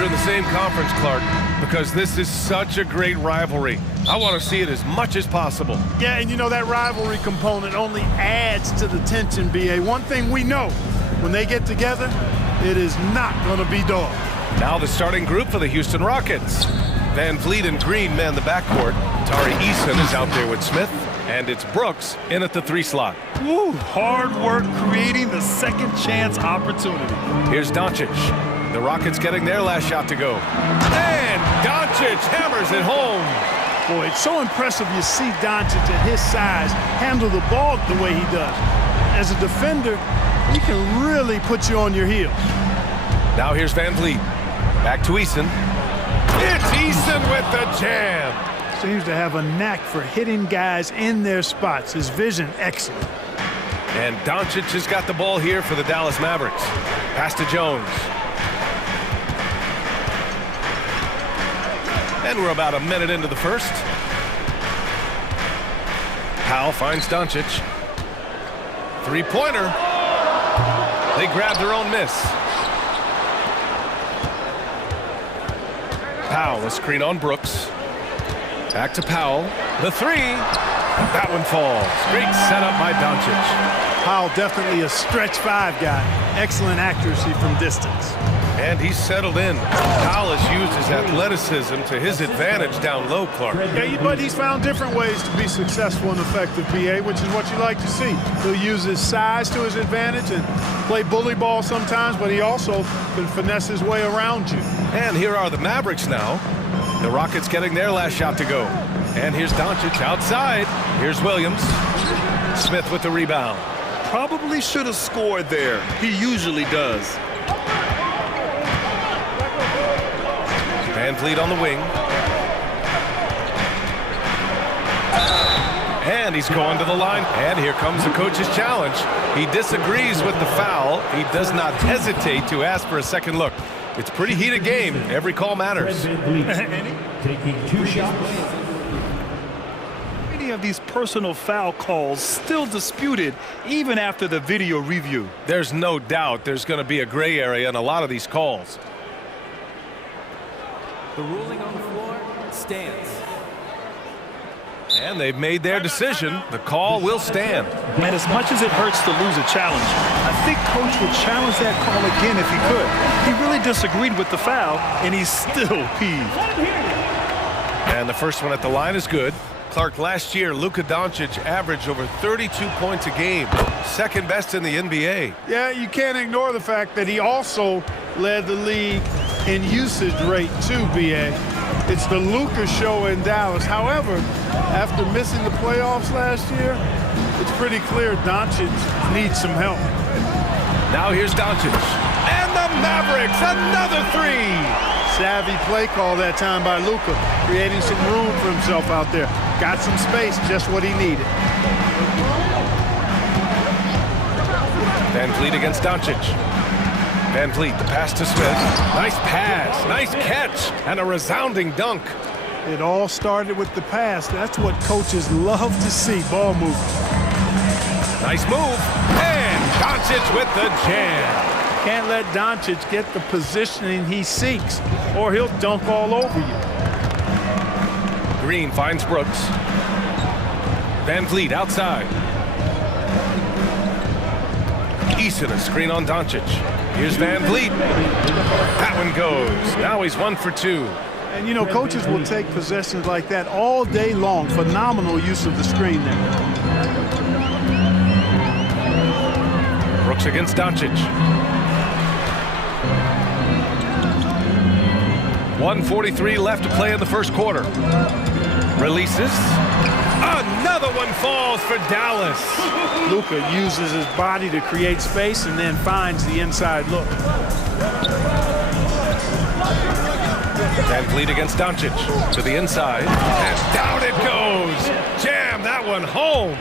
are in the same conference, Clark, because this is such a great rivalry. I want to see it as much as possible. Yeah, and you know that rivalry component only adds to the tension, BA. One thing we know, when they get together, it is not going to be dull. Now the starting group for the Houston Rockets. Van Vliet and Green man the backcourt. Tari Eason is out there with Smith. And it's Brooks in at the 3 slot. Woo, hard work creating the second chance opportunity. Here's Doncic. The Rockets getting their last shot to go. And Doncic hammers it home. Boy, it's so impressive you see Doncic at his size handle the ball the way he does. As a defender, he can really put you on your heels. Now here's Van Vliet. Back to Eason. It's Eason with the jam. Seems to have a knack for hitting guys in their spots. His vision, excellent. And Doncic has got the ball here for the Dallas Mavericks. Pass to Jones. And we're about a minute into the first. Powell finds Doncic. Three-pointer. They grab their own miss. Powell, a screen on Brooks. Back to Powell. The 3. That one falls. Great setup by Doncic. Powell definitely a stretch 5 guy. Excellent accuracy from distance. And he's settled in. Powell has used his athleticism to his advantage down low, Clark. Yeah, but he's found different ways to be successful and effective, BA, which is what you like to see. He'll use his size to his advantage and play bully ball sometimes, but he also can finesse his way around you. And here are the Mavericks now. The Rockets getting their last shot to go. And here's Doncic outside. Here's Williams. Smith with the rebound. Probably should have scored there. He usually does. Van Vliet on the wing. And he's going to the line. And here comes the coach's challenge. He disagrees with the foul. He does not hesitate to ask for a second look. It's a pretty heated game. Every call matters. Taking 2 shots. Many of these personal foul calls still disputed even after the video review. There's no doubt there's going to be a gray area in a lot of these calls. The ruling on the floor stands. And they've made their decision. The call will stand. And as much as it hurts to lose a challenge, I think Coach would challenge that call again if he could. He really disagreed with the foul, and he's still peeved. And the first one at the line is good. Clark, last year, Luka Doncic averaged over 32 points a game. Second best in the NBA. Yeah, you can't ignore the fact that he also led the league in usage rate too, BA. It's the Luka show in Dallas. However, after missing the playoffs last year, it's pretty clear Doncic needs some help. Now here's Doncic. And the Mavericks, another 3. Savvy play call that time by Luka, creating some room for himself out there. Got some space, just what he needed. Van Vliet against Doncic. Van Vliet, the pass to Smith. Nice pass, nice catch, and a resounding dunk. It all started with the pass. That's what coaches love to see, ball movement. Nice move, and Doncic with the jam. Can't let Doncic get the positioning he seeks, or he'll dunk all over you. Green finds Brooks. Van Vliet outside. Eason, a screen on Doncic. Here's Van Vliet. That one goes. Now he's 1 for 2. And, you know, coaches will take possessions like that all day long. Phenomenal use of the screen there. Brooks against Doncic. 1:43 left to play in the first quarter. Releases. Another one falls for Dallas. Luka uses his body to create space and then finds the inside look. Van Vliet against Doncic to the inside. And down it goes. Jam that one home.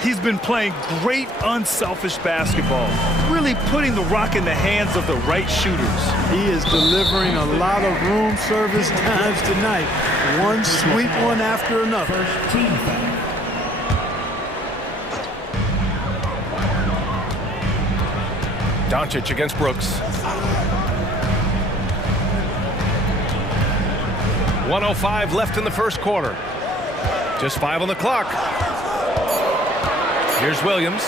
He's been playing great unselfish basketball, really putting the rock in the hands of the right shooters. He is delivering a lot of room service times tonight. One sweep one after another. Doncic against Brooks. 1:05 left in the first quarter. Just 5 on the clock. Here's Williams.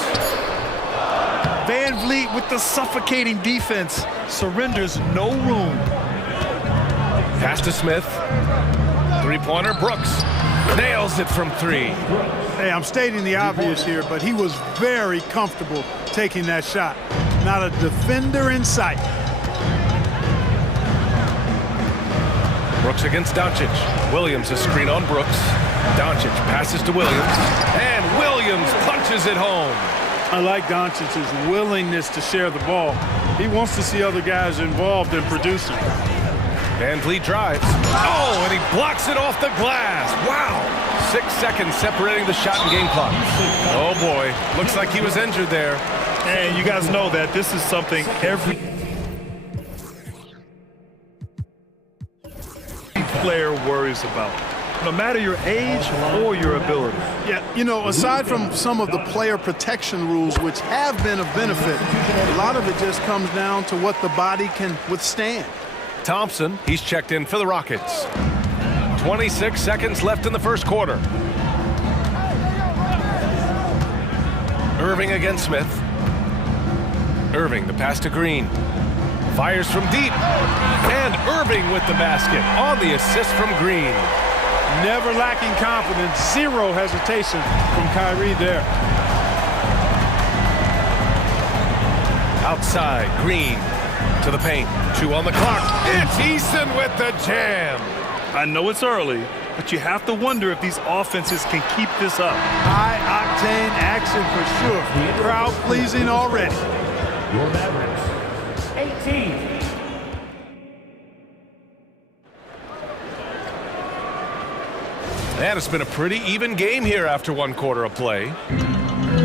Van Vliet with the suffocating defense. Surrenders no room. Pass to Smith. Three-pointer, Brooks. Nails it from 3. Hey, I'm stating the obvious here, but he was very comfortable taking that shot. Not a defender in sight. Brooks against Doncic. Williams a screen on Brooks. Doncic passes to Williams. And Williams punches it home. I like Doncic's willingness to share the ball. He wants to see other guys involved in producing. Van Vliet drives. Oh, and he blocks it off the glass. Wow. 6 seconds separating the shot and game clock. Oh, boy. Looks like he was injured there. And you guys know that this is something every player worries about, no matter your age or your ability. Yeah, you know, aside from some of the player protection rules, which have been of benefit, a lot of it just comes down to what the body can withstand. Thompson, he's checked in for the Rockets. 26 seconds left in the first quarter. Irving against Smith. Irving, the pass to Green. Fires from deep. And Irving with the basket on the assist from Green. Never lacking confidence, zero hesitation from Kyrie there. Outside, Green to the paint. 2 on the clock. It's Eason with the jam. I know it's early, but you have to wonder if these offenses can keep this up. High-octane action for sure. Crowd-pleasing already. Your Mavericks, 18. And it's been a pretty even game here after 1 quarter of play.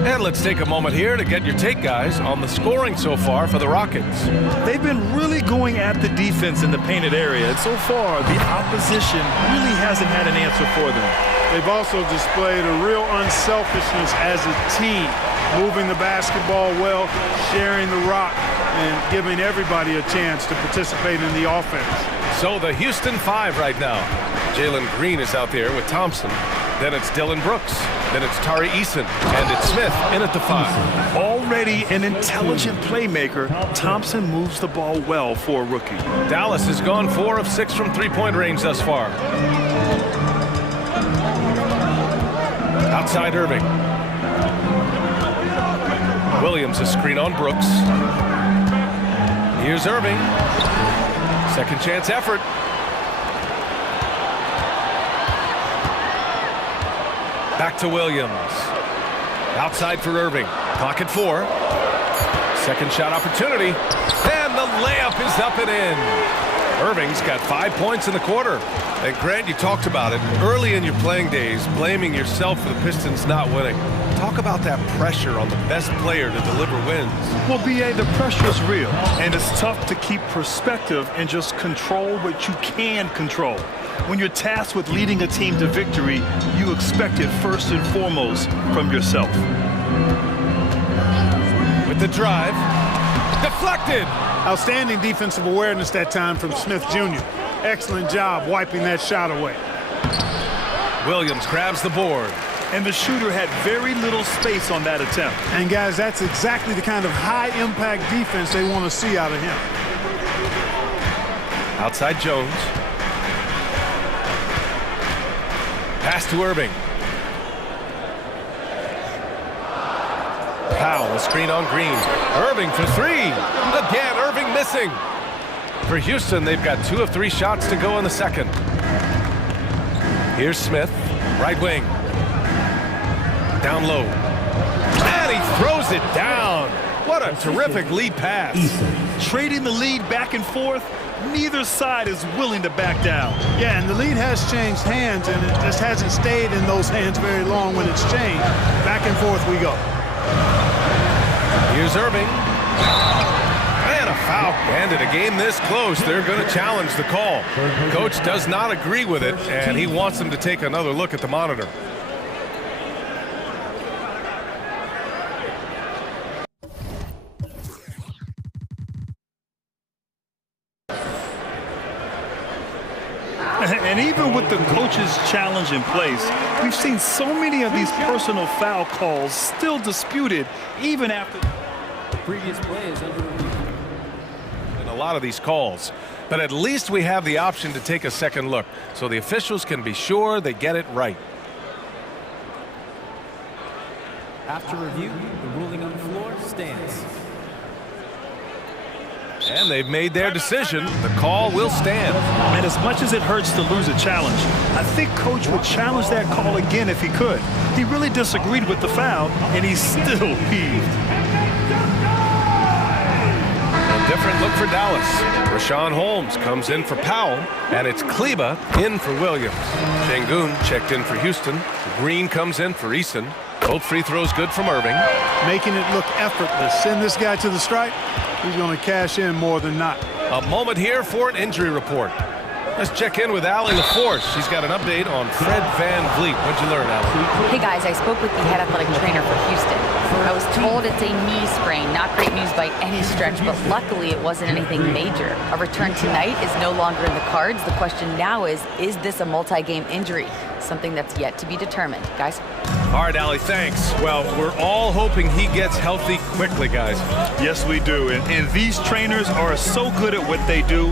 And let's take a moment here to get your take, guys, on the scoring so far for the Rockets. They've been really going at the defense in the painted area, and so far the opposition really hasn't had an answer for them. They've also displayed a real unselfishness as a team, moving the basketball well, sharing the rock, and giving everybody a chance to participate in the offense. So the Houston 5 right now. Jalen Green is out there with Thompson. Then it's Dylan Brooks. Then it's Tari Eason. And it's Smith in at the 5. Already an intelligent playmaker, Thompson moves the ball well for a rookie. Dallas has gone 4 of 6 from three-point range thus far. Outside Irving. Williams a screen on Brooks. Here's Irving. Second chance effort. Back to Williams. Outside for Irving. Clock at 4. Second shot opportunity. And the layup is up and in. Irving's got 5 points in the quarter. And Grant, you talked about it early in your playing days, blaming yourself for the Pistons not winning. Talk about that pressure on the best player to deliver wins. Well, B.A., the pressure is real, and it's tough to keep perspective and just control what you can control. When you're tasked with leading a team to victory, you expect it first and foremost from yourself. With the drive, deflected. Outstanding defensive awareness that time from Smith Jr. Excellent job wiping that shot away. Williams grabs the board. And the shooter had very little space on that attempt. And guys, that's exactly the kind of high-impact defense they want to see out of him. Outside Jones. Pass to Irving. Powell, a screen on Green. Irving for 3. Again, Irving missing. For Houston, they've got 2 of 3 shots to go in the second. Here's Smith, right wing. Down low. And he throws it down. What a terrific lead pass. Trading the lead back and forth, neither side is willing to back down. Yeah, and the lead has changed hands, and it just hasn't stayed in those hands very long when it's changed. Back and forth we go. Here's Irving. And a foul. And in a game this close, they're going to challenge the call. Coach does not agree with it, and he wants them to take another look at the monitor. And even with the coach's challenge in place, we've seen so many of these personal foul calls still disputed even after The previous play is under review. In a lot of these calls. But at least we have the option to take a second look, so the officials can be sure they get it right. After review, the ruling on the floor stands. And they've made their decision. The call will stand. And as much as it hurts to lose a challenge, I think Coach would challenge that call again if he could. He really disagreed with the foul, and he's still peeved. A different look for Dallas. Rashawn Holmes comes in for Powell, and it's Kleba in for Williams. Şengün checked in for Houston. Green comes in for Eason. Both free throws good from Irving. Making it look effortless. Send this guy to the stripe. He's going to cash in more than not. A moment here for an injury report. Let's check in with Allie LaForce. She's got an update on Fred Van Vliet. What'd you learn, Allie? Hey guys, I spoke with the head athletic trainer for Houston. I was told it's a knee sprain, not great news by any stretch, but luckily it wasn't anything major. A return tonight is no longer in the cards. The question now is this a multi-game injury? Something that's yet to be determined. Guys? All right, Allie, thanks. Well, we're all hoping he gets healthy quickly, guys. Yes, we do. And these trainers are so good at what they do.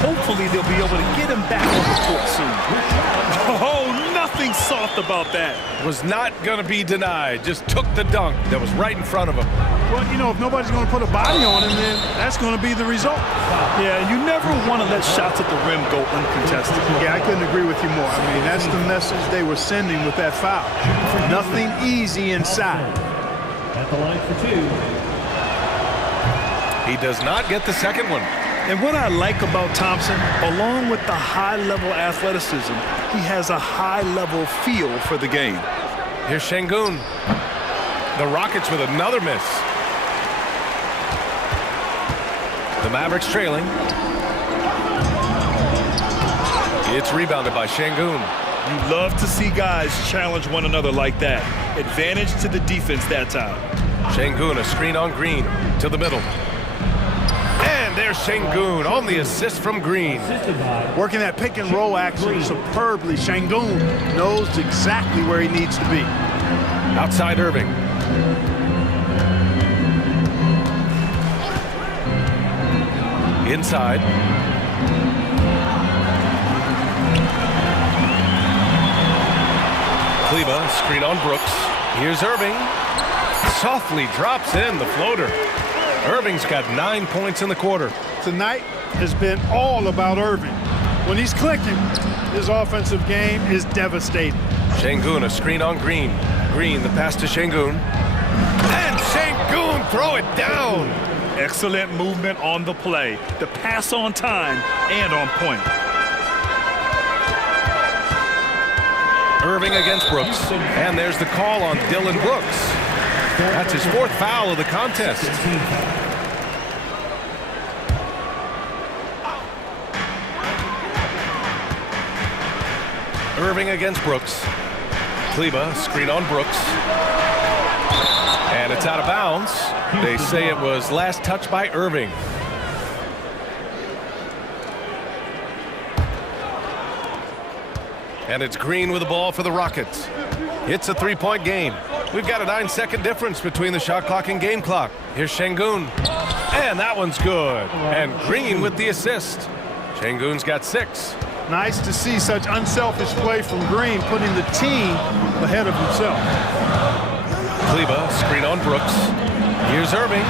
Hopefully, they'll be able to get him back on the court soon. Oh, nothing soft about that. Was not going to be denied. Just took the dunk that was right in front of him. Well, you know, if nobody's going to put a body on him, then that's going to be the result. Yeah, you never want to let shots at the rim go uncontested. Yeah, I couldn't agree with you more. I mean, that's the message they were sending with that foul. Nothing easy inside. At the line for two. He does not get the second one. And what I like about Thompson, along with the high-level athleticism, he has a high-level feel for the game. Here's Şengün. The Rockets with another miss. The Mavericks trailing. It's rebounded by Şengün. You love to see guys challenge one another like that. Advantage to the defense that time. Şengün, a screen on Green to the middle. And there's Şengün on the assist from Green. Working that pick and roll action superbly. Şengün knows exactly where he needs to be. Outside Irving. Inside. Kleba, screen on Brooks. Here's Irving. Softly drops in the floater. Irving's got 9 points in the quarter. Tonight has been all about Irving. When he's clicking, his offensive game is devastating. Şengün, a screen on Green. Green, the pass to Şengün. And Şengün, throw it down. Excellent movement on the play. The pass on time and on point. Irving against Brooks. And there's the call on Dylan Brooks. That's his fourth foul of the contest. Irving against Brooks. Kleba, screen on Brooks. And it's out of bounds. They say it was last touched by Irving. And it's Green with the ball for the Rockets. It's a three-point game. We've got a 9-second difference between the shot clock and game clock. Here's Şengün. And that one's good. And Green with the assist. Şengün's got 6. Nice to see such unselfish play from Green, putting the team ahead of himself. Kleba, screen on Brooks. Here's Irving.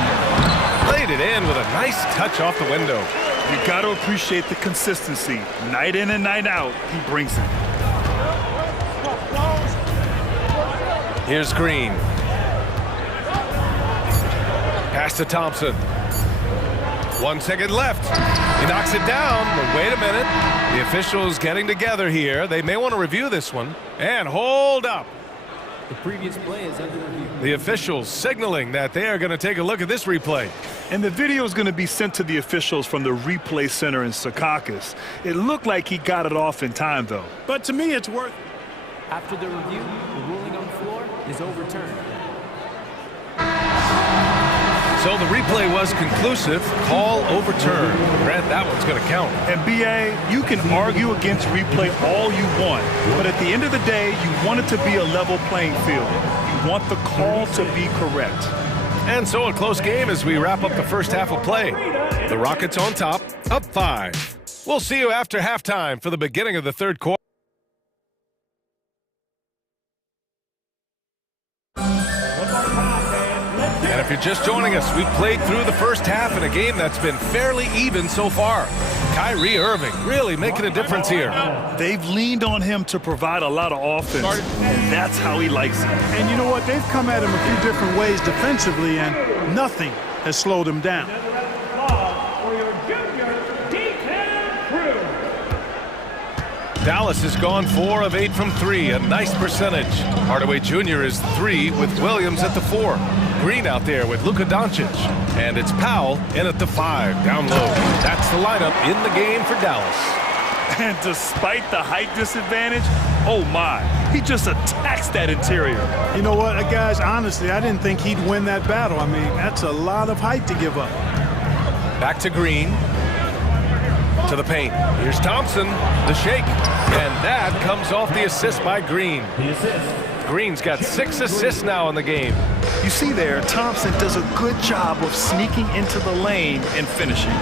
Laid it in with a nice touch off the window. You got to appreciate the consistency. Night in and night out, he brings it. Here's Green. Pass to Thompson. 1 second left. He knocks it down, but wait a minute. The officials getting together here. They may want to review this one. And hold up. The previous play is under review. The officials signaling that they are going to take a look at this replay. And the video is going to be sent to the officials from the replay center in Secaucus. It looked like he got it off in time, though. But to me, it's worth it. After the review, the ruling on the floor is overturned. So the replay was conclusive. Call overturned. Grant, that one's going to count. And BA, you can argue against replay all you want, but at the end of the day, you want it to be a level playing field. You want the call to be correct. And so a close game as we wrap up the first half of play. The Rockets on top, up 5. We'll see you after halftime for the beginning of the third quarter. And if you're just joining us, we've played through the first half in a game that's been fairly even so far. Kyrie Irving really making a difference here. They've leaned on him to provide a lot of offense, and that's how he likes it. And you know what? They've come at him a few different ways defensively, and nothing has slowed him down. Dallas has gone 4 of 8 from 3, a nice percentage. Hardaway Jr. is 3 with Williams at the 4. Green out there with Luka Doncic. And it's Powell in at the 5, down low. That's the lineup in the game for Dallas. And despite the height disadvantage, oh my, he just attacks that interior. You know what, guys, honestly, I didn't think he'd win that battle. I mean, that's a lot of height to give up. Back to Green. To the paint. Here's Thompson, the shake. And that comes off the assist by Green. Green's got 6 assists now in the game. You see there, Thompson does a good job of sneaking into the lane and finishing.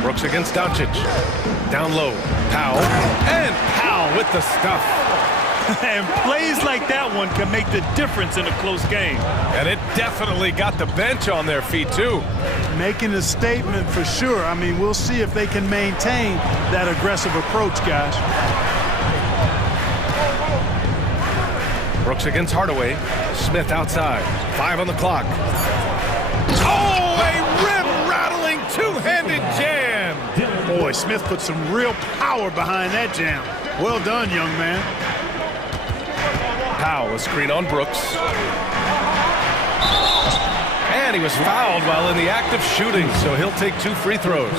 Brooks against Doncic. Down low. Powell. And Powell with the stuff. And plays like that one can make the difference in a close game. And it definitely got the bench on their feet, too. Making a statement for sure. I mean, we'll see if they can maintain that aggressive approach, guys. Brooks against Hardaway. Smith outside. 5 on the clock. Oh, a rim-rattling two-handed jam. Boy, Smith put some real power behind that jam. Well done, young man. Powell, a screen on Brooks. And he was fouled while in the act of shooting, so he'll take 2 free throws.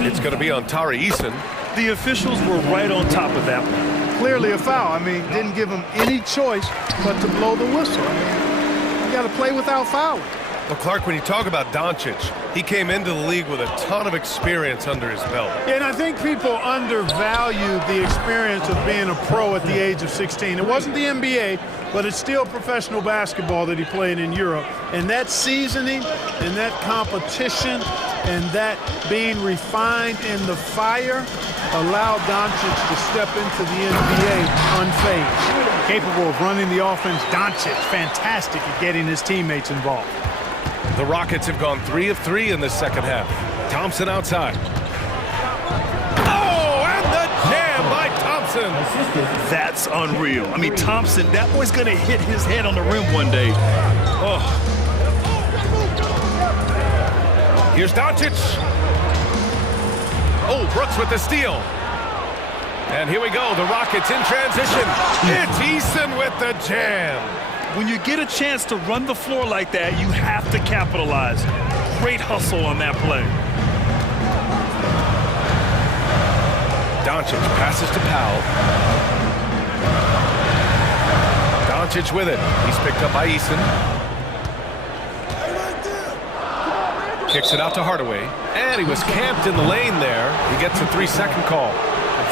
It's going to be on Tari Eason. The officials were right on top of that one. Clearly a foul. I mean, didn't give him any choice but to blow the whistle. You got to play without fouling. Well, Clark, when you talk about Doncic, he came into the league with a ton of experience under his belt. And I think people undervalue the experience of being a pro at the age of 16. It wasn't the NBA, but it's still professional basketball that he played in Europe. And that seasoning and that competition and that being refined in the fire allowed Doncic to step into the NBA unfazed. Capable of running the offense, Doncic fantastic at getting his teammates involved. The Rockets have gone 3 of 3 in this second half. Thompson outside. Oh, and the jam by Thompson. That's unreal. I mean, Thompson, that boy's going to hit his head on the rim one day. Oh. Here's Doncic. Oh, Brooks with the steal. And here we go, the Rockets in transition. It's Eason with the jam. When you get a chance to run the floor like that, you have to capitalize. Great hustle on that play. Doncic passes to Powell. Doncic with it. He's picked up by Eason. Kicks it out to Hardaway. And he was camped in the lane there. He gets a 3-second call.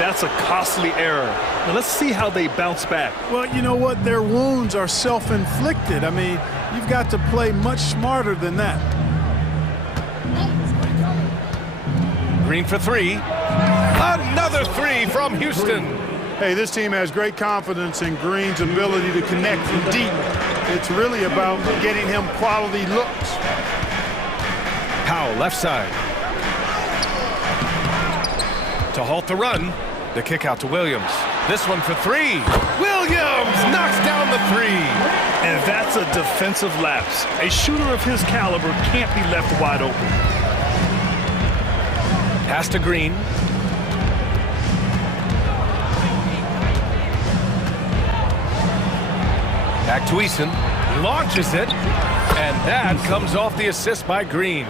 That's a costly error. Now let's see how they bounce back. Well, you know what? Their wounds are self-inflicted. I mean, you've got to play much smarter than that. Green for 3. Another 3 from Houston. Hey, this team has great confidence in Green's ability to connect from deep. It's really about getting him quality looks. Powell left side. To halt the run, the kick out to Williams. This one for 3. Williams knocks down the 3. And that's a defensive lapse. A shooter of his caliber can't be left wide open. Pass to Green. Back to Eason. Launches it. And that comes off the assist by Green.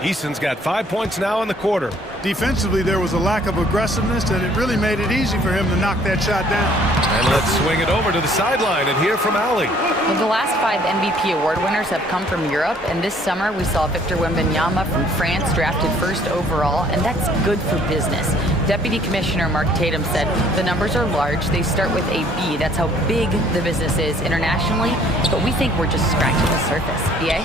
Eason's got 5 points now in the quarter. Defensively, there was a lack of aggressiveness, and it really made it easy for him to knock that shot down. And let's swing it over to the sideline and hear from Ali. Well, the last 5 MVP award winners have come from Europe, and this summer we saw Victor Wembanyama from France drafted first overall, and that's good for business. Deputy Commissioner Mark Tatum said the numbers are large. They start with a B. That's how big the business is internationally, but we think we're just scratching the surface. BA?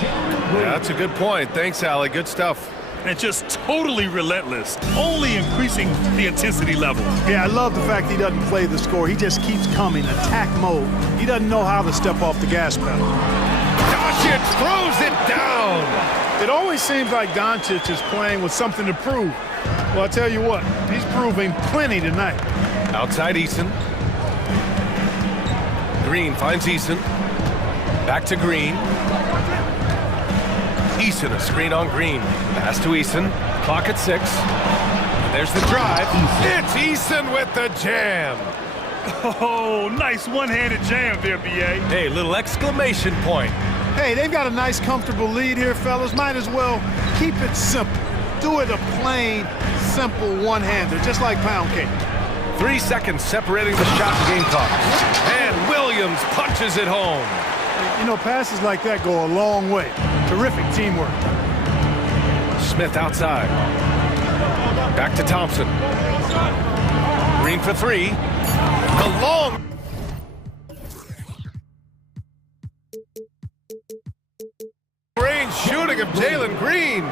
Yeah, that's a good point. Thanks, Ali. Good stuff. And just totally relentless, only increasing the intensity level. Yeah, I love the fact he doesn't play the score. He just keeps coming, attack mode. He doesn't know how to step off the gas pedal. Doncic throws it down. It always seems like Doncic is playing with something to prove. Well, I'll tell you what, he's proving plenty tonight. Outside Eason. Green finds Eason. Back to Green. Eason, a screen on Green. Pass to Eason. Clock at 6. And there's the drive. It's Eason with the jam. Oh, nice one-handed jam there, B.A. Hey, little exclamation point. Hey, they've got a nice, comfortable lead here, fellas. Might as well keep it simple. Do it a plain, simple one-hander, just like pound cake. 3 seconds separating the shot Gamecocks. And Williams punches it home. You know, passes like that go a long way. Terrific teamwork. Smith outside. Back to Thompson. Green for 3. The long... range shooting of Jalen Green.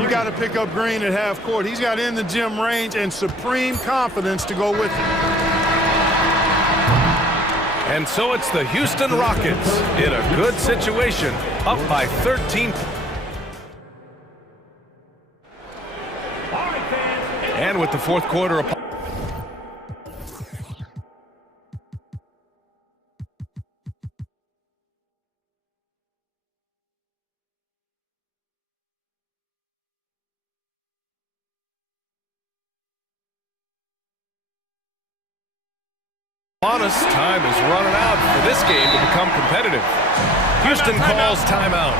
You got to pick up Green at half court. He's got in the gym range and supreme confidence to go with it. And so it's the Houston Rockets in a good situation, up by 13. And with the fourth quarter upon. Honest, time is running out for this game to become competitive. Houston calls timeout.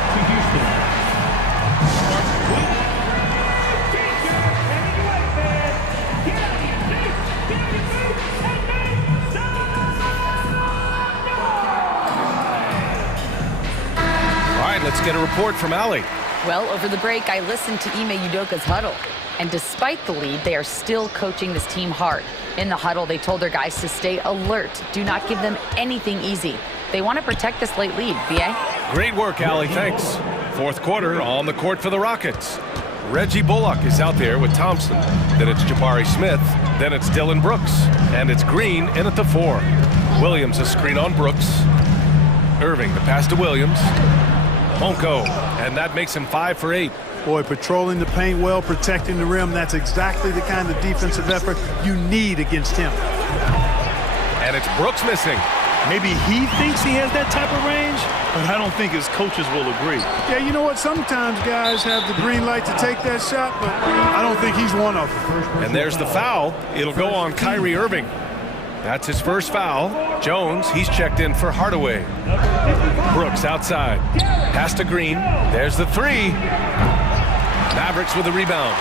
All right, let's get a report from Ali. Well, over the break, I listened to Ime Udoka's huddle. And despite the lead, they are still coaching this team hard. In the huddle, they told their guys to stay alert. Do not give them anything easy. They want to protect this late lead, B.A.? Great work, Ali. Thanks. Fourth quarter on the court for the Rockets. Reggie Bullock is out there with Thompson. Then it's Jabari Smith. Then it's Dylan Brooks. And it's Green in at the 4. Williams a screen on Brooks. Irving, the pass to Williams. Won't go. And that makes him 5 for 8. Boy, patrolling the paint well, protecting the rim, that's exactly the kind of defensive effort you need against him. And it's Brooks missing. Maybe he thinks he has that type of range, but I don't think his coaches will agree. Yeah, you know what? Sometimes guys have the green light to take that shot, but I don't think he's one of them. And there's the foul. It'll go on Kyrie Irving. That's his first foul. Jones, he's checked in for Hardaway. Brooks outside. Pass to Green. There's the 3. Mavericks with the rebound.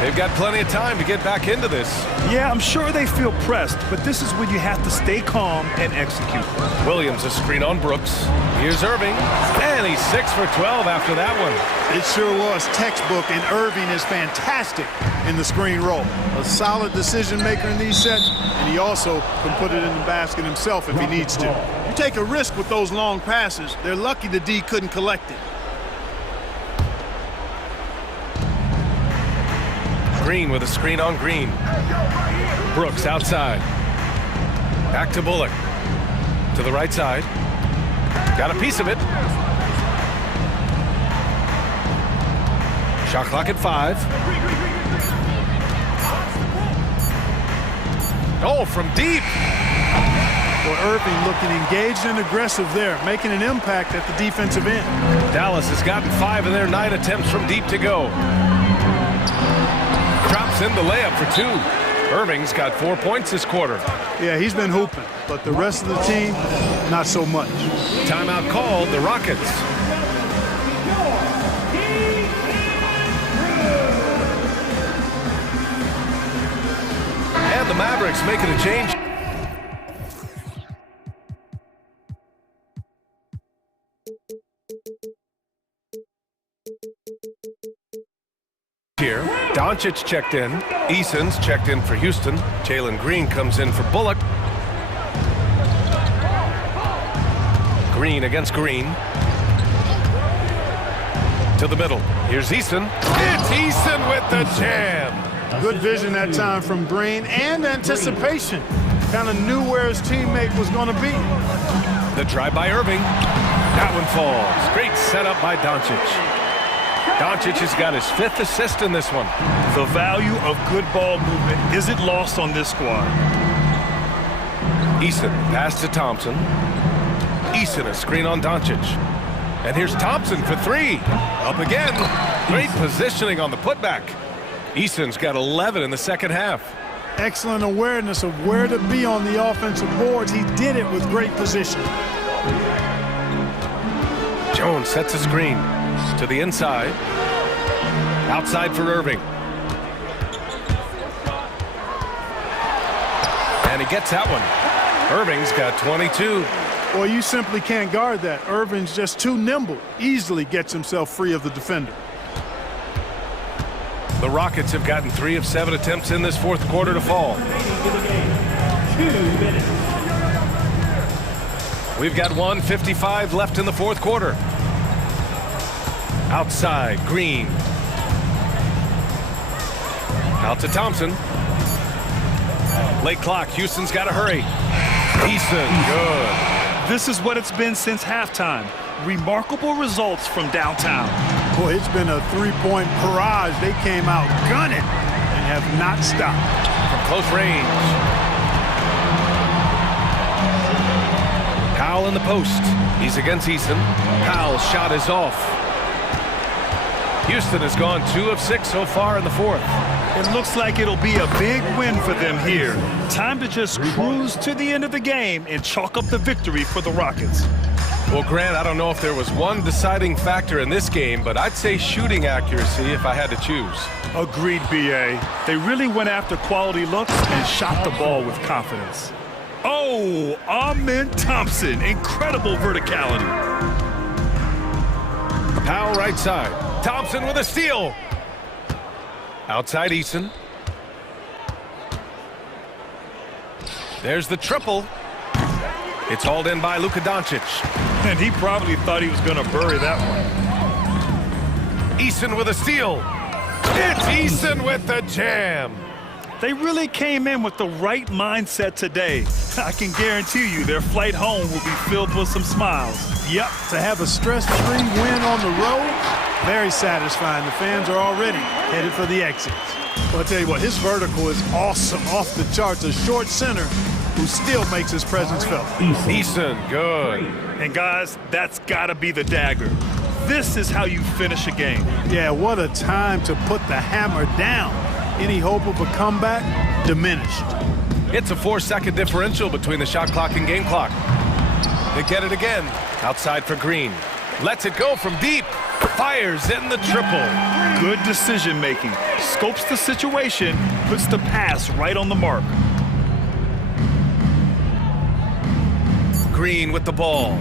They've got plenty of time to get back into this. Yeah, I'm sure they feel pressed, but this is when you have to stay calm and execute. Williams a screen on Brooks. Here's Irving. And he's 6 for 12 after that one. It sure was textbook, and Irving is fantastic in the screen roll. A solid decision maker in these sets, and he also can put it in the basket himself if he needs to. You take a risk with those long passes. They're lucky the D couldn't collect it. Green with a screen on Green. Brooks outside. Back to Bullock. To the right side. Got a piece of it. Shot clock at 5. Oh, from deep. Well, Irving looking engaged and aggressive there, making an impact at the defensive end. Dallas has gotten 5 in their 9 attempts from deep to go. Drops in the layup for 2. Irving's got 4 points this quarter. Yeah, he's been hooping, but the rest of the team, not so much. Timeout called, the Rockets. Mavericks making a change. Here, Doncic checked in. Eason's checked in for Houston. Jalen Green comes in for Bullock. Green against Green. To the middle. Here's Eason. It's Eason with the jam. Good vision that time from Green and anticipation. Kind of knew where his teammate was going to be. The drive by Irving. That one falls. Great setup by Doncic. Doncic has got his 5th assist in this one. The value of good ball movement isn't lost on this squad. Eason pass to Thompson. Eason a screen on Doncic. And here's Thompson for 3. Up again. Great positioning on the putback. Eason's got 11 in the second half. Excellent awareness of where to be on the offensive boards. He did it with great position. Jones sets a screen to the inside. Outside for Irving. And he gets that one. Irving's got 22. Well, you simply can't guard that. Irving's just too nimble. Easily gets himself free of the defender. The Rockets have gotten 3 of 7 attempts in this fourth quarter to fall. We've got 1:55 left in the fourth quarter. Outside, Green. Out to Thompson. Late clock, Houston's got to hurry. Eason, good. This is what it's been since halftime. Remarkable results from downtown. Boy, it's been a three-point barrage. They came out gunning and have not stopped. From close range. Powell in the post. He's against Eason. Powell's shot is off. Houston has gone 2 of 6 so far in the fourth. It looks like it'll be a big win for them here. Time to just cruise to the end of the game and chalk up the victory for the Rockets. Well, Grant, I don't know if there was one deciding factor in this game, but I'd say shooting accuracy if I had to choose. Agreed, B.A. They really went after quality looks and shot the ball with confidence. Oh, Amen Thompson. Incredible verticality. Powell right side. Thompson with a steal. Outside Eason. There's the triple. It's hauled in by Luka Doncic. And he probably thought he was going to bury that one. Eason with a steal. It's Eason with the jam. They really came in with the right mindset today. I can guarantee you their flight home will be filled with some smiles. Yep, to have a stress-free win on the road, very satisfying. The fans are already headed for the exits. Well, I'll tell you what, his vertical is awesome, off the charts. A short center who still makes his presence felt. Eason, good. And guys, that's got to be the dagger. This is how you finish a game. Yeah, what a time to put the hammer down. Any hope of a comeback diminished. It's a 4-second differential between the shot clock and game clock. They get it again. Outside for Green. Lets it go from deep. Fires in the triple. Good decision making. Scopes the situation, puts the pass right on the mark. Green with the ball.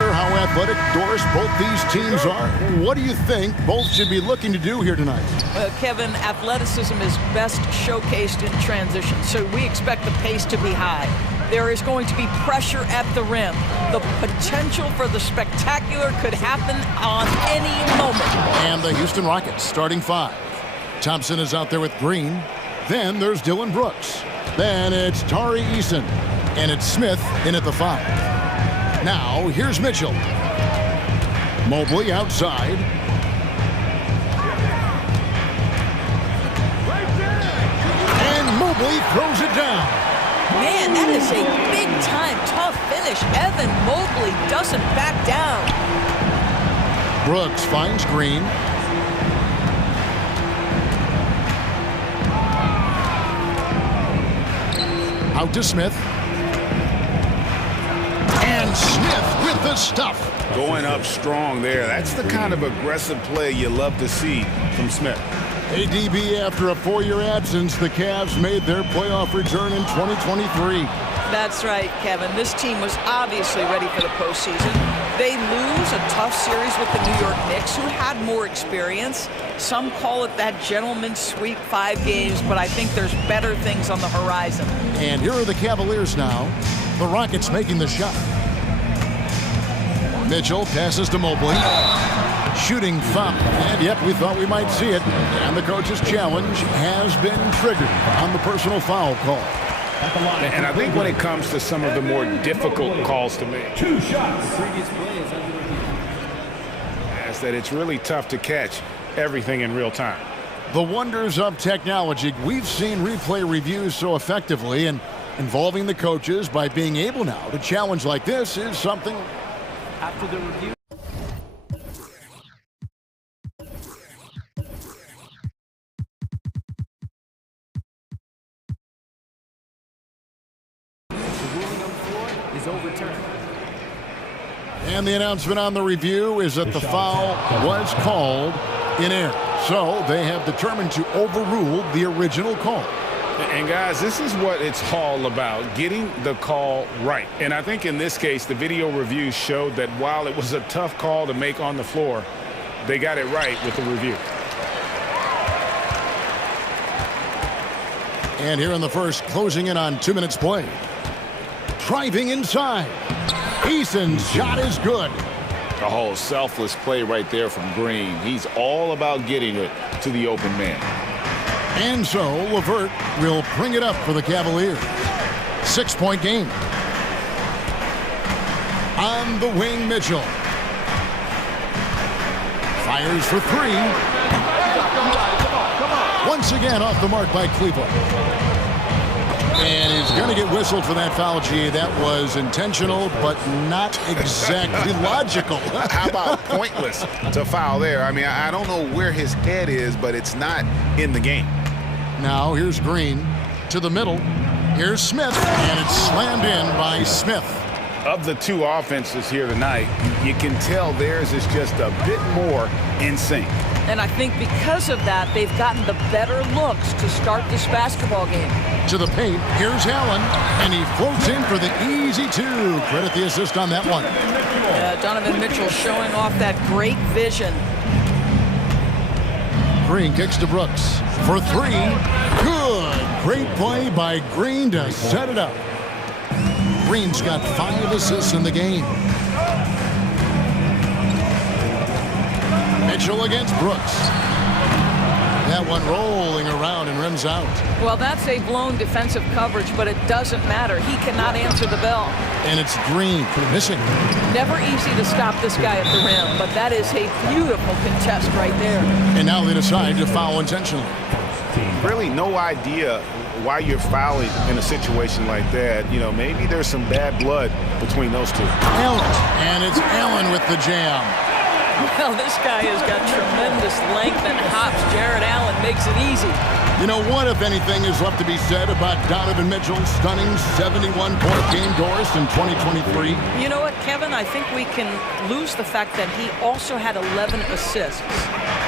How athletic, Doris, both these teams are. What do you think both should be looking to do here tonight? Kevin, athleticism is best showcased in transition, so we expect the pace to be high. There is going to be pressure at the rim. The potential for the spectacular could happen on any moment. And the Houston Rockets starting five. Thompson is out there with Green. Then there's Dylan Brooks. Then it's Tari Eason. And it's Smith in at the five. Now, here's Mitchell. Mobley outside. And Mobley throws it down. Man, that is a big-time tough finish. Evan Mobley doesn't back down. Brooks finds Green. Out to Smith. And Smith with the stuff. Going up strong there. That's the kind of aggressive play you love to see from Smith. ADB, after a 4-year absence, the Cavs made their playoff return in 2023. That's right, Kevin. This team was obviously ready for the postseason. They lose a tough series with the New York Knicks, who had more experience. Some call it that gentleman's sweep, 5 games, but I think there's better things on the horizon. And here are the Cavaliers now. The Rockets making the shot. Mitchell passes to Mobley. Shooting foul. And yep, we thought we might see it. And the coach's challenge has been triggered on the personal foul call. And I think when it comes to some of the more difficult calls to make, 2 shots. The previous play is under review. is that it's really tough to catch everything in real time. The wonders of technology. We've seen replay reviews so effectively, and involving the coaches by being able now to challenge like this is something. After the review. Is overturned. And the announcement on the review is that the foul was called in air. So they have determined to overrule the original call. And guys, this is what it's all about, getting the call right. And I think in this case, the video review showed that while it was a tough call to make on the floor, they got it right with the review. And here in the first, closing in on 2 minutes play. Driving inside. Eason's shot is good. A whole selfless play right there from Green. He's all about getting it to the open man. And so LeVert will bring it up for the Cavaliers. 6-point game. On the wing, Mitchell. Fires for 3. Once again off the mark by Cleveland. And he's going to get whistled for that foul, G. That was intentional, but not exactly logical. How about pointless to foul there? I mean, I don't know where his head is, but it's not in the game. Now here's Green to the middle. Here's Smith, and it's slammed in by Smith. Of the two offenses here tonight, you can tell theirs is just a bit more in sync. And I think because of that, they've gotten the better looks to start this basketball game. To the paint, here's Allen, and he floats in for the easy 2. Credit the assist on that one. Donovan Mitchell showing off that great vision. Green kicks to Brooks for 3. Good. Great play by Green to set it up. Green's got 5 assists in the game. Mitchell against Brooks. That one rolling around and rims out. Well, that's a blown defensive coverage, but it doesn't matter. He cannot answer the bell. And it's Green missing. Never easy to stop this guy at the rim, but that is a beautiful contest right there. And now they decide to foul intentionally. Really no idea why you're fouling in a situation like that. You know, maybe there's some bad blood between those two. Allen, and it's Allen with the jam. Well, this guy has got tremendous length and hops. Jared Allen makes it easy. You know, what, if anything, is left to be said about Donovan Mitchell's stunning 71-point game Doris in 2023? You know what, Kevin? I think we can lose the fact that he also had 11 assists.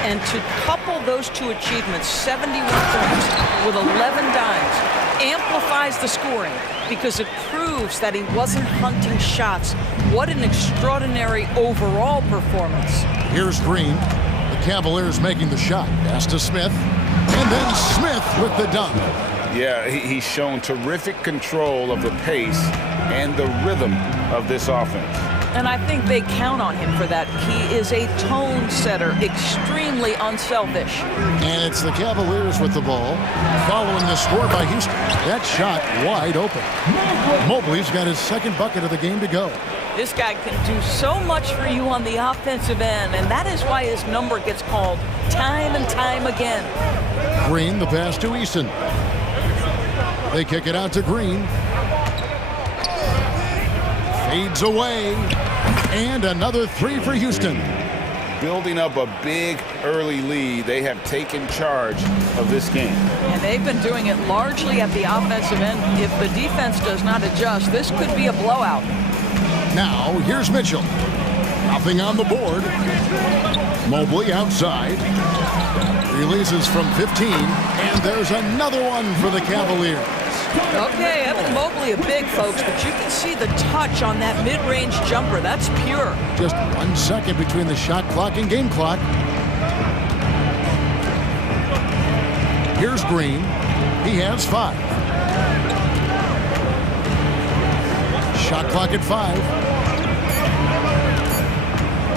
And to couple those two achievements, 71 points with 11 dimes, amplifies the scoring because it proves that he wasn't hunting shots. What an extraordinary overall performance. Here's Green. The Cavaliers making the shot. Pass to Smith. And then Smith with the dunk. Yeah, he's shown terrific control of the pace and the rhythm of this offense. And I think they count on him for that. He is a tone setter, extremely unselfish. And it's the Cavaliers with the ball, following the score by Houston. That shot wide open. Mobley's got his second bucket of the game to go. This guy can do so much for you on the offensive end, and that is why his number gets called time and time again. Green, the pass to Eason. They kick it out to Green. Fades away. And another three for Houston. Building up a big early lead, they have taken charge of this game. And they've been doing it largely at the offensive end. If the defense does not adjust, this could be a blowout. Now, here's Mitchell. Nothing on the board. Mobley outside. Releases from 15. And there's another one for the Cavaliers. Okay, Evan Mobley a big, folks, but you can see the touch on that mid-range jumper. That's pure. Just 1 second between the shot clock and game clock. Here's Green. He has 5. Shot clock at 5.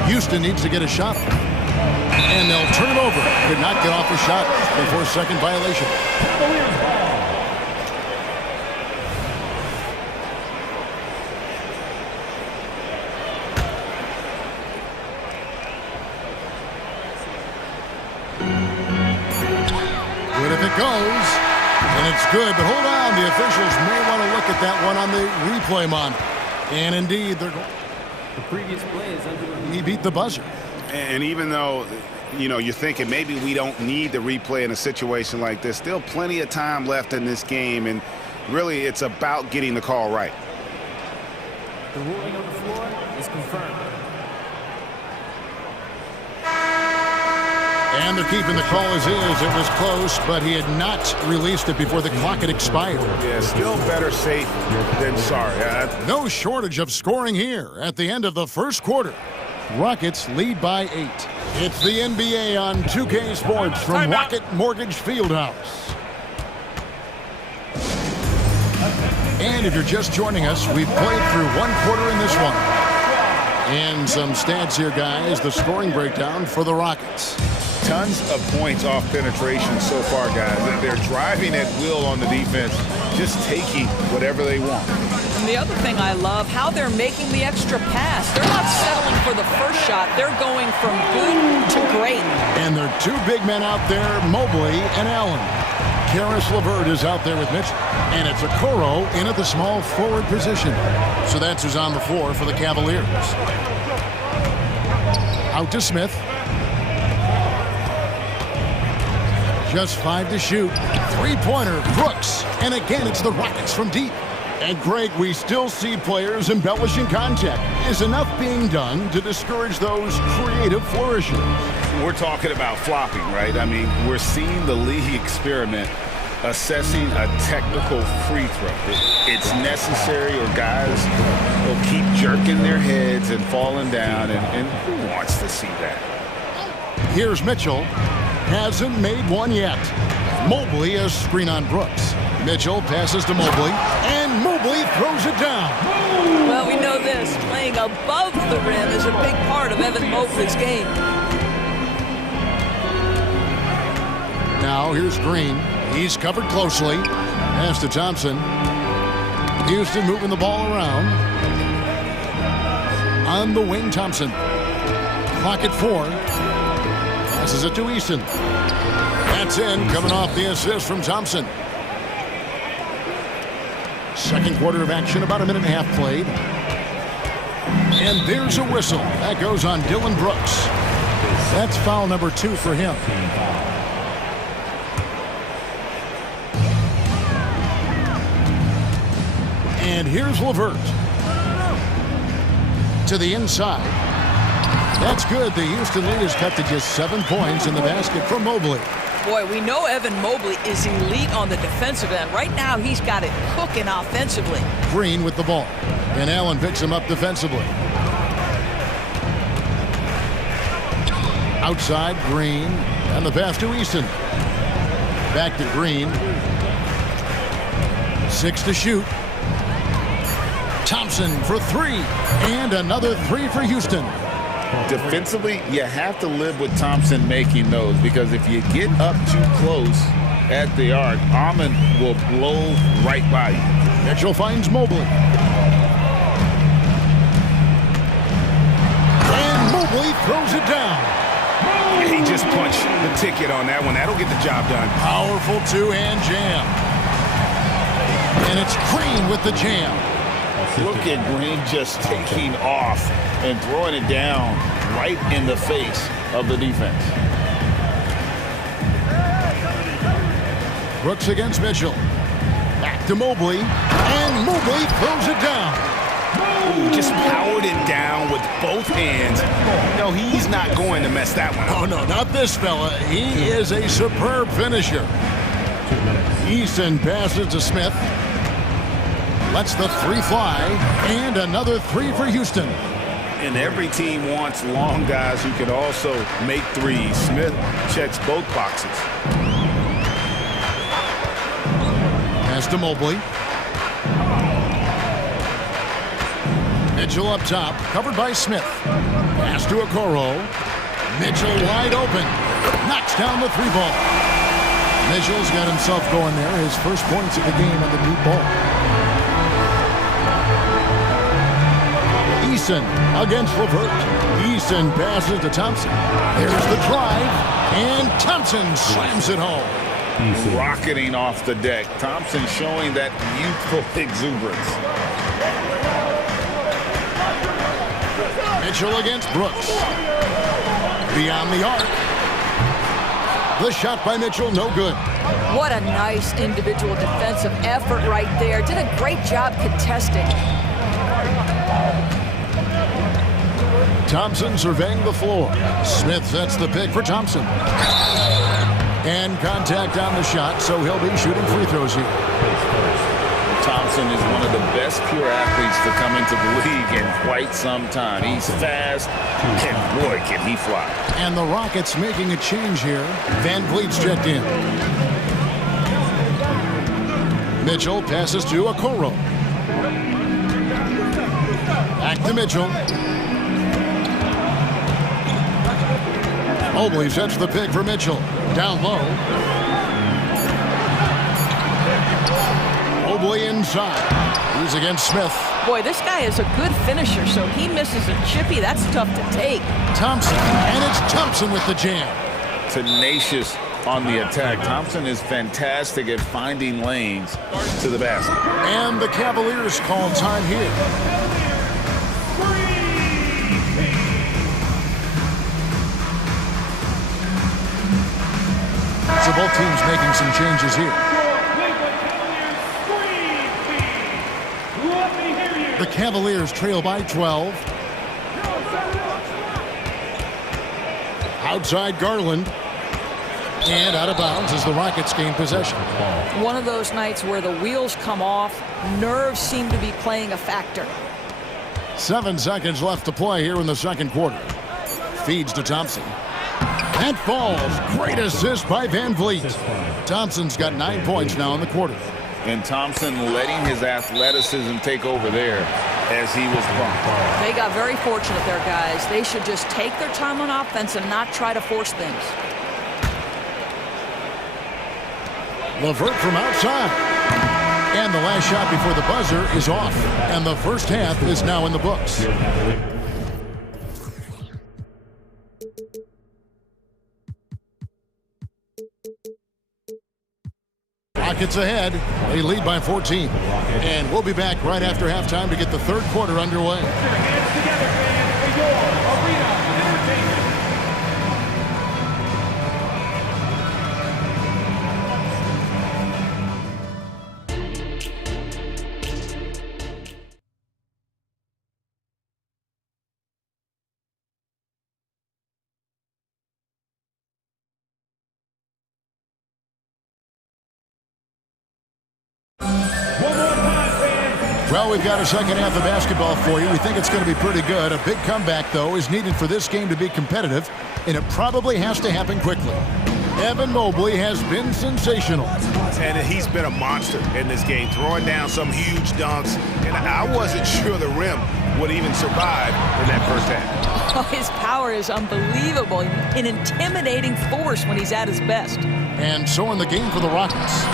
Houston needs to get a shot. And they'll turn it over. Could not get off a shot before second violation. Good if it goes. And it's good, but hold on. The officials may want to look at that one on the replay monitor. And indeed, they're going. The previous play is under review. He beat the buzzer. And even though, you know, you're thinking maybe we don't need the replay in a situation like this, still plenty of time left in this game, and really it's about getting the call right. The ruling on the floor is confirmed. And they're keeping the call as is. It was close, but he had not released it before the clock had expired. Yeah, still better safe than sorry. No shortage of scoring here at the end of the first quarter. Rockets lead by 8. It's the NBA on 2K Sports from Rocket Mortgage Fieldhouse. And if you're just joining us, we've played through 1 quarter in this one. And some stats here, guys. The scoring breakdown for the Rockets. Tons of points off penetration so far, guys. They're driving at will on the defense, just taking whatever they want. And the other thing I love, how they're making the extra pass. They're not settling for the first shot. They're going from good to great. And there are 2 big men out there, Mobley and Allen. Karis LeVert is out there with Mitchell. And it's Okoro in at the small forward position. So that's who's on the floor for the Cavaliers. Out to Smith. Just 5 to shoot. 3-pointer, Brooks. And again, it's the Rockets from deep. And Greg, we still see players embellishing contact. Is enough being done to discourage those creative flourishes? We're talking about flopping, right? I mean, we're seeing the league experiment assessing a technical free throw. It's necessary, or guys will keep jerking their heads and falling down, and who wants to see that? Here's Mitchell. Hasn't made one yet. Mobley a screen on Brooks. Mitchell passes to Mobley, and Mobley throws it down. Well, we know this. Playing above the rim is a big part of Evan Mobley's game. Now here's Green. He's covered closely. Pass to Thompson. Houston moving the ball around. On the wing, Thompson. Clock at 4. Passes it to Easton. That's in, coming off the assist from Thompson. Second quarter of action, about a minute and a half played. And there's a whistle. That goes on Dylan Brooks. That's foul number 2 for him. And here's LeVert. To the inside. That's good. The Houston lead is cut to just 7 points in the basket from Mobley. Boy, we know Evan Mobley is elite on the defensive end. Right now, he's got it cooking offensively. Green with the ball. And Allen picks him up defensively. Outside, Green. And the pass to Easton. Back to Green. 6 to shoot. Thompson for 3. And another 3 for Houston. Defensively, you have to live with Thompson making those, because if you get up too close at the arc, Ahmed will blow right by you. Mitchell finds Mobley. And Mobley throws it down. He just punched the ticket on that one. That'll get the job done. Powerful two-hand jam. And it's Green with the jam. Look at Green just taking off and throwing it down right in the face of the defense. Brooks against Mitchell. Back to Mobley. And Mobley throws it down. Ooh, just powered it down with both hands. No, he's not going to mess that one up. Oh, no, not this fella. He is a superb finisher. Easton passes to Smith. Lets the 3 fly. And another 3 for Houston. And every team wants long guys who can also make threes. Smith checks both boxes. Pass to Mobley. Mitchell up top, covered by Smith. Pass to Okoro. Mitchell wide open. Knocks down the 3 ball. Mitchell's got himself going there. His first points of the game on the deep ball. Eason against LeVert. Eason passes to Thompson. There's the drive. And Thompson slams it home. Rocketing off the deck. Thompson showing that youthful exuberance. Mitchell against Brooks. Beyond the arc. The shot by Mitchell, no good. What a nice individual defensive effort right there. Did a great job contesting. Thompson surveying the floor. Smith sets the pick for Thompson. And contact on the shot, so he'll be shooting free throws here. Thompson is one of the best pure athletes to come into the league in quite some time. He's fast, and boy, can he fly. And the Rockets making a change here. Van Vliet's checked in. Mitchell passes to Okoro. Back to Mitchell. Mobley sets the pick for Mitchell. Down low. Mobley inside. He's against Smith. Boy, this guy is a good finisher, so he misses a chippy. That's tough to take. Thompson, and it's Thompson with the jam. Tenacious on the attack. Thompson is fantastic at finding lanes to the basket. And the Cavaliers call time here. So both teams making some changes here. The Cavaliers trail by 12. Outside Garland. And out of bounds as the Rockets gain possession. One of those nights where the wheels come off, nerves seem to be playing a factor. 7 seconds left to play here in the second quarter. Feeds to Thompson. That falls. Great assist by Van Vliet. Thompson's got 9 points now in the quarter. And Thompson letting his athleticism take over there as he was bumped. They got very fortunate there, guys. They should just take their time on offense and not try to force things. LeVert from outside. And the last shot before the buzzer is off. And the first half is now in the books. Rockets ahead. They lead by 14. And we'll be back right after halftime to get the third quarter underway. Well, we've got a second half of basketball for you. We think it's going to be pretty good. A big comeback, though, is needed for this game to be competitive, and it probably has to happen quickly. Evan Mobley has been sensational. And he's been a monster in this game, throwing down some huge dunks. And I wasn't sure the rim would even survive in that first half. Oh, his power is unbelievable. An intimidating force when he's at his best. And so in the game for the Rockets,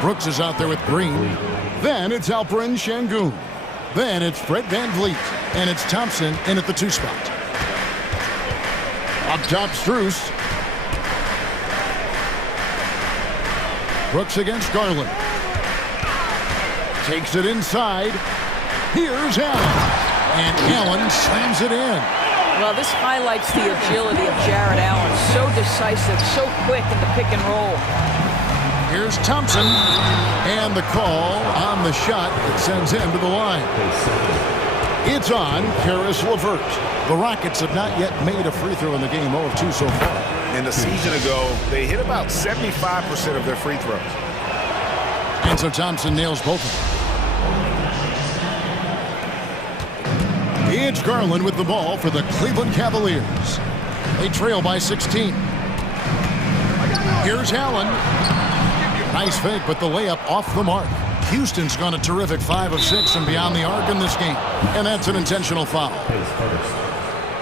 Brooks is out there with Green. Then it's Alperen Şengün. Then it's Fred VanVleet. And it's Thompson in at the 2 spot. Up top, Strus. Brooks against Garland. Takes it inside. Here's Allen. And Allen slams it in. Well, this highlights the agility of Jared Allen. So decisive, so quick in the pick and roll. Here's Thompson, and the call on the shot that sends him to the line. It's on Caris LeVert. The Rockets have not yet made a free throw in the game, 0 of 2 so far. And a season ago, they hit about 75% of their free throws. And so Thompson nails both of them. It's Garland with the ball for the Cleveland Cavaliers. They trail by 16. Here's Allen. Nice fake, but the layup off the mark. Houston's gone a terrific 5 of 6 and beyond the arc in this game. And that's an intentional foul.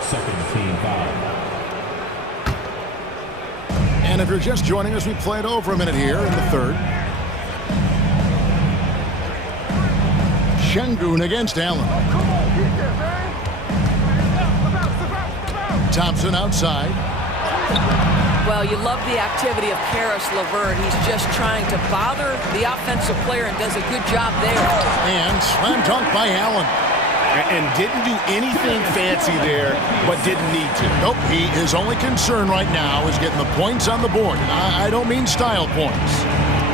Second team foul. And if you're just joining us, we played over a minute here in the third. Şengün against Allen. Thompson outside. Well, you love the activity of Caris LeVert. He's just trying to bother the offensive player and does a good job there. And slam dunk by Allen. And didn't do anything fancy there, but didn't need to. Nope, his only concern right now is getting the points on the board. And I don't mean style points.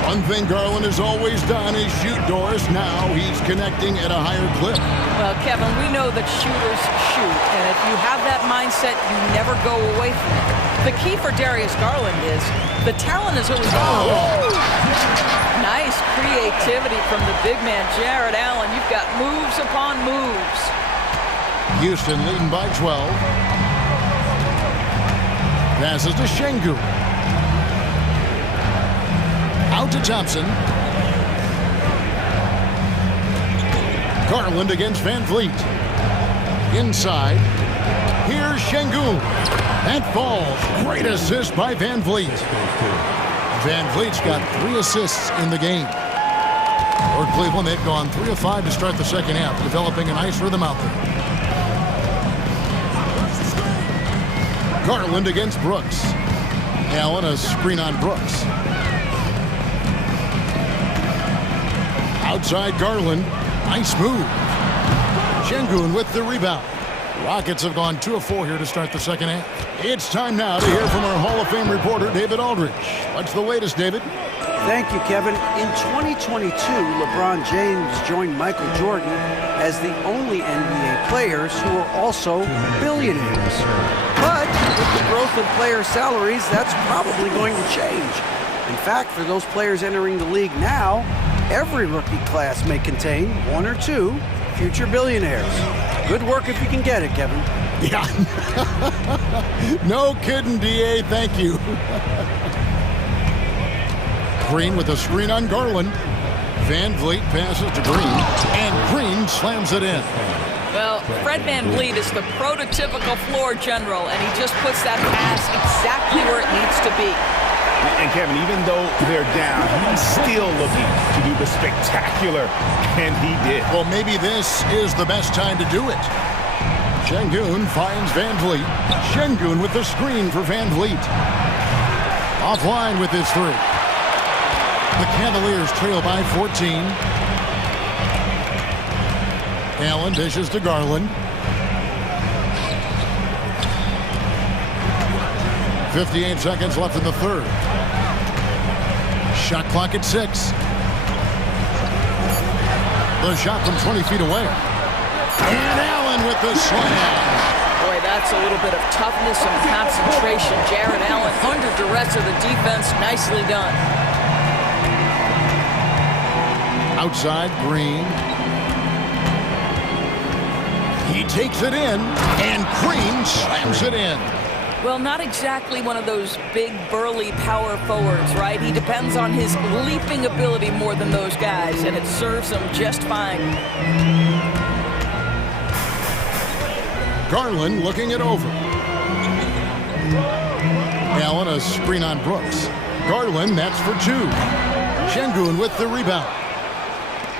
One thing Garland has always done is shoot, Doris. Now he's connecting at a higher clip. Well, Kevin, we know that shooters shoot. And if you have that mindset, you never go away from it. The key for Darius Garland is the talent is always on. Nice creativity from the big man, Jared Allen. You've got moves upon moves. Houston leading by 12. Passes to Şengün. Out to Thompson. Garland against VanVleet. Inside. Here's Şengün. That falls. Great assist by VanVleet. VanVleet's got 3 assists in the game. For Cleveland, they've gone 3 of 5 to start the second half, developing a nice rhythm out there. Garland against Brooks. Allen, a screen on Brooks. Outside Garland. Nice move. Şengün with the rebound. Rockets have gone 2 of 4 here to start the second half. It's time now to hear from our Hall of Fame reporter, David Aldridge. What's the latest, David? Thank you, Kevin. In 2022, LeBron James joined Michael Jordan as the only NBA players who are also billionaires. But with the growth of player salaries, that's probably going to change. In fact, for those players entering the league now, every rookie class may contain 1 or 2 future billionaires. Good work if you can get it, Kevin. Yeah. No kidding, D.A. Thank you. Green with a screen on Garland. VanVleet passes to Green, and Green slams it in. Well, Fred VanVleet is the prototypical floor general, and he just puts that pass exactly where it needs to be. And Kevin, even though they're down, he's still looking to do the spectacular, and he did. Well, maybe this is the best time to do it. Şengün finds Van Vliet. Şengün with the screen for Van Vliet. Offline with his three. The Cavaliers trail by 14. Allen dishes to Garland. 58 seconds left in the third. Shot clock at 6. The shot from 20 feet away. And Allen with the slam. Boy, that's a little bit of toughness and concentration. Jared Allen under duress of the defense. Nicely done. Outside, Green. He takes it in, and Green slams it in. Well, not exactly one of those big, burly power forwards, right? He depends on his leaping ability more than those guys, and it serves him just fine. Garland looking it over. Allen a screen on Brooks. Garland, that's for 2. Şengün with the rebound.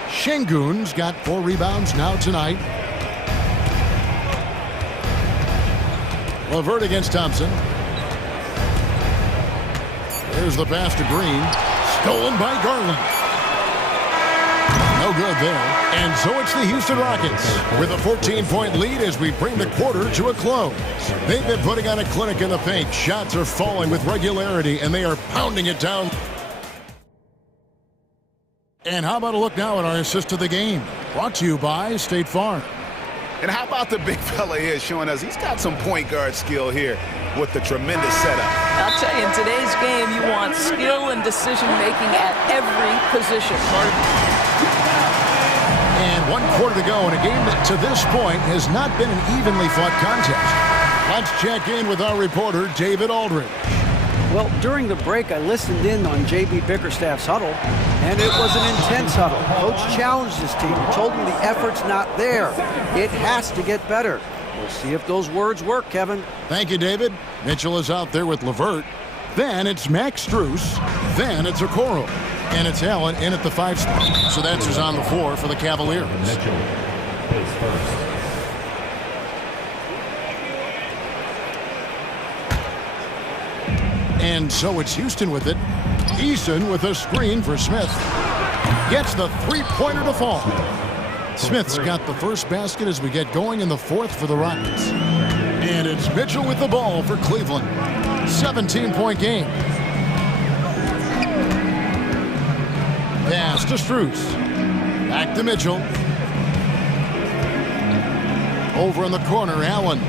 Şengün's got 4 rebounds now tonight. LeVert against Thompson. There's the pass to Green. Stolen by Garland. No good there. And so it's the Houston Rockets with a 14-point lead as we bring the quarter to a close. They've been putting on a clinic in the paint. Shots are falling with regularity, and they are pounding it down. And how about a look now at our assist of the game? Brought to you by State Farm. And how about the big fella here showing us he's got some point guard skill here with the tremendous setup. I'll tell you, in today's game, you want skill and decision-making at every position. And 1 quarter to go in a game that to this point has not been an evenly fought contest. Let's check in with our reporter, David Aldridge. Well, during the break, I listened in on J.B. Bickerstaff's huddle, and it was an intense huddle. Coach challenged his team, told them the effort's not there. It has to get better. We'll see if those words work, Kevin. Thank you, David. Mitchell is out there with LeVert. Then it's Max Strus. Then it's Okoro. And it's Allen in at the 5 spot. So that's who's on the floor for the Cavaliers. Mitchell is first. And so it's Houston with it. Eason with a screen for Smith. Gets the 3-pointer to fall. Smith's got the first basket as we get going in the 4th for the Rockets. And it's Mitchell with the ball for Cleveland. 17-point game. Pass to Strus. Back to Mitchell. Over in the corner, Allen.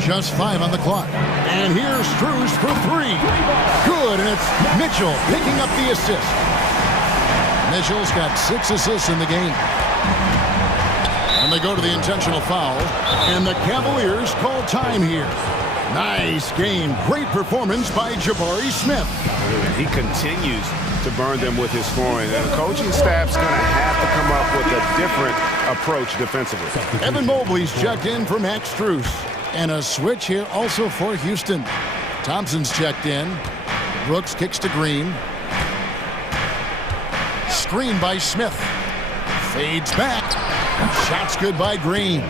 Just 5 on the clock. And here's Strus for 3. Good, and it's Mitchell picking up the assist. Mitchell's got 6 assists in the game. And they go to the intentional foul. And the Cavaliers call time here. Nice game. Great performance by Jabari Smith. He continues to burn them with his scoring. And the coaching staff's going to have to come up with a different approach defensively. Evan Mobley's checked in for Max Strus. And a switch here also for Houston. Thompson's checked in. Brooks kicks to Green. Screen by Smith. Fades back. Shots good by Green.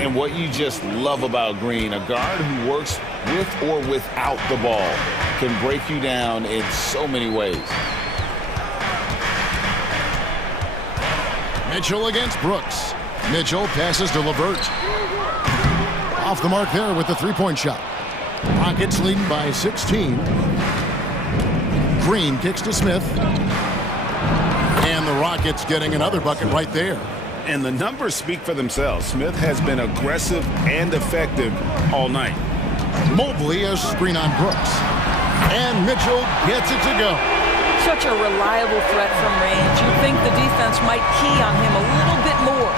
And what you just love about Green, a guard who works with or without the ball, can break you down in so many ways. Mitchell against Brooks. Mitchell passes to LeVert. Off the mark there with the 3-point shot. Rockets leading by 16. Green kicks to Smith. And the Rockets getting another bucket right there. And the numbers speak for themselves. Smith has been aggressive and effective all night. Mobley a screen on Brooks. And Mitchell gets it to go. Such a reliable threat from range. You'd think the defense might key on him a little bit more.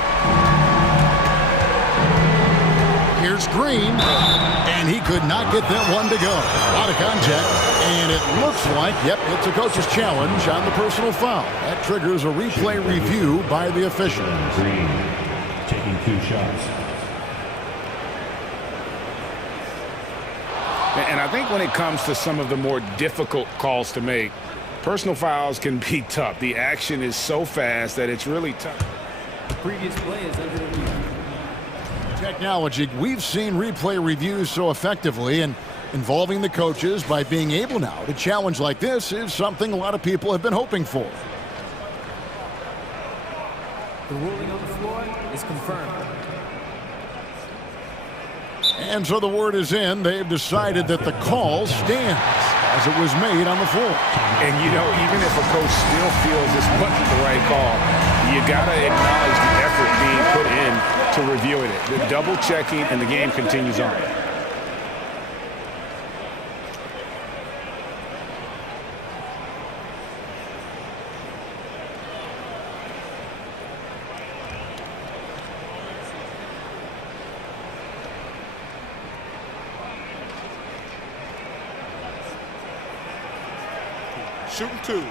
Here's Green, and he could not get that one to go. A lot of contact, and it looks like, yep, it's a coach's challenge on the personal foul. That triggers a replay review by the official. Green taking 2 shots. And I think when it comes to some of the more difficult calls to make, personal fouls can be tough. The action is so fast that it's really tough. The previous play is under review. Technology, we've seen replay reviews so effectively, and involving the coaches by being able now to challenge like this is something a lot of people have been hoping for. The ruling on the floor is confirmed. And so the word is in. They've decided that the call stands as it was made on the floor. And, you know, even if a coach still feels this wasn't the right call, you got to acknowledge the effort being put in to reviewing it. The double checking, and the game continues on. Shooting two.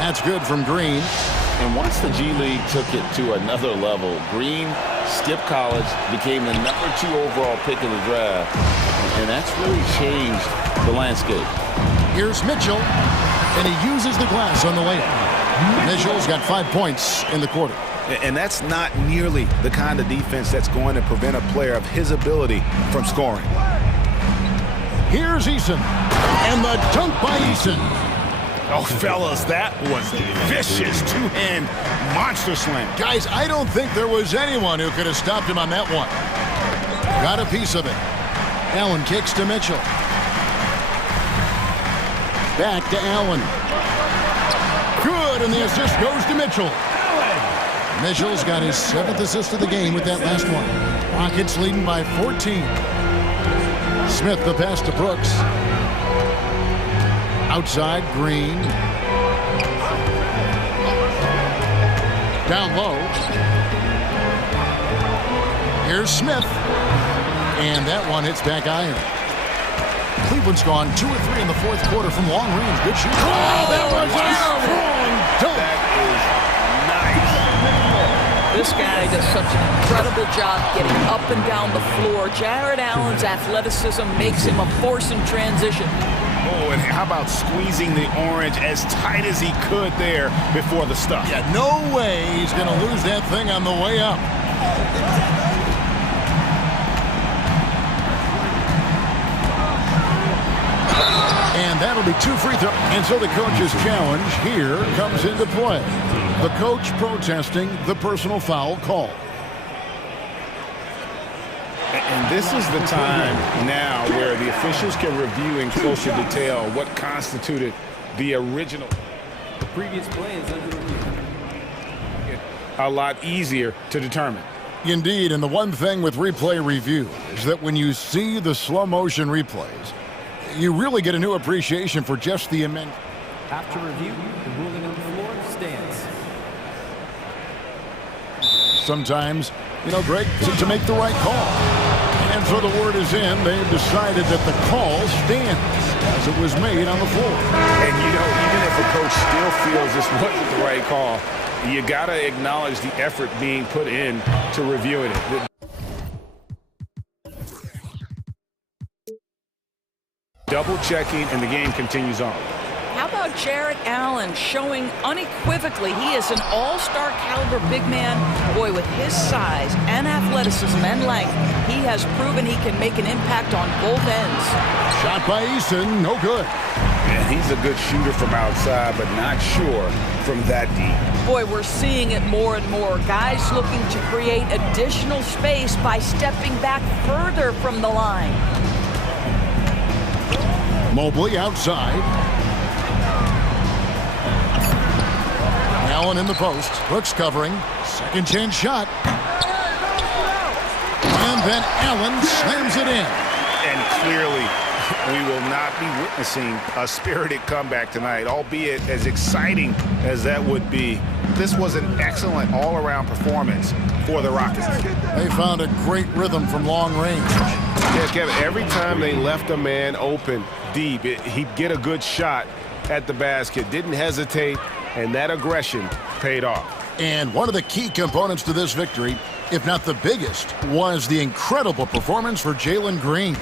That's good from Green. And once the G League took it to another level, Green skipped college, became the #2 overall pick of the draft, and that's really changed the landscape. Here's Mitchell, and he uses the glass on the layup. Mitchell's got 5 points in the quarter. And that's not nearly the kind of defense that's going to prevent a player of his ability from scoring. Here's Eason, and the dunk by Eason. Oh, fellas, that was a vicious two-hand monster slam. Guys, I don't think there was anyone who could have stopped him on that one. Got a piece of it. Allen kicks to Mitchell. Back to Allen. Good, and the assist goes to Mitchell. Mitchell's got his 7th assist of the game with that last one. Rockets leading by 14. Smith the pass to Brooks. Outside, Green. Down low. Here's Smith. And that one hits back iron. Cleveland's gone 2 or 3 in the 4th quarter from long range. Good shooting. Oh, that was a strong dunk. That is nice. This guy does such an incredible job getting up and down the floor. Jared Allen's athleticism makes him a force in transition. Oh, and how about squeezing the orange as tight as he could there before the stuff? Yeah, no way he's going to lose that thing on the way up. And that'll be 2 free throws. And so the coach's challenge here comes into play. The coach protesting the personal foul call. And this is the time now where the officials can review in closer detail what constituted the original. The previous play is under review. A lot easier to determine. Indeed, and the one thing with replay review is that when you see the slow motion replays, you really get a new appreciation for just the immense. After review, the ruling on the floor stands. Sometimes, you know, Greg, to make the right call. And so the word is in. They've decided that the call stands as it was made on the floor. And, you know, even if a coach still feels this wasn't the right call, you got to acknowledge the effort being put in to reviewing it. Double checking, and the game continues on. How about Jared Allen showing unequivocally he is an all-star caliber big man? Boy, with his size and athleticism and length, he has proven he can make an impact on both ends. Shot by Eason, no good. And he's a good shooter from outside, but not sure from that deep. Boy, we're seeing it more and more. Guys looking to create additional space by stepping back further from the line. Mobley outside. Allen in the post. Brooks covering. Second chance shot. And then Allen slams it in. And clearly, we will not be witnessing a spirited comeback tonight, albeit as exciting as that would be. This was an excellent all-around performance for the Rockets. They found a great rhythm from long range. Yeah, Kevin, every time they left a man open deep, he'd get a good shot at the basket, didn't hesitate, and that aggression paid off. And one of the key components to this victory, if not the biggest, was the incredible performance for Jalen Green.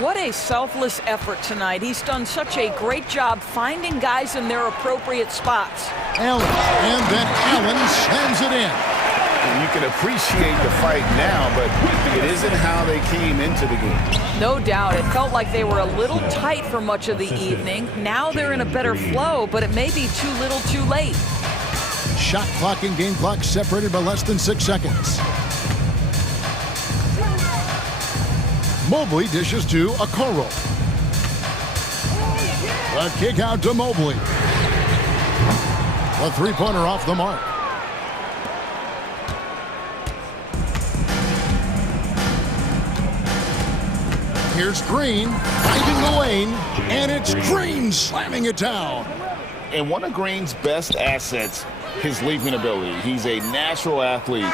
What a selfless effort tonight. He's done such a great job finding guys in their appropriate spots. Allen, and then Allen slams it in. And you can appreciate the fight now, but it isn't how they came into the game. No doubt. It felt like they were a little tight for much of the evening. Now they're in a better flow, but it may be too little too late. Shot clock and game clock separated by less than 6 seconds. Mobley dishes to Okoro. The kick out to Mobley. The three-pointer off the mark. Here's Green, finding the lane, and it's Green slamming it down. And one of Green's best assets, his leaping ability. He's a natural athlete.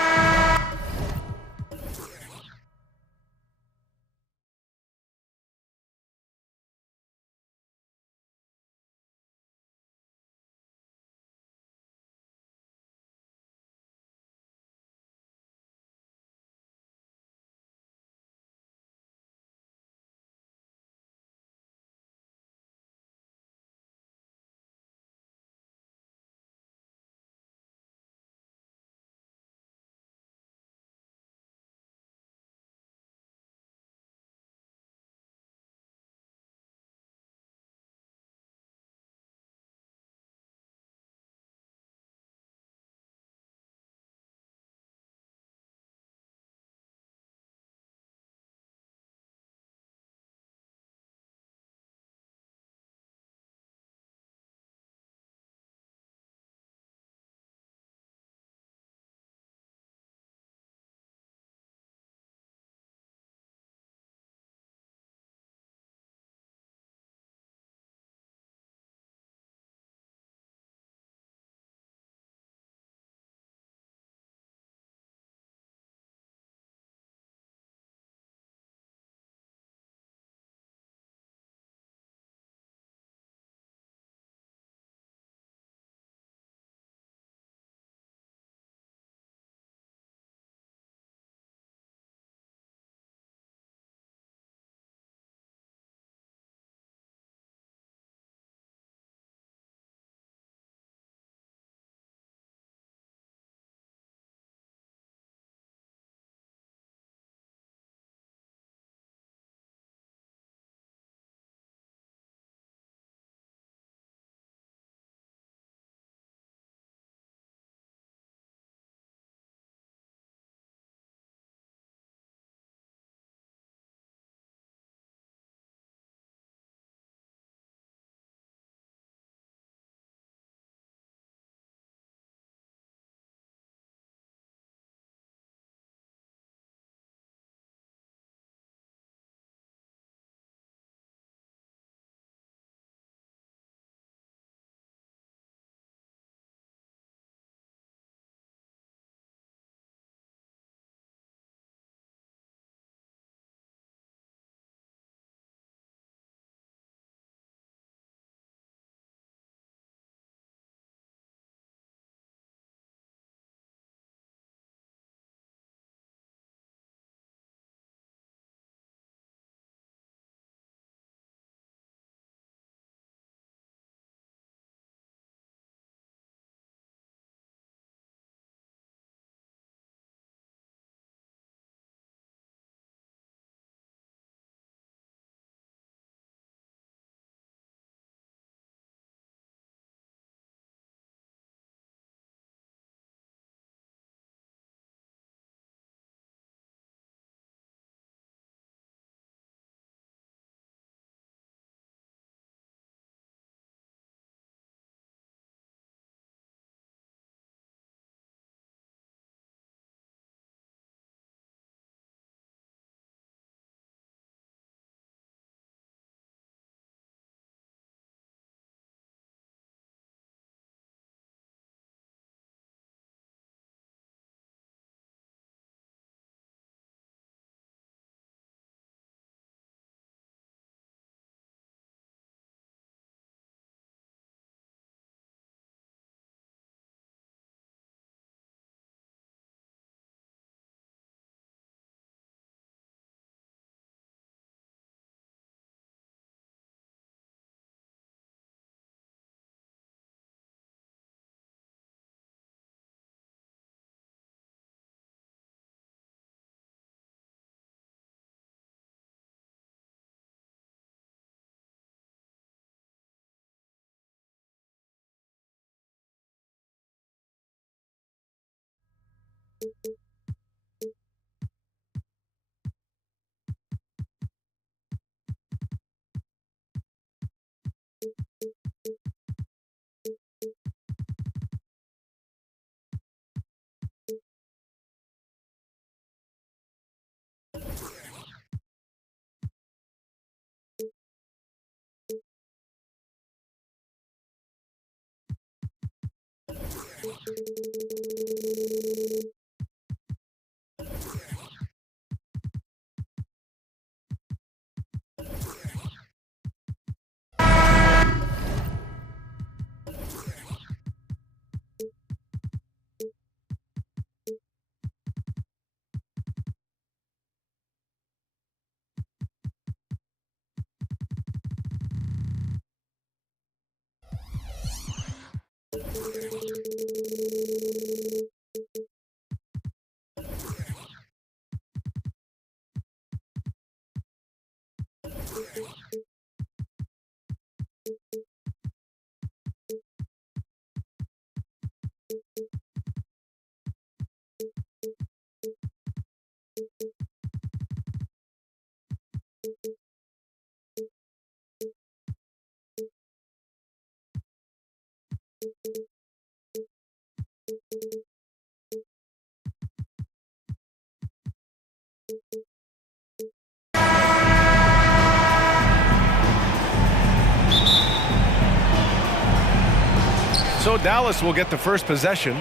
So Dallas will get the first possession.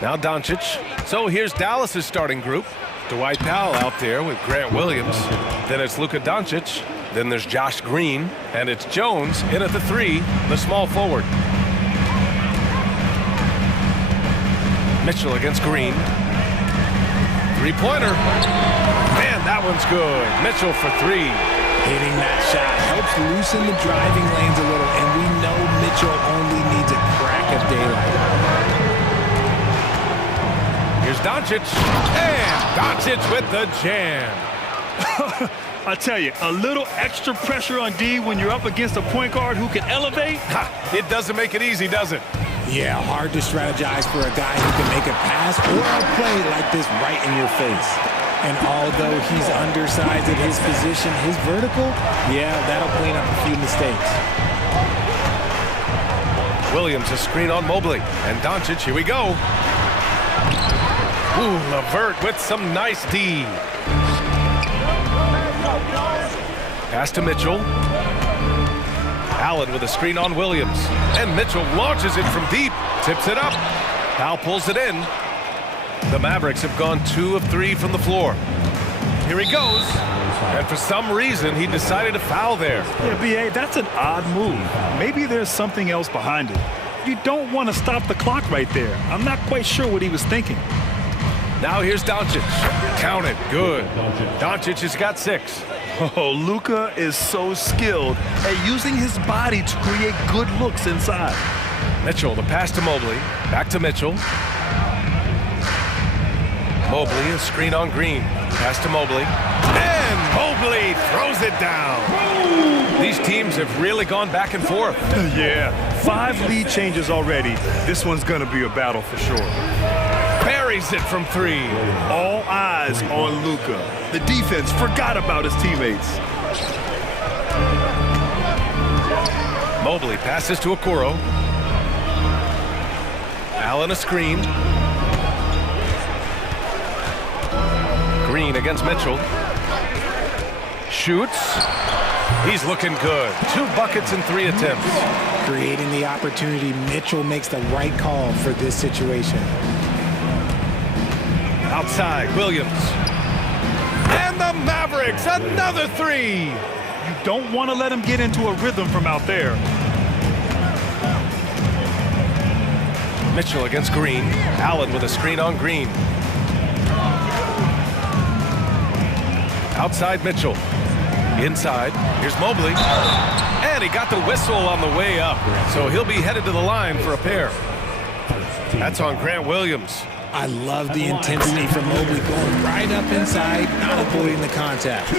Now Doncic. So here's Dallas's starting group. Dwight Powell out there with Grant Williams. Then it's Luka Doncic. Then there's Josh Green. And it's Jones in at the 3, the small forward. Mitchell against Green. Three-pointer. Man, that one's good. Mitchell for 3. Hitting that shot helps loosen the driving lanes a little, and we know Mitchell only needs a crack of daylight. Here's Doncic, and Doncic with the jam. I tell you, a little extra pressure on D when you're up against a point guard who can elevate. It doesn't make it easy, does it? Yeah, hard to strategize for a guy who can make a pass or a play like this right in your face. And although he's undersized at his position, his vertical, yeah, that'll clean up a few mistakes. Williams, a screen on Mobley. And Doncic, here we go. Ooh, LeVert with some nice D. Pass to Mitchell. Allen with a screen on Williams. And Mitchell launches it from deep. Tips it up. Powell pulls it in. The Mavericks have gone 2 of 3 from the floor. Here he goes. And for some reason, he decided to foul there. Yeah, B.A., that's an odd move. Maybe there's something else behind it. You don't want to stop the clock right there. I'm not quite sure what he was thinking. Now here's Doncic. Count it. Good. Doncic has got 6. Oh, Luka is so skilled at using his body to create good looks inside. Mitchell, the pass to Mobley. Back to Mitchell. Mobley, a screen on Green. Pass to Mobley. And Mobley throws it down. These teams have really gone back and forth. Yeah, 5 lead changes already. This one's going to be a battle for sure. Buries it from 3. All eyes on Luka. The defense forgot about his teammates. Mobley passes to Okoro. Allen a screen. Green against Mitchell. Shoots. He's looking good. 2 buckets in 3 attempts. Creating the opportunity, Mitchell makes the right call for this situation. Outside, Williams. And the Mavericks, another 3. You don't want to let him get into a rhythm from out there. Mitchell against Green. Allen with a screen on Green. Outside Mitchell. Inside. Here's Mobley. And he got the whistle on the way up. So he'll be headed to the line for a pair. That's on Grant Williams. I love the intensity from Mobley going right up inside, not avoiding the contact.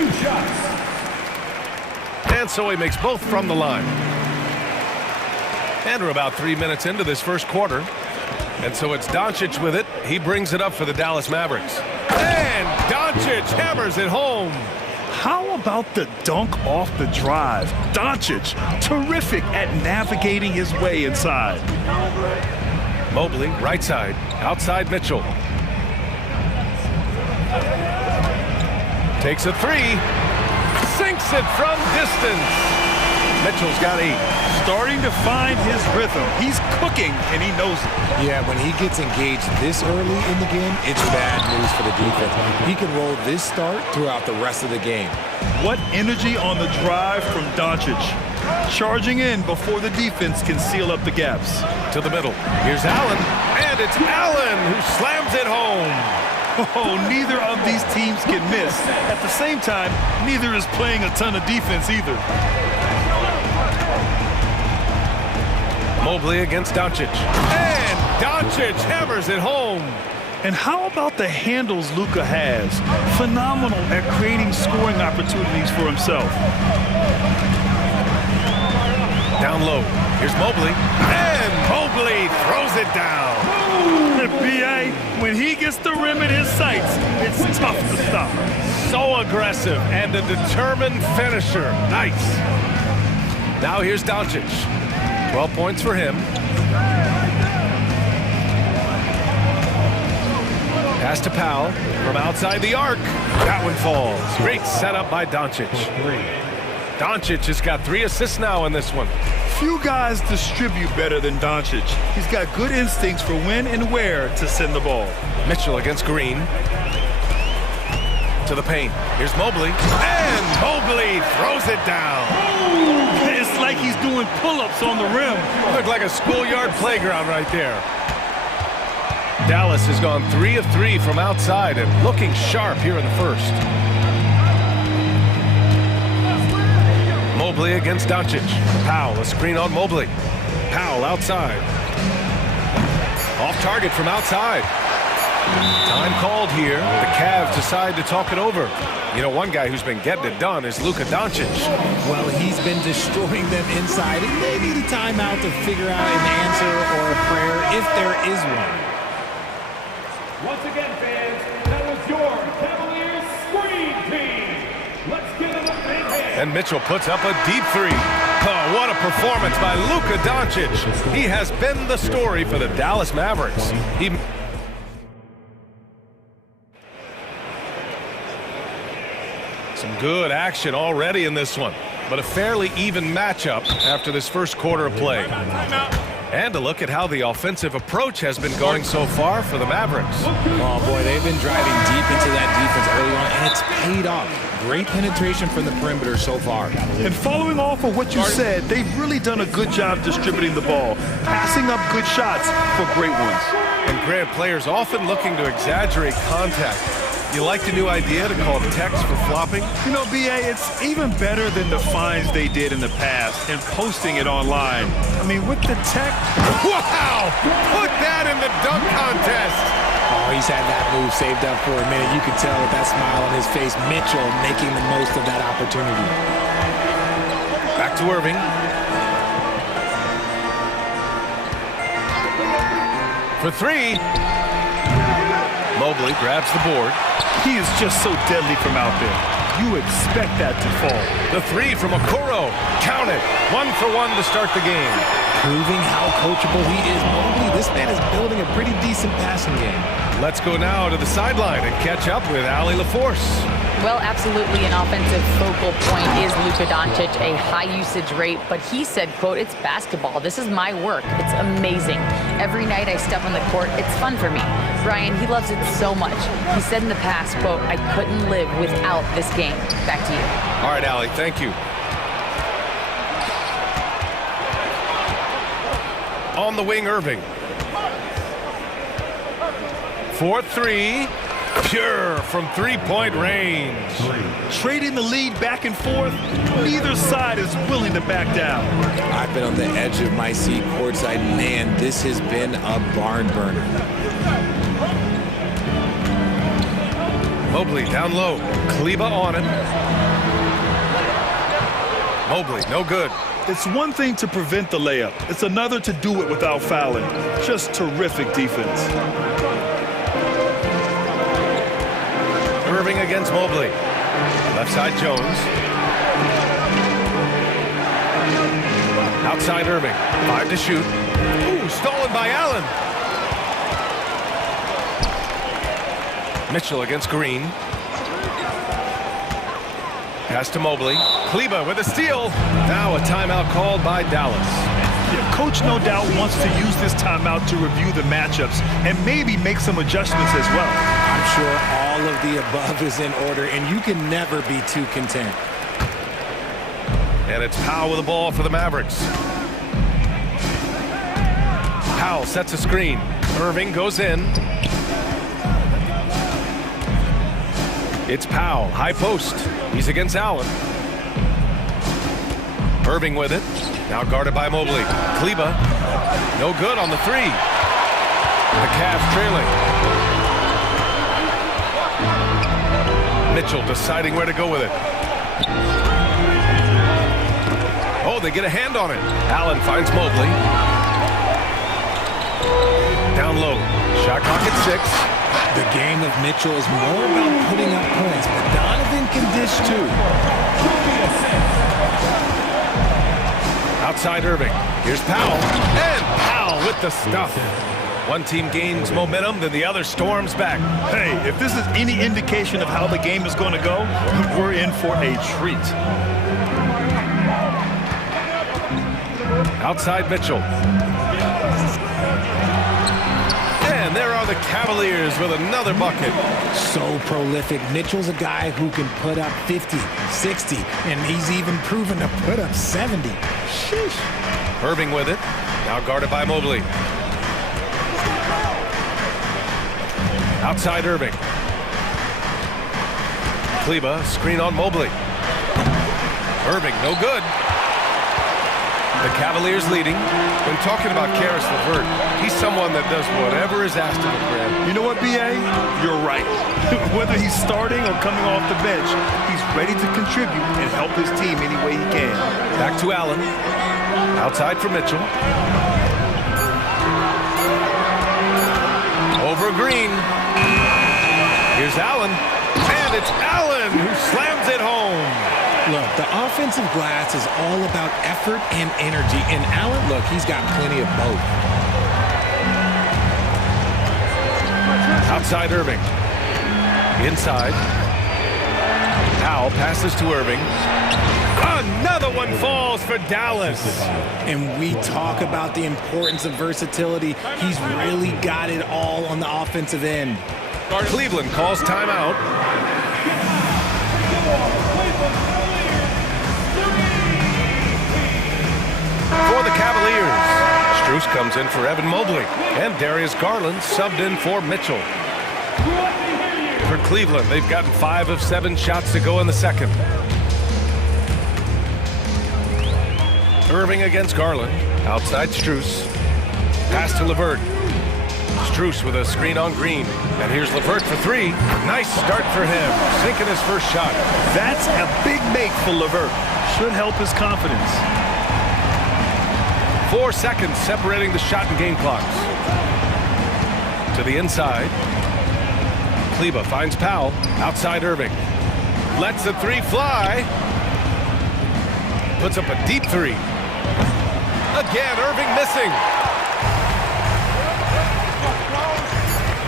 And so he makes both from the line. And we're about 3 minutes into this first quarter. And so it's Doncic with it. He brings it up for the Dallas Mavericks. And Doncic hammers it home. How about the dunk off the drive? Doncic, terrific at navigating his way inside. Mobley, right side, outside Mitchell. Takes a three, sinks it from distance. Mitchell's got 8. Starting to find his rhythm. He's cooking, and he knows it. Yeah, when he gets engaged this early in the game, it's bad news for the defense. He can roll this start throughout the rest of the game. What energy on the drive from Doncic. Charging in before the defense can seal up the gaps. To the middle. Here's Allen, and it's Allen who slams it home. Oh, neither of these teams can miss. At the same time, neither is playing a ton of defense either. Mobley against Doncic. And Doncic hammers it home. And how about the handles Luka has? Phenomenal at creating scoring opportunities for himself. Down low. Here's Mobley. And Mobley throws it down. B.A., when he gets the rim in his sights, it's tough to stop. So aggressive and a determined finisher. Nice. Now here's Doncic. 12 points for him. Pass to Powell from outside the arc. That one falls. Great setup by Doncic. Doncic has got 3 assists now in this one. Few guys distribute better than Doncic. He's got good instincts for when and where to send the ball. Mitchell against Green. To the paint. Here's Mobley. And Mobley throws it down. It's like he's doing pull-ups on the rim. Looked like a schoolyard playground right there. Dallas has gone 3 of 3 from outside and looking sharp here in the first. Mobley against Doncic. Powell, a screen on Mobley. Powell outside. Off target from outside. Time called here. The Cavs decide to talk it over. You know, one guy who's been getting it done is Luka Doncic. Well, he's been destroying them inside. He may need a timeout to figure out an answer or a prayer if there is one. Once again, fans, that was your Cavaliers screen team. Let's give it a big hand. And Mitchell puts up a deep 3. Oh, what a performance by Luka Doncic. He has been the story for the Dallas Mavericks. Some good action already in this one, but a fairly even matchup after this first quarter of play. And a look at how the offensive approach has been going so far for the Mavericks. Oh, boy, they've been driving deep into that defense early on, and it's paid off. Great penetration from the perimeter so far. And following off of what you said, they've really done a good job distributing the ball, passing up good shots for great ones. And Grant, players often looking to exaggerate contact. You like the new idea to call text for flopping? You know, B.A., it's even better than the fines they did in the past and posting it online. I mean, with the tech... Wow! Put that in the dunk contest! Oh, he's had that move saved up for a minute. You could tell with that smile on his face. Mitchell making the most of that opportunity. Back to Irving. For 3. Mobley grabs the board. He is just so deadly from out there. You expect that to fall. The 3 from Okoro. Count it. 1 for 1 to start the game. Proving how coachable he is. Mobley, this man is building a pretty decent passing game. Let's go now to the sideline and catch up with Allie LaForce. Well, absolutely an offensive focal point is Luka Doncic, a high usage rate, but he said, quote, "It's basketball. This is my work. It's amazing. Every night I step on the court, it's fun for me." Brian, he loves it so much. He said in the past, quote, "I couldn't live without this game." Back to you. All right, Allie, thank you. On the wing, Irving. 4-3. Pure from three-point range. Trading the lead back and forth, neither side is willing to back down. I've been on the edge of my seat courtside. Man, this has been a barn burner. Mobley down low. Kleba on it. Mobley, no good. It's one thing to prevent the layup. It's another to do it without fouling. Just terrific defense. Irving against Mobley. Left side Jones. Outside Irving. 5 to shoot. Ooh, stolen by Allen. Mitchell against Green. Pass to Mobley. Kleba with a steal. Now a timeout called by Dallas. Yeah, Coach no doubt wants to use this timeout to review the matchups and maybe make some adjustments as well. I'm sure all of the above is in order, and you can never be too content. And it's Powell with the ball for the Mavericks. Powell sets a screen. Irving goes in. It's Powell, high post. He's against Allen. Irving with it. Now guarded by Mobley. Kleba, no good on the three. The Cavs trailing. Mitchell deciding where to go with it. Oh, they get a hand on it. Allen finds Mobley. Down low. Shot clock at 6. The game of Mitchell is more about putting up points, but Donovan can dish too. Outside Irving. Here's Powell. And Powell with the stuff. One team gains momentum, then the other storms back. Hey, if this is any indication of how the game is going to go, we're in for a treat. Outside Mitchell. And there are the Cavaliers with another bucket. So prolific. Mitchell's a guy who can put up 50, 60, and he's even proven to put up 70. Sheesh. Irving with it. Now guarded by Mobley. Outside Irving. Kleba, screen on Mobley. Irving, no good. The Cavaliers leading. When talking about Karis LeVert, he's someone that does whatever is asked of him, Graham. You know what, B.A.? You're right. Whether he's starting or coming off the bench, he's ready to contribute and help his team any way he can. Back to Allen. Outside for Mitchell. Over Green. Here's Allen. And it's Allen who slams it home. Look, the offensive glass is all about effort and energy. And Allen, look, he's got plenty of both. Outside Irving. Inside. Powell passes to Irving. Another one falls for Dallas. And we talk about the importance of versatility. He's really got it all on the offensive end. Cleveland calls timeout. For the Cavaliers, Strus comes in for Evan Mobley, and Darius Garland subbed in for Mitchell. For Cleveland, they've gotten 5 of 7 shots to go in the second. Irving against Garland, outside Strus. Pass to LeVert. Strus with a screen on Green, and here's LeVert for 3. Nice start for him, sinking his first shot. That's a big make for LeVert. Should help his confidence. 4 seconds separating the shot and game clocks. To the inside. Kleba finds Powell. Outside Irving. Lets the 3 fly. Puts up a deep 3. Again, Irving missing.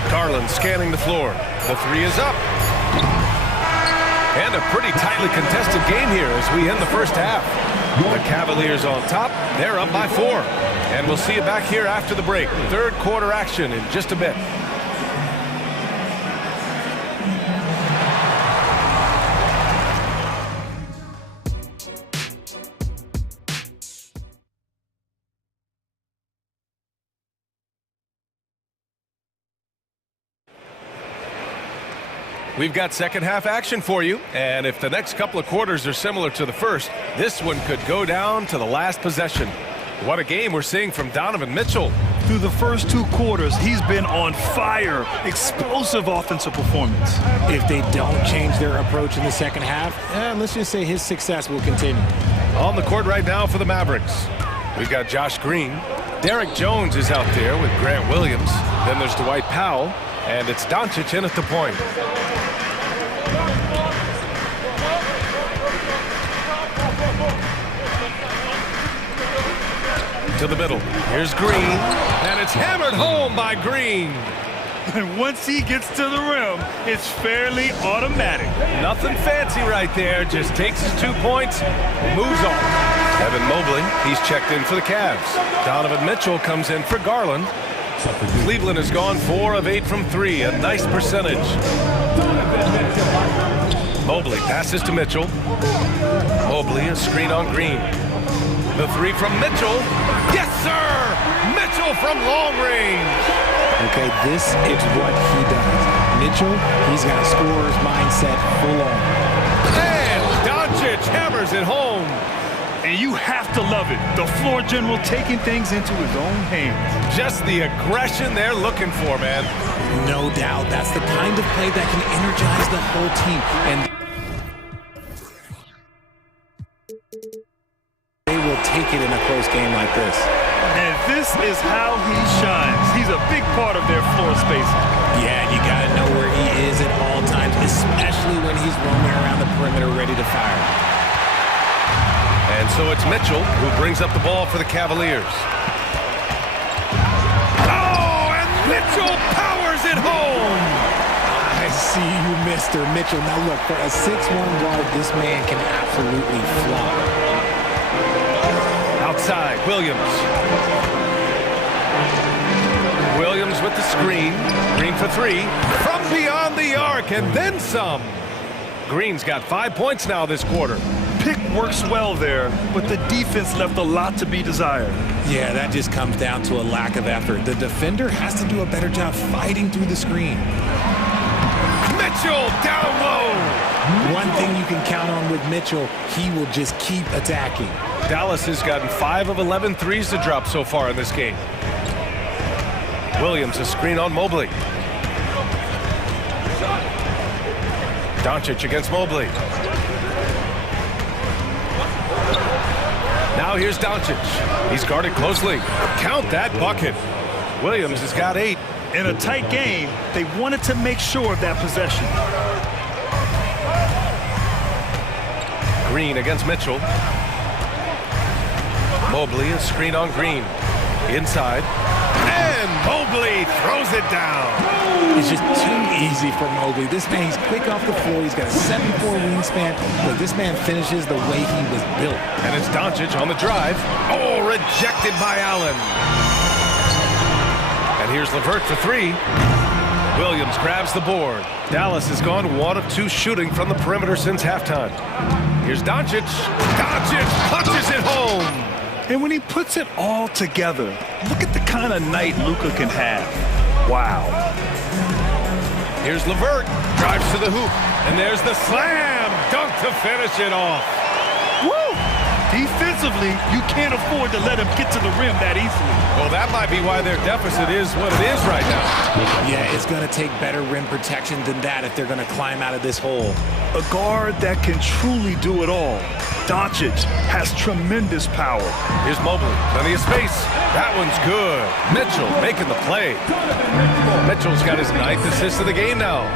Garland scanning the floor. The 3 is up. And a pretty tightly contested game here as we end the first half. The Cavaliers on top. They're up by 4. And we'll see you back here after the break. Third quarter action in just a bit. We've got second half action for you, and if the next couple of quarters are similar to the first, this one could go down to the last possession. What a game we're seeing from Donovan Mitchell. Through the first 2 quarters, he's been on fire. Explosive offensive performance. If they don't change their approach in the second half, let's just say his success will continue. On the court right now for the Mavericks, we've got Josh Green. Derek Jones is out there with Grant Williams. Then there's Dwight Powell, and it's Doncic in at the point. To the middle. Here's Green, and it's hammered home by Green. And once he gets to the rim, it's fairly automatic. Nothing fancy right there. Just takes his 2 points, moves on. Evan Mobley, he's checked in for the Cavs. Donovan Mitchell comes in for Garland. Cleveland has gone 4 of 8 from 3, a nice percentage. Mobley passes to Mitchell. Mobley, a screen on Green. The 3 from Mitchell. Yes, sir! Mitchell from long range. Okay, this is what he does. Mitchell, he's got a scorer's mindset full on. And Doncic hammers it home. And you have to love it. The floor general taking things into his own hands. Just the aggression they're looking for, man. No doubt. That's the kind of play that can energize the whole team. And they will take it in a close game like this. And this is how he shines. He's a big part of their floor space. Yeah, you got to know where he is at all times, especially when he's roaming around the perimeter ready to fire. And so it's Mitchell who brings up the ball for the Cavaliers. Oh, and Mitchell powers it home! I see you, Mr. Mitchell. Now look, for a 6'1" guard, this man can absolutely fly. Outside, Williams. Williams with the screen. Green for 3. From beyond the arc, and then some. Green's got 5 points now this quarter. Pick works well there, but the defense left a lot to be desired. Yeah, that just comes down to a lack of effort. The defender has to do a better job fighting through the screen. Mitchell down low. One thing you can count on with Mitchell, he will just keep attacking. Dallas has gotten 5 of 11 threes to drop so far in this game. Williams a screen on Mobley. Doncic against Mobley. Now here's Doncic. He's guarded closely. Count that bucket. Williams has got 8. In a tight game, they wanted to make sure of that possession. Green against Mitchell. Mobley a screen on Green. Inside. And Mobley throws it down. It's just too easy for Mobley. This man, he's quick off the floor. He's got a 7'4" wingspan, but this man finishes the way he was built. And it's Doncic on the drive. Oh, rejected by Allen. And here's LeVert for 3. Williams grabs the board. Dallas has gone 1 of 2 shooting from the perimeter since halftime. Here's Doncic. Doncic punches it home. And when he puts it all together, look at the kind of night Luka can have. Wow. Here's LeVert, drives to the hoop, and there's the slam dunk to finish it off. Woo! Defensively, you can't afford to let him get to the rim that easily. Well, that might be why their deficit is what it is right now. Yeah, it's going to take better rim protection than that if they're going to climb out of this hole. A guard that can truly do it all. Doncic has tremendous power. Here's Mobley, plenty of space. That one's good. Mitchell making the play. Mitchell's got his 9th assist of the game now.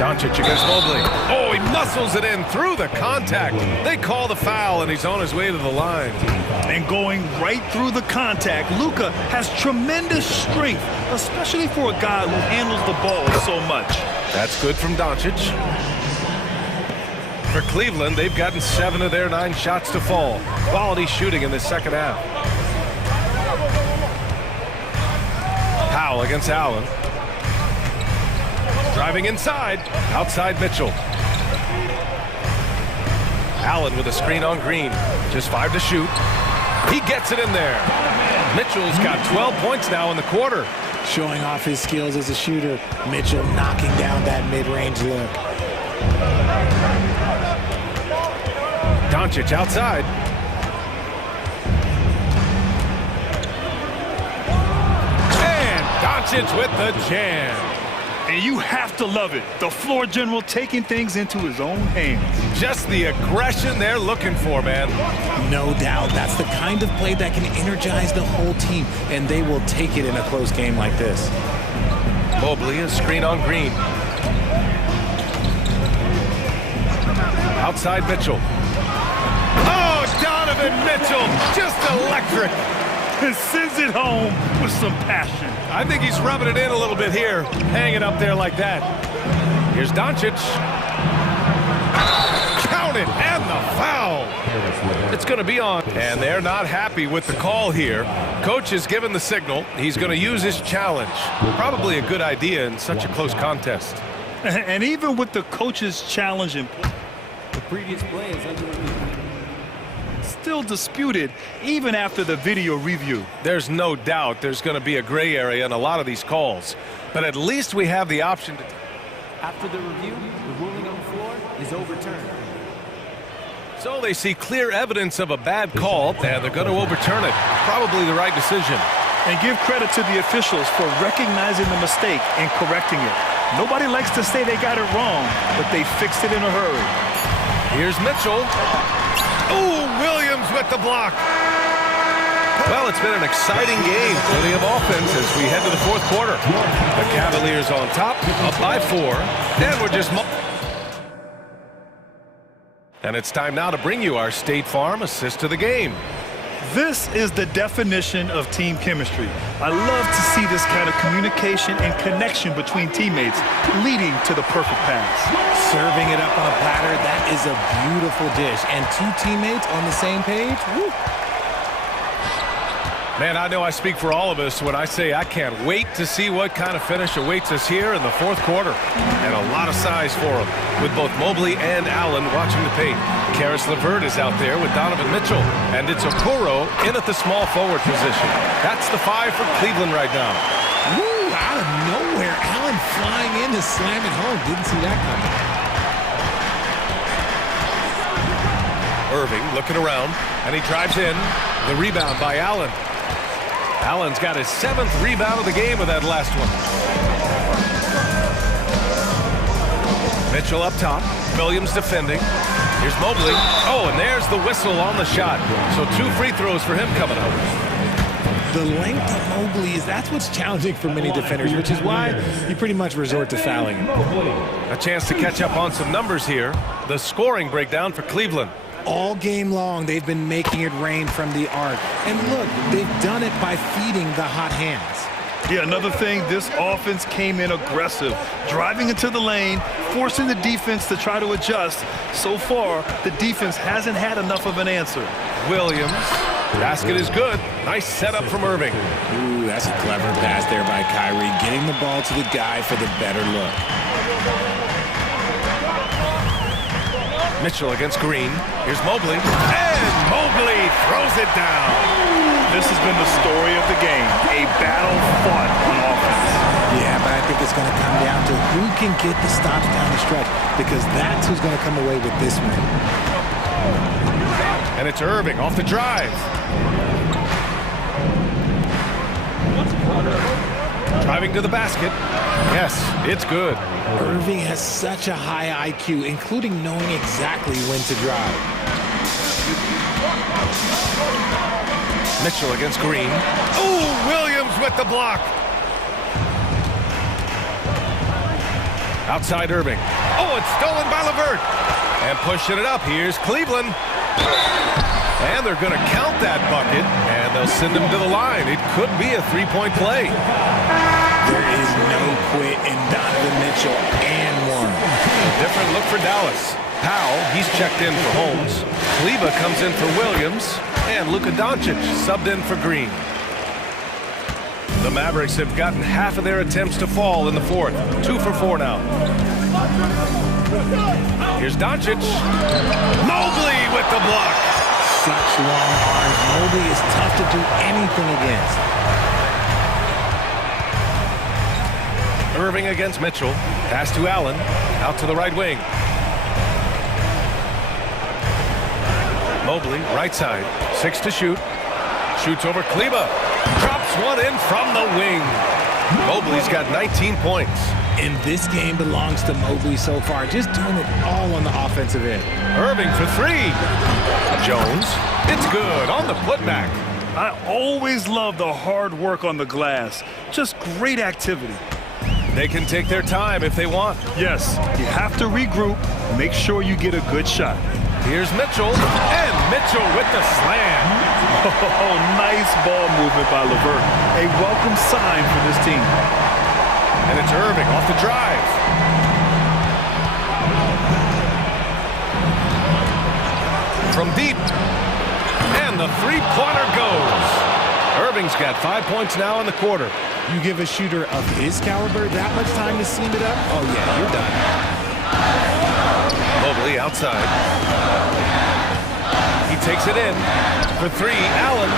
Doncic against Mobley. Oh, he muscles it in through the contact. They call the foul, and he's on his way to the line. And going right through the contact, Luka has tremendous strength, especially for a guy who handles the ball so much. That's good from Doncic. For Cleveland, they've gotten 7 of their 9 shots to fall. Quality shooting in the second half. Powell against Allen. Driving inside. Outside Mitchell. Allen with a screen on Green. Just 5 to shoot. He gets it in there. Mitchell's got 12 points now in the quarter. Showing off his skills as a shooter. Mitchell knocking down that mid-range look. Doncic outside. Doncic with the jam. And you have to love it. The floor general taking things into his own hands. Just the aggression they're looking for, man. No doubt. That's the kind of play that can energize the whole team, and they will take it in a close game like this. Mobley, a screen on Green. Outside Mitchell. Oh, Donovan Mitchell, just electric. Sends it home with some passion. I think he's rubbing it in a little bit here, hanging up there like that. Here's Doncic. Count it, and the foul. It's going to be on, and they're not happy with the call here. Coach has given the signal. He's going to use his challenge. Probably a good idea in such a close contest. And even with the coach's challenge in play, The previous play is under review. still disputed even after the video review. There's no doubt there's going to be a gray area in a lot of these calls, but at least we have the option to... After the review, the ruling on the floor is overturned. So they see clear evidence of a bad call, and they're going to overturn it. Probably the right decision. And give credit to the officials for recognizing the mistake and correcting it. Nobody likes to say they got it wrong, but they fixed it in a hurry. Here's Mitchell. Ooh, Williams with the block. Well, it's been an exciting game. Plenty of offense as we head to the fourth quarter. The Cavaliers on top, up by 4. And we're just... And it's time now to bring you our State Farm assist to the game. This is the definition of team chemistry. I love to see this kind of communication and connection between teammates leading to the perfect pass. Serving it up on a platter, that is a beautiful dish. And two teammates on the same page, woo. Man, I know I speak for all of us when I say I can't wait to see what kind of finish awaits us here in the fourth quarter. And a lot of size for them, with both Mobley and Allen watching the paint. Karis LeVert is out there with Donovan Mitchell, and it's Okoro in at the small forward position. That's the 5 for Cleveland right now. Woo, out of nowhere, Allen flying in to slam it home. Didn't see that coming. Irving looking around, and he drives in. The rebound by Allen. Allen's got his 7th rebound of the game with that last one. Mitchell up top. Williams defending. Here's Mobley. Oh, and there's the whistle on the shot. So 2 free throws for him coming up. The length of Mobley that's what's challenging for many defenders, which is why you pretty much resort to fouling him. A chance to catch up on some numbers here. The scoring breakdown for Cleveland. All game long, they've been making it rain from the arc. And look, they've done it by feeding the hot hands. Yeah, another thing, this offense came in aggressive, driving into the lane, forcing the defense to try to adjust. So far, the defense hasn't had enough of an answer. Williams, basket is good. Nice setup from Irving. Ooh, that's a clever pass there by Kyrie, getting the ball to the guy for the better look. Mitchell against Green. Here's Mobley. And Mobley throws it down. This has been the story of the game. A battle fought on offense. Yeah, but I think it's going to come down to who can get the stops down the stretch, because that's who's going to come away with this one. And it's Irving off the drive. Driving to the basket. Yes, it's good. Irving has such a high IQ, including knowing exactly when to drive. Mitchell against Green. Oh, Williams with the block. Outside Irving. Oh, it's stolen by LeVert. And pushing it up. Here's Cleveland. And they're going to count that bucket, and they'll send him to the line. It could be a 3-point play. There is no quit in Donovan Mitchell, and one. Different look for Dallas. Powell, he's checked in for Holmes. Kleba comes in for Williams, and Luka Doncic subbed in for Green. The Mavericks have gotten half of their attempts to fall in the fourth. 2 for 4 now. Here's Doncic. Mobley with the block. Such long arms. Mobley is tough to do anything against. Irving against Mitchell. Pass to Allen. Out to the right wing. Mobley, right side. 6 to shoot. Shoots over Kleba. Drops one in from the wing. Mobley's got 19 points. And this game belongs to Mobley so far, just doing it all on the offensive end. Irving for three. Jones, it's good on the putback. I always love the hard work on the glass. Just great activity. They can take their time if they want. Yes, you have to regroup, make sure you get a good shot. Here's Mitchell, and Mitchell with the slam. Oh, nice ball movement by LeVert. A welcome sign for this team. And it's Irving off the drive. From deep. And the three-pointer goes. Irving's got 5 points now in the quarter. You give a shooter of his caliber that much time to seam it up? Oh, yeah, you're done. Mobley outside. He takes it in. For three, Allen.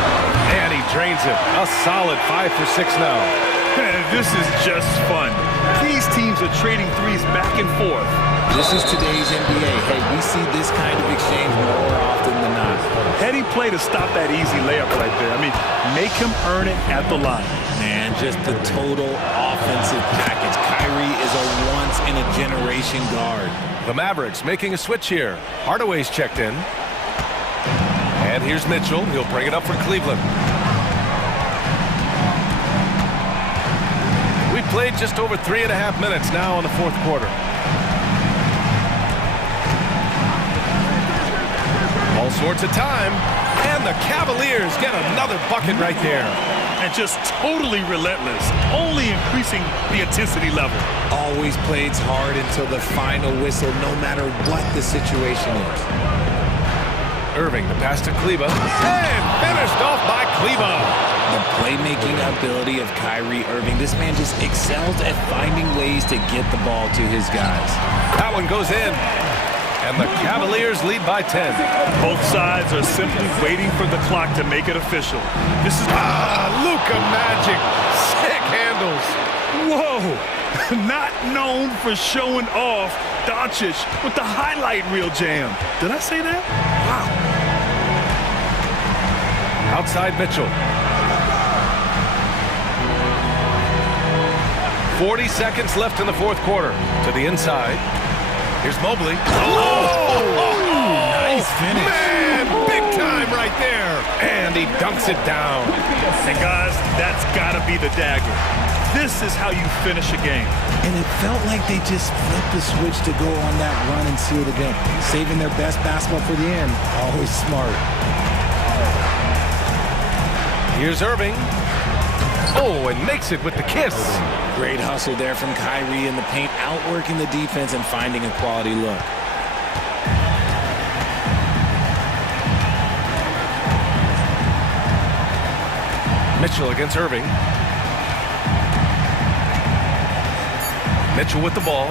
And he drains it. A solid 5 for 6 now. This is just fun. These teams are trading threes back and forth. This is today's NBA. Hey, we see this kind of exchange more often than not. Heady play to stop that easy layup right there. I mean, make him earn it at the line. Man, just the total offensive package. Kyrie is a once-in-a-generation guard. The Mavericks making a switch here. Hardaway's checked in. And here's Mitchell. He'll bring it up for Cleveland. We played just over 3.5 minutes now in the fourth quarter. All sorts of time. And the Cavaliers get another bucket right there. And just totally relentless, only increasing the intensity level. Always plays hard until the final whistle, no matter what the situation is. Irving, the pass to Kleba. And finished off by Kleba. The playmaking ability of Kyrie Irving. This man just excels at finding ways to get the ball to his guys. That one goes in. And the Cavaliers lead by 10. Both sides are simply waiting for the clock to make it official. This is... Luka Magic. Sick handles. Whoa. Not known for showing off, Doncic with the highlight reel jam. Did I say that? Wow. Outside Mitchell. 40 seconds left in the fourth quarter. To the inside. Here's Mobley. Nice finish. Man, big time right there. And he dunks it down. And guys, that's got to be the dagger. This is how you finish a game. And it felt like they just flipped the switch to go on that run and seal the game. Saving their best basketball for the end. Always smart. Here's Irving. Oh, and makes it with the kiss. Great hustle there from Kyrie in the paint, outworking the defense and finding a quality look. Mitchell against Irving. Mitchell with the ball.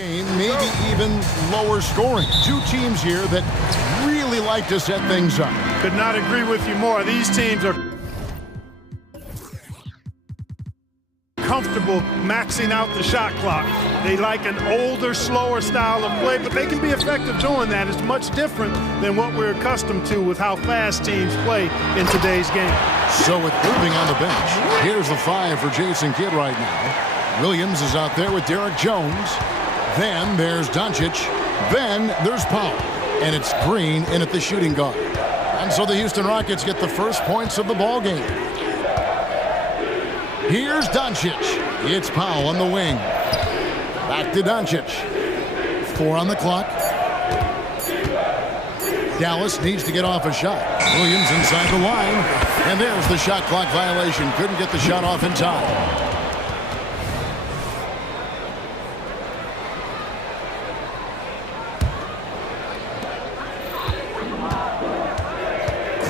Game, maybe even lower scoring. Two teams here that really like to set things up. Could not agree with you more. These teams are comfortable maxing out the shot clock. They like an older, slower style of play, but they can be effective doing that. It's much different than what we're accustomed to with how fast teams play in today's game. So with Irving on the bench, here's the 5 for Jason Kidd right now. Williams is out there with Derek Jones. Then there's Doncic. Then there's Powell. And it's Green in at the shooting guard. And so the Houston Rockets get the first points of the ball game. Here's Doncic. It's Powell on the wing. Back to Doncic. 4 on the clock. Dallas needs to get off a shot. Williams inside the line. And there's the shot clock violation. Couldn't get the shot off in time.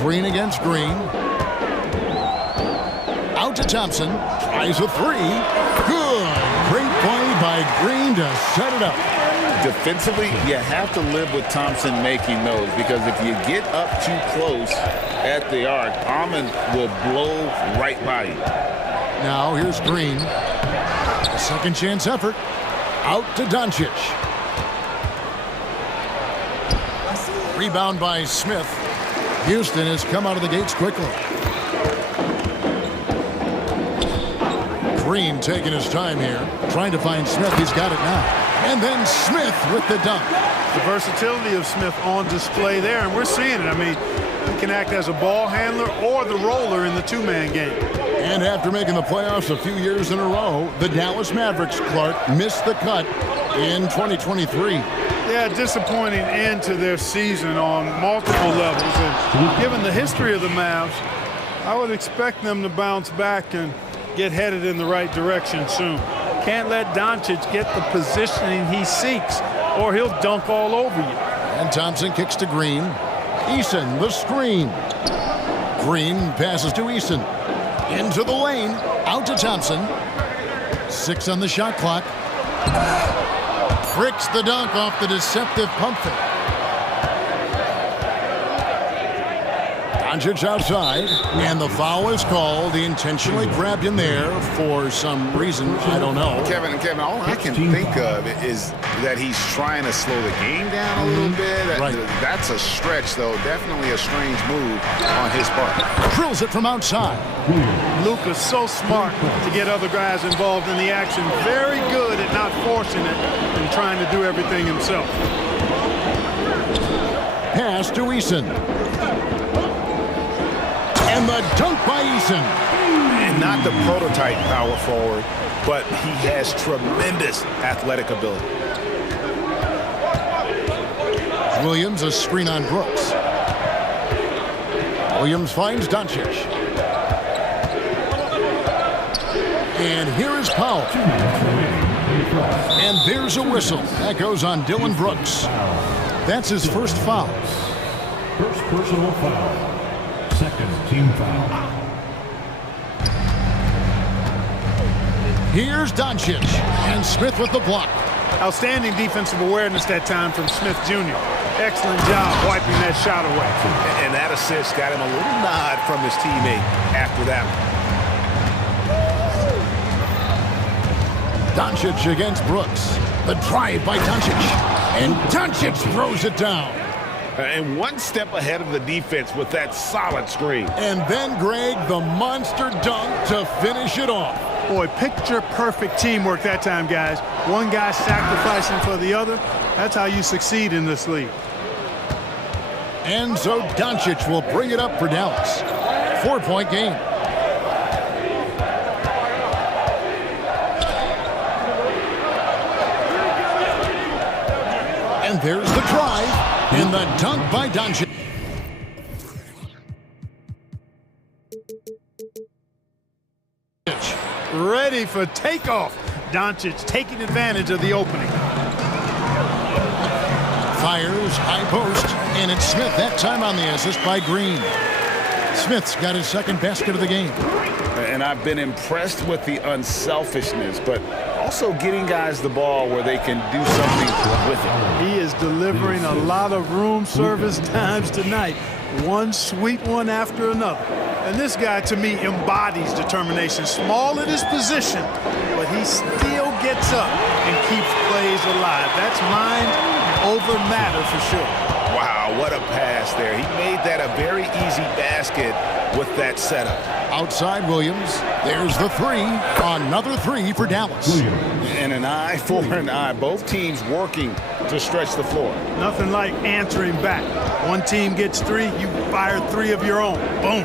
Green against Green. Out to Thompson. Tries a 3. Good. Great play by Green to set it up. Defensively, you have to live with Thompson making those, because if you get up too close at the arc, Almond will blow right by you. Now here's Green. A second chance effort. Out to Doncic. Rebound by Smith. Houston has come out of the gates quickly. Green taking his time here, trying to find Smith. He's got it now. And then Smith with the dunk. The versatility of Smith on display there, and we're seeing it. I mean, he can act as a ball handler or the roller in the two-man game. And after making the playoffs a few years in a row, the Dallas Mavericks, Clark, missed the cut in 2023. Yeah, disappointing end to their season on multiple levels. And given the history of the Mavs, I would expect them to bounce back and get headed in the right direction soon. Can't let Doncic get the positioning he seeks, or he'll dunk all over you. And Thompson kicks to Green. Eason, the screen. Green passes to Eason. Into the lane. Out to Thompson. 6 on the shot clock. Bricks the dunk off the deceptive pump fake. Doncic outside, and the foul is called. He intentionally grabbed him there for some reason. I don't know. Kevin, all I can think of is that he's trying to slow the game down a little bit. Right. That's a stretch, though. Definitely a strange move on his part. Drills it from outside. Luka's so smart to get other guys involved in the action. Very good at not forcing it and trying to do everything himself. Pass to Eason. And the dunk by Eason. And not the prototype power forward, but he has tremendous athletic ability. Williams, a screen on Brooks. Williams finds Doncic. And here is Powell. And there's a whistle. That goes on Dylan Brooks. That's his first foul. First personal foul. Second team foul. Here's Doncic. And Smith with the block. Outstanding defensive awareness that time from Smith Jr. Excellent job wiping that shot away. And that assist got him a little nod from his teammate after that one. Doncic against Brooks. The drive by Doncic. And Doncic throws it down. And one step ahead of the defense with that solid screen. And then, Greg, the monster dunk to finish it off. Boy, picture-perfect teamwork that time, guys. One guy sacrificing for the other. That's how you succeed in this league. And so Doncic will bring it up for Dallas. 4-point game. And there's the drive. And the dunk by Doncic. Ready for takeoff. Doncic taking advantage of the opening. Fires, high post, and it's Smith that time on the assist by Green. Smith's got his second basket of the game. And I've been impressed with the unselfishness, but also getting guys the ball where they can do something with it. He is delivering a lot of room service times tonight. One sweet one after another. And this guy, to me, embodies determination. Small at his position, but he still gets up and keeps plays alive. That's mind over matter for sure. Wow, what a pass there. He made that a very easy basket with that setup. Outside Williams, there's the three. Another three for Dallas. And an eye for an eye. Both teams working to stretch the floor. Nothing like answering back. One team gets three, you fire three of your own. Boom.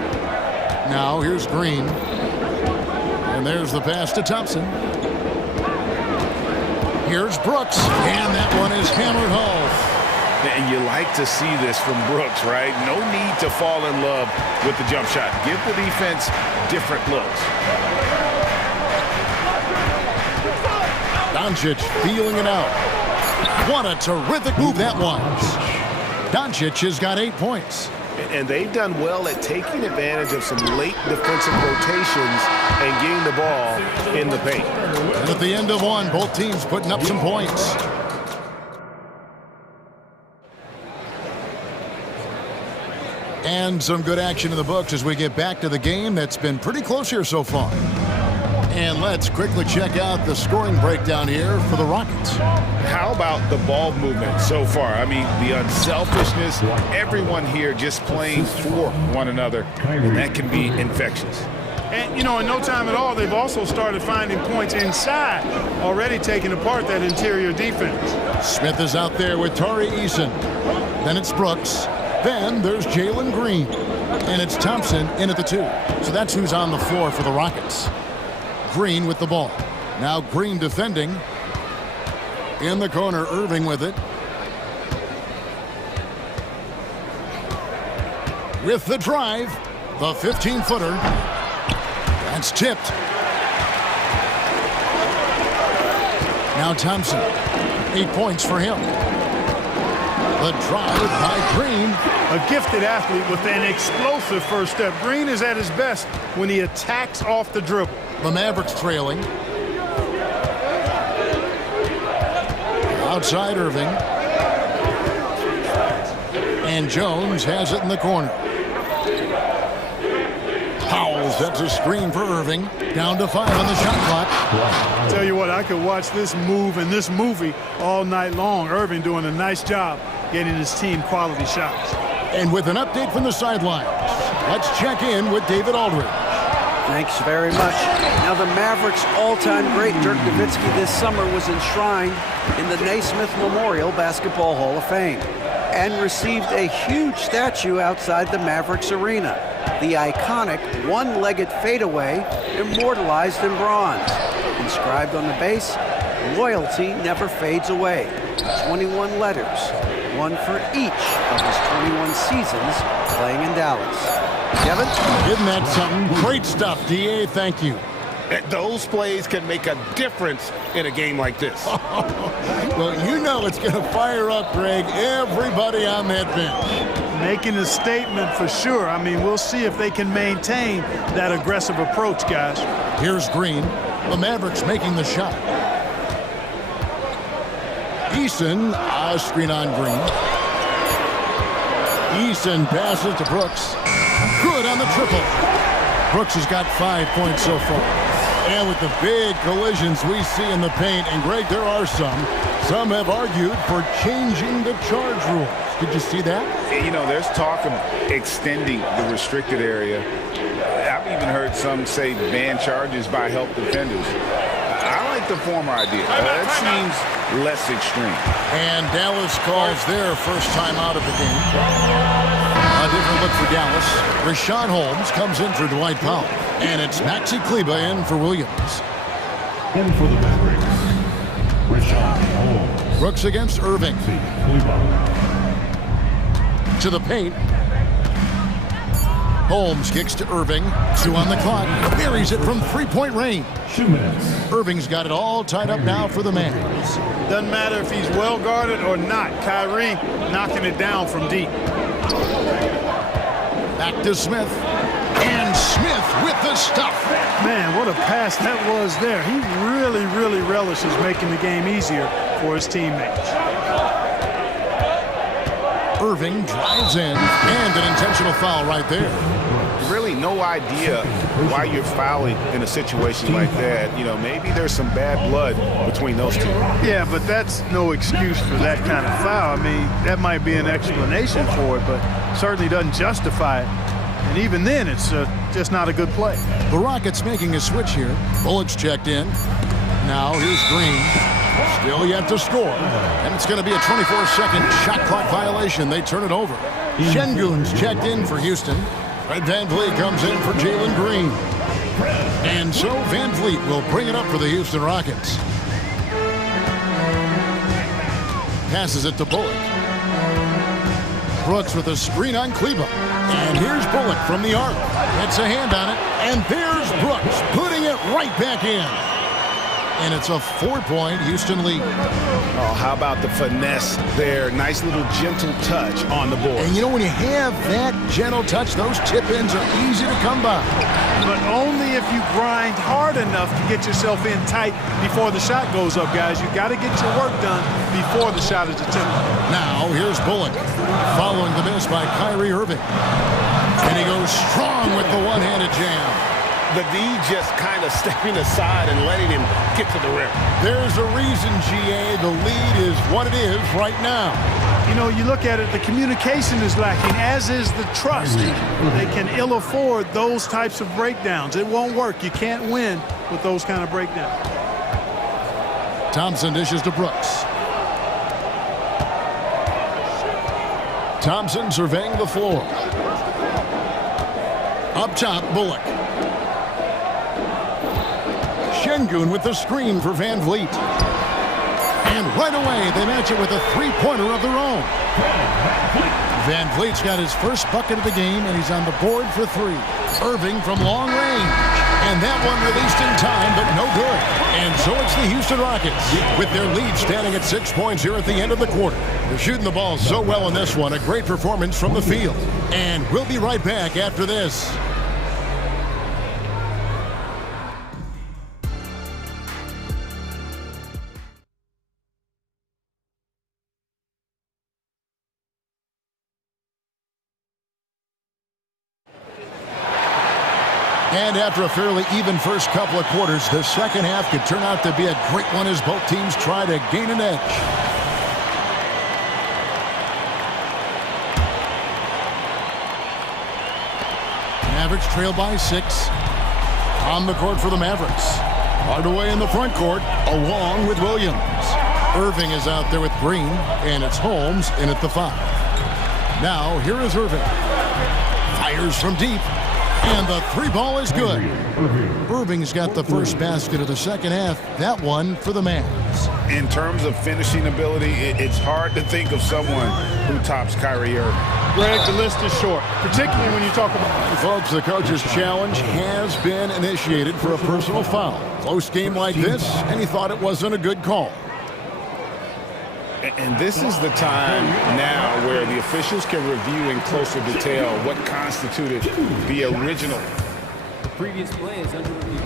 Now here's Green. And there's the pass to Thompson. Here's Brooks. And that one is hammered home. And you like to see this from Brooks, right? No need to fall in love with the jump shot. Give the defense different looks. Doncic feeling it out. What a terrific move that was. Doncic has got 8 points. And they've done well at taking advantage of some late defensive rotations and getting the ball in the paint. And at the end of one, both teams putting up some points. And some good action in the books as we get back to the game that's been pretty close here so far. And let's quickly check out the scoring breakdown here for the Rockets. How about the ball movement so far? I mean, the unselfishness, everyone here just playing for one another, and that can be infectious. And, you know, in no time at all, they've also started finding points inside, already taking apart that interior defense. Smith is out there with Tari Eason. Then it's Brooks. Then there's Jalen Green. And it's Thompson in at the 2. So that's who's on the floor for the Rockets. Green with the ball. Now Green defending. In the corner, Irving with it. With the drive, the 15-footer. That's tipped. Now Thompson. 8 points for him. The drive by Green. A gifted athlete with an explosive first step. Green is at his best when he attacks off the dribble. The Mavericks trailing. Outside Irving. And Jones has it in the corner. Powell sets a screen for Irving. Down to 5 on the shot clock. Tell you what, I could watch this move and this movie all night long. Irving doing a nice job getting his team quality shots. And with an update from the sidelines, let's check in with David Aldridge. Thanks very much. Now the Mavericks' all-time great Dirk Nowitzki this summer was enshrined in the Naismith Memorial Basketball Hall of Fame and received a huge statue outside the Mavericks arena. The iconic one-legged fadeaway immortalized in bronze. Inscribed on the base, loyalty never fades away. 21 letters, one for each of his 21 seasons playing in Dallas. Kevin? Isn't that something? Great stuff, D.A. Thank you. Those plays can make a difference in a game like this. Well, you know it's going to fire up, Greg, everybody on that bench. Making a statement for sure. I mean, we'll see if they can maintain that aggressive approach, guys. Here's Green. The Mavericks making the shot. Eason, a screen on Green. Eason passes to Brooks. Good on the triple. Brooks has got 5 points so far. And with the big collisions we see in the paint, and Greg, there are some have argued for changing the charge rules. Did you see that? You know, there's talk of extending the restricted area. I've even heard some say ban charges by help defenders. I like the former idea. That seems less extreme. And Dallas calls their first time out of the game. A different look for Dallas. Rashawn Holmes comes in for Dwight Powell. And it's Maxi Kleba in for Williams. In for the Mavericks, Rashawn Holmes. Brooks against Irving. To the paint. Holmes kicks to Irving. 2 on the clock. Buries it from 3-point range. 2 minutes. Irving's got it all tied up now for the Mavericks. Doesn't matter if he's well guarded or not. Kyrie knocking it down from deep. Back to Smith. And Smith with the stuff. Man, what a pass that was there. He really, really relishes making the game easier for his teammates. Irving drives in, and an intentional foul right there. Really no idea why you're fouling in a situation like that. You know, maybe there's some bad blood between those two. Yeah, but that's no excuse for that kind of foul. I mean, that might be an explanation for it, but certainly doesn't justify it. And even then, it's just not a good play. The Rockets making a switch here. Bullock's checked in. Now here's Green. Still yet to score. And it's going to be a 24-second shot clock violation. They turn it over. Şengün's checked in for Houston. Fred VanVleet comes in for Jalen Green. And so VanVleet will bring it up for the Houston Rockets. Passes it to Bullock. Brooks with a screen on Kleba. And here's Bullock from the arc. Gets a hand on it. And there's Brooks putting it right back in. And it's a 4-point Houston lead. Oh, how about the finesse there? Nice little gentle touch on the board. And you know, when you have that gentle touch, those tip-ins are easy to come by. But only if you grind hard enough to get yourself in tight before the shot goes up, guys. You got to get your work done before the shot is attempted. Now, here's Bullock, following the miss by Kyrie Irving. And he goes strong with the one-handed jam. The D just kind of stepping aside and letting him get to the rim. There's a reason, GA, the lead is what it is right now. You know, you look at it, the communication is lacking, as is the trust. They can ill afford those types of breakdowns. It won't work. You can't win with those kind of breakdowns. Thompson dishes to Brooks. Thompson surveying the floor. Up top, Bullock. Şengün with the screen for VanVleet. And right away, they match it with a three-pointer of their own. VanVleet's got his first bucket of the game, and he's on the board for three. Irving from long range. And that one released in time, but no good. And so it's the Houston Rockets, with their lead standing at 6 points here at the end of the quarter. They're shooting the ball so well in this one. A great performance from the field. And we'll be right back after this. And after a fairly even first couple of quarters, the second half could turn out to be a great one as both teams try to gain an edge. Mavericks trail by 6. On the court for the Mavericks. Hardaway in the front court, along with Williams. Irving is out there with Green, and it's Holmes in at the 5. Now, here is Irving. Fires from deep. And the three ball is good. Irving's got the first basket of the second half. That one for the Mavs. In terms of finishing ability, it's hard to think of someone who tops Kyrie Irving. Greg, the list is short, particularly when you talk about... Folks, the coach's challenge has been initiated for a personal foul. Close game like this, and he thought it wasn't a good call. And this is the time now where the officials can review in closer detail what constituted the original. The previous play is under review.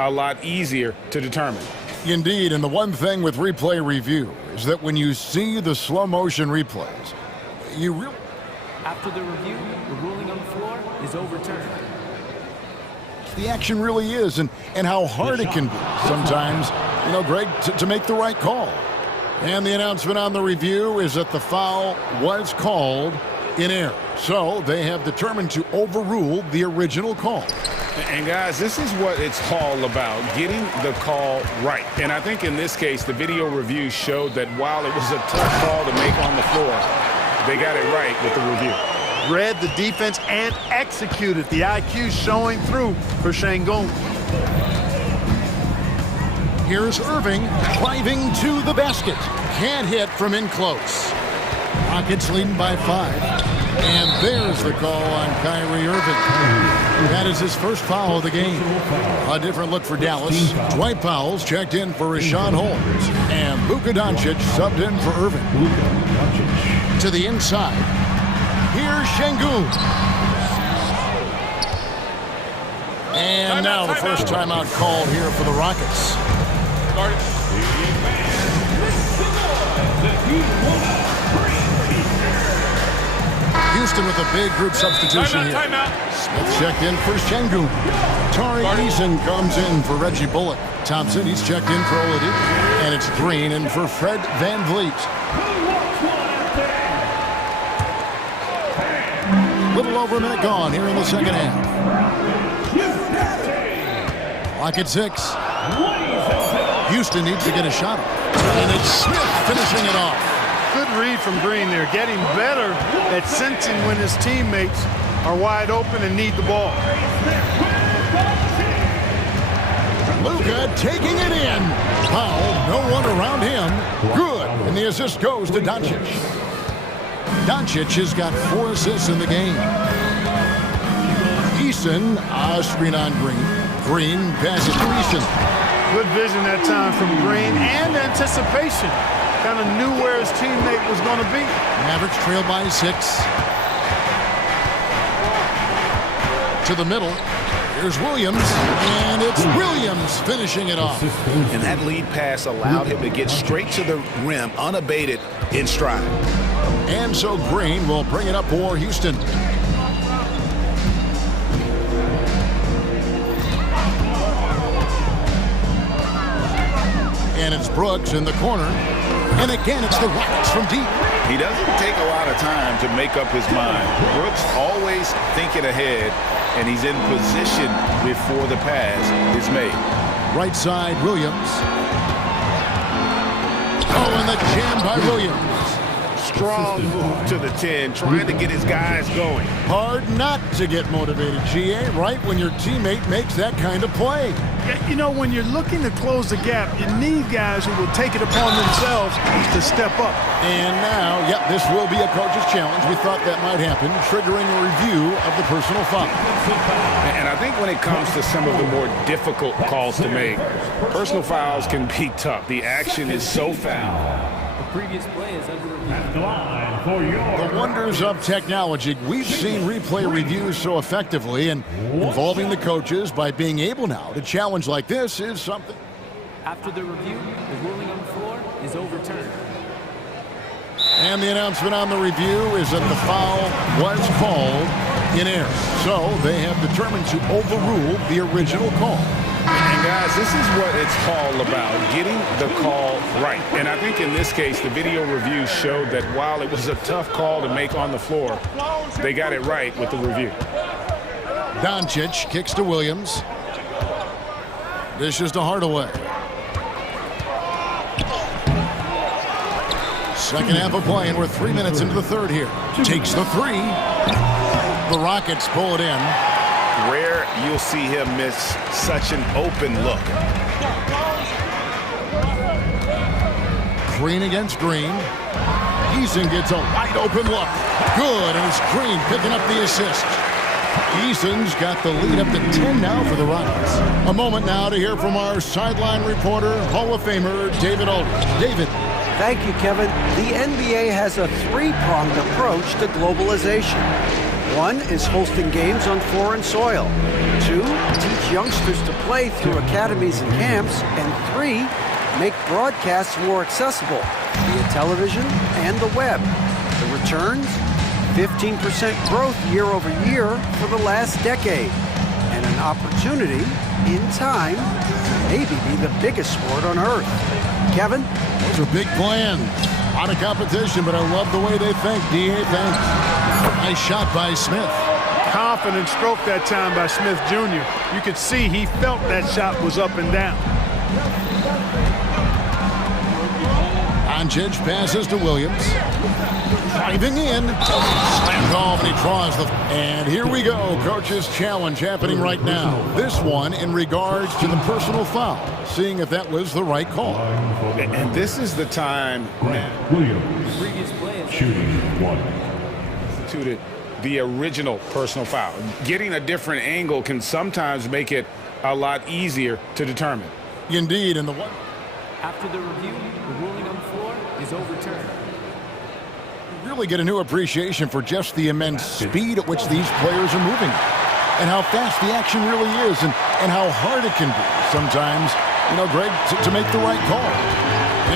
A lot easier to determine. Indeed, and the one thing with replay review is that when you see the slow motion replays, you really... After the review, the ruling on the floor is overturned. The action really is, and how hard it can be sometimes, you know, Greg, to make the right call. And the announcement on the review is that the foul was called in error. So they have determined to overrule the original call. And guys, this is what it's all about, getting the call right. And I think in this case, the video review showed that while it was a tough call to make on the floor, they got it right with the review. Read the defense and executed. The IQ showing through for Şengün. Here's Irving driving to the basket. Can't hit from in close. Rockets leading by 5. And there's the call on Kyrie Irving. That is his first foul of the game. A different look for Dallas. Dwight Powell's checked in for Richaun Holmes. And Luka Doncic subbed in for Irving. To the inside. Here's Şengün. And now the first timeout called here for the Rockets. Houston with a big group substitution here. Smith checked in for Şengün. Tari Eason comes in for Reggie Bullock. Thompson, he's checked in for Oladipo. And it's Green in for Fred VanVleet. Little over a minute gone here in the second half. Clock at 6. Houston needs to get a shot up. And it's Smith finishing it off. Good read from Green there, getting better at sensing when his teammates are wide open and need the ball. Luka taking it in. Foul, no one around him. Good, and the assist goes to Doncic. Doncic has got 4 assists in the game. Eason, screen on Green. Green passes to Eason. Good vision that time from Green and anticipation. Kind of knew where his teammate was going to be. Mavericks trail by 6. To the middle. Here's Williams, and it's Williams finishing it off. And that lead pass allowed him to get straight to the rim, unabated, in stride. And so Green will bring it up for Houston. And it's Brooks in the corner. And again, it's the Rockets from deep. He doesn't take a lot of time to make up his mind. Brooks always thinking ahead, and he's in position before the pass is made. Right side, Williams. Oh, and the jam by Williams. Strong move to the 10, trying to get his guys going. Hard not to get motivated, GA, right when your teammate makes that kind of play. Yeah, you know, when you're looking to close the gap, you need guys who will take it upon themselves to step up. And now, yep, this will be a coach's challenge. We thought that might happen, triggering a review of the personal foul. And I think when it comes to some of the more difficult calls to make, personal fouls can be tough. The action is so fast. Previous play is under review. The wonders of technology. We've seen replay reviews so effectively, and involving the coaches by being able now to challenge like this is something. After the review, the ruling on the floor is overturned. And the announcement on the review is that the foul was called in error. So they have determined to overrule the original call. And guys, this is what it's all about, getting the call right. And I think in this case, the video review showed that while it was a tough call to make on the floor, they got it right with the review. Doncic kicks to Williams. Dishes to Hardaway. Second half of play, and we're 3 minutes into the third here. Takes the 3. The Rockets pull it in. Rare you'll see him miss such an open look. Green against Green. Eason gets a wide open look. Good, and it's Green picking up the assist. Eason's got the lead up to 10 now for the Rockets. A moment now to hear from our sideline reporter, Hall of Famer David Aldridge. David. Thank you, Kevin. The NBA has a 3-pronged approach to globalization. 1 is hosting games on foreign soil. 2, teach youngsters to play through academies and camps. And 3, make broadcasts more accessible via television and the web. The returns? 15% growth year over year for the last decade. And an opportunity, in time, to maybe be the biggest sport on earth. Kevin? Those are big plans. Out of competition, but I love the way they think. D.A., thanks. Nice shot by Smith. Confident stroke that time by Smith Jr. You could see he felt that shot was up and down. Doncic passes to Williams. Driving in. Slammed off, and he draws the... And here we go. Coach's challenge happening right now. This one in regards to the personal foul. Seeing if that was the right call. And this is the time... Williams. Previous play is Shooting 1. ...instituted the original personal foul. Getting a different angle can sometimes make it a lot easier to determine. Indeed, and the one... After the review, the ruling on the floor is overturned. You really get a new appreciation for just the immense speed at which these players are moving. and how fast the action really is and how hard it can be sometimes, you know, Greg, to make the right call.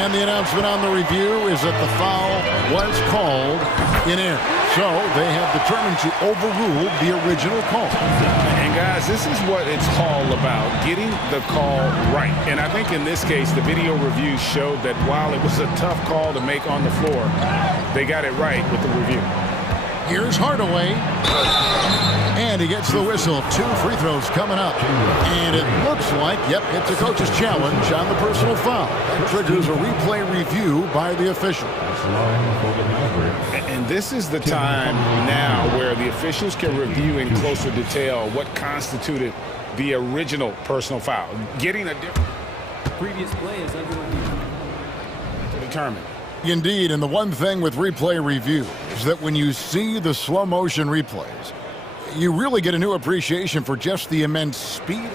And the announcement on the review is that the foul was called in error. So they have determined to overrule the original call. And guys, this is what it's all about, getting the call right. And I think in this case, the video review showed that while it was a tough call to make on the floor, they got it right with the review. Here's Hardaway. And he gets the whistle. 2 free throws coming up. And it looks like, yep, it's a coach's challenge on the personal foul. That triggers a replay review by the official. And this is the time now where the officials can review in closer detail what constituted the original personal foul. Getting a different Previous play is under review. to determine. Indeed, and the one thing with replay review is that when you see the slow motion replays, you really get a new appreciation for just the immense speed.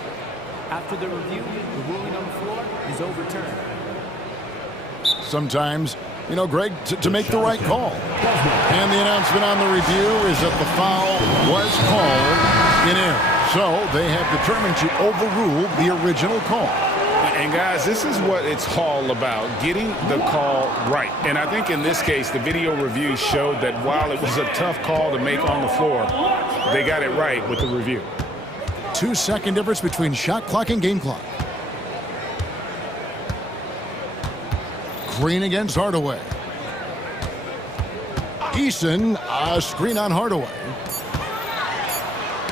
After the review, the ruling on the floor is overturned. Sometimes, you know, Greg, to make the right call. And the announcement on the review is that the foul was called in error. So they have determined to overrule the original call. And guys, this is what it's all about, getting the call right. And I think in this case, the video review showed that while it was a tough call to make on the floor, they got it right with the review. 2-second difference between shot clock and game clock. Green against Hardaway. Eason, a screen on Hardaway.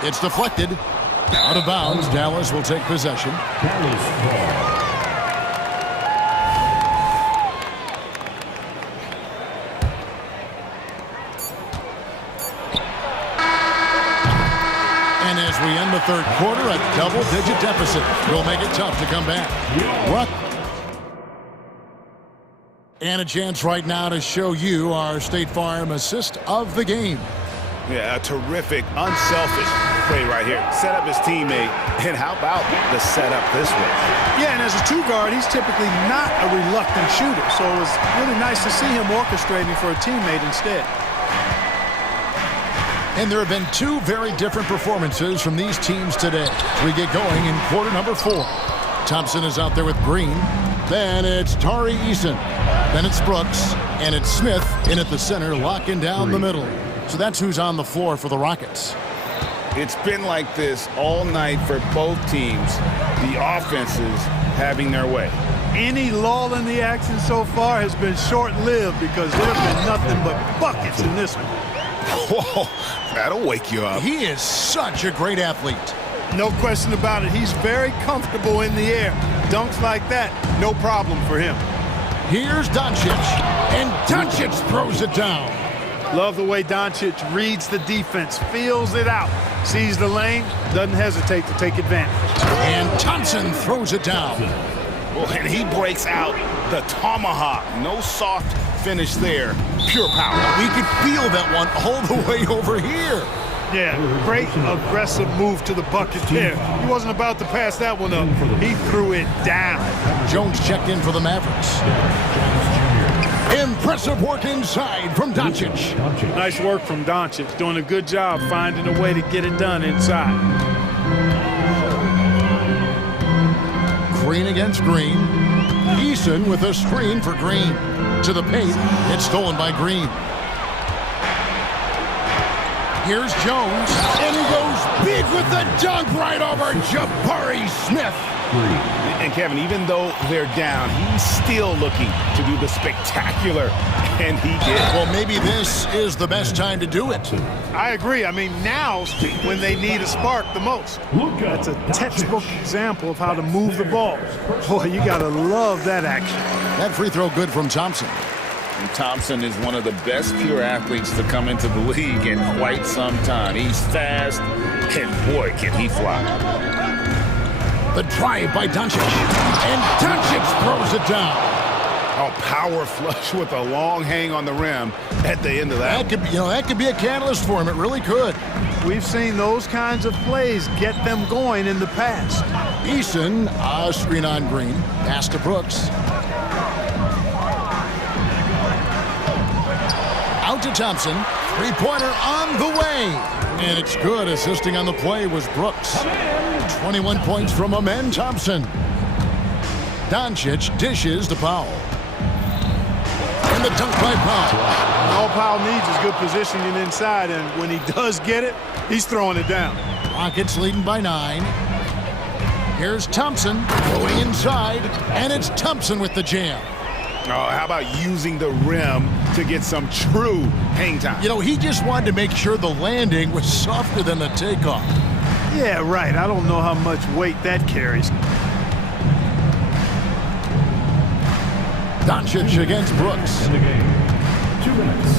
It's deflected. Out of bounds. Dallas will take possession. And as we end the third quarter, a double-digit deficit will make it tough to come back. What? And a chance right now to show you our State Farm assist of the game. Yeah, a terrific, unselfish play right here. Set up his teammate, and how about the setup this way? Yeah, and as a 2-guard, he's typically not a reluctant shooter, so it was really nice to see him orchestrating for a teammate instead. And there have been 2 very different performances from these teams today as we get going in quarter number 4. Thompson is out there with Green. Then it's Tari Eason. Then it's Brooks. And it's Smith in at the center, locking down the middle. So that's who's on the floor for the Rockets. It's been like this all night for both teams, the offenses having their way. Any lull in the action so far has been short-lived because there have been nothing but buckets in this one. Whoa, that'll wake you up. He is such a great athlete. No question about it. He's very comfortable in the air. Dunks like that, no problem for him. Here's Doncic, and Doncic throws it down. Love the way Doncic reads the defense, feels it out, sees the lane, doesn't hesitate to take advantage. And Thompson throws it down. Well, and he breaks out the tomahawk. No soft finish there. Pure power. We could feel that one all the way over here. Yeah, great aggressive move to the bucket there. He wasn't about to pass that one up. He threw it down. Jones checked in for the Mavericks. Impressive work inside from Doncic. Nice work from Doncic. Doing a good job finding a way to get it done inside. Green against Green. Eason with a screen for Green. To the paint. It's stolen by Green. Here's Jones. And he goes big with the dunk right over Jabari Smith. And Kevin, even though they're down, he's still looking to do the spectacular, and he did. Well, maybe this is the best time to do it. I agree. I mean, now's when they need a spark the most. That's a textbook example of how to move the ball. Boy, you got to love that action. That free throw good from Thompson. And Thompson is one of the best pure athletes to come into the league in quite some time. He's fast, and boy, can he fly. The drive by Doncic. And Doncic throws it down. Oh, power flush with a long hang on the rim at the end of that. That could be a catalyst for him. It really could. We've seen those kinds of plays get them going in the past. Eason, a screen on Green. Pass to Brooks. Out to Thompson. Three-pointer on the way. And it's good. Assisting on the play was Brooks. 21 points from Amen Thompson. Doncic dishes to Powell. And the dunk by Powell. All Powell needs is good positioning inside, and when he does get it, he's throwing it down. Rockets leading by 9. Here's Thompson going inside, and it's Thompson with the jam. Oh, how about using the rim to get some true hang time? You know, he just wanted to make sure the landing was softer than the takeoff. Yeah, right. I don't know how much weight that carries. Doncic against Brooks. 2 minutes.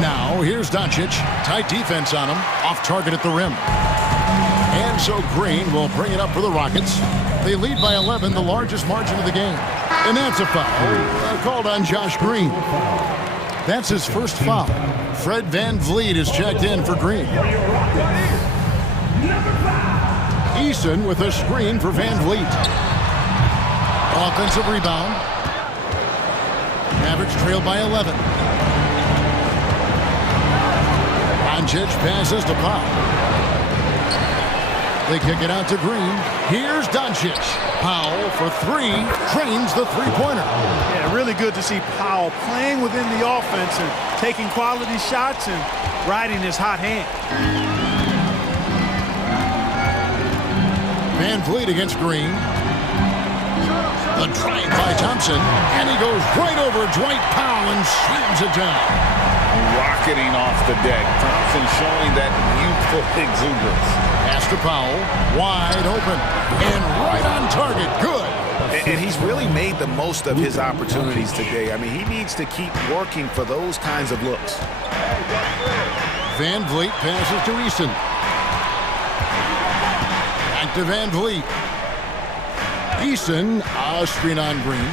Now, here's Doncic. Tight defense on him. Off target at the rim. And so Green will bring it up for the Rockets. They lead by 11, the largest margin of the game. And that's a foul called on Josh Green. That's his first foul. Fred VanVleet is checked in for Green. Eason with a screen for VanVleet. Offensive rebound. Mavericks trail by 11. Doncic passes to Powell. They kick it out to Green. Here's Doncic. Powell for 3. Drains the three-pointer. Yeah, really good to see Powell playing within the offense and taking quality shots and riding his hot hand. VanVleet against Green. The drive by Thompson. And he goes right over Dwight Powell and slams it down. Rocketing off the deck. Thompson showing that youthful exuberance. Pass to Powell. Wide open. And right on target. Good. And he's really made the most of his opportunities today. I mean, he needs to keep working for those kinds of looks. VanVleet passes to Eason. Back to VanVleet. Eason, a screen on Green.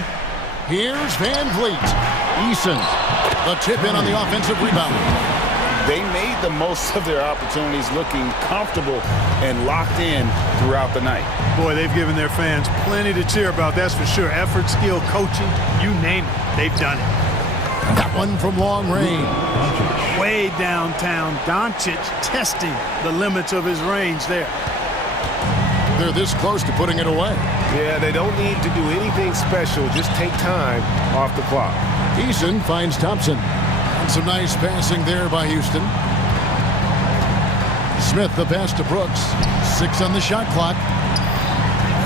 Here's VanVleet. Eason, the tip in on the offensive rebound. They made the most of their opportunities, looking comfortable and locked in throughout the night. Boy, they've given their fans plenty to cheer about, that's for sure. Effort, skill, coaching, you name it, they've done it. That one from long range. Way downtown, Doncic testing the limits of his range there. They're this close to putting it away. Yeah, they don't need to do anything special. Just take time off the clock. Eason finds Thompson. And some nice passing there by Houston. Smith the pass to Brooks. 6 on the shot clock.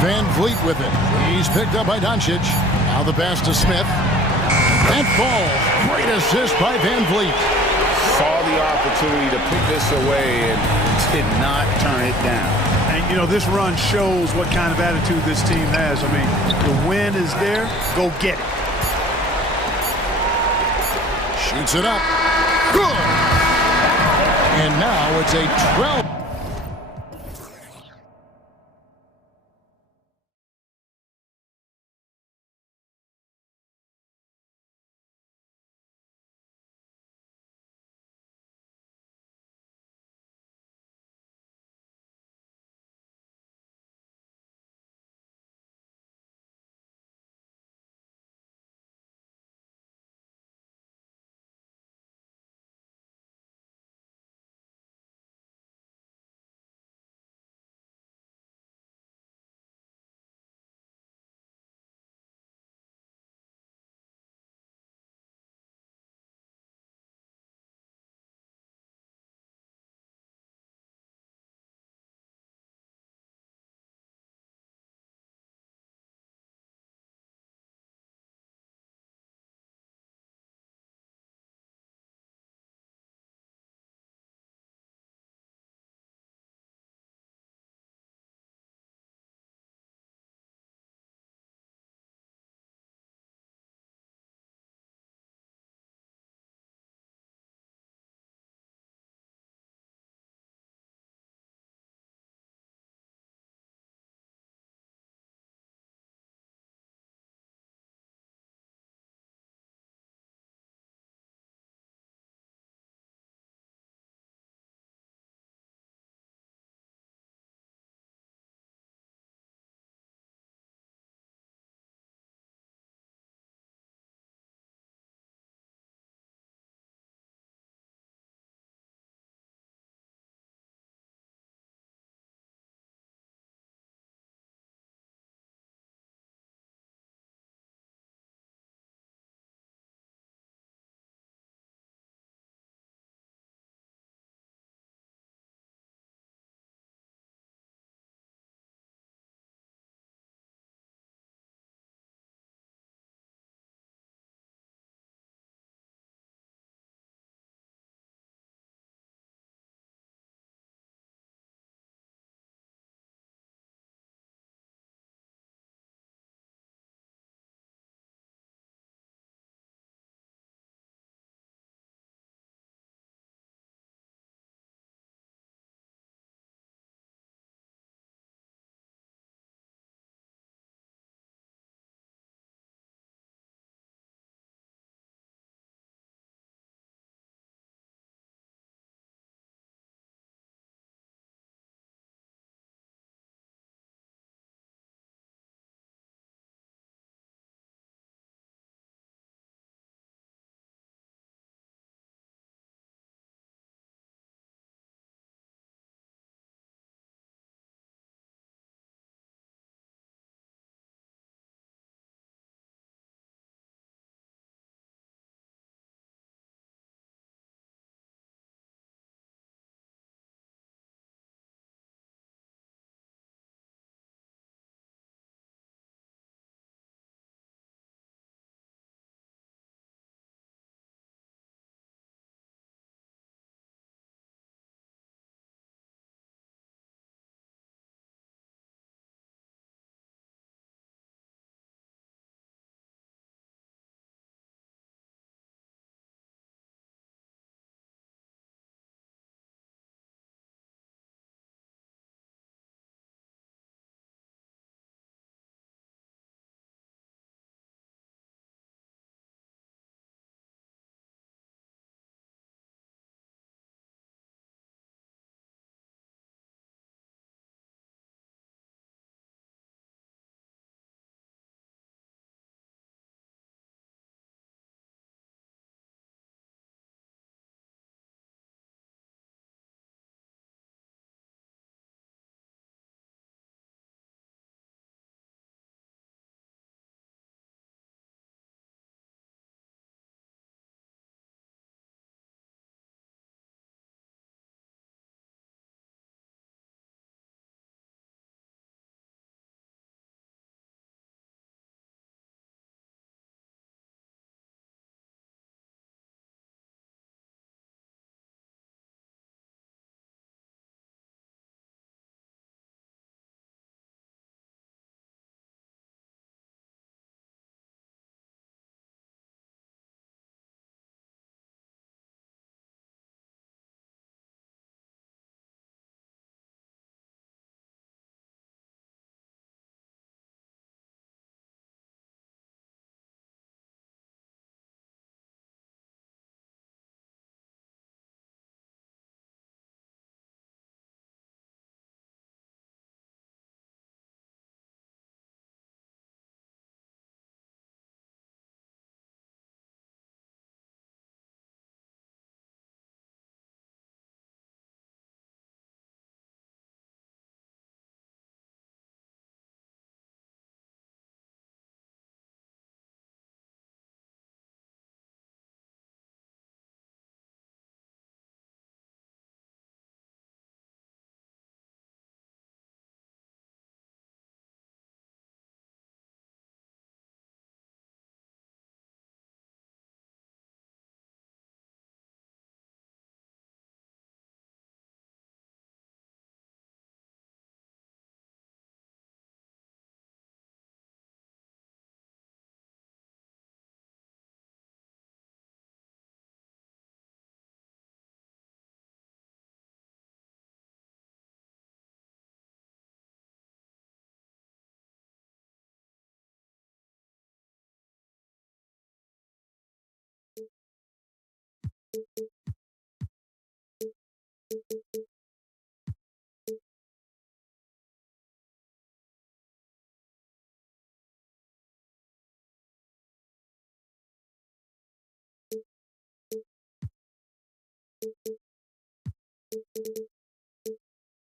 VanVleet with it. He's picked up by Doncic. Now the pass to Smith. That falls. Great assist by VanVleet. Saw the opportunity to put this away and did not turn it down. And, you know, this run shows what kind of attitude this team has. I mean, the win is there. Go get it. Shoots it up. Good. And now it's a 12.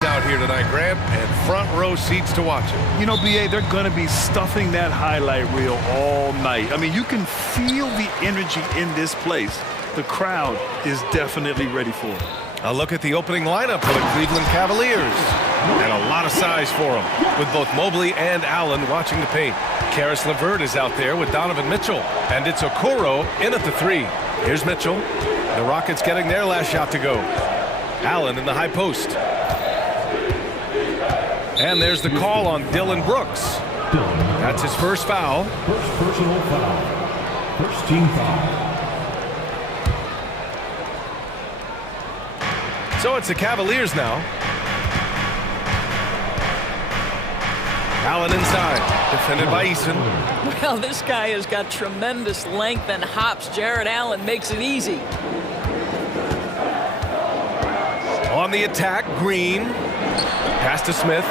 Out here tonight, Grant, and front row seats to watch it. You know, BA, they're going to be stuffing that highlight reel all night. I mean, you can feel the energy in this place. The crowd is definitely ready for it. A look at the opening lineup for the Cleveland Cavaliers. And a lot of size for them, with both Mobley and Allen watching the paint. Karis LeVert is out there with Donovan Mitchell. And it's Okoro in at the 3. Here's Mitchell. The Rockets getting their last shot to go. Allen in the high post. And there's the call on Dylan Brooks. That's his first foul. First personal foul. First team foul. So it's the Cavaliers now. Allen inside, defended by Eason. Well, this guy has got tremendous length and hops. Jared Allen makes it easy. On the attack, Green. Pass to Smith.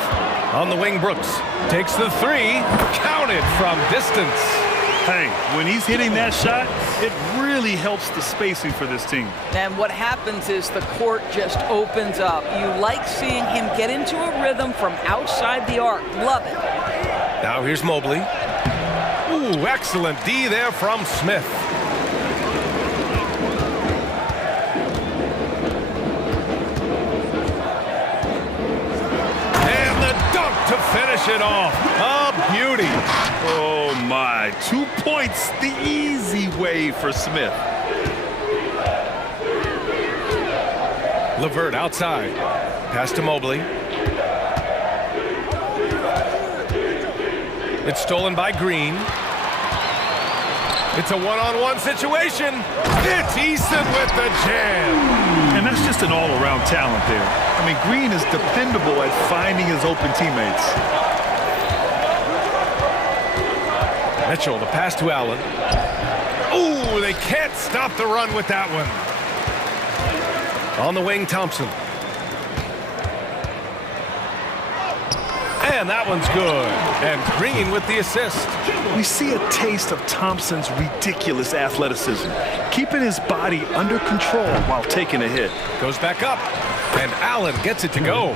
On the wing, Brooks takes the 3. Counted from distance. Hey, when he's hitting that shot, it really helps the spacing for this team. And what happens is the court just opens up. You like seeing him get into a rhythm from outside the arc. Love it. Now here's Mobley. Ooh, excellent D there from Smith. To finish it off. A beauty. Oh, my. 2 points the easy way for Smith. LeVert outside. Pass to Mobley. It's stolen by Green. It's a one-on-one situation. It's Eason with the jam. And that's just an all-around talent there. I mean, Green is dependable at finding his open teammates. Mitchell, the pass to Allen. Ooh, they can't stop the run with that one. On the wing, Thompson. And that one's good. And Green with the assist. We see a taste of Thompson's ridiculous athleticism, keeping his body under control while taking a hit. Goes back up, and Allen gets it to go.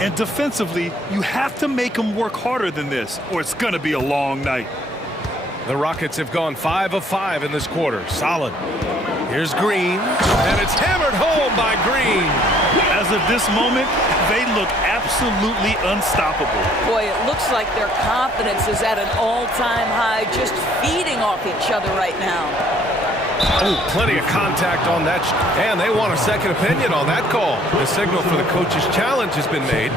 And defensively, you have to make him work harder than this, or it's going to be a long night. The Rockets have gone 5 of 5 in this quarter. Solid. Here's Green, and it's hammered home by Green. As of this moment, they look absolutely unstoppable. Boy, it looks like their confidence is at an all-time high, just feeding off each other right now. Oh, plenty of contact on that. And they want a second opinion on that call. The signal for the coach's challenge has been made.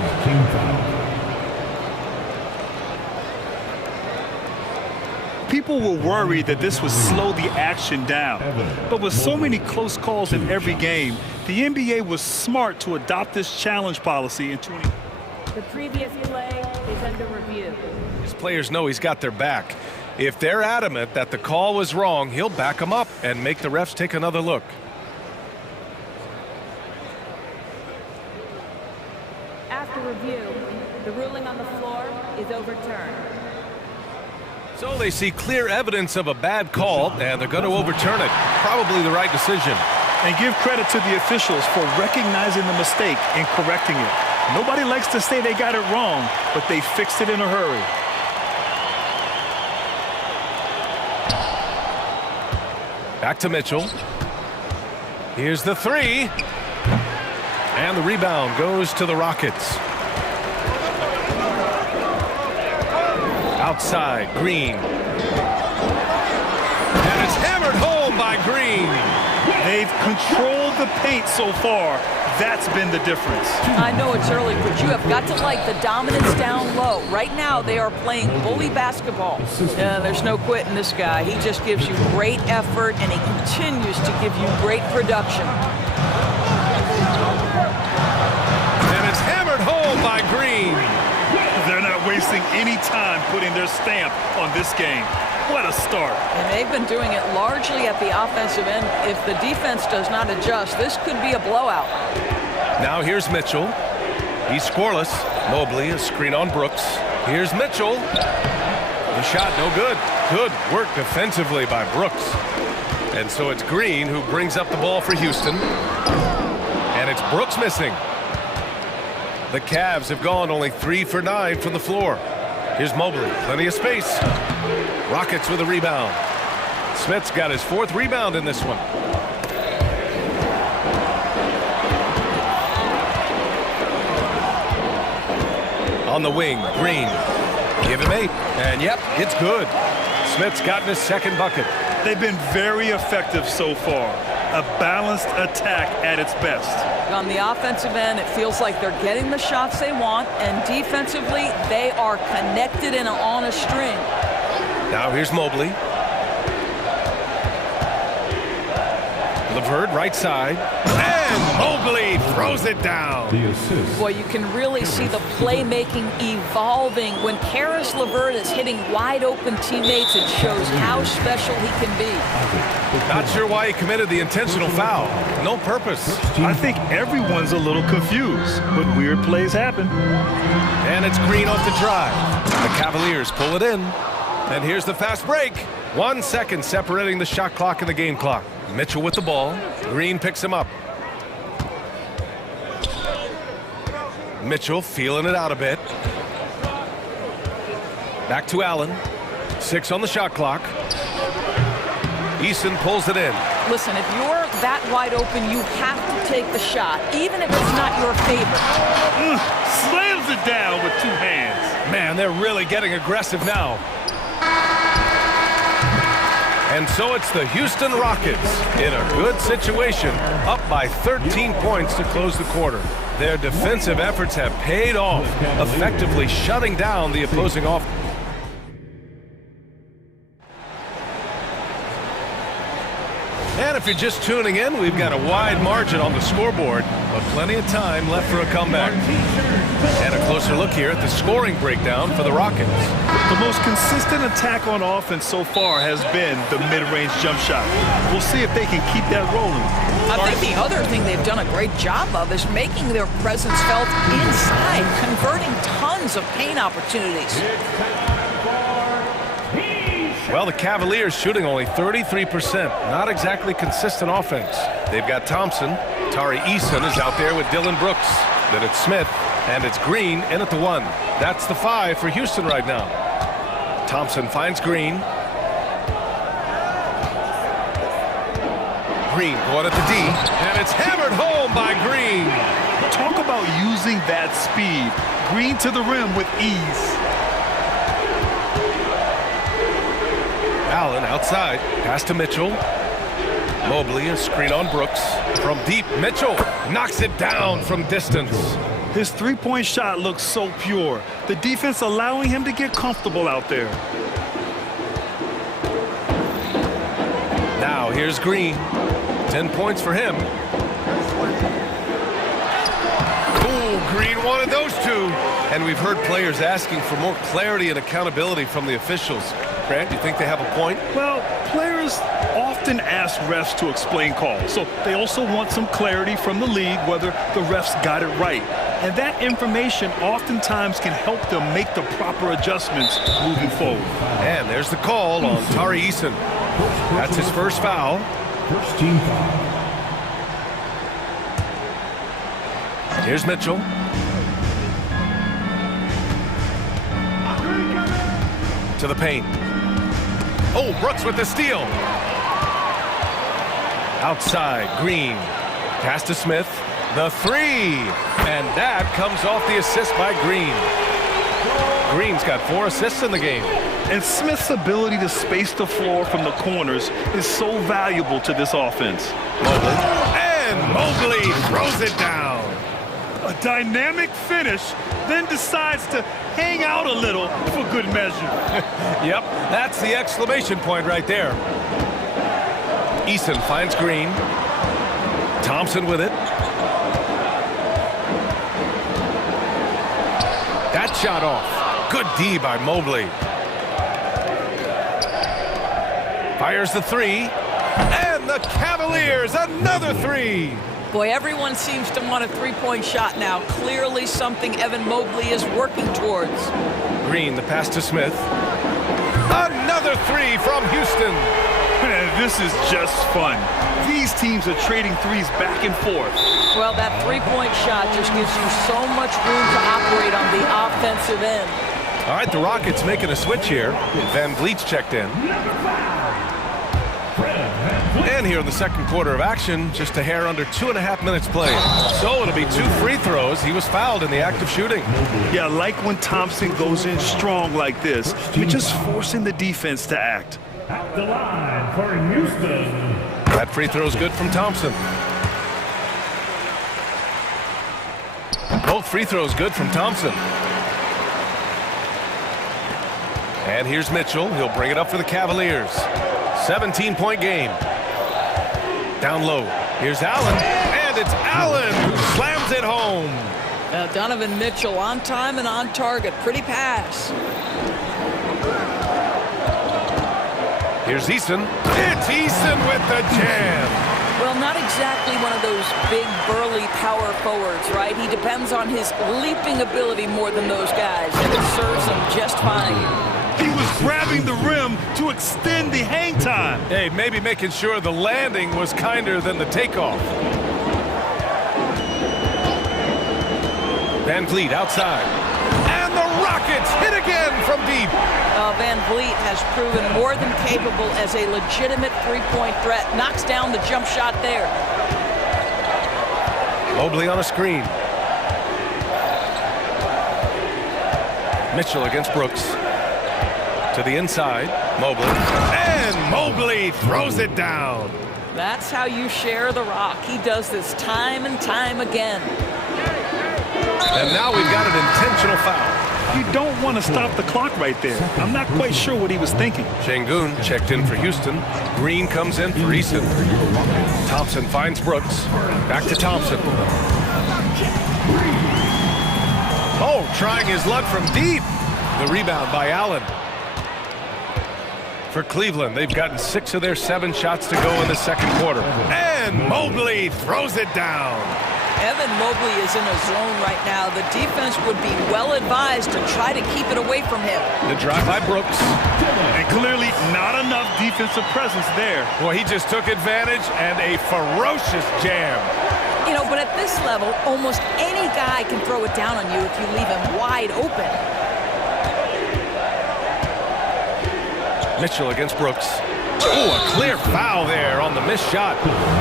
People were worried that this would slow the action down. But with so many close calls in every game, the NBA was smart to adopt this challenge policy in 20. The previous play is under review. His players know he's got their back. If they're adamant that the call was wrong, he'll back them up and make the refs take another look. After review, the ruling on the floor is overturned. So they see clear evidence of a bad call, and they're going to overturn it. Probably the right decision. And give credit to the officials for recognizing the mistake and correcting it. Nobody likes to say they got it wrong, but they fixed it in a hurry. Back to Mitchell. Here's the 3. And the rebound goes to the Rockets. Outside, Green. And it's hammered home by Green. They've controlled the paint so far. That's been the difference. I know it's early, but you have got to like the dominance down low. Right now, they are playing bully basketball. There's no quitting this guy. He just gives you great effort, and he continues to give you great production. And it's hammered home by Green. They're not wasting any time putting their stamp on this game. What a start. And they've been doing it largely at the offensive end. If the defense does not adjust, this could be a blowout. Now here's Mitchell. He's scoreless. Mobley, a screen on Brooks. Here's Mitchell. The shot no good. Good work defensively by Brooks. And so it's Green who brings up the ball for Houston. And it's Brooks missing. The Cavs have gone only 3 for 9 from the floor. Here's Mobley, plenty of space. Rockets with a rebound. Smith's got his 4th rebound in this one. On the wing, Green. Give him 8. And yep, it's good. Smith's gotten his 2nd bucket. They've been very effective so far. A balanced attack at its best. On the offensive end, it feels like they're getting the shots they want, and defensively, they are connected and on a string. Now here's Mobley. LeVert right side. And Mobley throws it down. Boy, you can really see the playmaking evolving. When Karis LeVert is hitting wide open teammates, it shows how special he can be. Not sure why he committed the intentional foul. No purpose. I think everyone's a little confused, but weird plays happen. And it's Green off the drive. The Cavaliers pull it in. And here's the fast break. 1 second separating the shot clock and the game clock. Mitchell with the ball. Green picks him up. Mitchell feeling it out a bit. Back to Allen. 6 on the shot clock. Eason pulls it in. Listen, if you're that wide open, you have to take the shot, even if it's not your favorite. Slams it down with 2 hands. Man, they're really getting aggressive now. And so it's the Houston Rockets in a good situation, up by 13 points to close the quarter. Their defensive efforts have paid off, effectively shutting down the opposing offense. And if you're just tuning in, we've got a wide margin on the scoreboard, but plenty of time left for a comeback. And a closer look here at the scoring breakdown for the Rockets. The most consistent attack on offense so far has been the mid-range jump shot. We'll see if they can keep that rolling. I think the other thing they've done a great job of is making their presence felt inside, converting tons of paint opportunities. Well, the Cavaliers shooting only 33%. Not exactly consistent offense. They've got Thompson. Tari Eason is out there with Dylan Brooks. Then it's Smith, and it's Green in at the 1. That's the 5 for Houston right now. Thompson finds Green. Green going at the D, and it's hammered home by Green. Talk about using that speed. Green to the rim with ease. Allen outside, pass to Mitchell. Mobley, a screen on Brooks. From deep, Mitchell knocks it down from distance. His 3-point shot looks so pure. The defense allowing him to get comfortable out there. Now here's Green. 10 points for him. Ooh, Green wanted those 2. And we've heard players asking for more clarity and accountability from the officials. Grant, you think they have a point? Well, players often ask refs to explain calls, so they also want some clarity from the league whether the refs got it right. And that information oftentimes can help them make the proper adjustments moving forward. And there's the call on Tari Eason. That's his first foul. First team foul. Here's Mitchell. To the paint. Oh, Brooks with the steal. Outside, Green. Pass to Smith. The 3. And that comes off the assist by Green. Green's got 4 assists in the game. And Smith's ability to space the floor from the corners is so valuable to this offense. Mobley. And Mobley throws it down. A dynamic finish, then decides to hang out a little for good measure. Yep, that's the exclamation point right there. Eason finds Green. Thompson with it. That shot off. Good D by Mobley. Fires the three. And the Cavaliers, another three. Boy, everyone seems to want a three-point shot now. Clearly something Evan Mobley is working towards. Green, the pass to Smith. Another three from Houston. Man, this is just fun. These teams are trading threes back and forth. Well, that three-point shot just gives you so much room to operate on the offensive end. All right, the Rockets making a switch here. Van Vliet's checked in. And here in the second quarter of action, just a hair under 2.5 minutes played. So it'll be 2 free throws. He was fouled in the act of shooting. Yeah, I like when Thompson goes in strong like this. You're just forcing the defense to act. At the line for Houston. That free throw is good from Thompson. Both free throws good from Thompson. And here's Mitchell. He'll bring it up for the Cavaliers. 17-point game. Down low. Here's Allen. And it's Allen who slams it home. Donovan Mitchell on time and on target. Pretty pass. Here's Eason. It's Eason with the jam. Well, not exactly one of those big, burly power forwards, right? He depends on his leaping ability more than those guys, and it serves him just fine. He was grabbing the rim to extend the hang time. Hey, maybe making sure the landing was kinder than the takeoff. Van Vliet outside. And the Rockets hit again from deep. Van Vliet has proven more than capable as a legitimate three-point threat. Knocks down the jump shot there. Mobley on a screen. Mitchell against Brooks. To the inside, Mobley. And Mobley throws it down. That's how you share the rock. He does this time and time again. And now we've got an intentional foul. You don't want to stop the clock right there. I'm not quite sure what he was thinking. Şengün checked in for Houston. Green comes in for Eason. Thompson finds Brooks. Back to Thompson. Oh, trying his luck from deep. The rebound by Allen. For Cleveland, they've gotten 6 of their 7 shots to go in the second quarter. And Mobley throws it down. Evan Mobley is in a zone right now. The defense would be well advised to try to keep it away from him. The drive by Brooks. And clearly not enough defensive presence there. Well, he just took advantage and a ferocious jam. You know, but at this level, almost any guy can throw it down on you if you leave him wide open. Mitchell against Brooks. Oh, a clear foul there on the missed shot.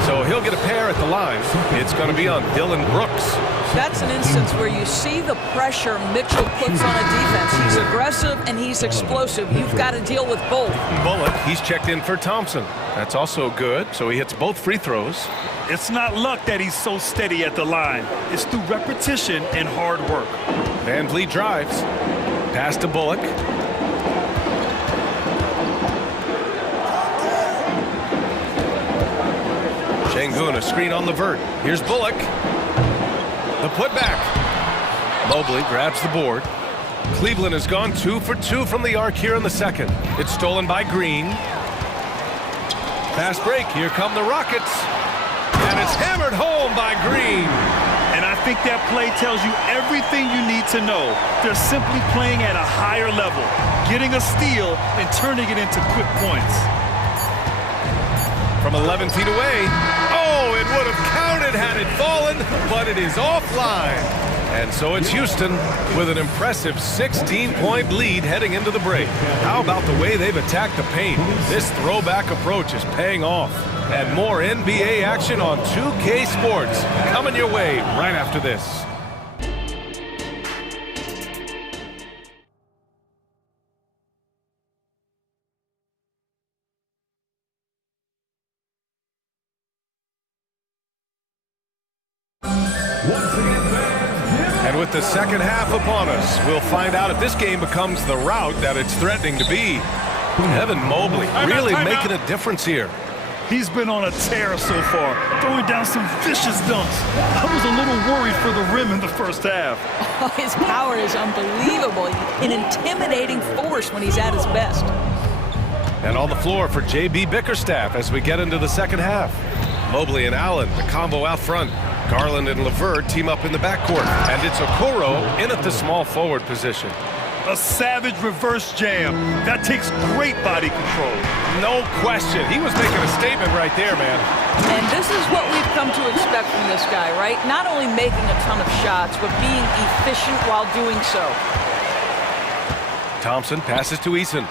So he'll get a pair at the line. It's going to be on Dylan Brooks. That's an instance where you see the pressure Mitchell puts on a defense. He's aggressive and he's explosive. You've got to deal with both. Bullock, he's checked in for Thompson. That's also good, so he hits both free throws. It's not luck that he's so steady at the line. It's through repetition and hard work. Van Vliet drives. Pass to Bullock. Şengün, a screen on the vert. Here's Bullock. The putback. Mobley grabs the board. Cleveland has gone 2 for 2 from the arc here in the second. It's stolen by Green. Fast break. Here come the Rockets. And it's hammered home by Green. And I think that play tells you everything you need to know. They're simply playing at a higher level, getting a steal and turning it into quick points. From 11 feet away. Oh, it would have counted had it fallen, but it is offline. And so it's Houston with an impressive 16-point lead heading into the break. How about the way they've attacked the paint? This throwback approach is paying off. And more NBA action on 2K Sports coming your way right after this. And with the second half upon us, we'll find out if this game becomes the rout that it's threatening to be. Evan Mobley really making a difference here. He's been on a tear so far, throwing down some vicious dunks. I was a little worried for the rim in the first half. Oh, his power is unbelievable. An intimidating force when he's at his best. And on the floor for J.B. Bickerstaff as we get into the second half. Mobley and Allen, the combo out front. Garland and LeVert team up in the backcourt. And it's Okoro in at the small forward position. A savage reverse jam. That takes great body control. No question. He was making a statement right there, man. And this is what we've come to expect from this guy, right? Not only making a ton of shots, but being efficient while doing so. Thompson passes to Eason.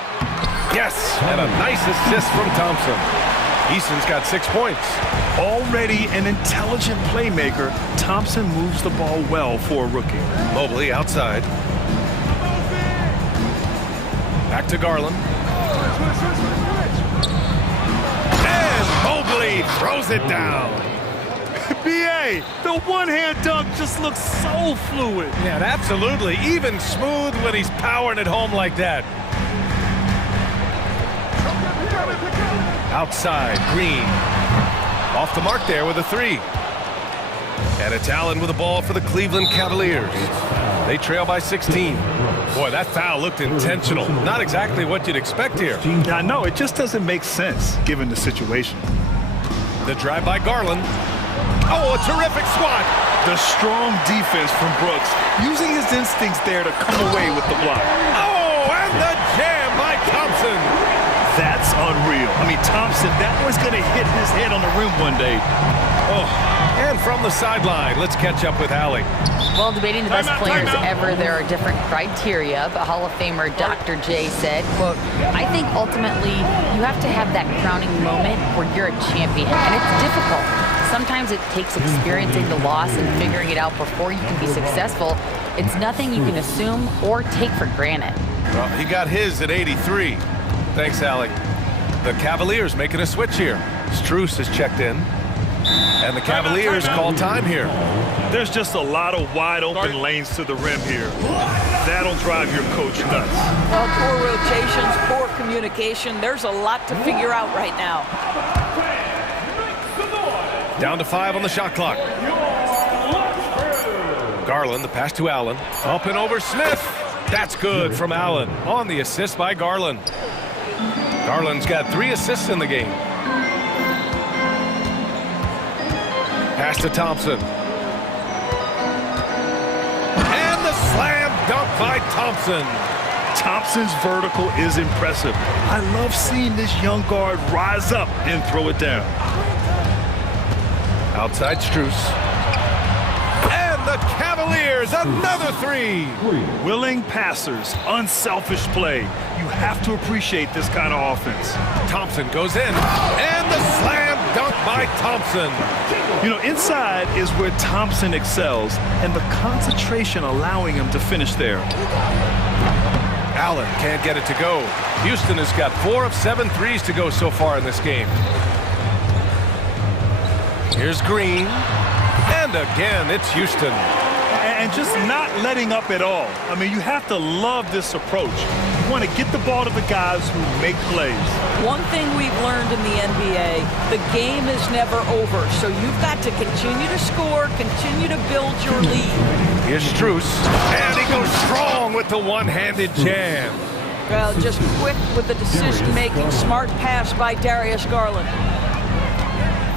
Yes, and a nice assist from Thompson. Eason's got 6 points. Already an intelligent playmaker, Thompson moves the ball well for a rookie. Mobley outside. Back to Garland. And Mobley throws it down. B.A., the one-hand dunk just looks so fluid. Yeah, absolutely. Even smooth when he's powering it home like that. Outside, Green. Off the mark there with a 3. And it's Allen with the ball for the Cleveland Cavaliers. They trail by 16. Boy, that foul looked intentional. Not exactly what you'd expect here. I know, it just doesn't make sense given the situation. The drive by Garland. Oh, a terrific swat. The strong defense from Brooks, using his instincts there to come away with the block. Oh, and the jam by Thompson. That's unreal. I mean, Thompson, that was going to hit his head on the rim one day. Oh, and from the sideline, let's catch up with Allie. Well, debating the best players ever, there are different criteria, but Hall of Famer Dr. J said, quote, I think ultimately you have to have that crowning moment where you're a champion, and it's difficult. Sometimes it takes experiencing the loss and figuring it out before you can be successful. It's nothing you can assume or take for granted. Well, he got his at 83. Thanks, Allie. The Cavaliers making a switch here. Strus is checked in. And the Cavaliers call time here. There's just a lot of wide open lanes to the rim here. That'll drive your coach nuts. Well, poor rotations, poor communication. There's a lot to figure out right now. Down to 5 on the shot clock. Garland, the pass to Allen. Up and over Smith. That's good from Allen on the assist by Garland. Garland's got 3 assists in the game. Pass to Thompson. And the slam dunk by Thompson. Thompson's vertical is impressive. I love seeing this young guard rise up and throw it down. Outside Strus. And the Cavaliers, another 3. Willing passers, unselfish play. You have to appreciate this kind of offense. Thompson goes in. And the slam dunk by Thompson. You know, inside is where Thompson excels, and the concentration allowing him to finish there. Allen can't get it to go. Houston has got 4 of 7 threes to go so far in this game. Here's Green. And again, it's Houston. And just not letting up at all. I mean, you have to love this approach. You want to get the ball to the guys who make plays. One thing we've learned in the NBA, the game is never over. So you've got to continue to score, continue to build your lead. Here's Strus. And he goes strong with the one-handed jam. Well, just quick with the decision-making, smart pass by Darius Garland.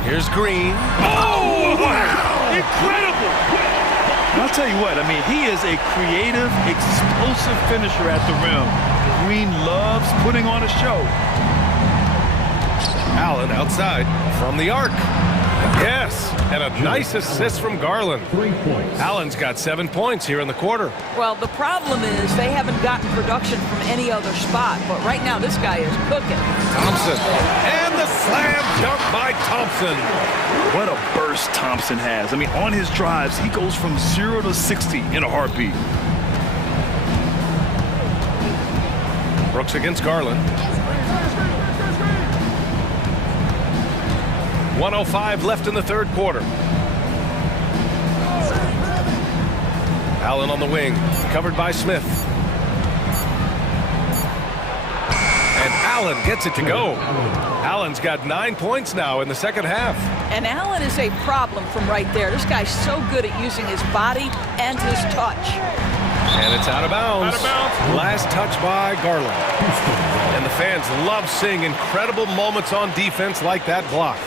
Here's Green. Oh, wow! Incredible! And I'll tell you what, I mean, he is a creative, explosive finisher at the rim. Green loves putting on a show. Allen outside from the arc. Yes, and a nice assist from Garland. Allen's got 7 points here in the quarter. Well, the problem is they haven't gotten production from any other spot, but right now this guy is cooking. Thompson, and the slam dunk by Thompson. What a burst Thompson has. I mean, on his drives, he goes from 0 to 60 in a heartbeat. Brooks against Garland. 1:05 left in the third quarter. Allen on the wing, covered by Smith. And Allen gets it to go. Allen's got 9 points now in the second half. And Allen is a problem from right there. This guy's so good at using his body and his touch. And it's out of bounds. Last touch by Garland. And the fans love seeing incredible moments on defense like that block.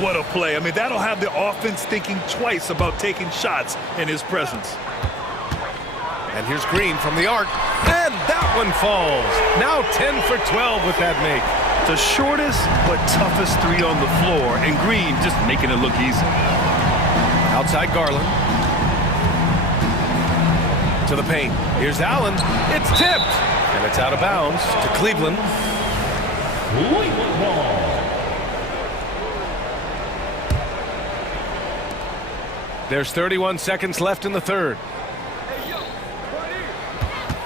What a play. I mean, that'll have the offense thinking twice about taking shots in his presence. And here's Green from the arc. And that one falls. Now 10 for 12 with that make. The shortest but toughest three on the floor, and Green just making it look easy. Outside Garland. To the paint. Here's Allen. It's tipped. And it's out of bounds to Cleveland. There's 31 seconds left in the third.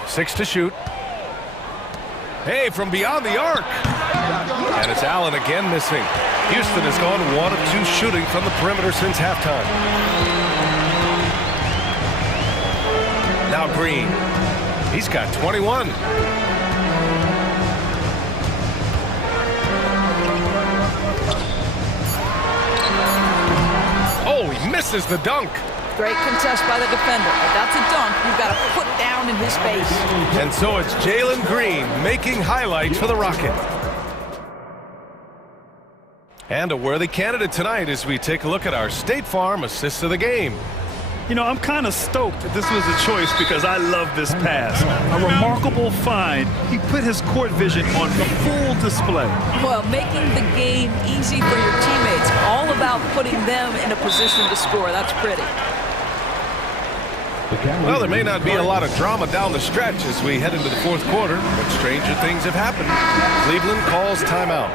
6 to shoot. Hey, from beyond the arc. And it's Allen again missing. Houston has gone 1 of 2 shooting from the perimeter since halftime. Now Green. He's got 21. Oh, he misses the dunk. Great contest by the defender. If that's a dunk, you've got to put down in his face. And so it's Jalen Green making highlights for the Rocket. And a worthy candidate tonight as we take a look at our State Farm assist of the game. You know, I'm kind of stoked that this was a choice because I love this pass. A remarkable find. He put his court vision on full display. Well, making the game easy for your teammates. All about putting them in a position to score. That's pretty. Well, there may not be a lot of drama down the stretch as we head into the fourth quarter, but stranger things have happened. Cleveland calls timeout.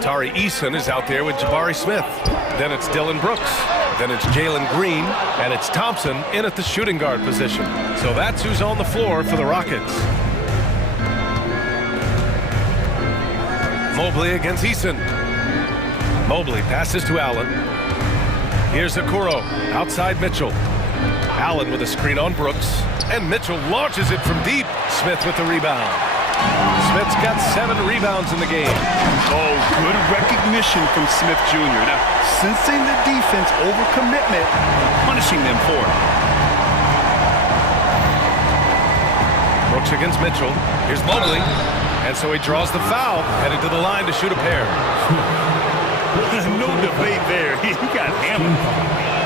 Tari Eason is out there with Jabari Smith. Then it's Dylan Brooks. Then it's Jalen Green. And it's Thompson in at the shooting guard position. So that's who's on the floor for the Rockets. Mobley against Eason. Mobley passes to Allen. Here's Okoro. Outside Mitchell. Allen with a screen on Brooks. And Mitchell launches it from deep. Smith with the rebound. Smith's got 7 rebounds in the game. Oh, good recognition from Smith Jr. Now, sensing the defense overcommitment, punishing them for it. Brooks against Mitchell. Here's Mobley. And so he draws the foul, headed to the line to shoot a pair. No debate there. He got hammered.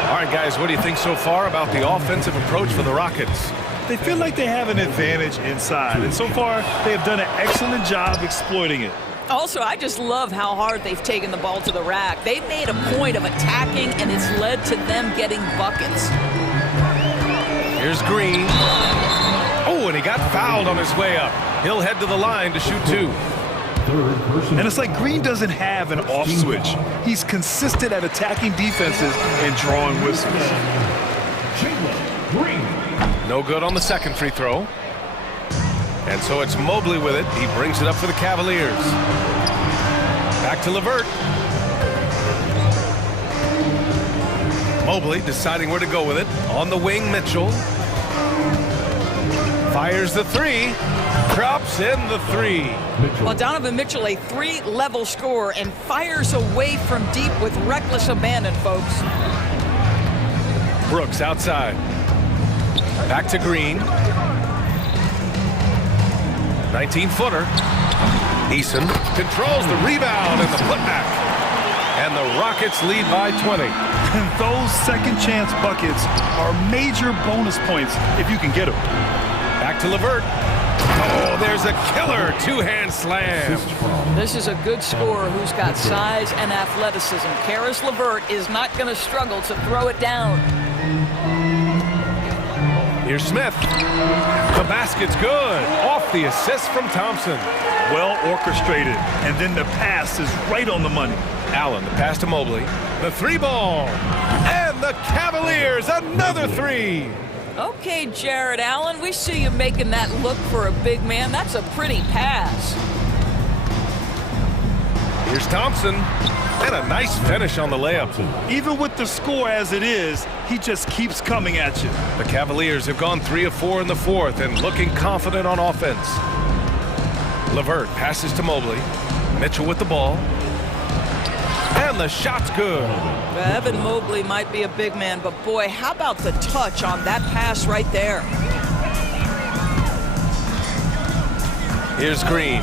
All right, guys, what do you think so far about the offensive approach for the Rockets? They feel like they have an advantage inside, and so far they have done an excellent job exploiting it. Also, I just love how hard they've taken the ball to the rack. They've made a point of attacking, and it's led to them getting buckets. Here's Green. Oh, and he got fouled on his way up. He'll head to the line to shoot 2. And it's like Green doesn't have an off switch. He's consistent at attacking defenses and drawing whistles. No good on the second free throw. And so it's Mobley with it. He brings it up for the Cavaliers. Back to LeVert. Mobley deciding where to go with it. On the wing, Mitchell. Fires the 3. Drops in the 3. Well, Donovan Mitchell, a 3-level scorer, and fires away from deep with reckless abandon, folks. Brooks outside. Back to Green. 19-footer. Eason controls the rebound and the putback. And the Rockets lead by 20. And those second chance buckets are major bonus points if you can get them. Back to LeVert. Oh, there's a killer 2-hand slam. This is a good scorer who's got size and athleticism. Karis LeVert is not going to struggle to throw it down. Here's Smith. The basket's good. Off the assist from Thompson. Well orchestrated. And then the pass is right on the money. Allen, the pass to Mobley. The 3-ball. And the Cavaliers, another 3. Okay, Jared Allen, we see you making that look for a big man. That's a pretty pass. Here's Thompson. And a nice finish on the layup. Even with the score as it is, he just keeps coming at you. The Cavaliers have gone 3 of 4 in the fourth and looking confident on offense. LeVert passes to Mobley. Mitchell with the ball. And the shot's good. Evan Mobley might be a big man, but boy, how about the touch on that pass right there? Here's Green.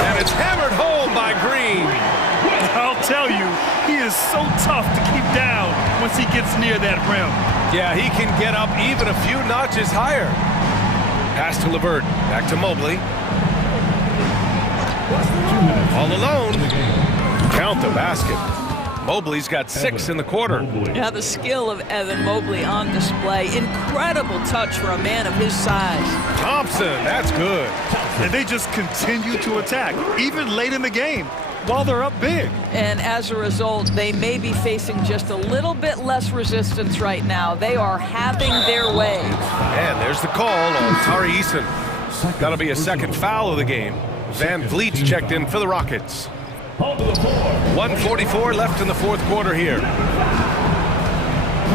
And it's hammered home by Green. I'll tell you, he is so tough to keep down once he gets near that rim. Yeah, he can get up even a few notches higher. Pass to LeVert. Back to Mobley. All alone. Count the basket. Mobley's got 6 in the quarter. Yeah, the skill of Evan Mobley on display. Incredible touch for a man of his size. Thompson, that's good. And they just continue to attack, even late in the game, while they're up big. And as a result, they may be facing just a little bit less resistance right now. They are having their way. And there's the call on Tari Eason. Got to be a second foul of the game. Van Vliet's checked in for the Rockets. 1:44 left in the fourth quarter here.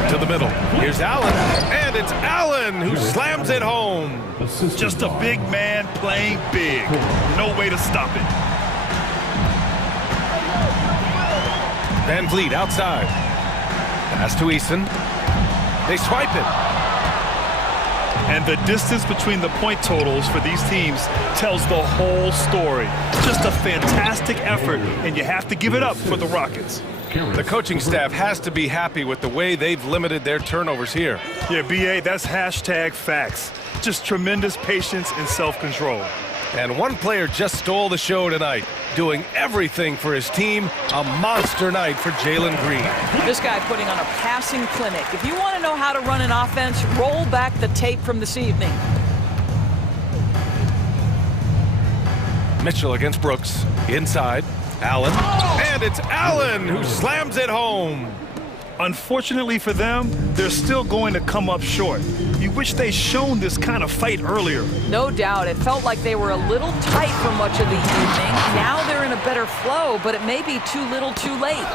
To the middle. Here's Allen. And it's Allen who slams it home. Just a big man playing big. No way to stop it. Van Vliet outside. Pass to Eason. They swipe it. And the distance between the point totals for these teams tells the whole story. Just a fantastic effort, and you have to give it up for the Rockets. The coaching staff has to be happy with the way they've limited their turnovers here. Yeah, BA, that's hashtag facts. Just tremendous patience and self-control. And one player just stole the show tonight, doing everything for his team. A monster night for Jalen Green. This guy putting on a passing clinic. If you want to know how to run an offense, roll back the tape from this evening. Mitchell against Brooks. Inside. Allen. And it's Allen who slams it home. Unfortunately for them, they're still going to come up short. You wish they'd shown this kind of fight earlier. No doubt. It felt like they were a little tight for much of the evening. Now they're in a better flow, but it may be too little too late.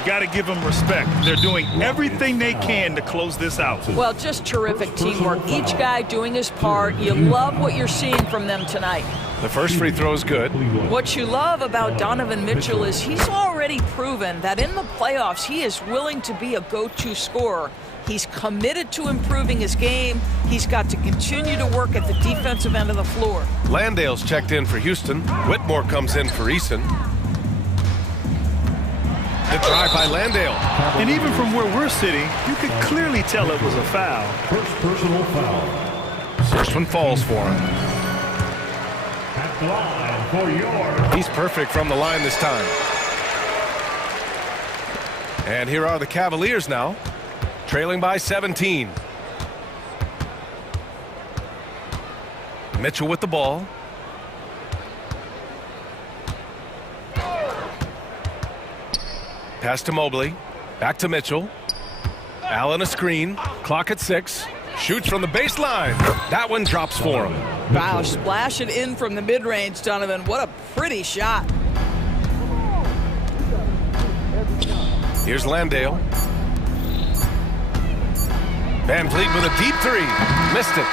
You got to give them respect. They're doing everything they can to close this out. Well, just terrific teamwork. Each guy doing his part. You love what you're seeing from them tonight. The first free throw is good. What you love about Donovan Mitchell is he's already proven that in the playoffs he is willing to be a go-to scorer. He's committed to improving his game. He's got to continue to work at the defensive end of the floor. Landale's checked in for Houston. Whitmore comes in for Eason. The drive by Landale. And even from where we're sitting, you could clearly tell it was a foul. First personal foul. First one falls for him. At the line for your... He's perfect from the line this time. And here are the Cavaliers now, trailing by 17. Mitchell with the ball. Pass to Mobley. Back to Mitchell. Allen a screen. Clock at 6. Shoots from the baseline. That one drops for him. Wow, splash it in from the mid-range, Donovan. What a pretty shot. Here's Landale. Van Vliet with a deep three. Missed it.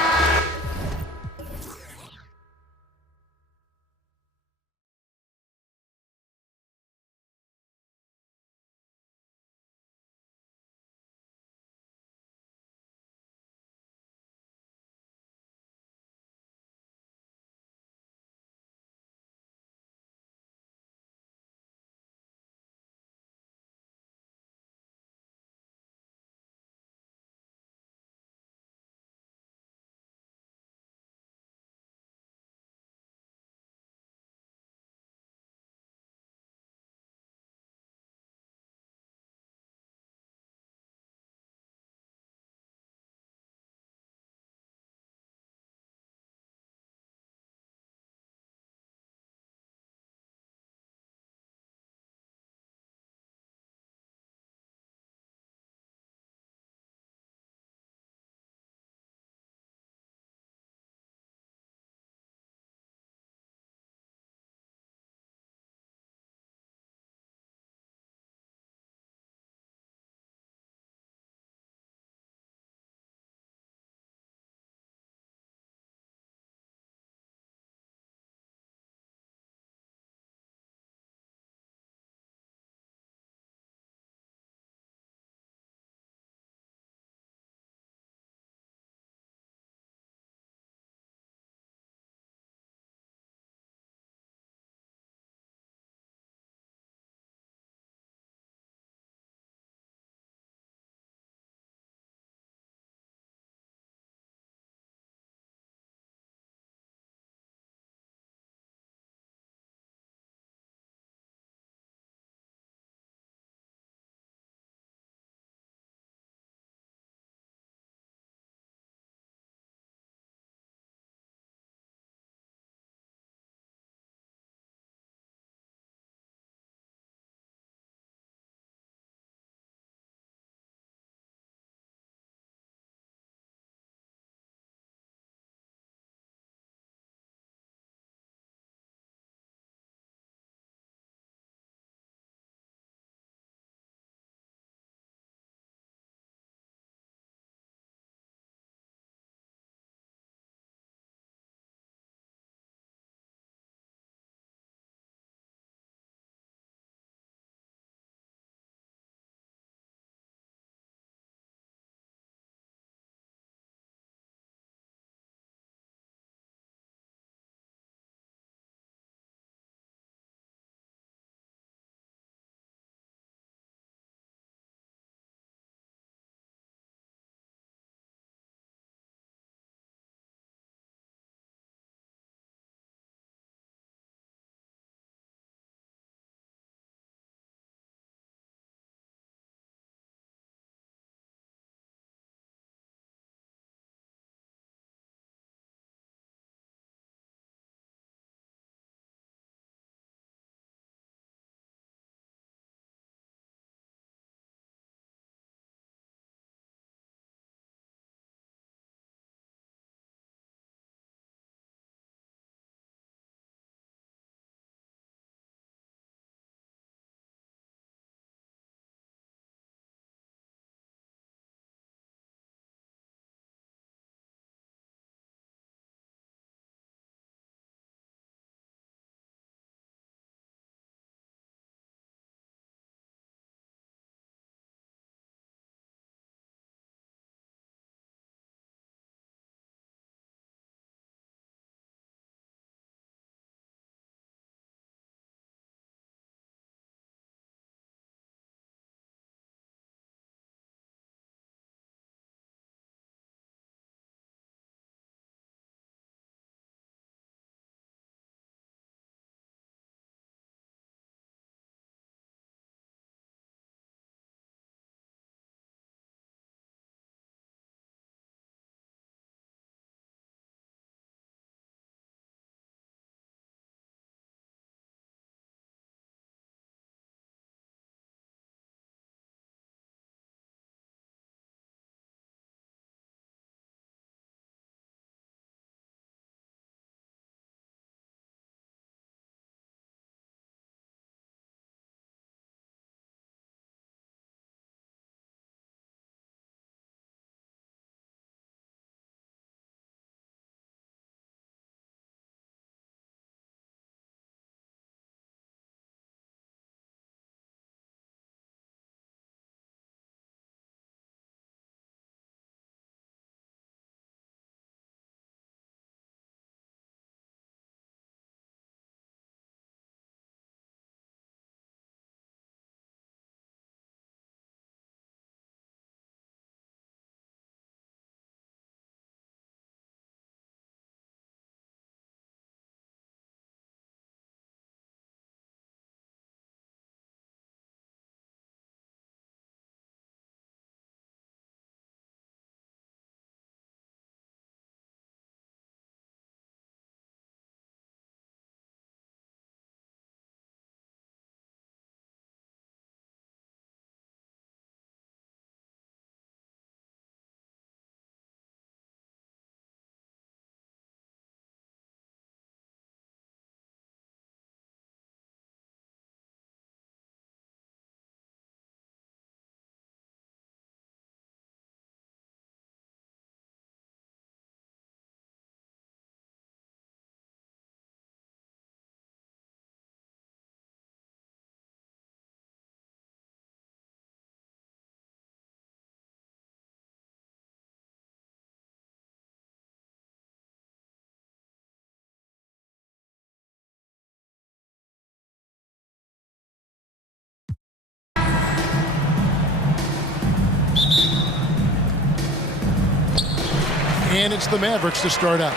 And it's the Mavericks to start out.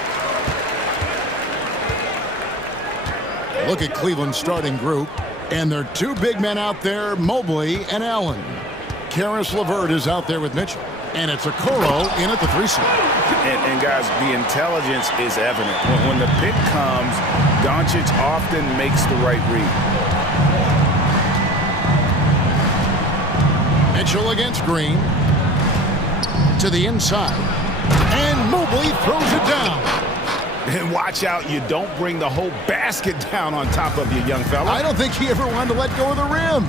Look at Cleveland's starting group. And there are two big men out there, Mobley and Allen. Karis LeVert is out there with Mitchell. And it's Okoro in at the 3-seed. And guys, the intelligence is evident. When the pick comes, Doncic often makes the right read. Mitchell against Green. To the inside. And Mobley throws it down. And watch out, you don't bring the whole basket down on top of you, young fella. I don't think he ever wanted to let go of the rim.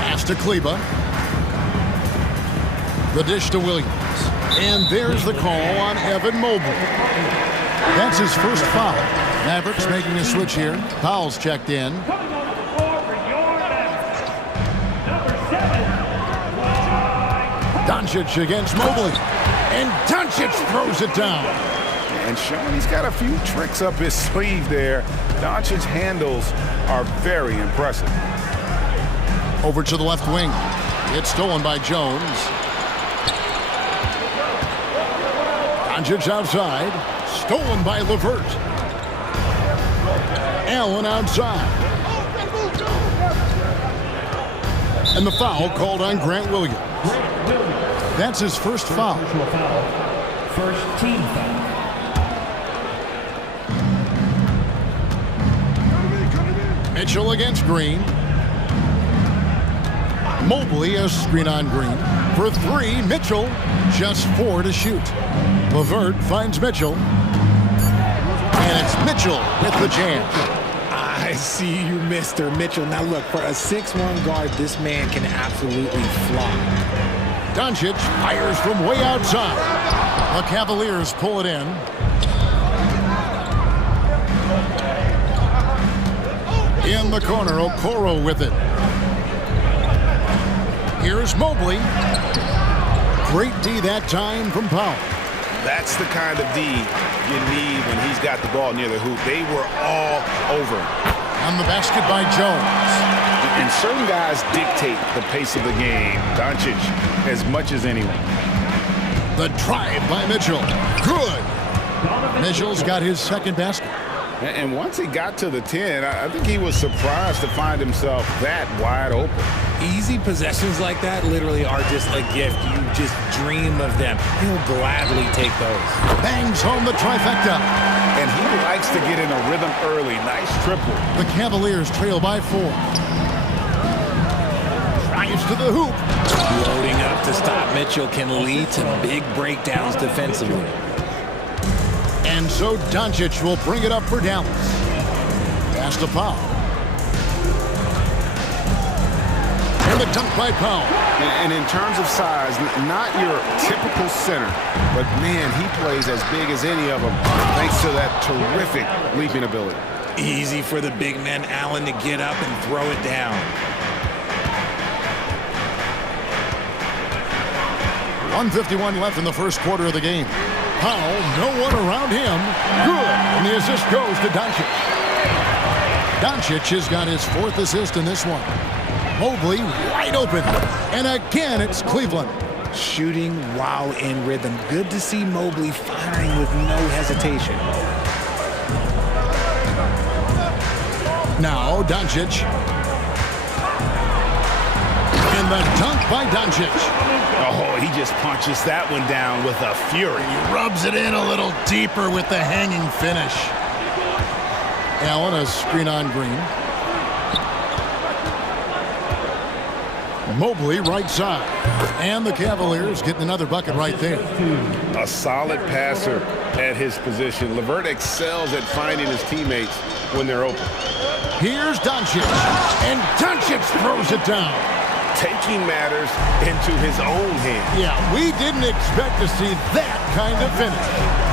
Pass to Kleba. The dish to Williams. And there's the call on Evan Mobley. That's his first foul. Mavericks making a switch here. Powell's checked in. Doncic against Mobley. And Doncic throws it down. And showing he's got a few tricks up his sleeve there. Doncic's handles are very impressive. Over to the left wing. It's stolen by Jones. Doncic outside. Stolen by LeVert. Allen outside. And the foul called on Grant Williams. That's his first foul. First team foul. Mitchell against Green. Mobley a screen on Green. For 3, Mitchell just 4 to shoot. LeVert finds Mitchell. And it's Mitchell with the jam. I see you, Mr. Mitchell. Now look, for a 6'1" guard, this man can absolutely fly. Doncic fires from way outside. The Cavaliers pull it in. In the corner, Okoro with it. Here's Mobley. Great D that time from Powell. That's the kind of D you need when he's got the ball near the hoop. They were all over him. On the basket by Jones. And certain guys dictate the pace of the game. Doncic as much as anyone. The drive by Mitchell. Good. Mitchell's got his second basket. And once he got to the 10, I think he was surprised to find himself that wide open. Easy possessions like that literally are just a gift. You just dream of them. He'll gladly take those. Bangs home the trifecta. And he likes to get in a rhythm early. Nice triple. The Cavaliers trail by 4. Drives to the hoop. Loading up to stop Mitchell can lead to big breakdowns defensively. And so Doncic will bring it up for Dallas. Pass to Powell. And the dunk by Powell. And in terms of size, not your typical center, but man, he plays as big as any of them thanks to that terrific leaping ability. Easy for the big man Allen to get up and throw it down. 1:51 left in the first quarter of the game. Powell, no one around him. Good. And the assist goes to Doncic. Doncic has got his 4th assist in this one. Mobley wide open. And again, it's Cleveland. Shooting while in rhythm. Good to see Mobley firing with no hesitation. Now Doncic. And the dunk by Doncic. Oh, he just punches that one down with a fury. He rubs it in a little deeper with the hanging finish. Allen, a screen on Green. Mobley right side. And the Cavaliers getting another bucket right there. A solid passer at his position. LeVert excels at finding his teammates when they're open. Here's Doncic. And Doncic throws it down. Taking matters into his own hands. Yeah, we didn't expect to see that kind of finish.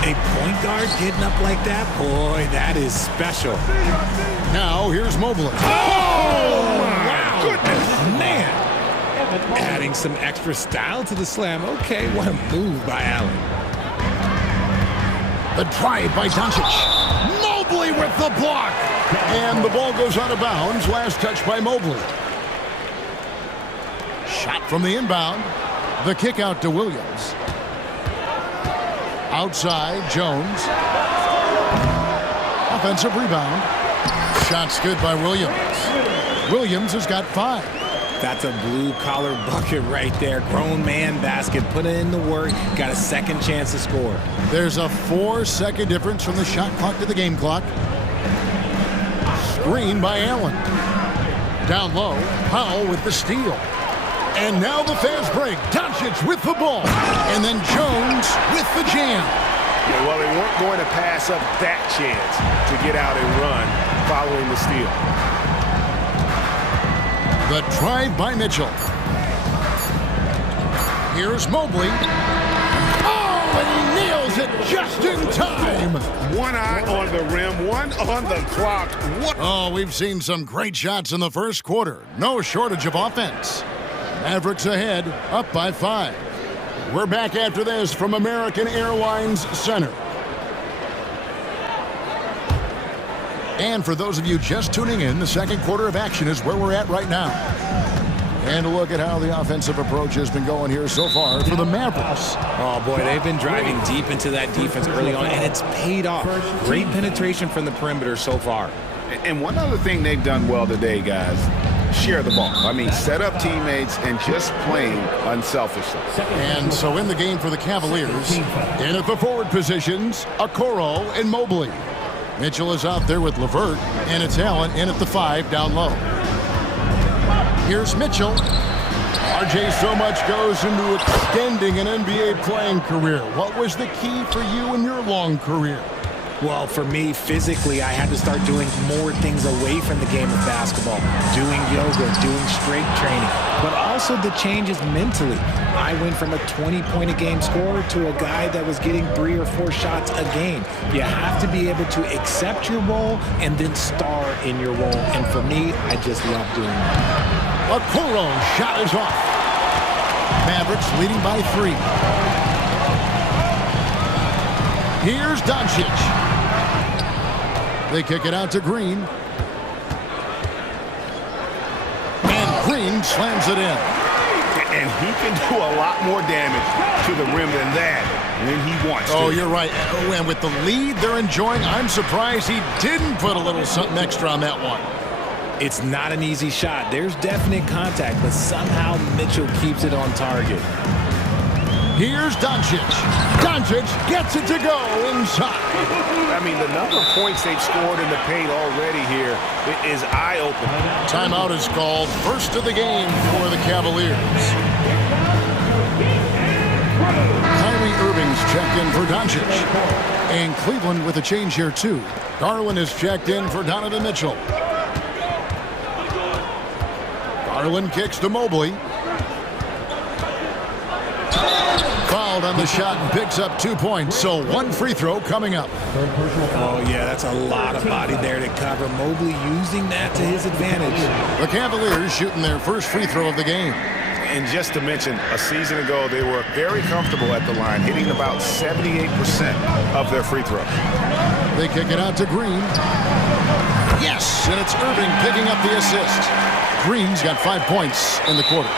A point guard getting up like that? Boy, that is special. Now, here's Mobley. Oh, wow. Goodness, man. Adding some extra style to the slam. Okay, what a move by Allen. The drive by Doncic. Mobley with the block. And the ball goes out of bounds. Last touch by Mobley. Shot from the inbound. The kick out to Williams. Outside, Jones. Offensive rebound. Shot's good by Williams. Williams has got 5. That's a blue-collar bucket right there. Grown man basket. Put in the work. Got a second chance to score. There's a 4-second difference from the shot clock to the game clock. Screen by Allen. Down low, Powell with the steal. And now the fast break. Doncic with the ball. And then Jones with the jam. Yeah, well, they weren't going to pass up that chance to get out and run following the steal. The drive by Mitchell. Here's Mobley. Oh, and he nails it just in time. One eye on the rim, one on the clock. What? Oh, we've seen some great shots in the first quarter. No shortage of offense. Mavericks ahead, up by 5. We're back after this from American Airlines Center. And for those of you just tuning in, the second quarter of action is where we're at right now. And a look at how the offensive approach has been going here so far for the Mavericks. Oh, boy, they've been driving deep into that defense early on, and it's paid off. Great penetration from the perimeter so far. And one other thing they've done well today, guys, share the ball. I mean, set up teammates and just playing unselfishly. And so in the game for the Cavaliers, in at the forward positions, Okoro and Mobley. Mitchell is out there with LeVert, and it's Allen in at the 5 down low. Here's Mitchell. RJ, so much goes into extending an NBA playing career. What was the key for you in your long career? Well, for me, physically, I had to start doing more things away from the game of basketball. Doing yoga, doing strength training, but also the changes mentally. I went from a 20-point-a-game scorer to a guy that was getting 3 or 4 shots a game. You have to be able to accept your role and then star in your role. And for me, I just love doing that. Okoro shot is off. Mavericks leading by 3. Here's Doncic. They kick it out to Green. And Green slams it in. And he can do a lot more damage to the rim than that when he wants to. Oh, you're right. And with the lead they're enjoying, I'm surprised he didn't put a little something extra on that one. It's not an easy shot. There's definite contact, but somehow Mitchell keeps it on target. Here's Doncic. Doncic gets it to go inside. I mean, the number of points they've scored in the paint already here is eye-opening. Timeout is called. First of the game for the Cavaliers. Kyrie Irving's checked in for Doncic. And Cleveland with a change here, too. Garland is checked in for Donovan Mitchell. Garland kicks to Mobley. Fouled on the shot and picks up 2 points, so 1 free throw coming up. Oh, yeah, that's a lot of body there to cover. Mobley using that to his advantage. The Cavaliers shooting their first free throw of the game. And just to mention, a season ago, they were very comfortable at the line, hitting about 78% of their free throws. They kick it out to Green. Yes, and it's Irving picking up the assist. Green's got 5 points in the quarter.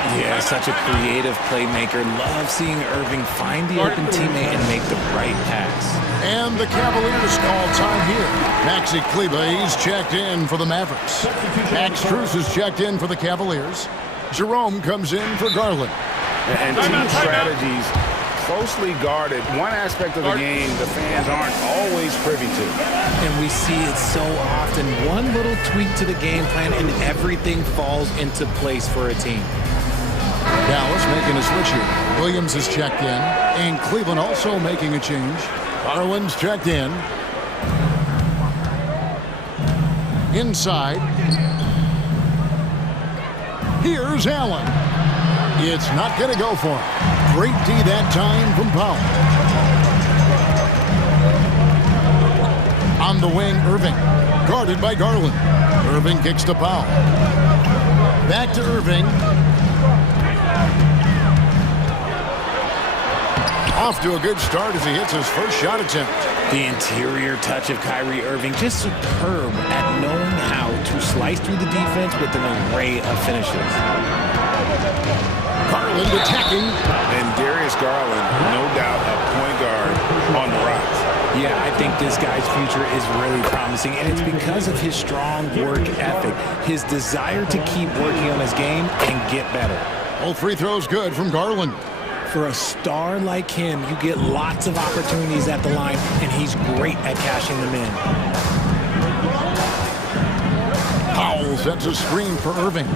Yeah, such a creative playmaker. Love seeing Irving find the open teammate and make the right pass. And the Cavaliers call time here. Maxi Kleber, he's checked in for the Mavericks. Max Strus is checked in for the Cavaliers. Jerome comes in for Garland. And team strategies closely guarded. One aspect of the game the fans aren't always privy to. And we see it so often. One little tweak to the game plan and everything falls into place for a team. Dallas making a switch here. Williams is checked in. And Cleveland also making a change. Garland's checked in. Inside. Here's Allen. It's not going to go for him. Great D that time from Powell. On the wing, Irving. Guarded by Garland. Irving kicks to Powell. Back to Irving. Off to a good start as he hits his first shot attempt. The interior touch of Kyrie Irving, just superb at knowing how to slice through the defense with an array of finishes. Garland attacking. And Darius Garland, no doubt a point guard on the rise. Yeah, I think this guy's future is really promising, and it's because of his strong work ethic, his desire to keep working on his game and get better. All free throws good from Garland. For a star like him, you get lots of opportunities at the line, and he's great at cashing them in. Powell sets a screen for Irving.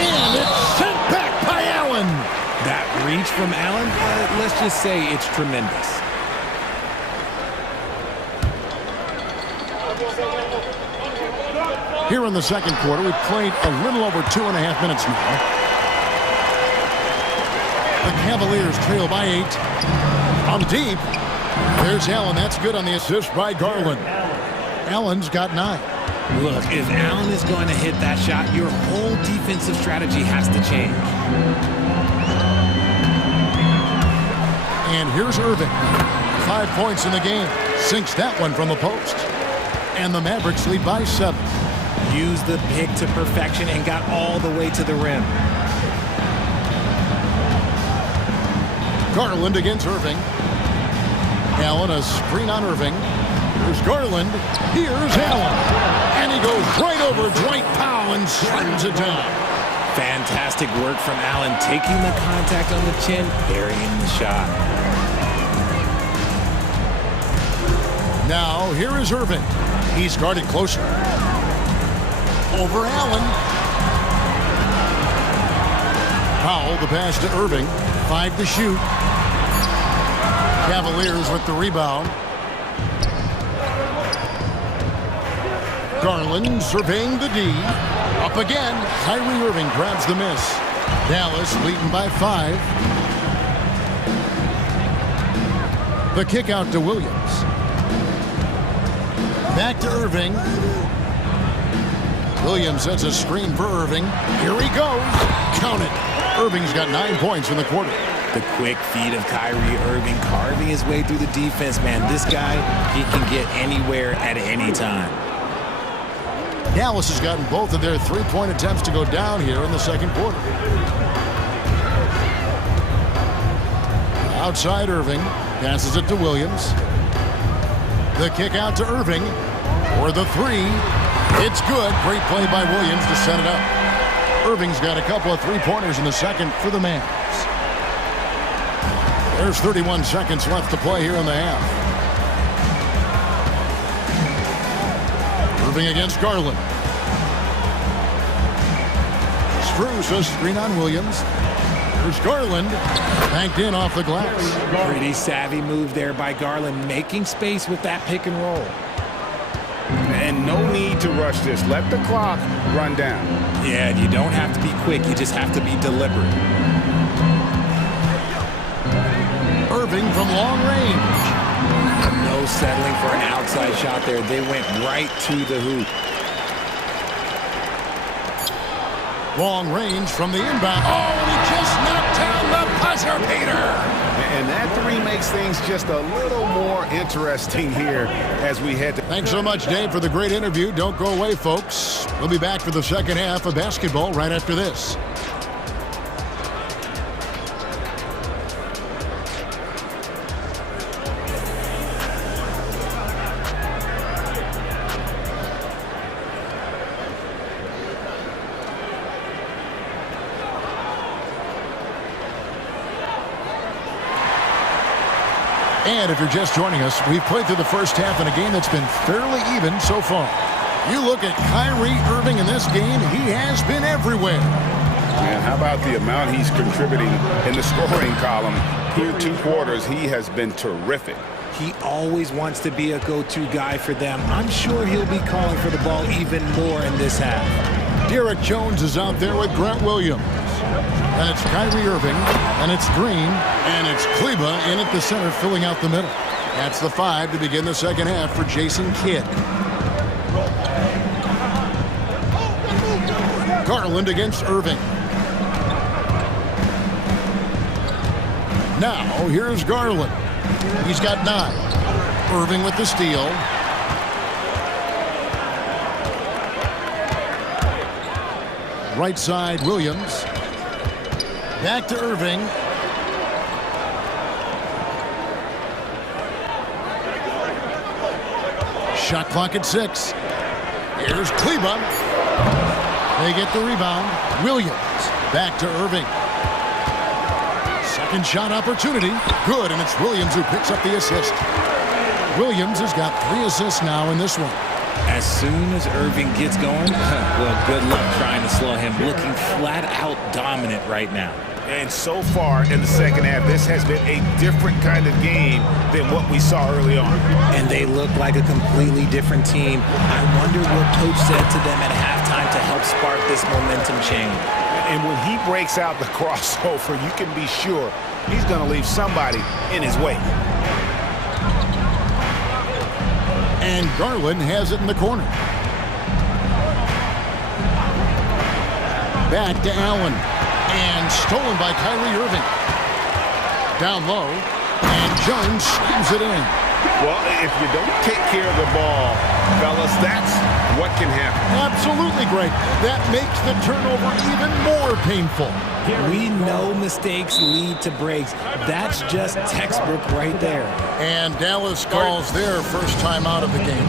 And it's sent back by Allen. That reach from Allen, let's just say it's tremendous. Here in the second quarter, we've played a little over 2.5 minutes now. The Cavaliers trail by 8. On deep. There's Allen. That's good on the assist by Garland. Allen's got 9. Look, if Allen is going to hit that shot, your whole defensive strategy has to change. And here's Irving. 5 points in the game. Sinks that one from the post. And the Mavericks lead by 7. Used the pick to perfection and got all the way to the rim. Garland against Irving. Allen, a screen on Irving. Here's Garland. Here's Allen. And he goes right over Dwight Powell and slams it down. Fantastic work from Allen, taking the contact on the chin, burying the shot. Now, here is Irving. He's guarded closer. Over Allen. Powell, the pass to Irving. 5 to shoot. Cavaliers with the rebound. Garland surveying the D. Up again. Kyrie Irving grabs the miss. Dallas leading by 5. The kick out to Williams. Back to Irving. Williams sets a screen for Irving. Here he goes. Count it. Irving's got 9 points in the quarter. The quick feed of Kyrie Irving carving his way through the defense, man. This guy, he can get anywhere at any time. Dallas has gotten both of their three-point attempts to go down here in the second quarter. Outside Irving. Passes it to Williams. The kick out to Irving. For the 3. It's good. Great play by Williams to set it up. Irving's got a couple of three-pointers in the second for the Mavs. There's 31 seconds left to play here in the half. Irving against Garland. Strus a screen on Williams. There's Garland. Banked in off the glass. Pretty savvy move there by Garland, making space with that pick and roll. And no need to rush this. Let the clock run down. Yeah, you don't have to be quick. You just have to be deliberate. Irving from long range. No settling for an outside shot there. They went right to the hoop. Long range from the inbound. Oh, and he just knocked down the buzzer beater. And that 3 makes things just a little more interesting here as we head to... Thanks so much, Dave, for the great interview. Don't go away, folks. We'll be back for the second half of basketball right after this. And if you're just joining us, we've played through the first half in a game that's been fairly even so far. You look at Kyrie Irving in this game, he has been everywhere. And how about the amount he's contributing in the scoring column? Through 2 quarters, he has been terrific. He always wants to be a go-to guy for them. I'm sure he'll be calling for the ball even more in this half. Derek Jones is out there with Grant Williams. And it's Kyrie Irving, and it's Green, and it's Kleba in at the center, filling out the middle. That's the 5 to begin the second half for Jason Kidd. Garland against Irving. Now, here's Garland. He's got 9. Irving with the steal. Right side, Williams. Back to Irving. Shot clock at 6. Here's Kleba. They get the rebound. Williams back to Irving. Second shot opportunity. Good, and it's Williams who picks up the assist. Williams has got 3 assists now in this one. As soon as Irving gets going, well, good luck trying to slow him. Looking flat out dominant right now. And so far in the second half, this has been a different kind of game than what we saw early on. And they look like a completely different team. I wonder what coach said to them at halftime to help spark this momentum change. And when he breaks out the crossover, you can be sure he's going to leave somebody in his way. And Garland has it in the corner. Back to Allen. And stolen by Kyrie Irving. Down low. And Jones slams it in. Well, if you don't take care of the ball, fellas, that's what can happen. Absolutely great. That makes the turnover even more painful. We know mistakes lead to breaks. That's just textbook right there. And Dallas calls their first time out of the game.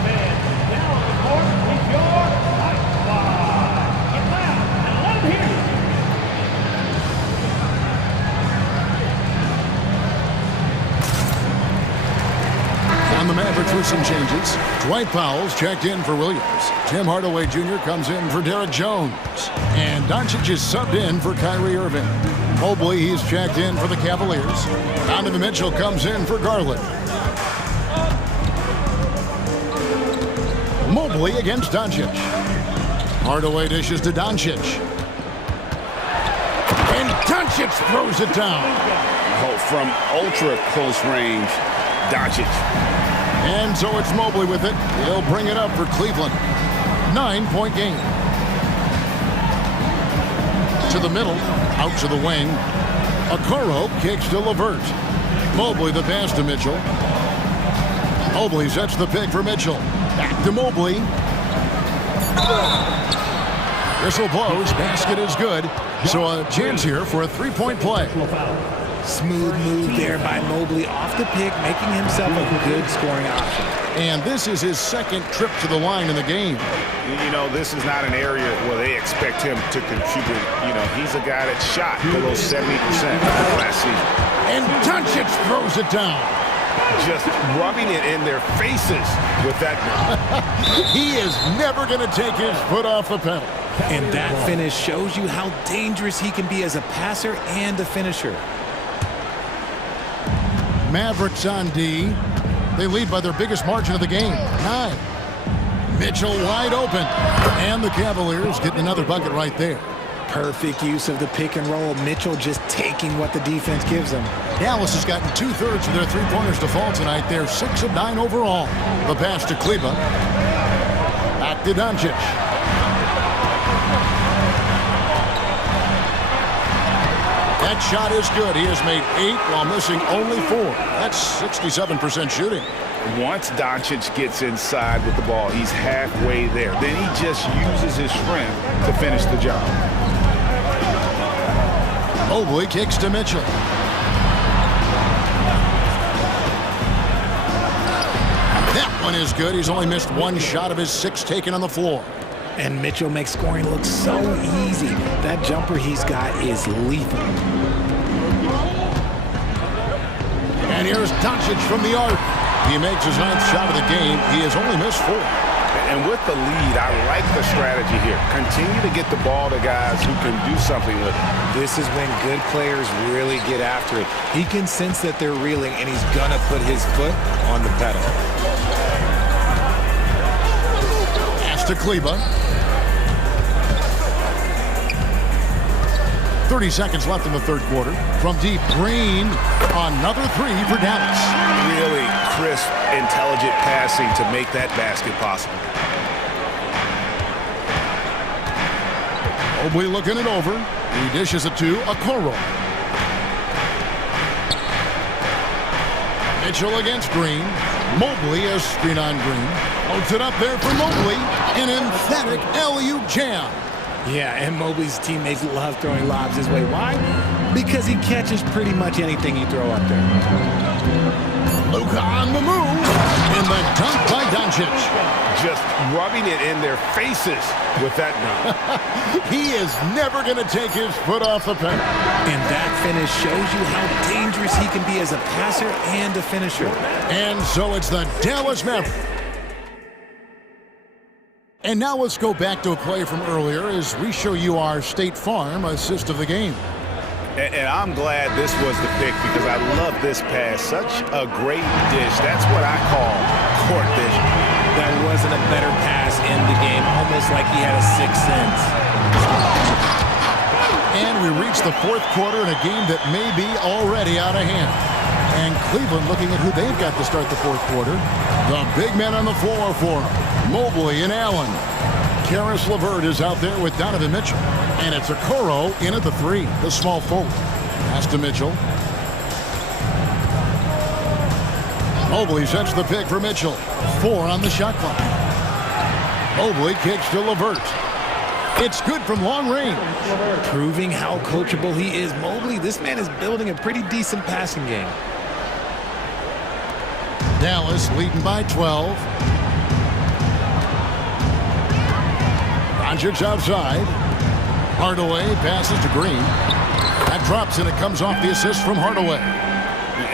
On the Mavericks with some changes. Dwight Powell's checked in for Williams. Tim Hardaway Jr. comes in for Derek Jones. And Doncic is subbed in for Kyrie Irving. Mobley, he's checked in for the Cavaliers. Donovan Mitchell comes in for Garland. Mobley against Doncic. Hardaway dishes to Doncic. And Doncic throws it down. Oh, from ultra close range, Doncic. And so it's Mobley with it. He'll bring it up for Cleveland. 9-point game. To the middle, out to the wing. Okoro kicks to LeVert. Mobley the pass to Mitchell. Mobley sets the pick for Mitchell. Back to Mobley. Whistle blows. Basket is good. So a chance here for a 3-point play. Smooth move there by Mobley off the pick, making himself a good scoring option. And this is his second trip to the line in the game. You know, this is not an area where they expect him to contribute. You know, he's a guy that shot below 70% last season. And Doncic throws it down. Just rubbing it in their faces with that. He is never going to take his foot off the pedal. And that finish shows you how dangerous he can be as a passer and a finisher. Mavericks on D. They lead by their biggest margin of the game, 9. Mitchell wide open. And the Cavaliers getting another bucket right there. Perfect use of the pick and roll. Mitchell just taking what the defense gives him. Dallas has gotten 2/3 of their three-pointers to fall tonight. They're 6 of 9 overall. The pass to Kleba. Back to Doncic. That shot is good. He has made 8 while missing only 4. That's 67% shooting. Once Doncic gets inside with the ball, he's halfway there. Then he just uses his strength to finish the job. Mobley kicks to Mitchell. That one is good. He's only missed 1 shot of his 6 taken on the floor. And Mitchell makes scoring look so easy. That jumper he's got is lethal. And here's Doncic from the arc. He makes his 9th shot of the game. He has only missed 4. And with the lead, I like the strategy here. Continue to get the ball to guys who can do something with it. This is when good players really get after it. He can sense that they're reeling, and he's gonna put his foot on the pedal. Pass to Kleba. 30 seconds left in the third quarter. From deep, Green, another 3 for Dallas. Really crisp, intelligent passing to make that basket possible. Mobley looking it over. He dishes it to Okoro. Mitchell against Green. Mobley is screen on Green. Holds it up there for Mobley. An emphatic alley-oop jam. Yeah, and Mobley's teammates love throwing lobs his way. Why? Because he catches pretty much anything you throw up there. Luka on the move, and the dunk by Doncic. Just rubbing it in their faces with that dunk. He is never going to take his foot off the pedal. And that finish shows you how dangerous he can be as a passer and a finisher. And so it's the Dallas Mavericks. And now let's go back to a play from earlier as we show you our State Farm assist of the game. And I'm glad this was the pick because I love this pass. Such a great dish. That's what I call court vision. There wasn't a better pass in the game, almost like he had a sixth sense. And we reach the fourth quarter in a game that may be already out of hand. And Cleveland looking at who they've got to start the fourth quarter. The big men on the floor for them, Mobley and Allen. Karis LeVert is out there with Donovan Mitchell. And it's Okoro in at the three, the small forward. Pass to Mitchell. Mobley sets the pick for Mitchell. 4 on the shot clock. Mobley kicks to LeVert. It's good from long range. Proving how coachable he is. Mobley, this man is building a pretty decent passing game. Dallas leading by 12. Doncic outside. Hardaway passes to Green. That drops and it comes off the assist from Hardaway.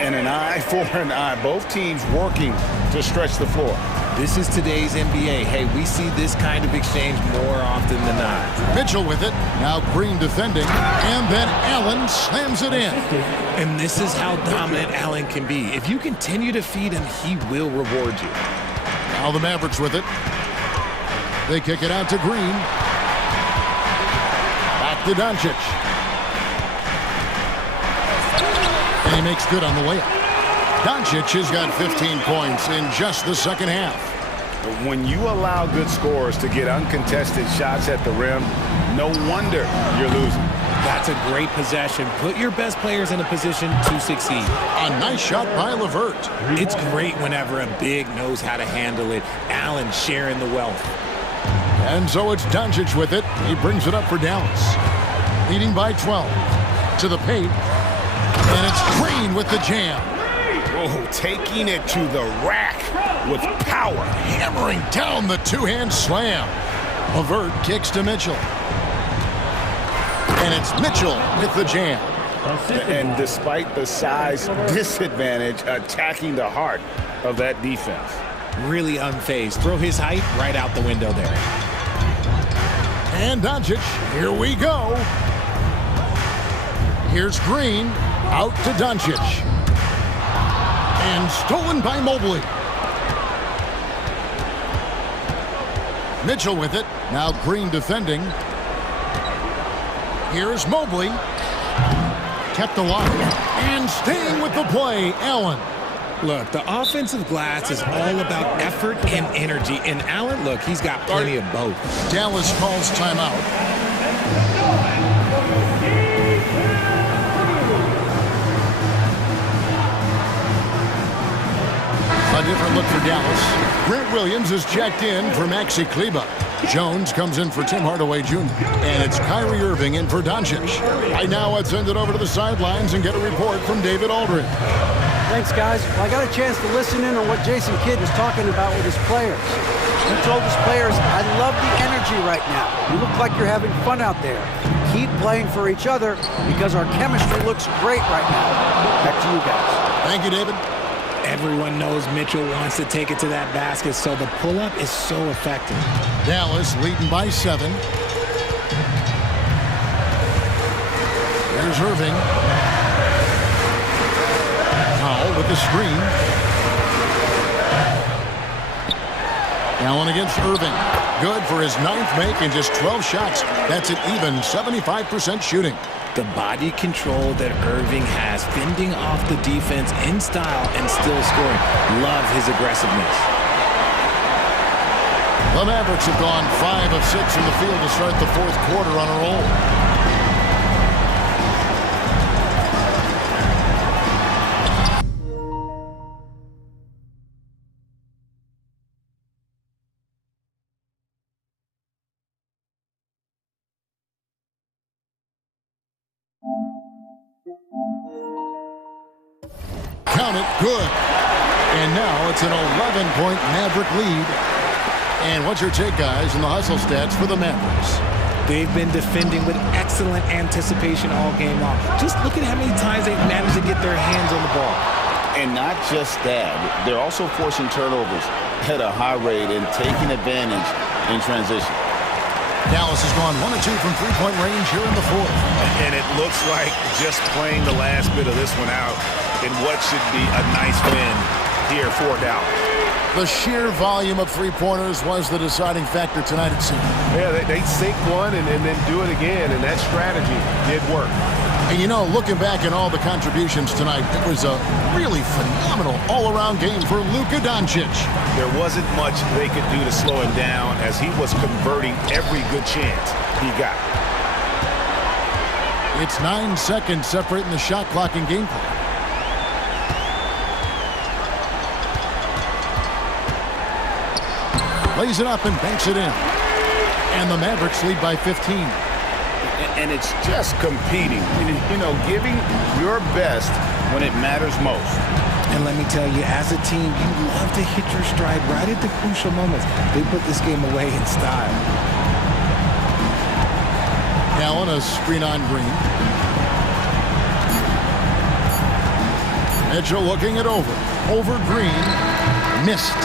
And an eye for an eye. Both teams working to stretch the floor. This is today's NBA. Hey, we see this kind of exchange more often than not. Mitchell with it. Now Green defending. And then Allen slams it in. And this is how dominant Allen can be. If you continue to feed him, he will reward you. Now the Mavericks with it. They kick it out to Green. Back to Doncic. And he makes good on the layup. Doncic has got 15 points in just the second half. When you allow good scorers to get uncontested shots at the rim, no wonder you're losing. That's a great possession. Put your best players in a position to succeed. A nice shot by LeVert. It's great whenever a big knows how to handle it. Allen sharing the wealth. And so it's Doncic with it. He brings it up for Dallas. Leading by 12. To the paint. And it's Green with the jam. Oh, taking it to the rack with power. Hammering down the two-hand slam. LeVert kicks to Mitchell. And it's Mitchell with the jam. And despite the size disadvantage, attacking the heart of that defense. Really unfazed. Throw his height right out the window there. And Doncic, here we go. Here's Green, out to Doncic. And stolen by Mobley. Mitchell with it. Now Green defending. Here's Mobley. Kept alive. And staying with the play, Allen. Look, the offensive glass is all about effort and energy. And Allen, look, he's got plenty of both. Dallas calls timeout. A different look for Dallas. Grant Williams is checked in for Maxi Kleba. Jones comes in for Tim Hardaway Jr. And it's Kyrie Irving in for Doncic. Right now, let's send it over to the sidelines and get a report from David Aldridge. Thanks, guys. Well, I got a chance to listen in on what Jason Kidd was talking about with his players. He told his players, I love the energy right now. You look like you're having fun out there. Keep playing for each other because our chemistry looks great right now. Back to you guys. Thank you, David. Everyone knows Mitchell wants to take it to that basket, so the pull-up is so effective. Dallas leading by 7. There's Irving. Powell with the screen. Allen against Irving. Good for his 9th make and just 12 shots. That's an even 75% shooting. The body control that Irving has, fending off the defense in style and still scoring. Love his aggressiveness. The Mavericks have gone 5 of 6 from the field to start the fourth quarter on a roll. Count it, good. And now it's an 11-point Maverick lead. And what's your take, guys, in the hustle stats for the Mavericks? They've been defending with excellent anticipation all game long. Just look at how many times they've managed to get their hands on the ball. And not just that, they're also forcing turnovers at a high rate and taking advantage in transition. Dallas has gone 1 of 2 from three-point range here in the fourth. And it looks like just playing the last bit of this one out in what should be a nice win here for Dallas. The sheer volume of three-pointers was the deciding factor tonight, it seemed. Yeah, they sink one and then do it again, and that strategy did work. And you know, looking back at all the contributions tonight, it was a really phenomenal all-around game for Luka Doncic. There wasn't much they could do to slow him down as he was converting every good chance he got. It's 9 seconds separating the shot clock and gameplay. Lays it up and banks it in. And the Mavericks lead by 15. And it's just competing, you know, giving your best when it matters most. And let me tell you, as a team, you love to hit your stride right at the crucial moments. They put this game away in style. Allen, a screen on Green. Mitchell looking it over. Over Green. Missed.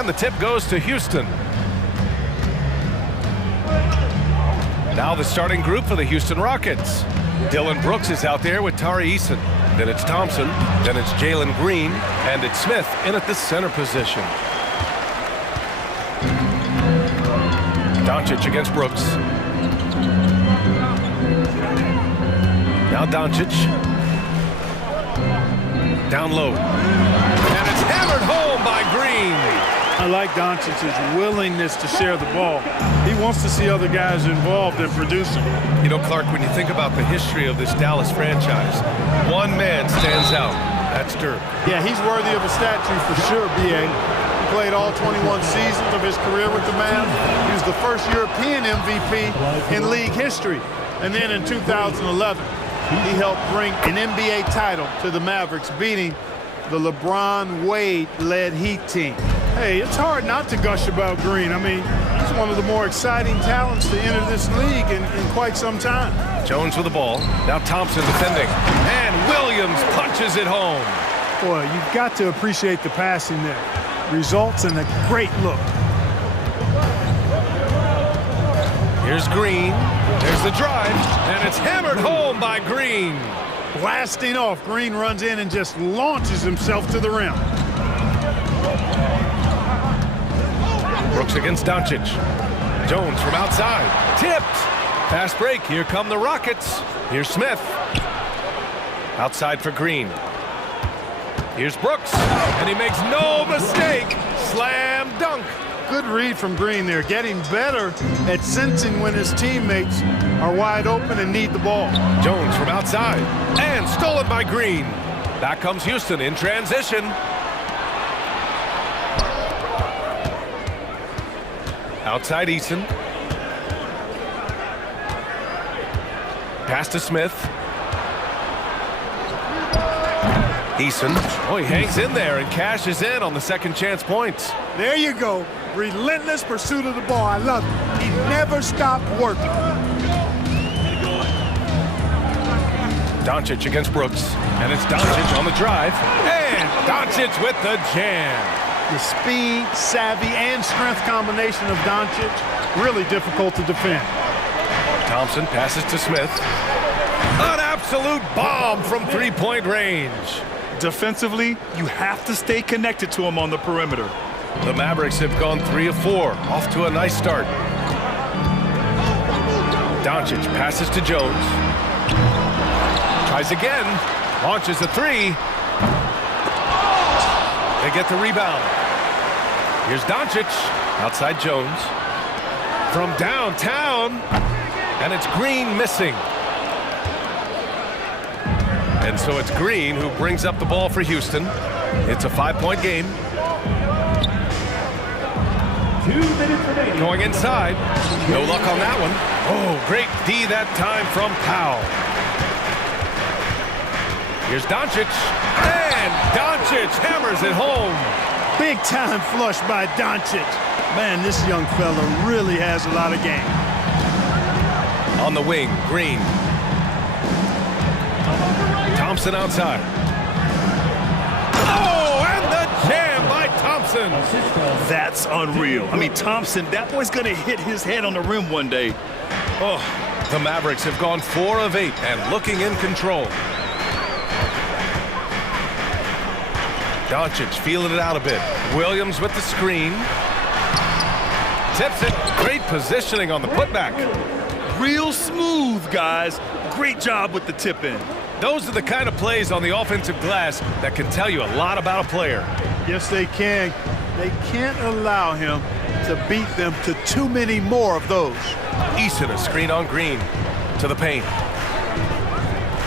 And the tip goes to Houston. Now the starting group for the Houston Rockets. Dylan Brooks is out there with Tari Eason. Then it's Thompson. Then it's Jalen Green. And it's Smith in at the center position. Doncic against Brooks. Now Doncic. Down low. And it's hammered home by Green. I like Doncic's willingness to share the ball. He wants to see other guys involved and producing. You know, Clark, when you think about the history of this Dallas franchise, one man stands out. That's Dirk. Yeah, he's worthy of a statue for sure, B.A. He played all 21 seasons of his career with the Mavs. He was the first European MVP in league history. And then in 2011, he helped bring an NBA title to the Mavericks, beating the LeBron Wade-led Heat team. Hey, it's hard not to gush about Green. I mean, he's one of the more exciting talents to enter this league in quite some time. Jones with the ball. Now Thompson defending. And Williams punches it home. Boy, you've got to appreciate the passing there. Results in a great look. Here's Green. There's the drive. And it's hammered home by Green. Blasting off, Green runs in and just launches himself to the rim. Brooks against Doncic. Jones from outside. Tipped. Fast break. Here come the Rockets. Here's Smith. Outside for Green. Here's Brooks. And he makes no mistake. Slam dunk. Good read from Green there. Getting better at sensing when his teammates are wide open and need the ball. Jones from outside. And stolen by Green. Back comes Houston in transition. Outside Eason. Pass to Smith. Eason. Oh, he hangs in there and cashes in on the second chance points. There you go. Relentless pursuit of the ball. I love it. He never stopped working. Doncic against Brooks. And it's Doncic on the drive. And Doncic with the jam. The speed, savvy, and strength combination of Doncic, really difficult to defend. Thompson passes to Smith. An absolute bomb from three-point range. Defensively, you have to stay connected to him on the perimeter. The Mavericks have gone 3 of 4, off to a nice start. Doncic passes to Jones. Tries again, launches a three. They get the rebound. Here's Doncic, outside Jones. From downtown, and it's Green missing. And so it's Green who brings up the ball for Houston. It's a 5-point game. 2 minutes remaining. Going inside. No luck on that one. Oh, great D that time from Powell. Here's Doncic. And Doncic hammers it home. Big time flush by Doncic. Man, this young fella really has a lot of game. On the wing, Green. Thompson outside. Oh, and the jam by Thompson. That's unreal. I mean, Thompson, that boy's going to hit his head on the rim one day. Oh, the Mavericks have gone 4 of 8 and looking in control. Doncic feeling it out a bit. Williams with the screen. Tips it. Great positioning on the putback. Real smooth, guys. Great job with the tip in. Those are the kind of plays on the offensive glass that can tell you a lot about a player. Yes, they can. They can't allow him to beat them to too many more of those. Eason, a screen on Green. To the paint.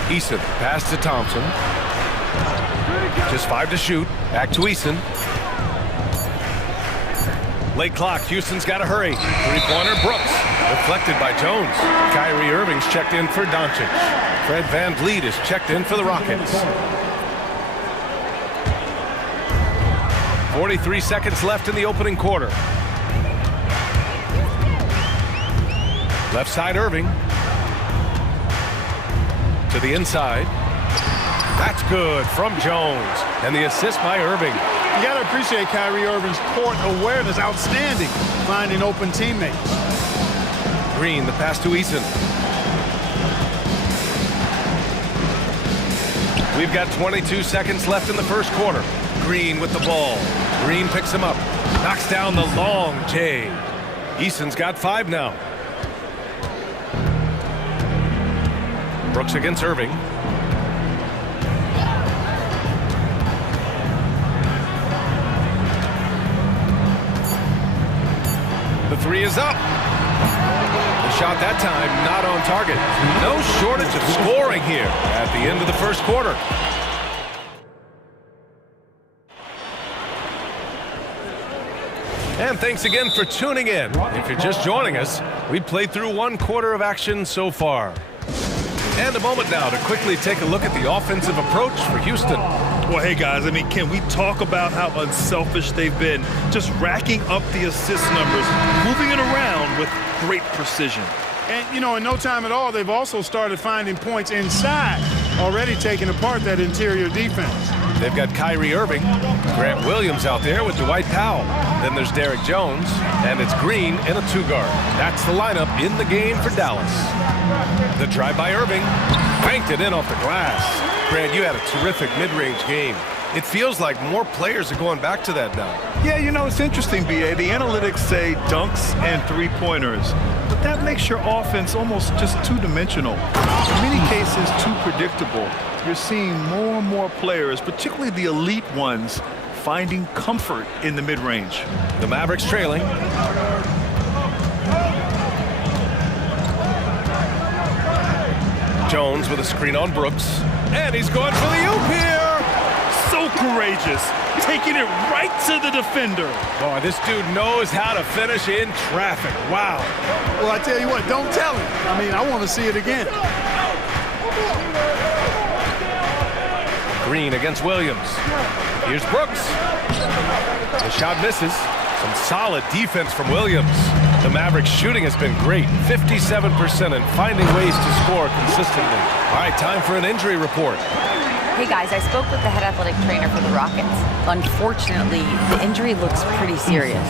Eason, pass to Thompson. Just 5 to shoot. Back to Eason. Late clock. Houston's got to hurry. Three-pointer, Brooks. Deflected by Jones. Kyrie Irving's checked in for Doncic. Fred VanVleet is checked in for the Rockets. 43 seconds left in the opening quarter. Left side, Irving. To the inside. That's good from Jones. And the assist by Irving. You got to appreciate Kyrie Irving's court awareness. Outstanding. Finding open teammates. Green, the pass to Eason. We've got 22 seconds left in the first quarter. Green with the ball. Green picks him up. Knocks down the long J. Eason's got 5 now. Brooks against Irving. The 3 is up. The shot that time not on target. No shortage of scoring here at the end of the first quarter. And thanks again for tuning in. If you're just joining us, we've played through 1 quarter of action so far. And a moment now to quickly take a look at the offensive approach for Houston. Well, hey, guys, I mean, can we talk about how unselfish they've been? Just racking up the assist numbers, moving it around with great precision. And, you know, in no time at all, they've also started finding points inside, already taking apart that interior defense. They've got Kyrie Irving, Grant Williams out there with Dwight Powell. Then there's Derek Jones, and it's Green in a 2-guard. That's the lineup in the game for Dallas. The drive by Irving, banked it in off the glass. Grant, you had a terrific mid-range game. It feels like more players are going back to that now. Yeah, you know, it's interesting, B.A. The analytics say dunks and 3-pointers, but that makes your offense almost just two-dimensional. In many cases, too predictable. You're seeing more and more players, particularly the elite ones, finding comfort in the mid-range. The Mavericks trailing. Jones with a screen on Brooks. And he's going for the oop here. So courageous, taking it right to the defender. Boy, this dude knows how to finish in traffic. Wow. Well, I tell you what, don't tell him. I mean, I want to see it again. Green against Williams. Here's Brooks. The shot misses. Some solid defense from Williams. The Mavericks shooting has been great. 57% and finding ways to score consistently. All right, time for an injury report. Hey guys, I spoke with the head athletic trainer for the Rockets. Unfortunately, the injury looks pretty serious.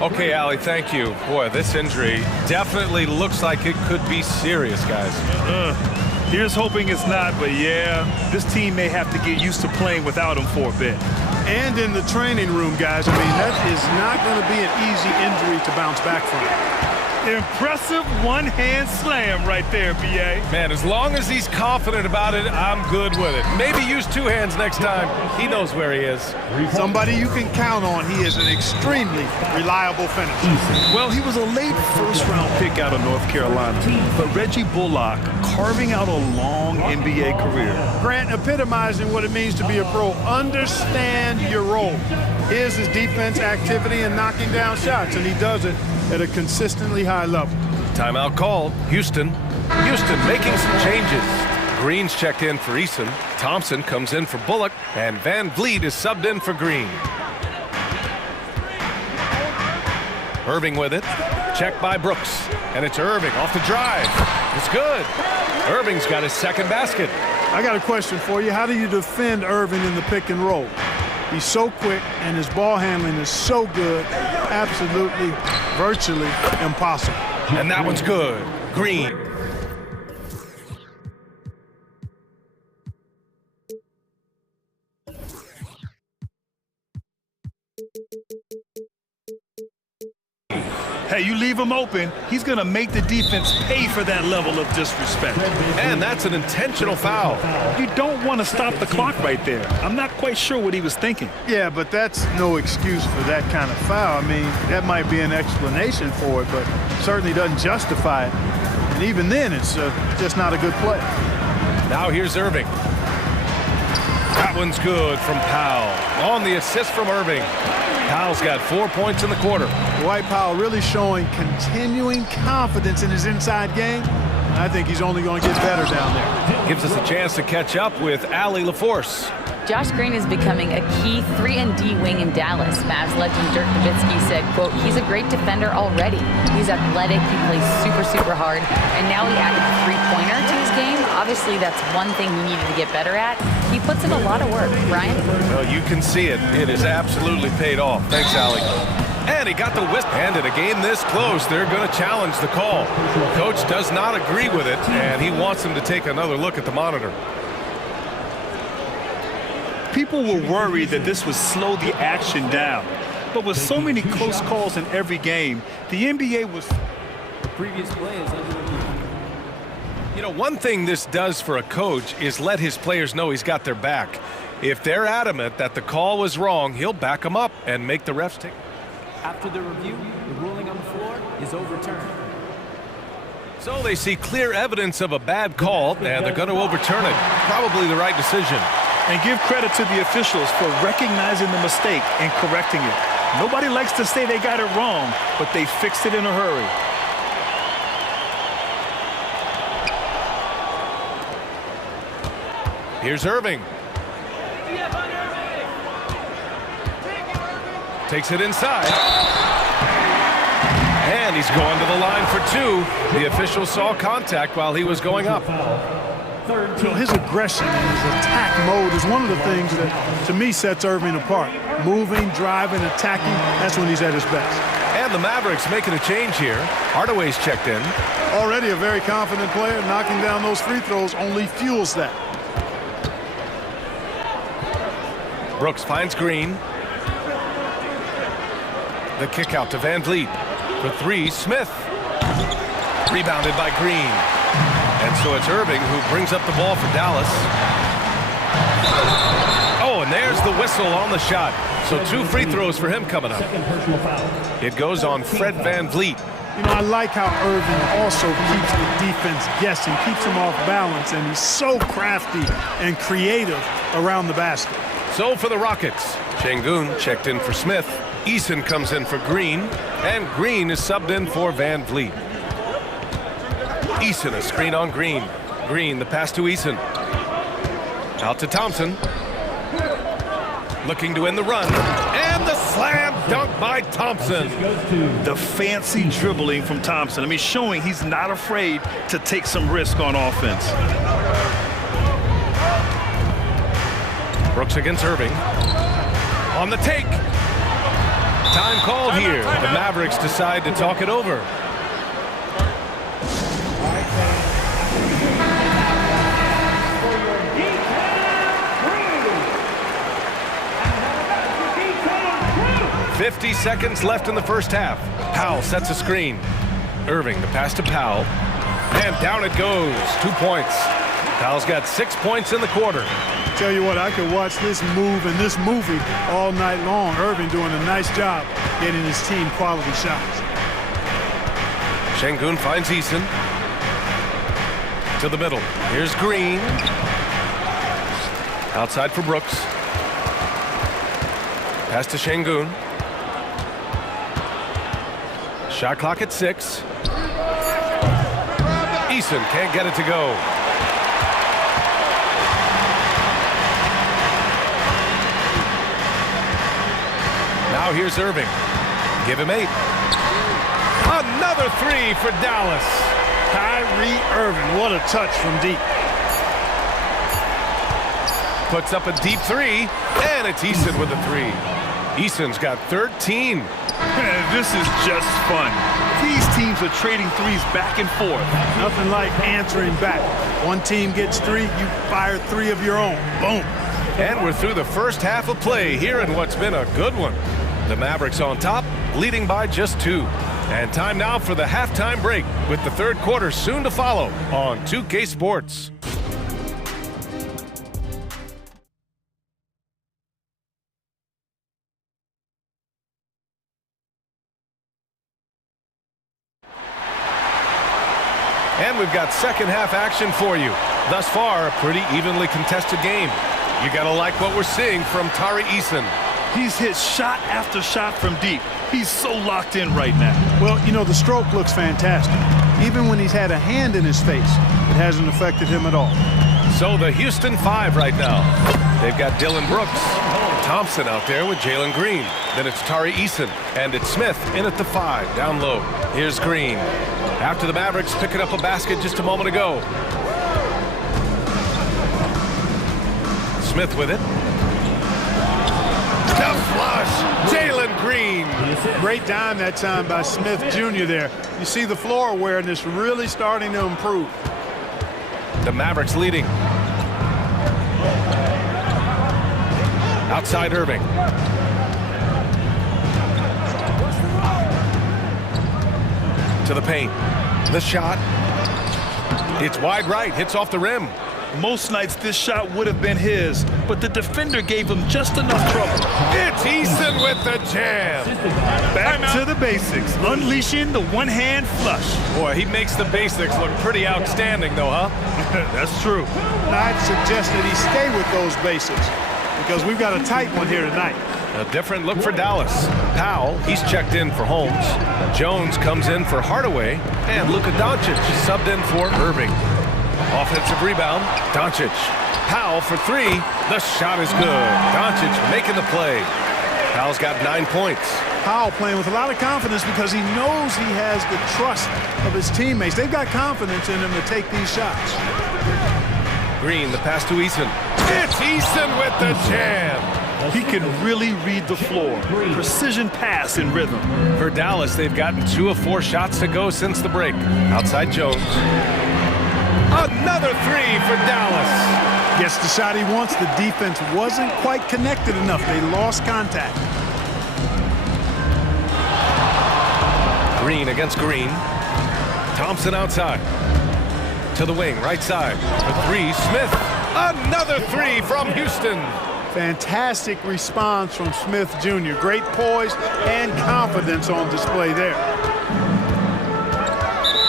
Okay, Allie, thank you. Boy, this injury definitely looks like it could be serious, guys. Here's hoping it's not, but yeah, this team may have to get used to playing without him for a bit. And in the training room, guys, I mean, that is not going to be an easy injury to bounce back from. Impressive one-hand slam right there, B.A. Man, as long as he's confident about it, I'm good with it. Maybe use 2 hands next time. He knows where he is. Somebody you can count on. He is an extremely reliable finisher. Well, he was a late first-round pick out of North Carolina, but Reggie Bullock carving out a long NBA career. Grant epitomizing what it means to be a pro. Understand your role. Here's his defense activity and knocking down shots, and he does it at a consistently high level. Timeout called. Houston making some changes. Green's checked in for Eason. Thompson comes in for Bullock, and Van Vliet is subbed in for Green. Irving with it. Checked by Brooks. And it's Irving off the drive. It's good. Irving's got his second basket. I got a question for you. How do you defend Irving in the pick and roll? He's so quick, and his ball handling is so good. Absolutely, virtually impossible. And that one's good. Green. Hey, you leave him open, he's going to make the defense pay for that level of disrespect. And that's an intentional foul. You don't want to stop the clock right there. I'm not quite sure what he was thinking. Yeah, but that's no excuse for that kind of foul. I mean, that might be an explanation for it, but certainly doesn't justify it. And even then, it's just not a good play. Now here's Irving. That one's good from Powell. On the assist from Irving. Powell's got 4 points in the quarter. Dwight Powell really showing continuing confidence in his inside game. I think he's only going to get better down there. Gives us a chance to catch up with Allie LaForce. Josh Green is becoming a key 3-and-D wing in Dallas. Mavs legend Dirk Nowitzki said, quote, he's a great defender already. He's athletic, he plays super, super hard, and now he added a three-pointer to his game. Obviously, that's one thing he needed to get better at. He puts in a lot of work. Brian? Well, you can see it. It has absolutely paid off. Thanks, Allie. And he got the whisk. And in a game this close, they're going to challenge the call. Coach does not agree with it, and he wants him to take another look at the monitor. People were worried that this would slow the action down. But with so many close calls in every game, the NBA was... The previous play is under review. You know, one thing this does for a coach is let his players know he's got their back. If they're adamant that the call was wrong, he'll back them up and make the refs take. After the review, the ruling on the floor is overturned. So they see clear evidence of a bad call, and they're going to overturn it. Probably the right decision. And give credit to the officials for recognizing the mistake and correcting it. Nobody likes to say they got it wrong, but they fixed it in a hurry. Here's Irving. Takes it inside. And he's going to the line for two. The official saw contact while he was going up. You know, his aggression and his attack mode is one of the things that, to me, sets Irving apart. Moving, driving, attacking, that's when he's at his best. And the Mavericks making a change here. Hardaway's checked in. Already a very confident player. Knocking down those free throws only fuels that. Brooks finds Green. The kick out to Van Vliet. For three, Smith. Rebounded by Green. And so it's Irving who brings up the ball for Dallas. Oh, and there's the whistle on the shot. So two free throws for him coming up. It goes on Fred Van Vliet. You know, I like how Irving also keeps the defense guessing, keeps them off balance, and he's so crafty and creative around the basket. So for the Rockets, Şengün checked in for Smith. Eason comes in for Green, and Green is subbed in for Van Vliet. Eason, a screen on Green. Green, the pass to Eason. Out to Thompson. Looking to end the run. And the slam dunk by Thompson. The fancy dribbling from Thompson. I mean, showing he's not afraid to take some risk on offense. Brooks against Irving. On the take. Time called here. The Mavericks decide to talk it over. .50 seconds left in the first half. Powell sets a screen. Irving, the pass to Powell. And down it goes. 2 points. Powell's got 6 points in the quarter. Tell you what, I could watch this move and this movie all night long. Irving doing a nice job getting his team quality shots. Şengün finds Eason. To the middle. Here's Green. Outside for Brooks. Pass to Şengün. Shot clock at 6. Eason can't get it to go. Now here's Irving. Give him 8. Another three for Dallas. Kyrie Irving, what a touch from deep. Puts up a deep three, and it's Eason with a three. Eason's got 13. This is just fun. These teams are trading threes back and forth. Nothing like answering back. One team gets 3, you fire 3 of your own. Boom. And we're through the first half of play here in what's been a good one. The Mavericks on top, leading by just 2. And time now for the halftime break, with the third quarter soon to follow on 2K Sports. And we've got second half action for you. Thus far, a pretty evenly contested game. You gotta like what we're seeing from Tari Eason. He's hit shot after shot from deep. He's so locked in right now. Well, you know, the stroke looks fantastic. Even when he's had a hand in his face, it hasn't affected him at all. So the Houston 5 right now. They've got Dylan Brooks, Thompson out there with Jalen Green. Then it's Tari Eason, and it's Smith in at the 5, down low. Here's Green. After the Mavericks picking up a basket just a moment ago. Smith with it. The flush, Jalen Green. Great dime that time by Smith Jr. there. You see the floor awareness really starting to improve. The Mavericks leading. Outside Irving. To the paint. The shot. It's wide right, hits off the rim. Most nights this shot would have been his, but the defender gave him just enough trouble. It's Easton with the jam. Back to the basics, unleashing the one-hand flush. Boy, he makes the basics look pretty outstanding, though, huh? That's true. I'd suggest that he stay with those basics because we've got a tight one here tonight. A different look for Dallas. Powell, he's checked in for Holmes. Jones comes in for Hardaway, and Luka Doncic subbed in for Irving. Offensive rebound, Doncic. Powell for 3. The shot is good. Doncic making the play. Powell's got 9 points. Powell playing with a lot of confidence because he knows he has the trust of his teammates. They've got confidence in him to take these shots. Green, the pass to Eason. It's Eason with the jam. He can really read the floor. Precision pass in rhythm. For Dallas, they've gotten 2 of 4 shots to go since the break. Outside Jones. Another 3 for Dallas. Gets the shot he wants. The defense wasn't quite connected enough. They lost contact. Green against Green. Thompson outside. To the wing, right side. For 3, Smith. Another 3 from Houston. Fantastic response from Smith Jr. Great poise and confidence on display there.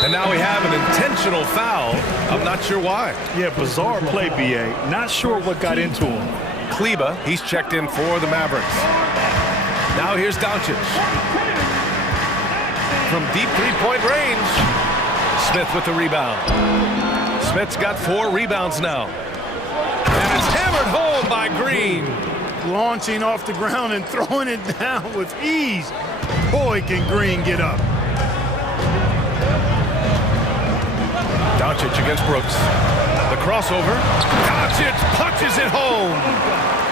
And now we have an intentional foul. I'm not sure why. Yeah, bizarre play, B.A. Not sure what got into him. Kleba, he's checked in for the Mavericks. Now here's Doncic. From deep three-point range. Smith with the rebound. Smith's got 4 rebounds now. And it's hammered home by Green. Launching off the ground and throwing it down with ease. Boy, can Green get up. Doncic against Brooks. The crossover. Doncic punches it home.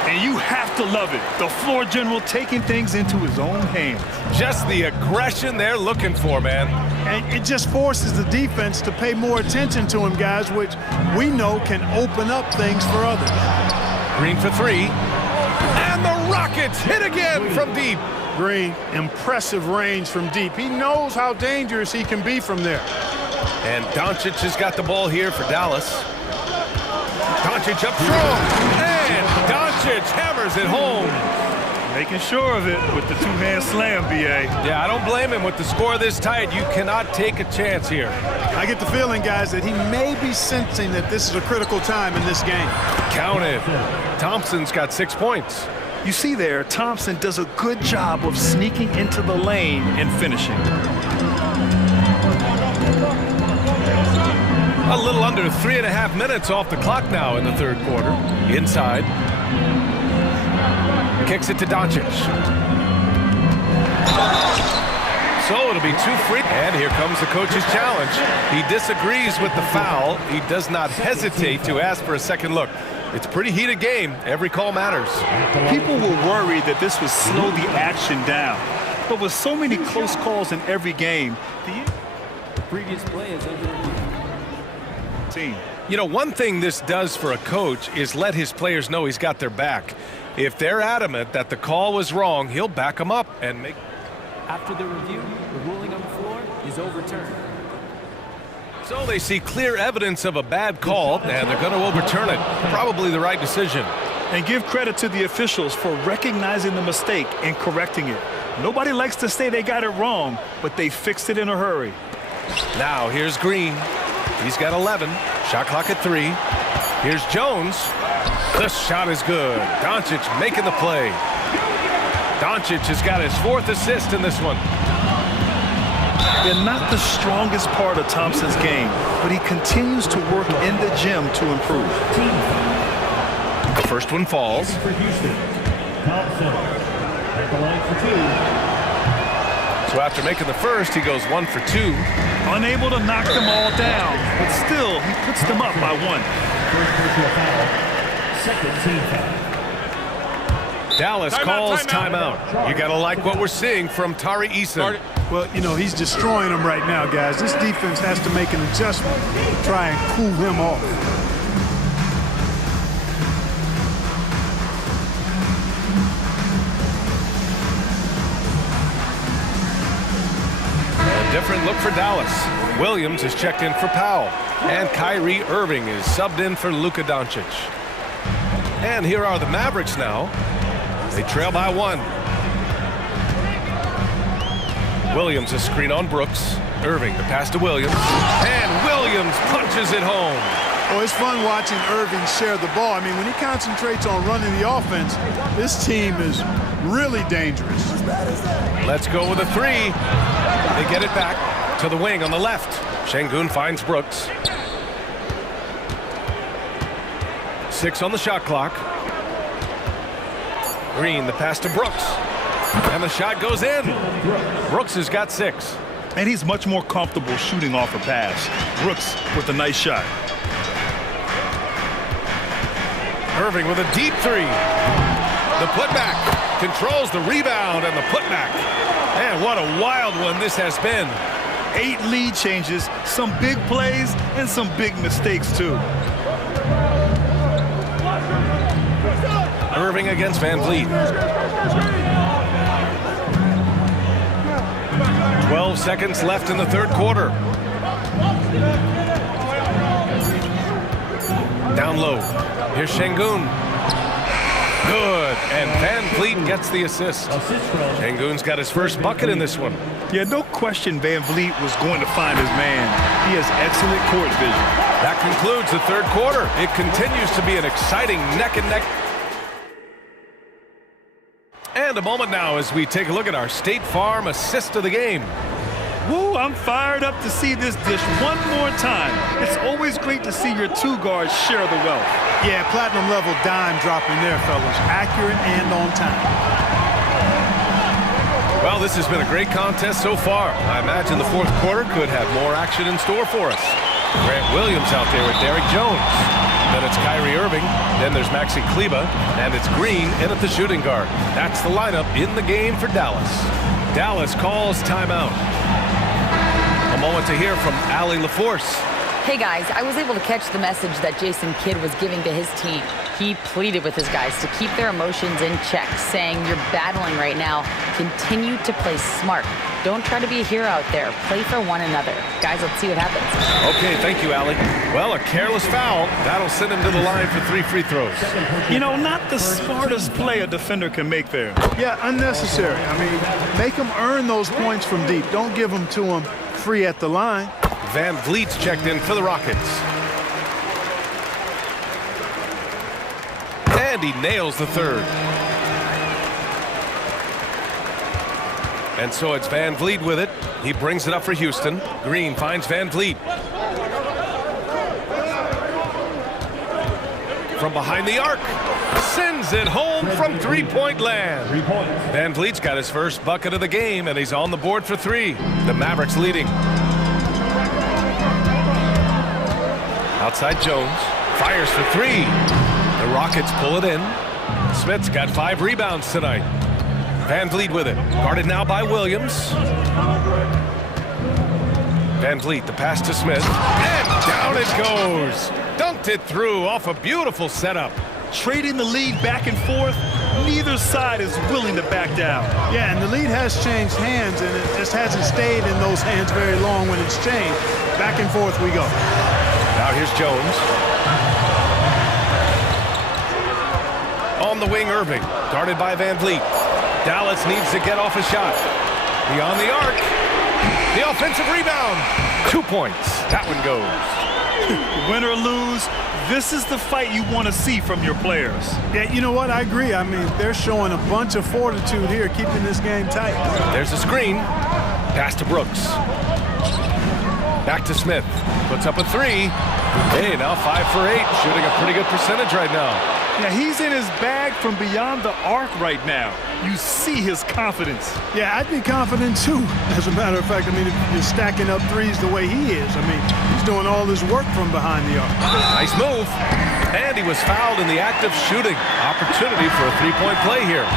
And you have to love it. The floor general taking things into his own hands. Just the aggression they're looking for, man. And it just forces the defense to pay more attention to him, guys, which we know can open up things for others. Green for 3. And the Rockets hit again from deep. Green, impressive range from deep. He knows how dangerous he can be from there. And Doncic has got the ball here for Dallas. Doncic up strong. And Doncic hammers it home. Making sure of it with the 2-hand slam, B.A. Yeah, I don't blame him. With the score this tight, you cannot take a chance here. I get the feeling, guys, that he may be sensing that this is a critical time in this game. Counted. Thompson's got 6 points. You see there, Thompson does a good job of sneaking into the lane and finishing. A little under 3.5 minutes off the clock now in the 3rd quarter. Inside. Kicks it to Doncic. So it'll be 2 free. And here comes the coach's challenge. He disagrees with the foul. He does not hesitate to ask for a second look. It's a pretty heated game. Every call matters. People were worried that this would slow the action down. But with so many close calls in every game, the previous play is under review. Team. You know, one thing this does for a coach is let his players know he's got their back. If they're adamant that the call was wrong, he'll back them up and make... After the review, the ruling on the floor is overturned. So they see clear evidence of a bad call, and they're going to overturn it. Probably the right decision. And give credit to the officials for recognizing the mistake and correcting it. Nobody likes to say they got it wrong, but they fixed it in a hurry. Now here's Green. He's got 11. Shot clock at 3. Here's Jones. The shot is good. Doncic making the play. Doncic has got his 4th assist in this one. They're not the strongest part of Thompson's game, but he continues to work in the gym to improve. The first one falls. For Houston, Thompson at the line for 2. So after making the first, he goes 1 for 2. Unable to knock them all down, but still, he puts them up by 1. First personal foul, second team foul. Dallas calls timeout. You got to like what we're seeing from Tari Eason. Well, you know, he's destroying them right now, guys. This defense has to make an adjustment to try and cool him off. A different look for Dallas. Williams is checked in for Powell. And Kyrie Irving is subbed in for Luka Doncic. And here are the Mavericks now. They trail by 1. Williams a screen on Brooks. Irving the pass to Williams. And Williams punches it home. Oh, it's fun watching Irving share the ball. I mean, when he concentrates on running the offense, this team is really dangerous. Let's go with a 3. They get it back to the wing on the left. Şengün finds Brooks. 6 on the shot clock. Green, the pass to Brooks. And the shot goes in. Brooks has got 6. And he's much more comfortable shooting off a pass. Brooks with a nice shot. Irving with a deep 3. The putback controls the rebound and the putback. And what a wild one this has been. 8 lead changes, some big plays, and some big mistakes, too. Irving against Van Vliet. 12 seconds left in the third quarter. Down low. Here's Şengün. Good. And Van Vliet gets the assist. Şengün's got his first bucket in this one. Yeah, no question Van Vliet was going to find his man. He has excellent court vision. That concludes the third quarter. It continues to be an exciting neck-and-neck. And a moment now as we take a look at our State Farm assist of the game. Woo, I'm fired up to see this dish one more time. It's always great to see your 2 guards share the wealth. Yeah, platinum level dime dropping there, fellas. Accurate and on time. Well, this has been a great contest so far. I imagine the fourth quarter could have more action in store for us. Grant Williams out there with Derek Jones. Then it's Kyrie Irving. Then there's Maxi Kleber. And it's Green in at the shooting guard. That's the lineup in the game for Dallas. Dallas calls timeout. A moment to hear from Allie LaForce. Hey guys, I was able to catch the message that Jason Kidd was giving to his team. He pleaded with his guys to keep their emotions in check, saying you're battling right now. Continue to play smart. Don't try to be a hero out there. Play for one another. Guys, let's see what happens. Okay, thank you, Allie. Well, a careless foul. That'll send him to the line for 3 free throws. You know, not the smartest play a defender can make there. Yeah, unnecessary. I mean, make them earn those points from deep. Don't give them to them free at the line. Van Vliet's checked in for the Rockets. And he nails the third. And so it's Van Vliet with it. He brings it up for Houston. Green finds Van Vliet. From behind the arc. Sends it home from three-point land. Van Vliet's got his first bucket of the game, and he's on the board for 3. The Mavericks leading. Outside Jones. Fires for 3. The Rockets pull it in. Smith's got 5 rebounds tonight. Van Vliet with it. Guarded now by Williams. Van Vliet, the pass to Smith. And down it goes. Dunked it through off a beautiful setup. Trading the lead back and forth. Neither side is willing to back down. Yeah, and the lead has changed hands, and it just hasn't stayed in those hands very long when it's changed. Back and forth we go. Now here's Jones. On the wing, Irving. Guarded by Van Vliet. Dallas needs to get off a shot. Beyond the arc. The offensive rebound. 2 points. That one goes. Win or lose, this is the fight you want to see from your players. Yeah, you know what? I agree. I mean, they're showing a bunch of fortitude here, keeping this game tight. There's a screen. Pass to Brooks. Back to Smith. Puts up a three. Hey, now 5 for 8. Shooting a pretty good percentage right now. Yeah, he's in his bag from beyond the arc right now. You see his confidence. Yeah, I'd be confident too. As a matter of fact, I mean, if you're stacking up threes the way he is, I mean, he's doing all this work from behind the arc. Nice move. And he was fouled in the act of shooting. Opportunity for a three-point play here.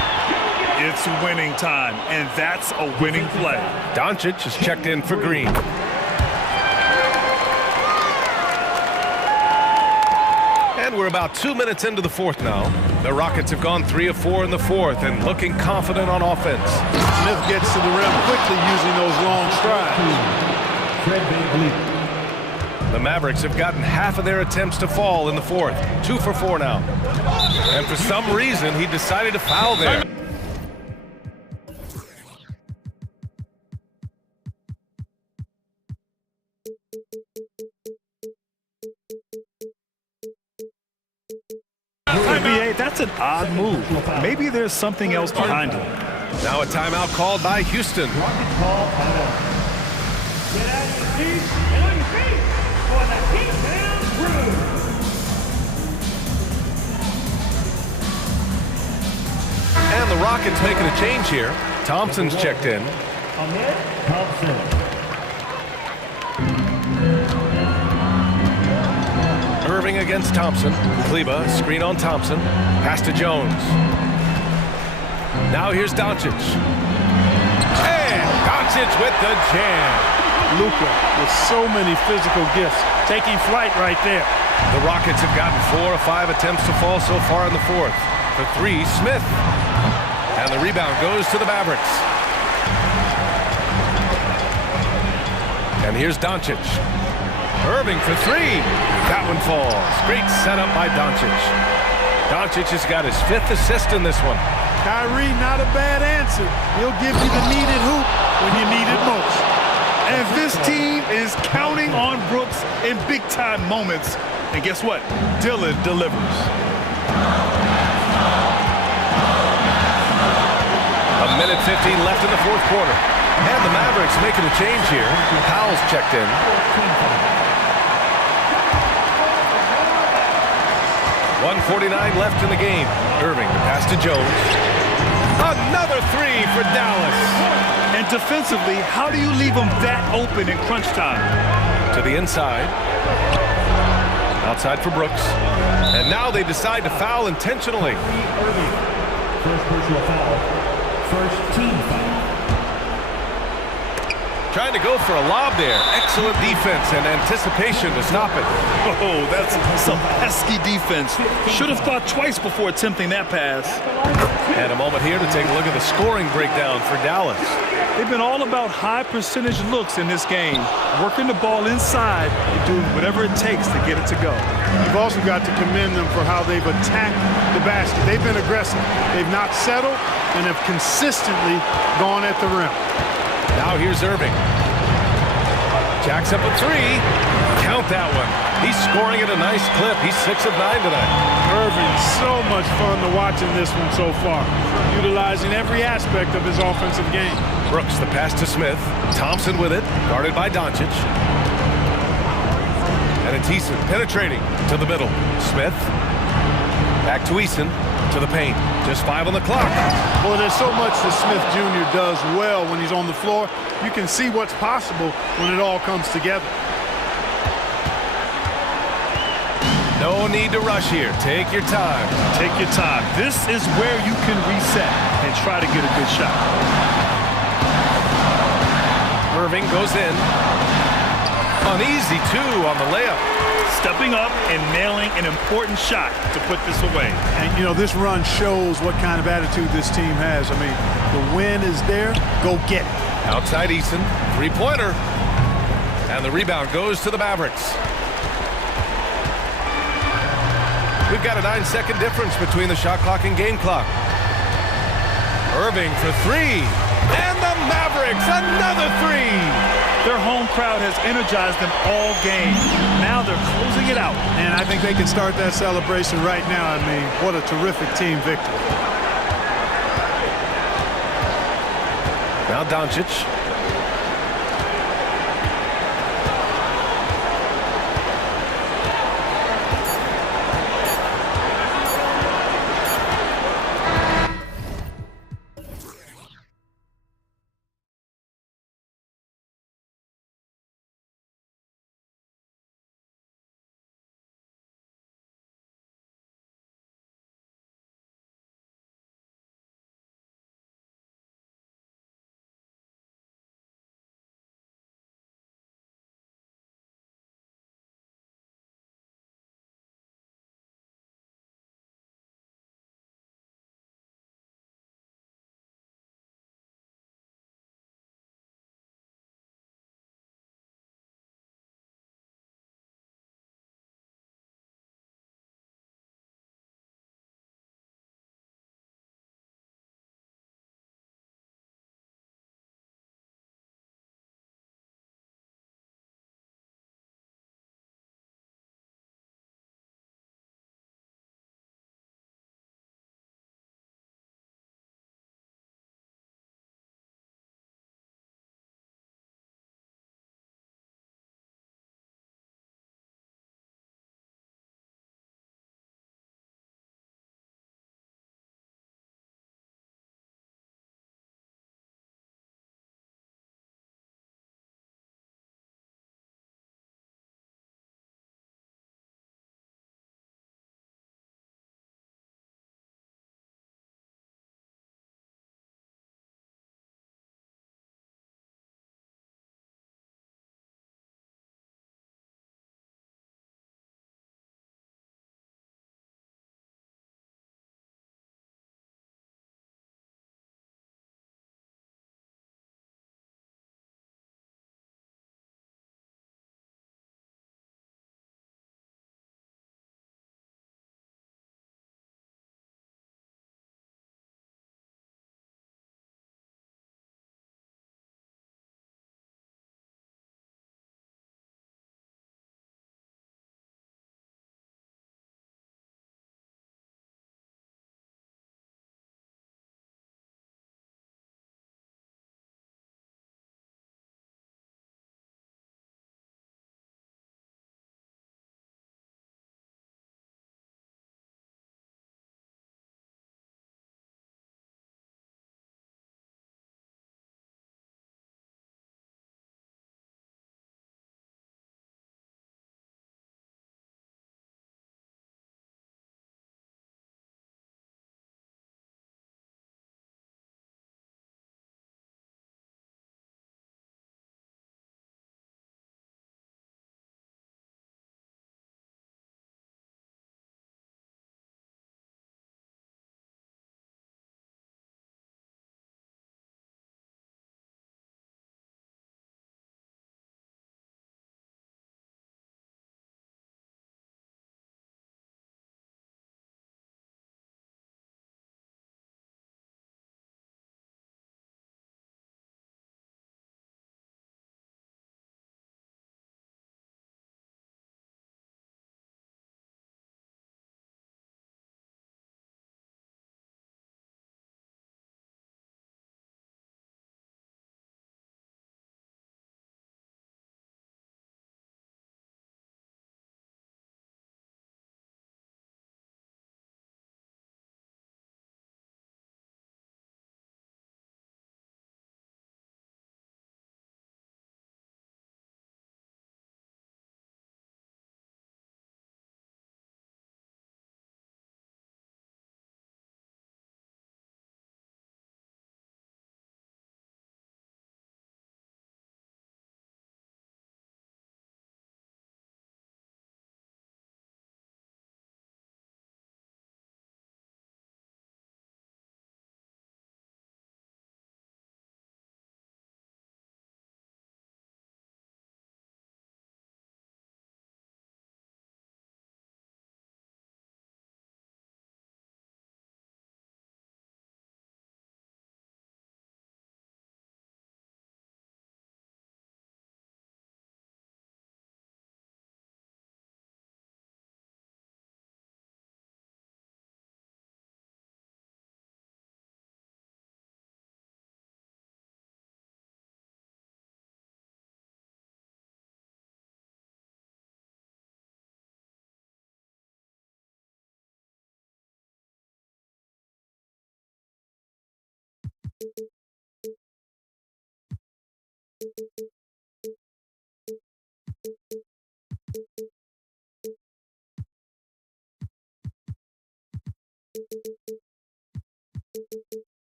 It's winning time, and that's a winning play. Doncic is checked in for Green. And we're about 2 minutes into the fourth now. The Rockets have gone 3 of 4 in the fourth and looking confident on offense. Smith gets to the rim quickly using those long strides. The Mavericks have gotten half of their attempts to fall in the fourth. 2 for 4 now. And for some reason, he decided to foul there. NBA, that's an odd move. Maybe there's something else behind it. Now a timeout called by Houston. Get out of your seats and on your feet for the Heat-Down Crew. And the Rockets making a change here. Thompson's checked in. Ahmed Thompson. Irving against Thompson. Kleba, screen on Thompson. Pass to Jones. Now here's Doncic. And Doncic with the jam. Luka with so many physical gifts. Taking flight right there. The Rockets have gotten 4 of 5 attempts to fall so far in the fourth. For 3, Smith. And the rebound goes to the Mavericks. And here's Doncic. Irving for 3. That one falls. Great setup by Doncic. Doncic has got his 5th assist in this one. Kyrie, not a bad answer. He'll give you the needed hoop when you need it most. And this team is counting on Brooks in big-time moments. And guess what? Dillon delivers. A minute 15 left in the fourth quarter. And the Mavericks making a change here. Powell's checked in. .149 left in the game. Irving, the pass to Jones. Another 3 for Dallas. And defensively, how do you leave them that open in crunch time? To the inside. Outside for Brooks. And now they decide to foul intentionally. First personal foul. First team foul. Trying to go for a lob there. Excellent defense and anticipation to stop it. Oh, that's some pesky defense. Should have thought twice before attempting that pass. And a moment here to take a look at the scoring breakdown for Dallas. They've been all about high percentage looks in this game, working the ball inside and doing whatever it takes to get it to go. You've also got to commend them for how they've attacked the basket. They've been aggressive. They've not settled and have consistently gone at the rim. Now here's Irving. Jacks up a 3. Count that one. He's scoring at a nice clip. He's 6 of 9 tonight. Irving, so much fun to watch in this one so far. Utilizing every aspect of his offensive game. Brooks, the pass to Smith. Thompson with it, guarded by Doncic. And it's Eason penetrating to the middle. Smith. Back to Eason. To the paint. Just 5 on the clock. Boy, there's so much that Smith Jr. does well when he's on the floor. You can see what's possible when it all comes together. No need to rush here. Take your time. Take your time. This is where you can reset and try to get a good shot. Irving goes in. An easy 2 on the layup. Stepping up and nailing an important shot to put this away. And, you know, this run shows what kind of attitude this team has. I mean, the win is there. Go get it. Outside Eason. 3-pointer. And the rebound goes to the Mavericks. We've got a 9-second difference between the shot clock and game clock. Irving for 3. And the Mavericks, another 3. Their home crowd has energized them all game. Now they're closing it out. And I think they can start that celebration right now. I mean, what a terrific team victory. Now Doncic.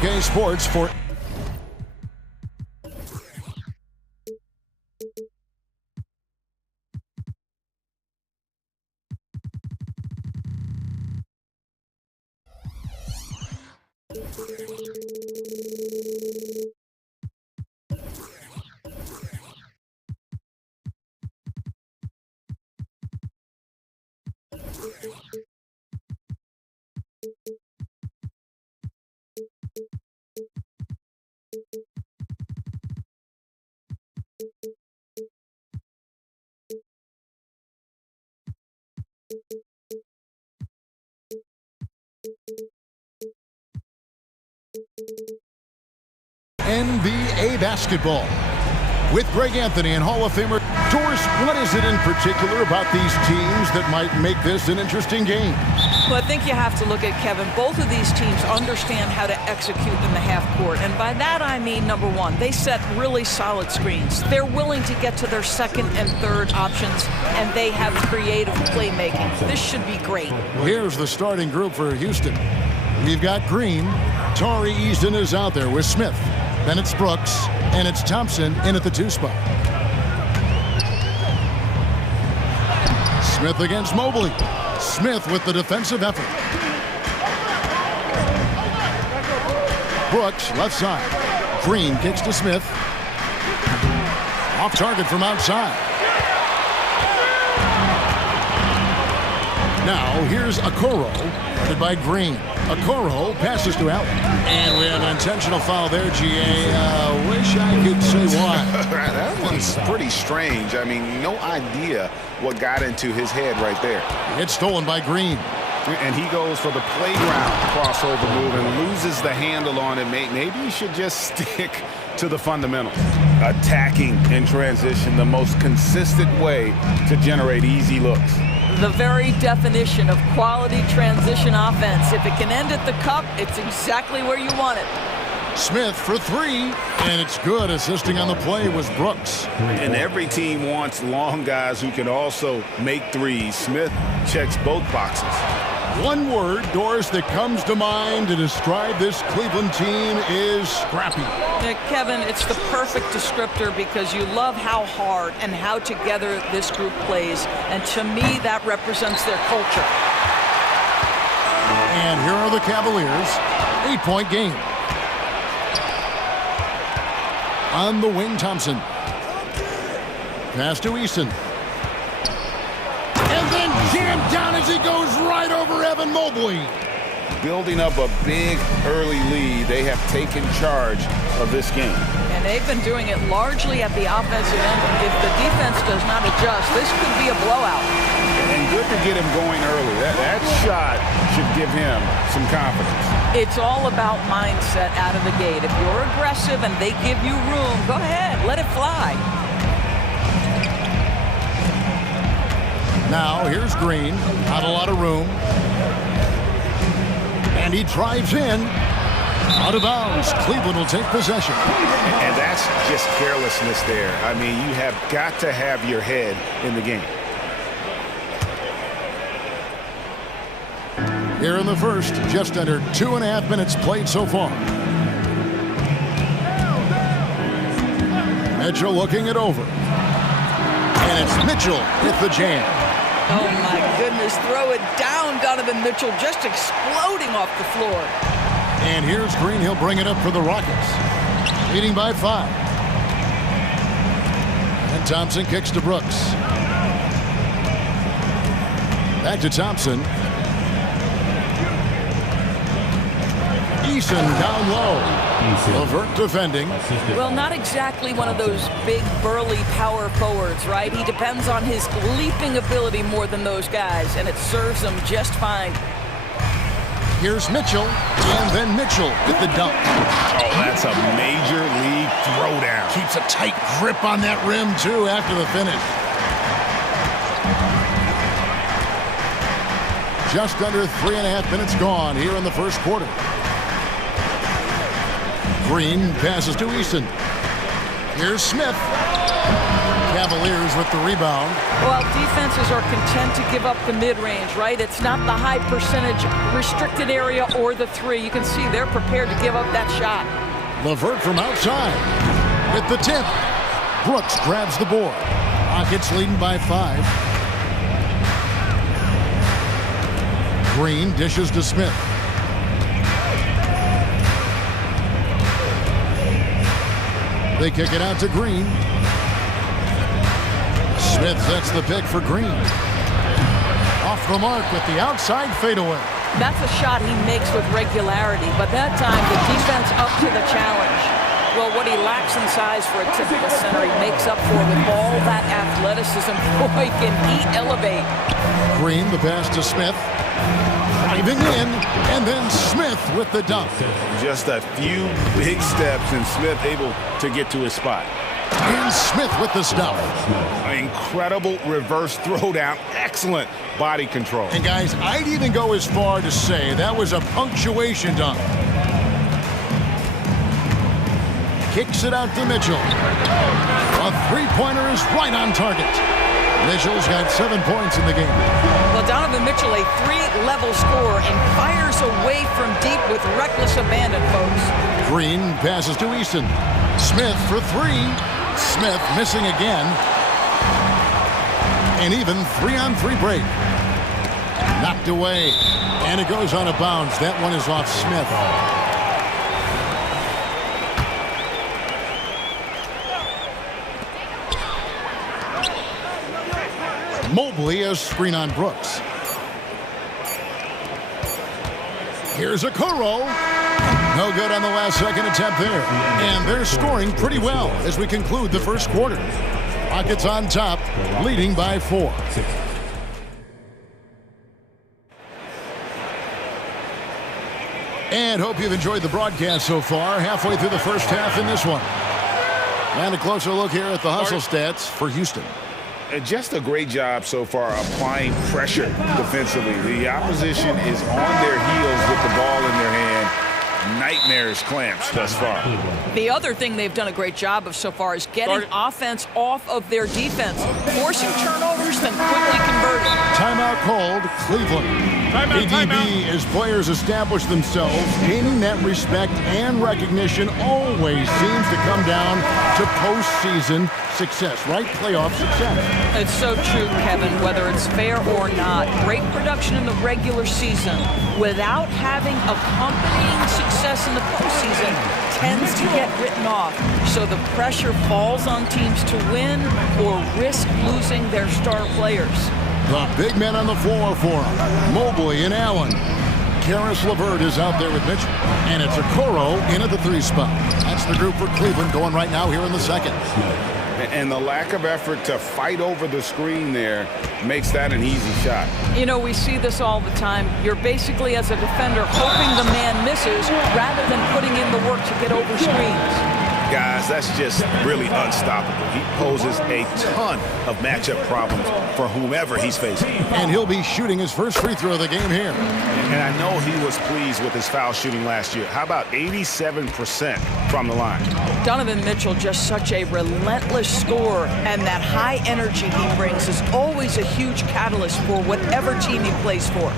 2K Sports for NBA basketball. With Greg Anthony and Hall of Famer Doris, what is it in particular about these teams that might make this an interesting game? Well, I think you have to look at, Kevin, both of these teams understand how to execute in the half court. And by that, I mean, number one, they set really solid screens. They're willing to get to their second and third options, and they have creative playmaking. This should be great. Here's the starting group for Houston. We've got Green. Tari Easton is out there with Smith. Then it's Brooks, and it's Thompson in at the 2 spot. Smith against Mobley. Smith with the defensive effort. Brooks, left side. Green kicks to Smith. Off target from outside. Now here's Okoro, headed by Green. Okoro passes to Allen. And we have an intentional foul there, GA. Wish I could say why. That one's pretty strange. I mean, no idea what got into his head right there. It's stolen by Green. And he goes for the playground crossover move and loses the handle on it. Maybe you should just stick to the fundamentals. Attacking in transition, the most consistent way to generate easy looks. The very definition of quality transition offense. If it can end at the cup, it's exactly where you want it. Smith for 3, and it's good. Assisting on the play was Brooks. And every team wants long guys who can also make threes. Smith checks both boxes. One word, Doris, that comes to mind to describe this Cleveland team is scrappy. Kevin, it's the perfect descriptor because you love how hard and how together this group plays. And to me, that represents their culture. And here are the Cavaliers. 8-point game. On the wing, Thompson. Pass to Easton. And then jammed down as he goes right over Evan Mobley. Building up a big early lead, they have taken charge of this game. And they've been doing it largely at the offensive end. If the defense does not adjust, this could be a blowout. And good to get him going early. That shot should give him some confidence. It's all about mindset out of the gate. If you're aggressive and they give you room, go ahead, let it fly. Now, here's Green. Not a lot of room. And he drives in. Out of bounds. Cleveland will take possession. And that's just carelessness there. I mean, you have got to have your head in the game. Here in the first, just under 2.5 minutes played so far. Mitchell looking it over. And it's Mitchell with the jam. Oh, my goodness. Throw it down, Donovan Mitchell, just exploding off the floor. And here's Green. He'll bring it up for the Rockets. Leading by 5. And Thompson kicks to Brooks. Back to Thompson. Eason down low. Levert defending. Well, not exactly one of those big, burly power forwards, right? He depends on his leaping ability more than those guys, and it serves him just fine. Here's Mitchell, and then Mitchell with the dunk. Oh, that's a major league throwdown. Keeps a tight grip on that rim, too, after the finish. Just under 3.5 minutes gone here in the first quarter. Green passes to Easton. Here's Smith. Cavaliers with the rebound. Well, defenses are content to give up the mid-range, right? It's not the high percentage restricted area or the three. You can see they're prepared to give up that shot. Levert from outside with the tip. Brooks grabs the board. Rockets leading by 5. Green dishes to Smith. They kick it out to Green. Smith sets the pick for Green. Off the mark with the outside fadeaway. That's a shot he makes with regularity, but that time the defense up to the challenge. Well, what he lacks in size for a typical center, he makes up for with all that athleticism. Boy, can he elevate. Green, the pass to Smith. Driving in, and then Smith with the dunk. Just a few big steps, and Smith able to get to his spot. And Smith with the stuff. An incredible reverse throwdown. Excellent body control. And guys, I'd even go as far to say that was a punctuation dunk. Kicks it out to Mitchell. A three-pointer is right on target. Mitchell's got 7 points in the game. Well, Donovan Mitchell, a 3-level scorer, and fires away from deep with reckless abandon, folks. Green passes to Easton. Smith for 3. Smith missing again. An even 3-on-3 break. Knocked away. And it goes out of bounds. That one is off Smith. Mobley a screen on Brooks. Here's a Okoro. No good on the last second attempt there. And they're scoring pretty well as we conclude the first quarter. Rockets on top, leading by 4. And hope you've enjoyed the broadcast so far. Halfway through the first half in this one. And a closer look here at the hustle stats for Houston. Just a great job so far applying pressure defensively. The opposition is on their heels with the ball in their hand. Nightmares clamps thus far. The other thing they've done a great job of so far is getting offense off of their defense, forcing turnovers, then quickly converting. Timeout called, Cleveland. ADB, as players establish themselves, gaining that respect and recognition always seems to come down to postseason success, right? Playoff success. It's so true, Kevin, whether it's fair or not. Great production in the regular season without having accompanying success in the postseason tends to get written off. So the pressure falls on teams to win or risk losing their star players. The big men on the floor for him. Mobley and Allen. Karis LeVert is out there with Mitchell. And it's Okoro in at the 3 spot. That's the group for Cleveland going right now here in the second. And the lack of effort to fight over the screen there makes that an easy shot. You know, we see this all the time. You're basically, as a defender, hoping the man misses rather than putting in the work to get over screens. Guys, that's just really unstoppable. He poses a ton of matchup problems for whomever he's facing. And he'll be shooting his first free throw of the game here. And I know he was pleased with his foul shooting last year. How about 87% from the line? Donovan Mitchell, just such a relentless scorer, and that high energy he brings is always a huge catalyst for whatever team he plays for.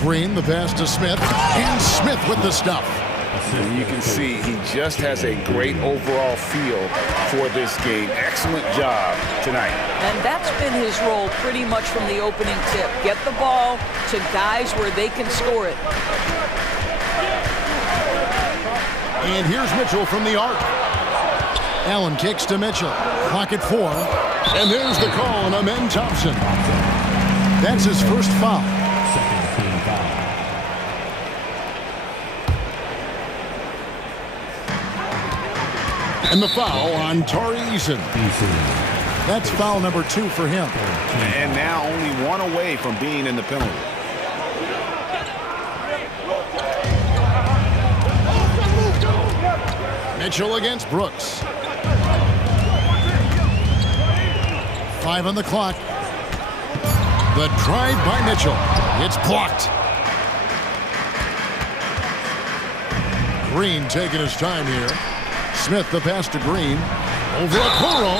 Green, the pass to Smith, and Smith with the stuff. And you can see he just has a great overall feel for this game. Excellent job tonight. And that's been his role pretty much from the opening tip. Get the ball to guys where they can score it. And here's Mitchell from the arc. Allen kicks to Mitchell. Clock at 4. And there's the call on Amen Thompson. That's his first foul. And the foul on Tari Eason. That's foul number 2 for him. And now only one away from being in the penalty. Mitchell against Brooks. 5 on the clock. The drive by Mitchell. It's blocked. Green taking his time here. Smith the pass to Green. Over Okoro.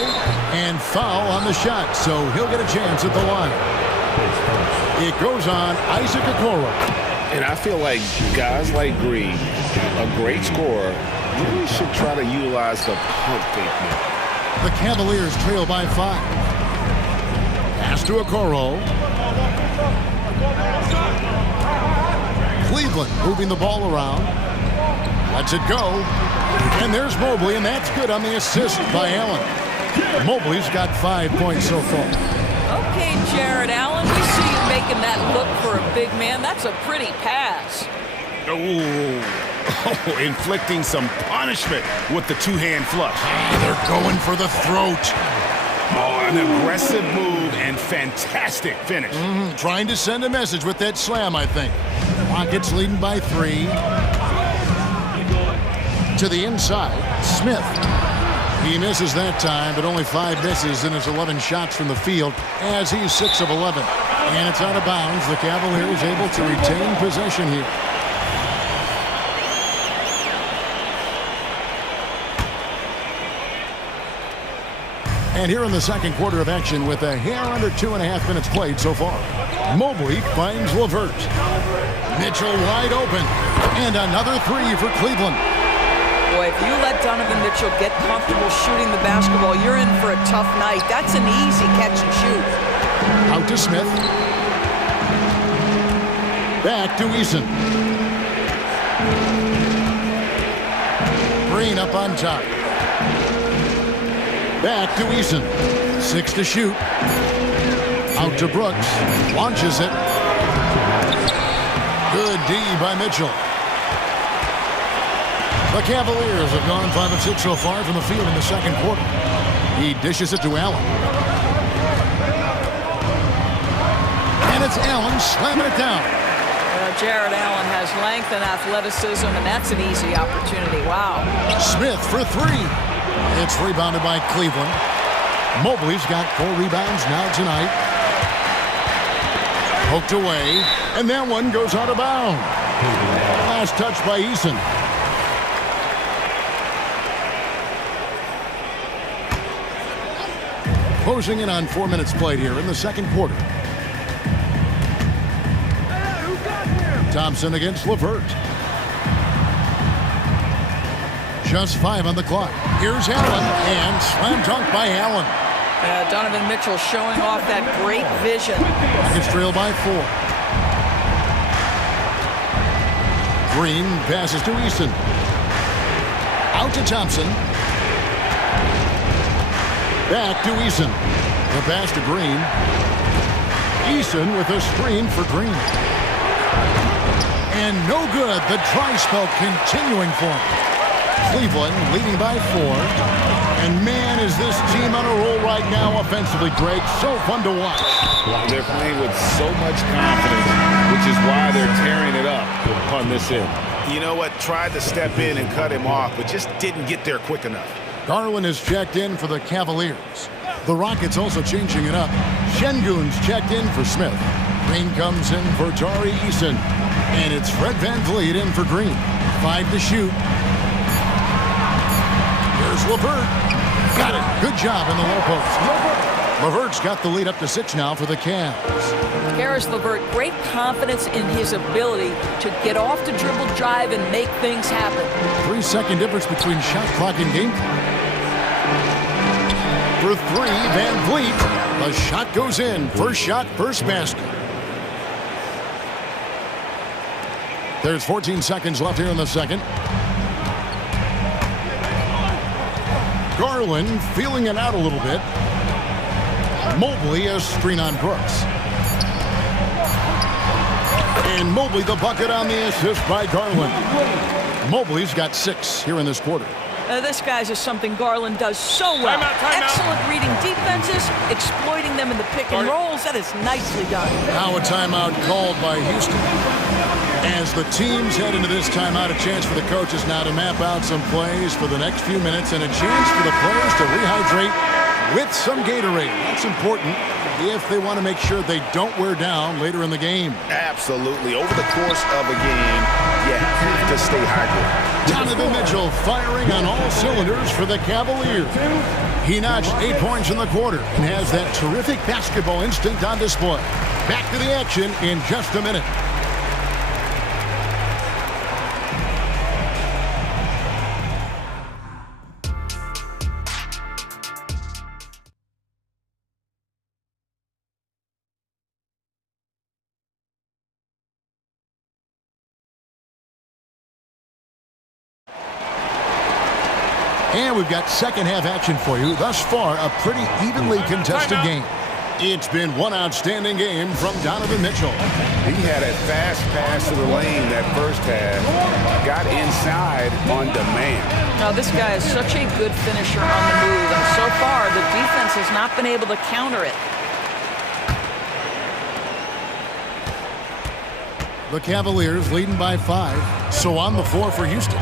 And foul on the shot, so he'll get a chance at the line. It goes on Isaac Okoro. And I feel like guys like Green, a great scorer, really should try to utilize the pump fake more. The Cavaliers trail by 5. Pass to Okoro. Cleveland moving the ball around. Lets it go. And there's Mobley, and that's good on the assist by Allen. Mobley's got 5 points so far. Okay, Jared Allen, we see you making that look for a big man. That's a pretty pass. Oh, inflicting some punishment with the two-hand flush. They're going for the throat. Oh, an aggressive move and fantastic finish. Trying to send a message with that slam, I think. Rockets leading by 3. To the inside, Smith. He misses that time, but only 5 misses in his 11 shots from the field as he's 6 of 11. And it's out of bounds. The Cavaliers able to retain possession here. And here in the second quarter of action with a hair under 2.5 minutes played so far. Mobley finds LeVert. Mitchell wide open. And another 3 for Cleveland. Boy, if you let Donovan Mitchell get comfortable shooting the basketball, you're in for a tough night. That's an easy catch and shoot. Out to Smith. Back to Eason. Green up on top. Back to Eason. 6 to shoot. Out to Brooks. Launches it. Good D by Mitchell. The Cavaliers have gone 5 of 6 so far from the field in the second quarter. He dishes it to Allen. And it's Allen slamming it down. Jared Allen has length and athleticism, and that's an easy opportunity. Wow. Smith for 3. It's rebounded by Cleveland. Mobley's got 4 rebounds now tonight. Poked away, and that one goes out of bounds. Last touch by Eason. Closing in on 4 minutes played here in the second quarter. Thompson against LeVert. Just 5 on the clock. Here's Allen, and slam dunk by Allen. Donovan Mitchell showing off that great vision. Rockets trail by 4. Green passes to Eason. Out to Thompson. Back to Eason. The pass to Green. Eason with a screen for Green. And no good. The dry spell continuing for him. Cleveland leading by 4. And man, is this team on a roll right now offensively, Greg. So fun to watch. They're playing with so much confidence, which is why they're tearing it up on this end. You know what? Tried to step in and cut him off, but just didn't get there quick enough. Garland is checked in for the Cavaliers. The Rockets also changing it up. Şengün's checked in for Smith. Green comes in for Tari Eason. And it's Fred VanVleet in for Green. 5 to shoot. Here's LeVert. Got it. Good job in the low post. LeVert's got the lead up to 6 now for the Cavs. Caris LeVert, great confidence in his ability to get off the dribble drive and make things happen. 3-second difference between shot clock and game clock. For 3, VanVleet. The shot goes in. First shot, first basket. There's 14 seconds left here in the second. Garland feeling it out a little bit. Mobley a screen on Brooks. And Mobley the bucket on the assist by Garland. Mobley's got 6 here in this quarter. This, guys, is something Garland does so well. Excellent reading defenses, exploiting them in the pick and rolls. That is nicely done. Now a timeout called by Houston. As the teams head into this timeout, a chance for the coaches now to map out some plays for the next few minutes and a chance for the players to rehydrate with some Gatorade. That's important if they want to make sure they don't wear down later in the game. Absolutely. Over the course of a game, you have to stay hydrated. Donovan Mitchell firing on all cylinders for the Cavaliers. He notched 8 points in the quarter and has that terrific basketball instinct on display. Back to the action in just a minute. And we've got second half action for you. Thus far, a pretty evenly contested game. It's been one outstanding game from Donovan Mitchell. He had a fast pass to the lane that first half. Got inside on demand. Now, this guy is such a good finisher on the move, and so far, the defense has not been able to counter it. The Cavaliers leading by 5. So on the floor for Houston.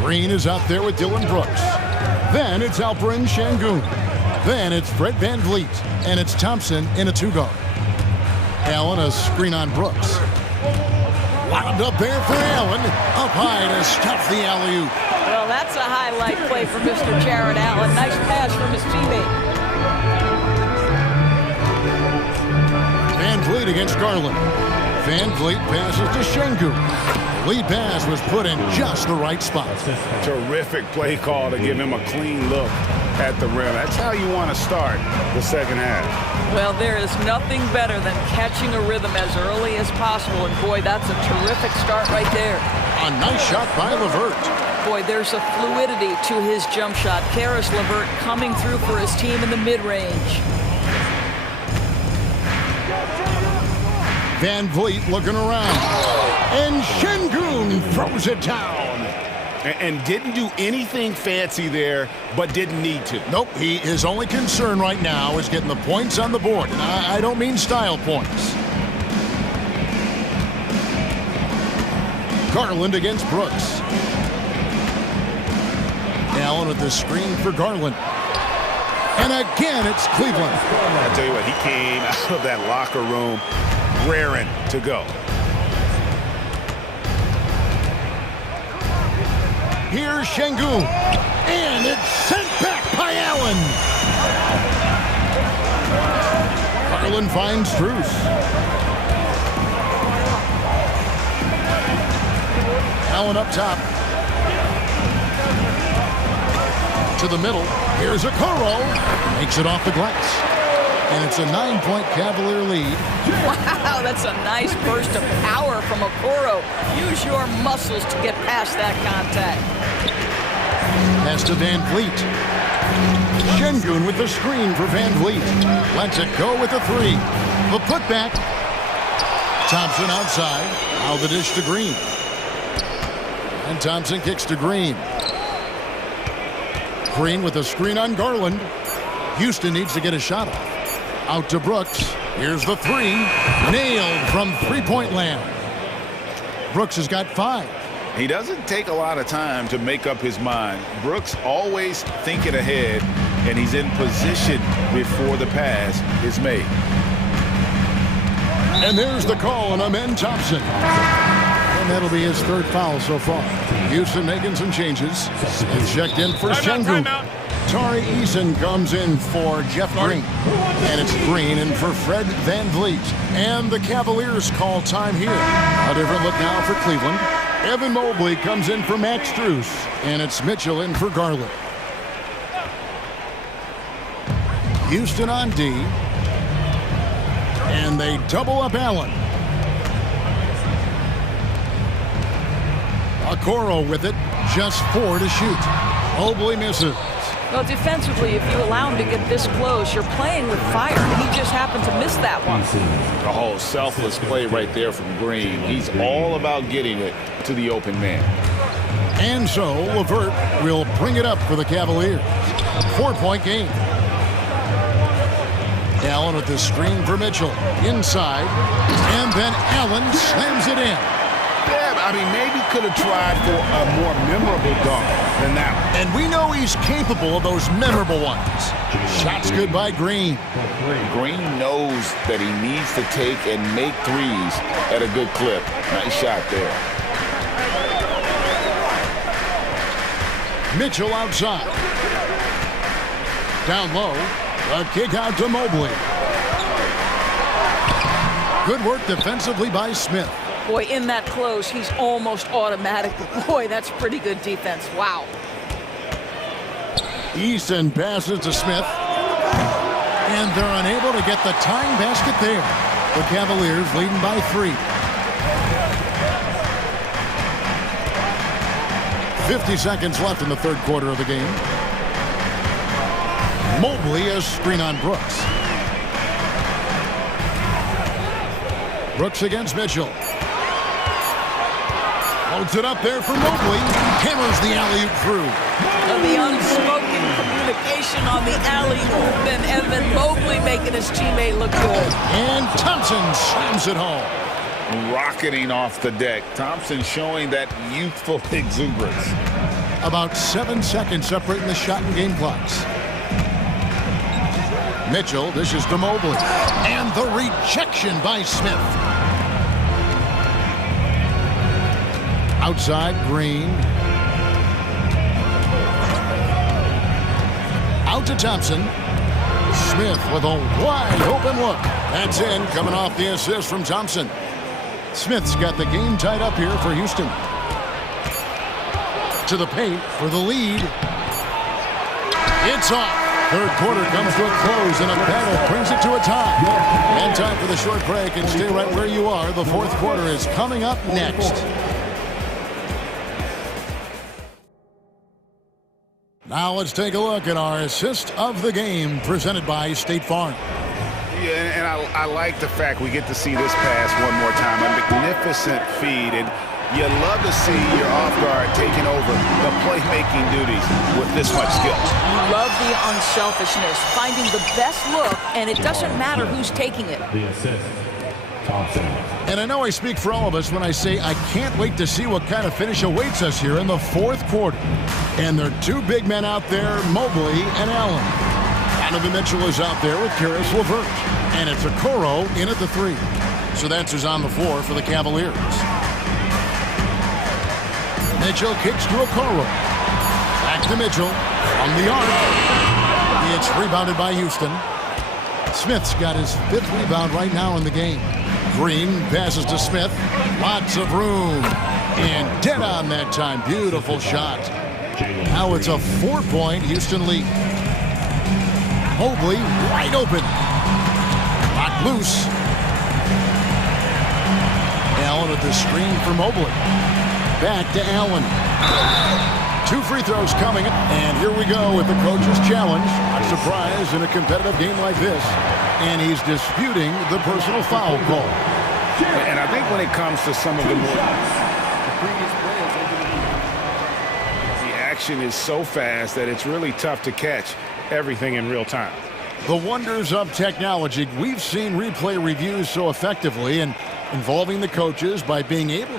Green is out there with Dylan Brooks. Then it's Alperen Şengün. Then it's Fred VanVleet. And it's Thompson in a 2-guard. Allen a screen on Brooks. Wound up there for Allen. Up high to stuff the alley-oop. Well, that's a highlight play for Mr. Jared Allen. Nice pass from his teammate. VanVleet against Garland. VanVleet passes to Şengün. Lead pass was put in just the right spot. Terrific play call to give him a clean look at the rim. That's how you want to start the second half. Well, there is nothing better than catching a rhythm as early as possible. And, boy, that's a terrific start right there. A nice shot by LeVert. Boy, there's a fluidity to his jump shot. Karis LeVert coming through for his team in the mid-range. VanVleet looking around. And Şengün throws it down. And didn't do anything fancy there, but didn't need to. Nope, his only concern right now is getting the points on the board. And I don't mean style points. Garland against Brooks. Allen with the screen for Garland. And again, it's Cleveland. I tell you what, he came out of that locker room raring to go. Here's Şengün. And it's sent back by Allen. Garland finds Strus. Allen up top. To the middle. Here's Okoro. Makes it off the glass. And it's a 9-point Cavalier lead. Wow, that's a nice burst of power from Okoro. Use your muscles to get past that contact. Pass to VanVleet. Şengün with the screen for VanVleet. Lets it go with a 3. The putback. Thompson outside. Now the dish to Green. And Thompson kicks to Green. Green with a screen on Garland. Houston needs to get a shot off. Out to Brooks. Here's the 3. Nailed from three-point land. Brooks has got 5. He doesn't take a lot of time to make up his mind. Brooks always thinking ahead, and he's in position before the pass is made. And there's the call on Amen Thompson. And that'll be his 3rd foul so far. Houston making some changes. It's checked in for Şengün. Tari Eason comes in for Jeff Green. And it's Green in for Fred VanVleet. And the Cavaliers call time here. A different look now for Cleveland. Evan Mobley comes in for Max Strus. And it's Mitchell in for Garland. Houston on D. And they double up Allen. Okoro with it. Just 4 to shoot. Mobley misses. Well, defensively, if you allow him to get this close, you're playing with fire. He just happened to miss that one. A whole selfless play right there from Green. He's all about getting it to the open man. And so LeVert will bring it up for the Cavaliers. 4-point game. Allen with the screen for Mitchell. Inside. And then Allen slams it in. Yeah, I mean, maybe could have tried for a more memorable dunk than that one. And we know he's capable of those memorable ones. Shots good by Green. Green knows that he needs to take and make threes at a good clip. Nice shot there. Mitchell outside. Down low. A kick out to Mobley. Good work defensively by Smith. Boy, in that close, he's almost automatic. Boy, that's pretty good defense. Wow. Easton passes to Smith. And they're unable to get the tying basket there. The Cavaliers leading by 3. 50 seconds left in the third quarter of the game. Mobley a screen on Brooks. Brooks against Mitchell. Holds it up there for Mobley. Hammers the alley-oop through. The unspoken communication on the alley-oop, and Evan Mobley making his teammate look good. And Thompson slams it home. Rocketing off the deck. Thompson showing that youthful exuberance. About 7 seconds separating the shot and game clocks. Mitchell dishes to Mobley. And the rejection by Smith. Outside, Green. Out to Thompson. Smith with a wide open look. That's in, coming off the assist from Thompson. Smith's got the game tied up here for Houston. To the paint for the lead. It's off. Third quarter comes to a close, and a battle brings it to a tie. And time for the short break, and stay right where you are. The fourth quarter is coming up next. Now let's take a look at our assist of the game presented by State Farm. Yeah, and I like the fact we get to see this pass one more time. A magnificent feed, and you love to see your off guard taking over the playmaking duties with this much skill. You love the unselfishness, finding the best look, and it doesn't matter who's taking it. The assist, Thompson. And I know I speak for all of us when I say I can't wait to see what kind of finish awaits us here in the fourth quarter. And there are 2 big men out there, Mobley and Allen. Donovan Mitchell is out there with Karis LeVert. And it's Okoro in at the 3. So that's who's on the floor for the Cavaliers. Mitchell kicks to Okoro. Back to Mitchell from the arc. It's rebounded by Houston. Smith's got his 5th rebound right now in the game. Green passes to Smith. Lots of room. And dead on that time. Beautiful shot. Now it's a 4-point Houston lead. Mobley wide open. Locked loose. Allen with the screen for Mobley. Back to Allen. 2 free throws coming. And here we go with the coach's challenge. A surprise in a competitive game like this. And he's disputing the personal foul call. And I think when it comes to some of the more... The action is so fast that it's really tough to catch everything in real time. The wonders of technology. We've seen replay reviews so effectively and involving the coaches by being able...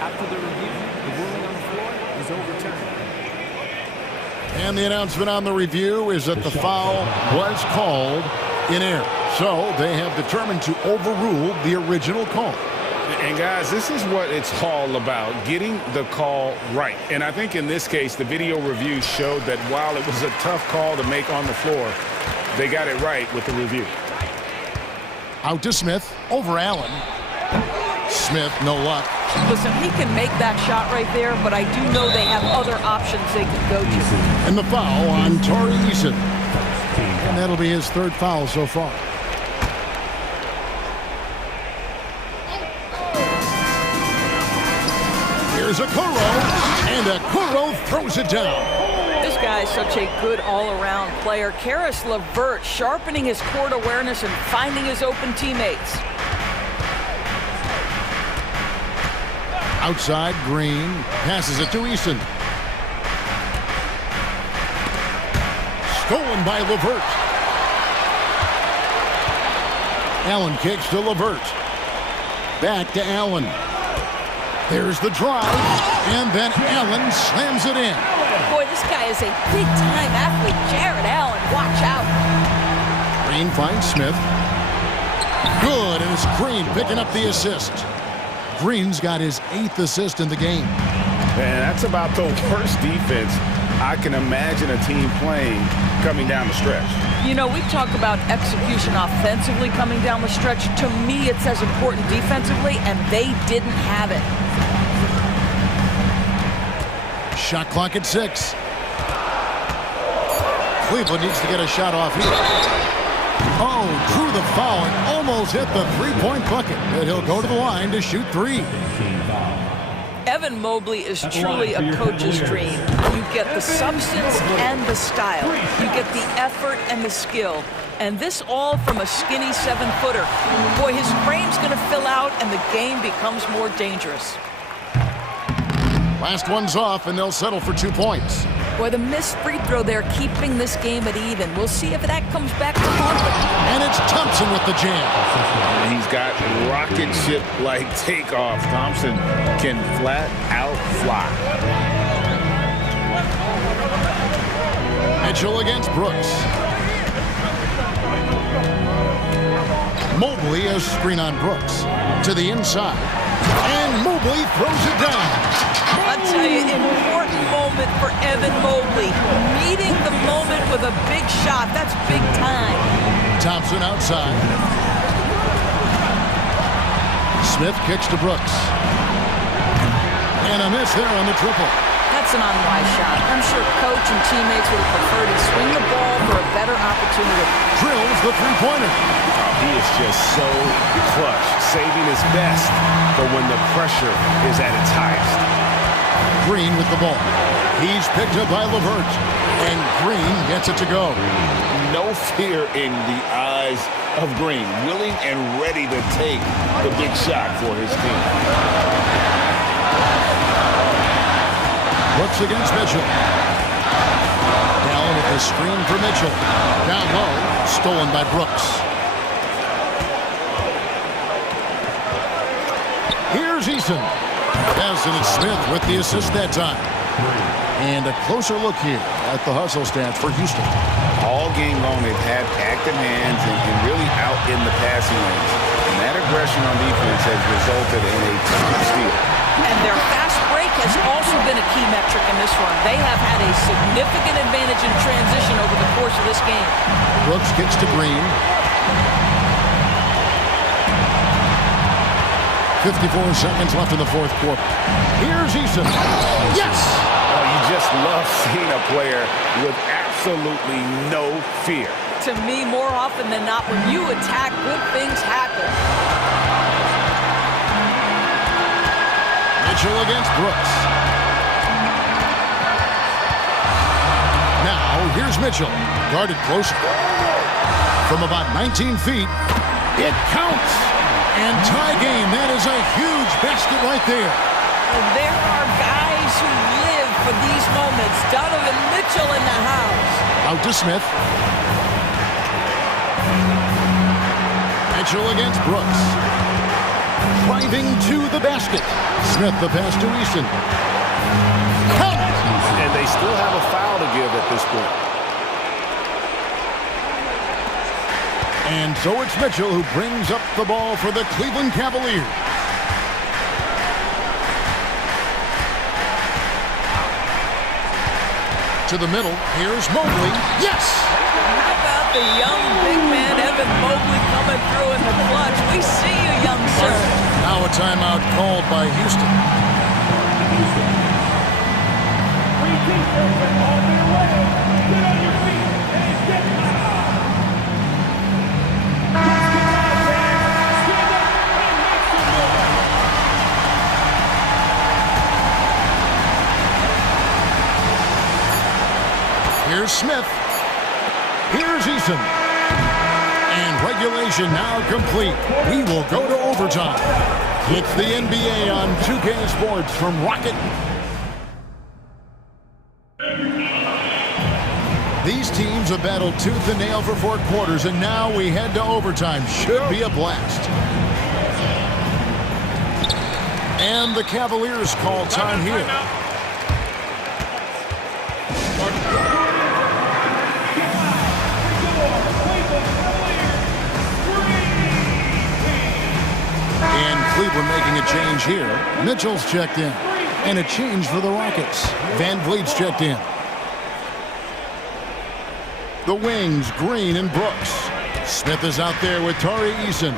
After the review, the ruling on the floor is overturned. And the announcement on the review is that the foul was called in error. So they have determined to overrule the original call. And guys, this is what it's all about, getting the call right. And I think in this case, the video review showed that while it was a tough call to make on the floor, they got it right with the review. Out to Smith, over Allen. Smith, no luck. Listen, he can make that shot right there, but I do know they have other options they can go to. And the foul on Tari Eason. And that'll be his 3rd foul so far. Here's Okoro, and Okoro throws it down. This guy is such a good all-around player. Karis LeVert sharpening his court awareness and finding his open teammates. Outside, Green passes it to Eason. Stolen by Levert. Allen kicks to Levert. Back to Allen. There's the drive, and then Allen slams it in. Boy, this guy is a big-time athlete. Jared Allen, watch out. Green finds Smith. Good, and it's Green picking up the assist. Green's got his 8th assist in the game. Man, that's about the worst defense I can imagine a team playing coming down the stretch. You know, we talk about execution offensively coming down the stretch. To me, it's as important defensively, and they didn't have it. Shot clock at 6. Cleveland needs to get a shot off here. Oh, drew the foul and almost hit the three-point bucket. But he'll go to the line to shoot 3. Evan Mobley is truly a coach's dream. You get the substance and the style. You get the effort and the skill. And this all from a skinny 7-footer. Boy, his frame's going to fill out and the game becomes more dangerous. Last one's off, and they'll settle for 2 points. Boy, the missed free throw there keeping this game at even. We'll see if that comes back to haunt them. And it's Thompson with the jam. And he's got rocket ship-like takeoff. Thompson can flat out fly. Mitchell against Brooks. Mobley a screen on Brooks. To the inside. And Mobley throws it down. I'll tell you, important moment for Evan Mobley. Meeting the moment with a big shot. That's big time. Thompson outside. Smith kicks to Brooks. And a miss there on the triple. That's an unwise shot. I'm sure coach and teammates would have preferred to swing the ball for a better opportunity. Drills the three-pointer. He is just so clutch, saving his best for when the pressure is at its highest. Green with the ball. He's picked up by Levert. And Green gets it to go. No fear in the eyes of Green. Willing and ready to take the big shot for his team. Brooks against Mitchell. Down with the screen for Mitchell. Down low. Stolen by Brooks. Here's Eason. And it's Smith with the assist that time. And a closer look here at the hustle stats for Houston. All game long, they've had active hands and really out in the passing lanes. And that aggression on defense has resulted in a ton of steal. And their fast break has also been a key metric in this one. They have had a significant advantage in transition over the course of this game. Brooks kicks to Green. 54 seconds left in the fourth quarter. Here's Eason. Yes! Oh, you just love seeing a player with absolutely no fear. To me, more often than not, when you attack, good things happen. Mitchell against Brooks. Now, here's Mitchell. Guarded closer. From about 19 feet, it counts! And tie game. That is a huge basket right there. And there are guys who live for these moments. Donovan Mitchell in the house. Out to Smith. Mitchell against Brooks. Driving to the basket. Smith the pass to Eason. Count it! And they still have a foul to give at this point. And so it's Mitchell who brings up the ball for the Cleveland Cavaliers. To the middle, here's Mobley. Yes! How about the young big man Evan Mobley coming through in the clutch? We see you, young sir. Now a timeout called by Houston. Here's Smith. Here's Eason. And regulation now complete. We will go to overtime. It's the NBA on 2K Sports from Rocket. These teams have battled tooth and nail for 4 quarters, and now we head to overtime. Should be a blast. And the Cavaliers call time here. And Cleveland making a change here. Mitchell's checked in. And a change for the Rockets. Van Vliet's checked in. The wings, Green and Brooks. Smith is out there with Tari Eason.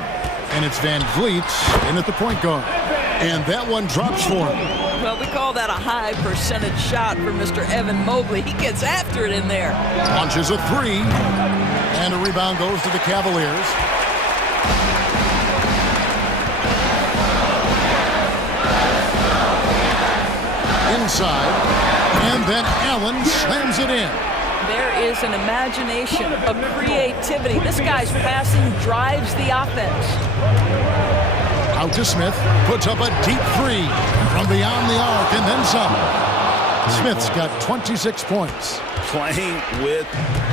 And it's Van Vliet in at the point guard. And that one drops for him. Well, we call that a high percentage shot for Mr. Evan Mobley. He gets after it in there. Launches a 3. And a rebound goes to the Cavaliers. Inside. And then Allen slams it in. There is an imagination, a creativity. This guy's passing drives the offense. Out to Smith, puts up a deep 3 from beyond the arc and then some. Smith's got 26 points. Playing with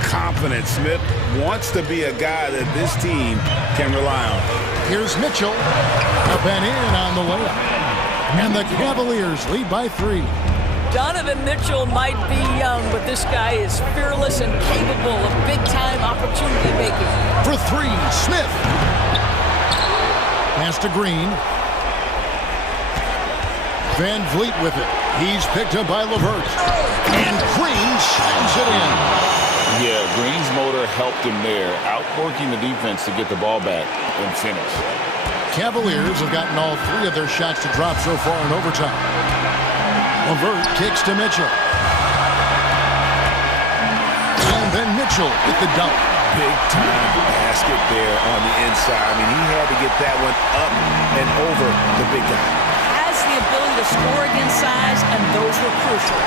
confidence. Smith wants to be a guy that this team can rely on. Here's Mitchell, up and in on the layup. And the Cavaliers lead by 3. Donovan Mitchell might be young, but this guy is fearless and capable of big-time opportunity making. For 3, Smith. Pass to Green. Van Vliet with it. He's picked up by LeVert. And Green slams it in. Yeah, Green's motor helped him there, outworking the defense to get the ball back and finish. Cavaliers have gotten all 3 of their shots to drop so far in overtime. LeVert kicks to Mitchell. And then Mitchell with the dunk. Big-time basket there on the inside. I mean, he had to get that one up and over the big guy. Has the ability to score against size, and those were crucial.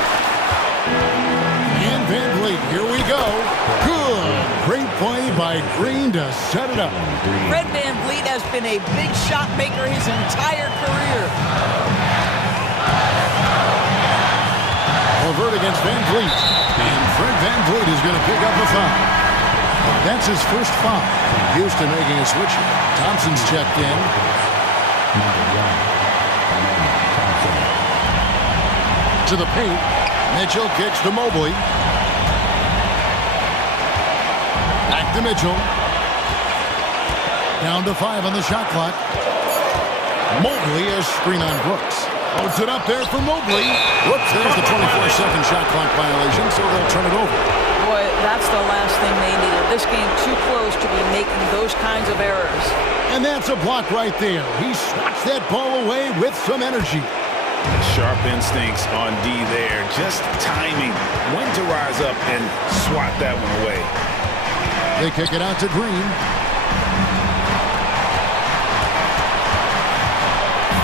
And Van Vliet, here we go. Good. Great play by Green to set it up. Fred Van Vliet has been a big shot maker his entire career. LeVert against Van Vliet. And Fred Van Vliet is going to pick up a foul. That's his first foul. Houston making a switch. Thompson's checked in. To the paint. Mitchell kicks to Mobley. Back to Mitchell. Down to 5 on the shot clock. Mobley a screen on Brooks. Holds it up there for Mobley. Whoops, there's the 24-second shot clock violation, so they'll turn it over. Boy, that's the last thing they needed. This game too close to be making those kinds of errors. And that's a block right there. He swats that ball away with some energy. Sharp instincts on D there. Just timing when to rise up and swat that one away. They kick it out to Green.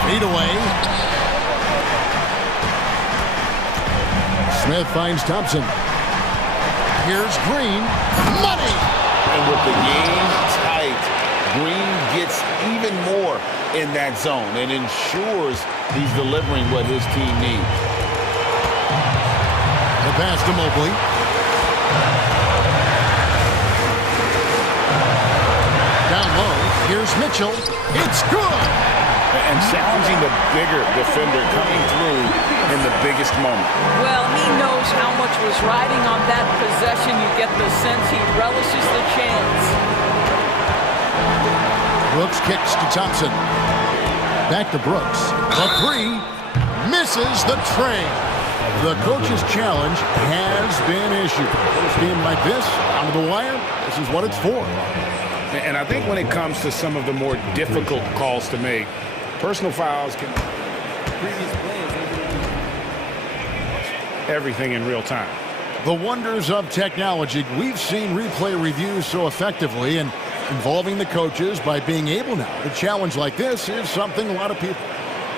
Feed away. Smith finds Thompson. Here's Green. Money! And with the game tight, Green gets even more in that zone and ensures he's delivering what his team needs. The pass to Mobley. Down low. Here's Mitchell. It's good! And challenging the bigger defender coming through in the biggest moment. Well, he knows how much was riding on that possession. You get the sense he relishes the chance. Brooks kicks to Thompson. Back to Brooks. The 3 misses the tray. The coach's challenge has been issued. A game like this, down to the wire, this is what it's for. And I think when it comes to some of the more difficult calls to make, personal fouls can everything in real time. The wonders of technology. We've seen replay reviews so effectively, and involving the coaches by being able now to challenge like this is something a lot of people.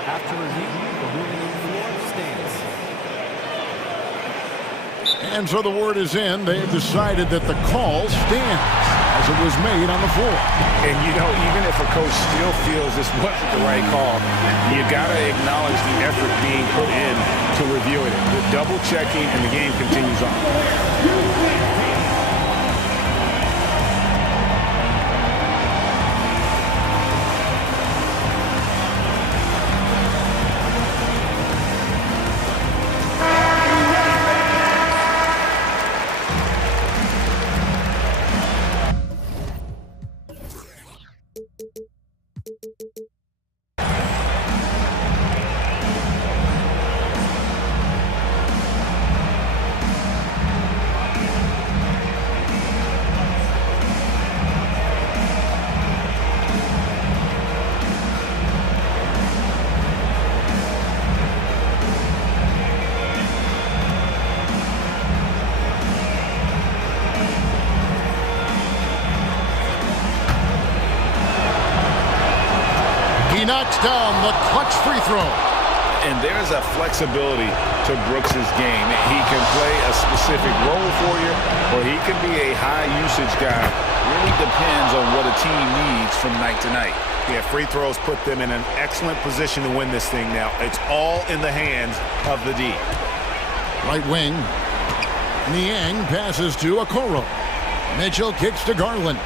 After review, the ruling on the floor stands. And so the word is in. They've decided that the call stands. As as it was made on the floor. And, you know, even if a coach still feels this wasn't the right call, you got to acknowledge the effort being put in to reviewing it. The double checking, and the game continues on. He knocks down the clutch free throw. And there's a flexibility to Brooks's game. He can play a specific role for you, or he can be a high-usage guy. Really depends on what a team needs from night to night. Yeah, free throws put them in an excellent position to win this thing now. It's all in the hands of the D. Right wing. Niang passes to Okoro. Mitchell kicks to Garland.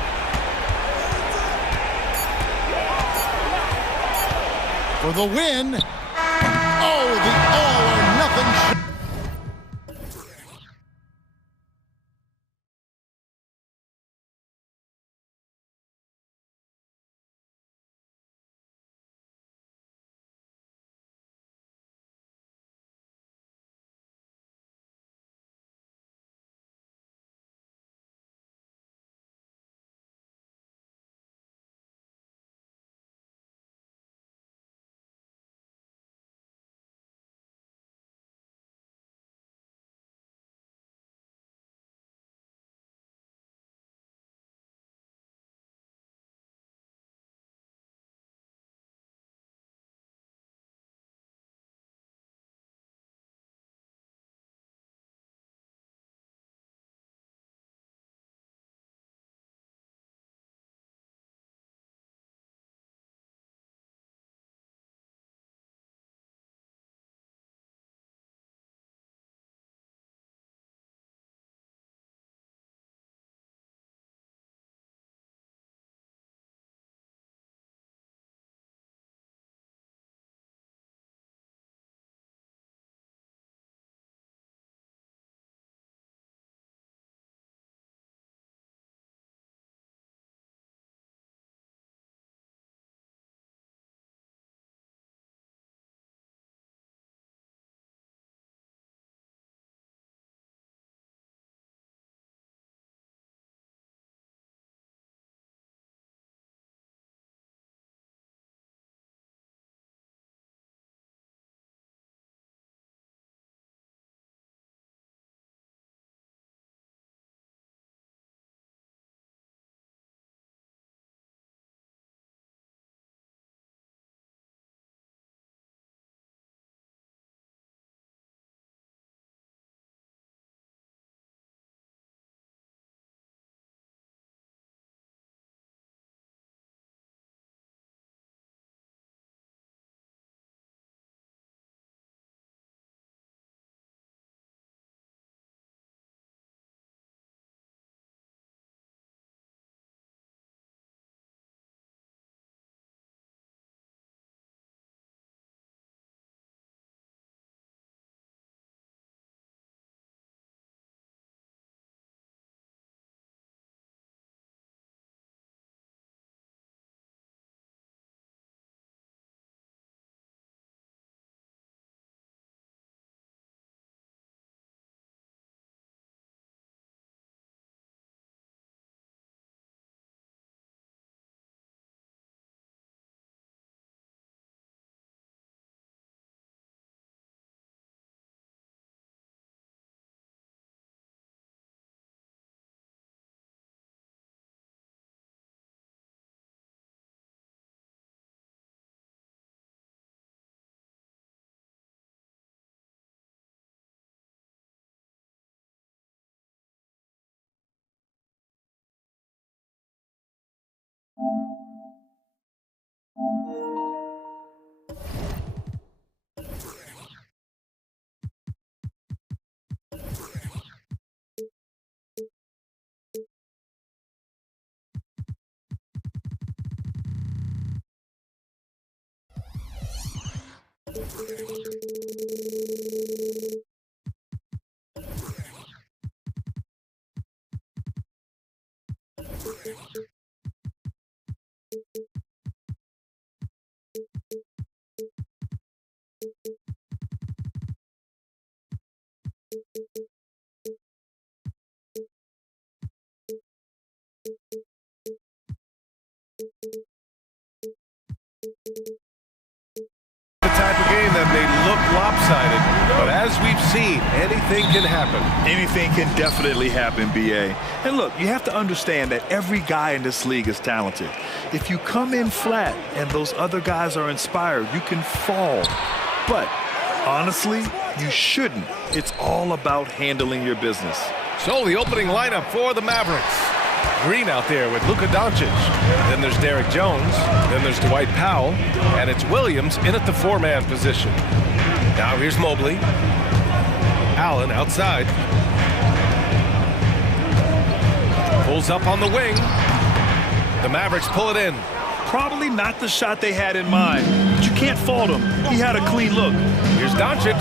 For the win. Oh, the all-or-nothing shot. The type of game that may look lopsided, but as we've seen, anything can happen. Anything can definitely happen, BA. And look, you have to understand that every guy in this league is talented. If you come in flat and those other guys are inspired, you can fall. But honestly, you shouldn't. It's all about handling your business. So the opening lineup for the Mavericks. Green out there with Luka Doncic. Then there's Derek Jones. Then there's Dwight Powell. And it's Williams in at the four-man position. Now here's Mobley. Allen outside. Pulls up on the wing. The Mavericks pull it in. Probably not the shot they had in mind, but you can't fault him. He had a clean look. Here's Doncic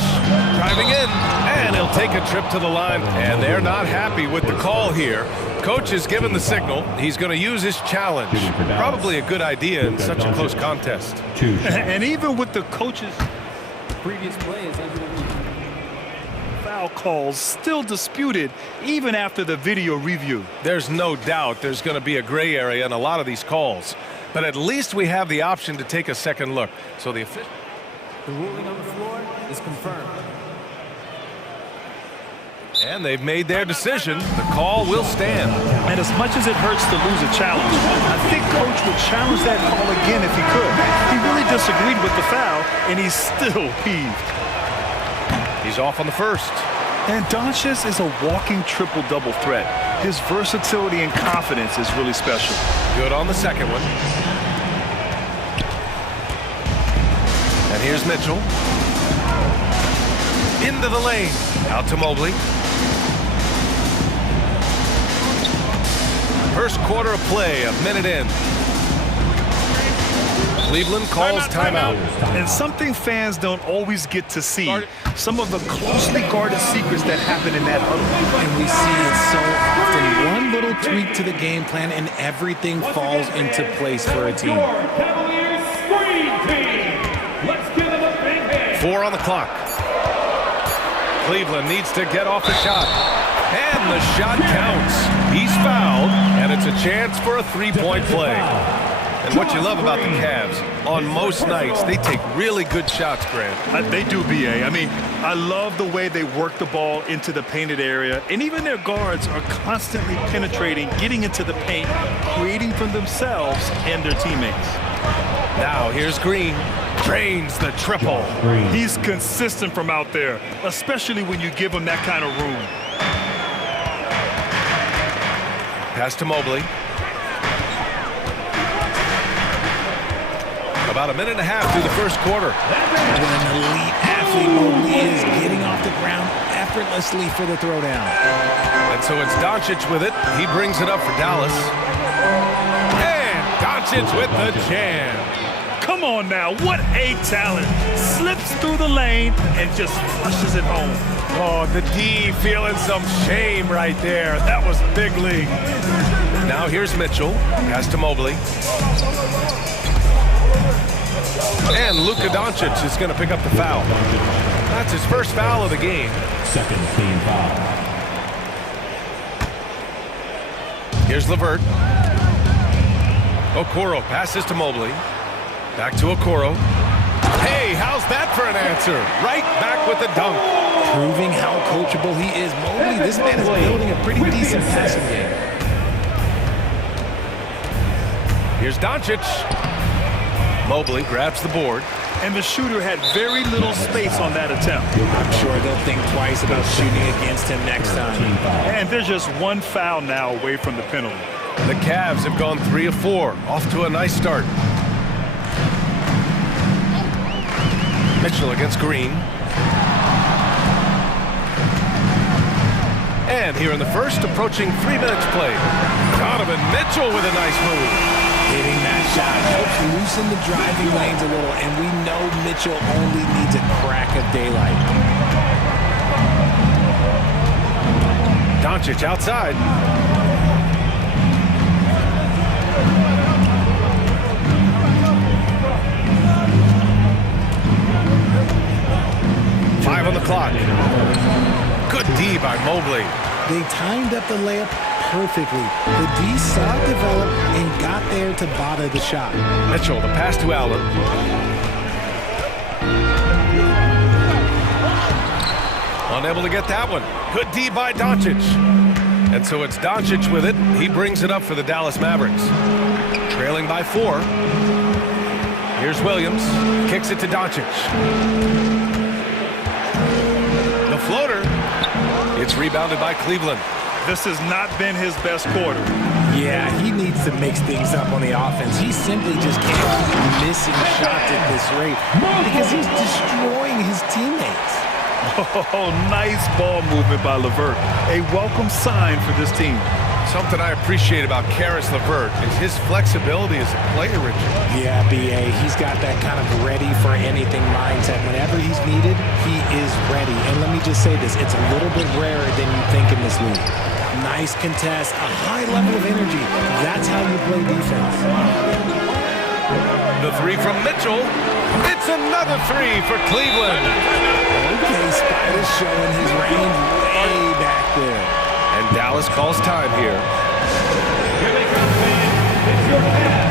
driving in, and he'll take a trip to the line. And they're not happy with the call here. Coach has given the signal. He's going to use his challenge. Probably a good idea in such a close contest. And even with the coach's Previous play is under review. foul calls still disputed even after the video review. There's no doubt there's going to be a gray area in a lot of these calls. But at least we have the option to take a second look. So the ruling on the floor is confirmed. And they've made their decision. The call will stand. And as much as it hurts to lose a challenge, I think Coach would challenge that call again if he could. He really disagreed with the foul, and he's still peeved. He's off on the first. And Doncic is a walking triple-double threat. His versatility and confidence is really special. Good on the second one. And here's Mitchell. Into the lane. Out to Mobley. First quarter of play, a minute in. Cleveland calls timeout. And something fans don't always get to see. Some of the closely guarded secrets that happen in that huddle. And we see it so often. One little tweak to the game plan and everything falls into place for a team. Cavaliers screen team. Let's give them a big hand. 4 on the clock. Cleveland needs to get off the shot. And the shot counts. He's fouled, and it's a chance for a three-point play. And what you love about the Cavs, on most nights, they take really good shots, Grant. They do, BA. I mean, I love the way they work the ball into the painted area, and even their guards are constantly penetrating, getting into the paint, creating for themselves and their teammates. Now here's Green. Drains the triple. He's consistent from out there, especially when you give him that kind of room. Pass to Mobley. About a minute and a half through the first quarter. What an elite athlete Mobley is, getting off the ground effortlessly for the throwdown. And so it's Doncic with it. He brings it up for Dallas. And Doncic with the jam. Come on now, what a talent. Slips through the lane and just flushes it home. Oh, the D feeling some shame right there. That was big league. Now here's Mitchell. Pass to Mobley. And Luka Doncic is going to pick up the foul. That's his first foul of the game. Second team foul. Here's LeVert. Okoro passes to Mobley. Back to Okoro. Hey, how's that for an answer? Right back with the dunk. Proving how coachable he is. Mobley, this man is building a pretty decent passing game. Here's Doncic. Mobley grabs the board. And the shooter had very little space on that attempt. I'm sure they'll think twice about shooting against him next time. And there's just one foul now away from the penalty. The Cavs have gone 3 of 4, off to a nice start. Mitchell against Green. And here in the first, approaching 3 minutes played. Donovan Mitchell with a nice move. Hitting that shot helps loosen the driving lanes a little, and we know Mitchell only needs a crack of daylight. Doncic outside. Five on the clock. Good D by Mobley. They timed up the layup perfectly. The D saw it develop and got there to bother the shot. Mitchell, the pass to Allen. Unable to get that one. Good D by Doncic. And so it's Doncic with it. He brings it up for the Dallas Mavericks. Trailing by 4. Here's Williams. Kicks it to Doncic. The floater. It's rebounded by Cleveland. This has not been his best quarter. Yeah, he needs to mix things up on the offense. He simply just can't keep missing shots at this rate because he's destroying his teammates. Oh, nice ball movement by LeVert. A welcome sign for this team. Something I appreciate about Karis LeVert is his flexibility as a player, Richard. Yeah, B.A., he's got that kind of ready-for-anything mindset. Whenever he's needed, he is ready. And let me just say this, it's a little bit rarer than you think in this league. Nice contest, a high level of energy. That's how you play defense. The three from Mitchell. It's another three for Cleveland. Okay, Spider's showing his range way back there. And Dallas calls time here. Here they come, fans. It's your Cavs.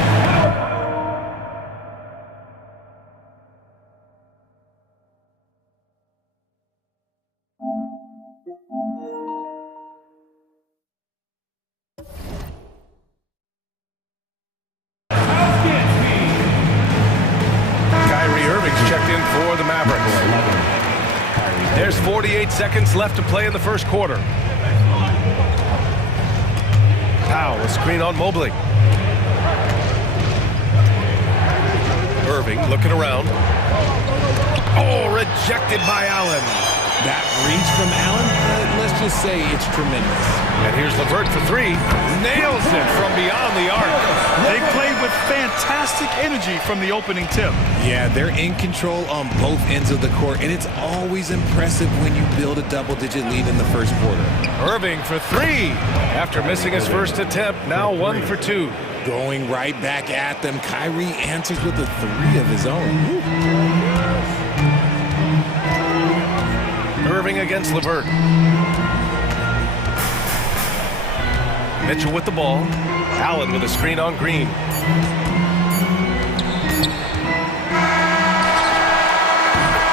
Checked in for the Mavericks. There's 48 seconds left to play in the first quarter. Powell, a screen on Mobley. Irving looking around. Oh, rejected by Allen. That reach from Allen, let's just say it's tremendous. And here's LeVert for 3. Nails it from beyond the arc. They played with fantastic energy from the opening tip. Yeah, they're in control on both ends of the court, and it's always impressive when you build a double-digit lead in the first quarter. Irving for 3. After missing his first attempt, now 1 for 2. Going right back at them, Kyrie answers with a 3 of his own. Irving against LeVert. Mitchell with the ball. Allen with a screen on Green.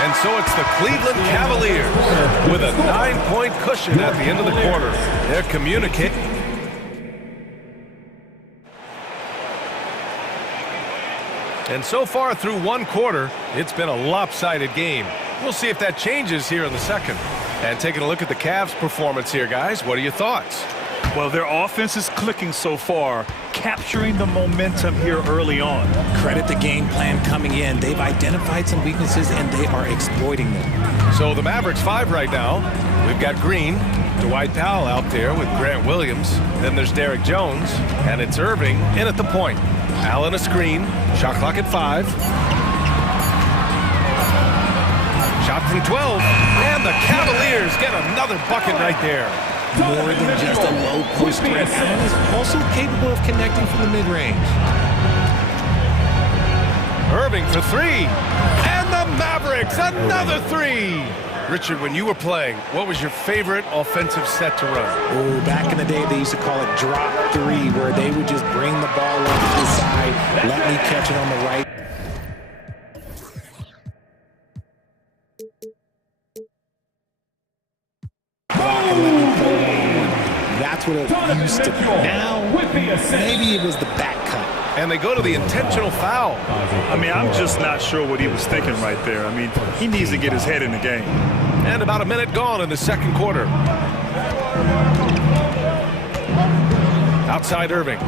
And so it's the Cleveland Cavaliers with a 9-point cushion at the end of the quarter. They're communicating. And so far through one quarter, it's been a lopsided game. We'll see if that changes here in the second. And taking a look at the Cavs' performance here, guys, what are your thoughts? Well, their offense is clicking so far, capturing the momentum here early on. Credit the game plan coming in. They've identified some weaknesses, and they are exploiting them. So the Mavericks 5 right now. We've got Green, Dwight Powell out there with Grant Williams. Then there's Derek Jones, and it's Irving in at the point. Allen a screen, shot clock at 5. Shot from 12, and the Cavaliers get another bucket right there. More than just a low post threat, Allen is also capable of connecting from the mid-range. Irving for 3, and the Mavericks another 3. Richard, when you were playing, what was your favorite offensive set to run? Oh, back in the day, they used to call it drop 3, where they would just bring the ball up to the side, let me catch it on the right. That's what it used to be. Now, maybe it was the back cut. And they go to the intentional foul. I mean, I'm just not sure what he was thinking right there. I mean, he needs to get his head in the game. And about a minute gone in the second quarter. Outside Irving.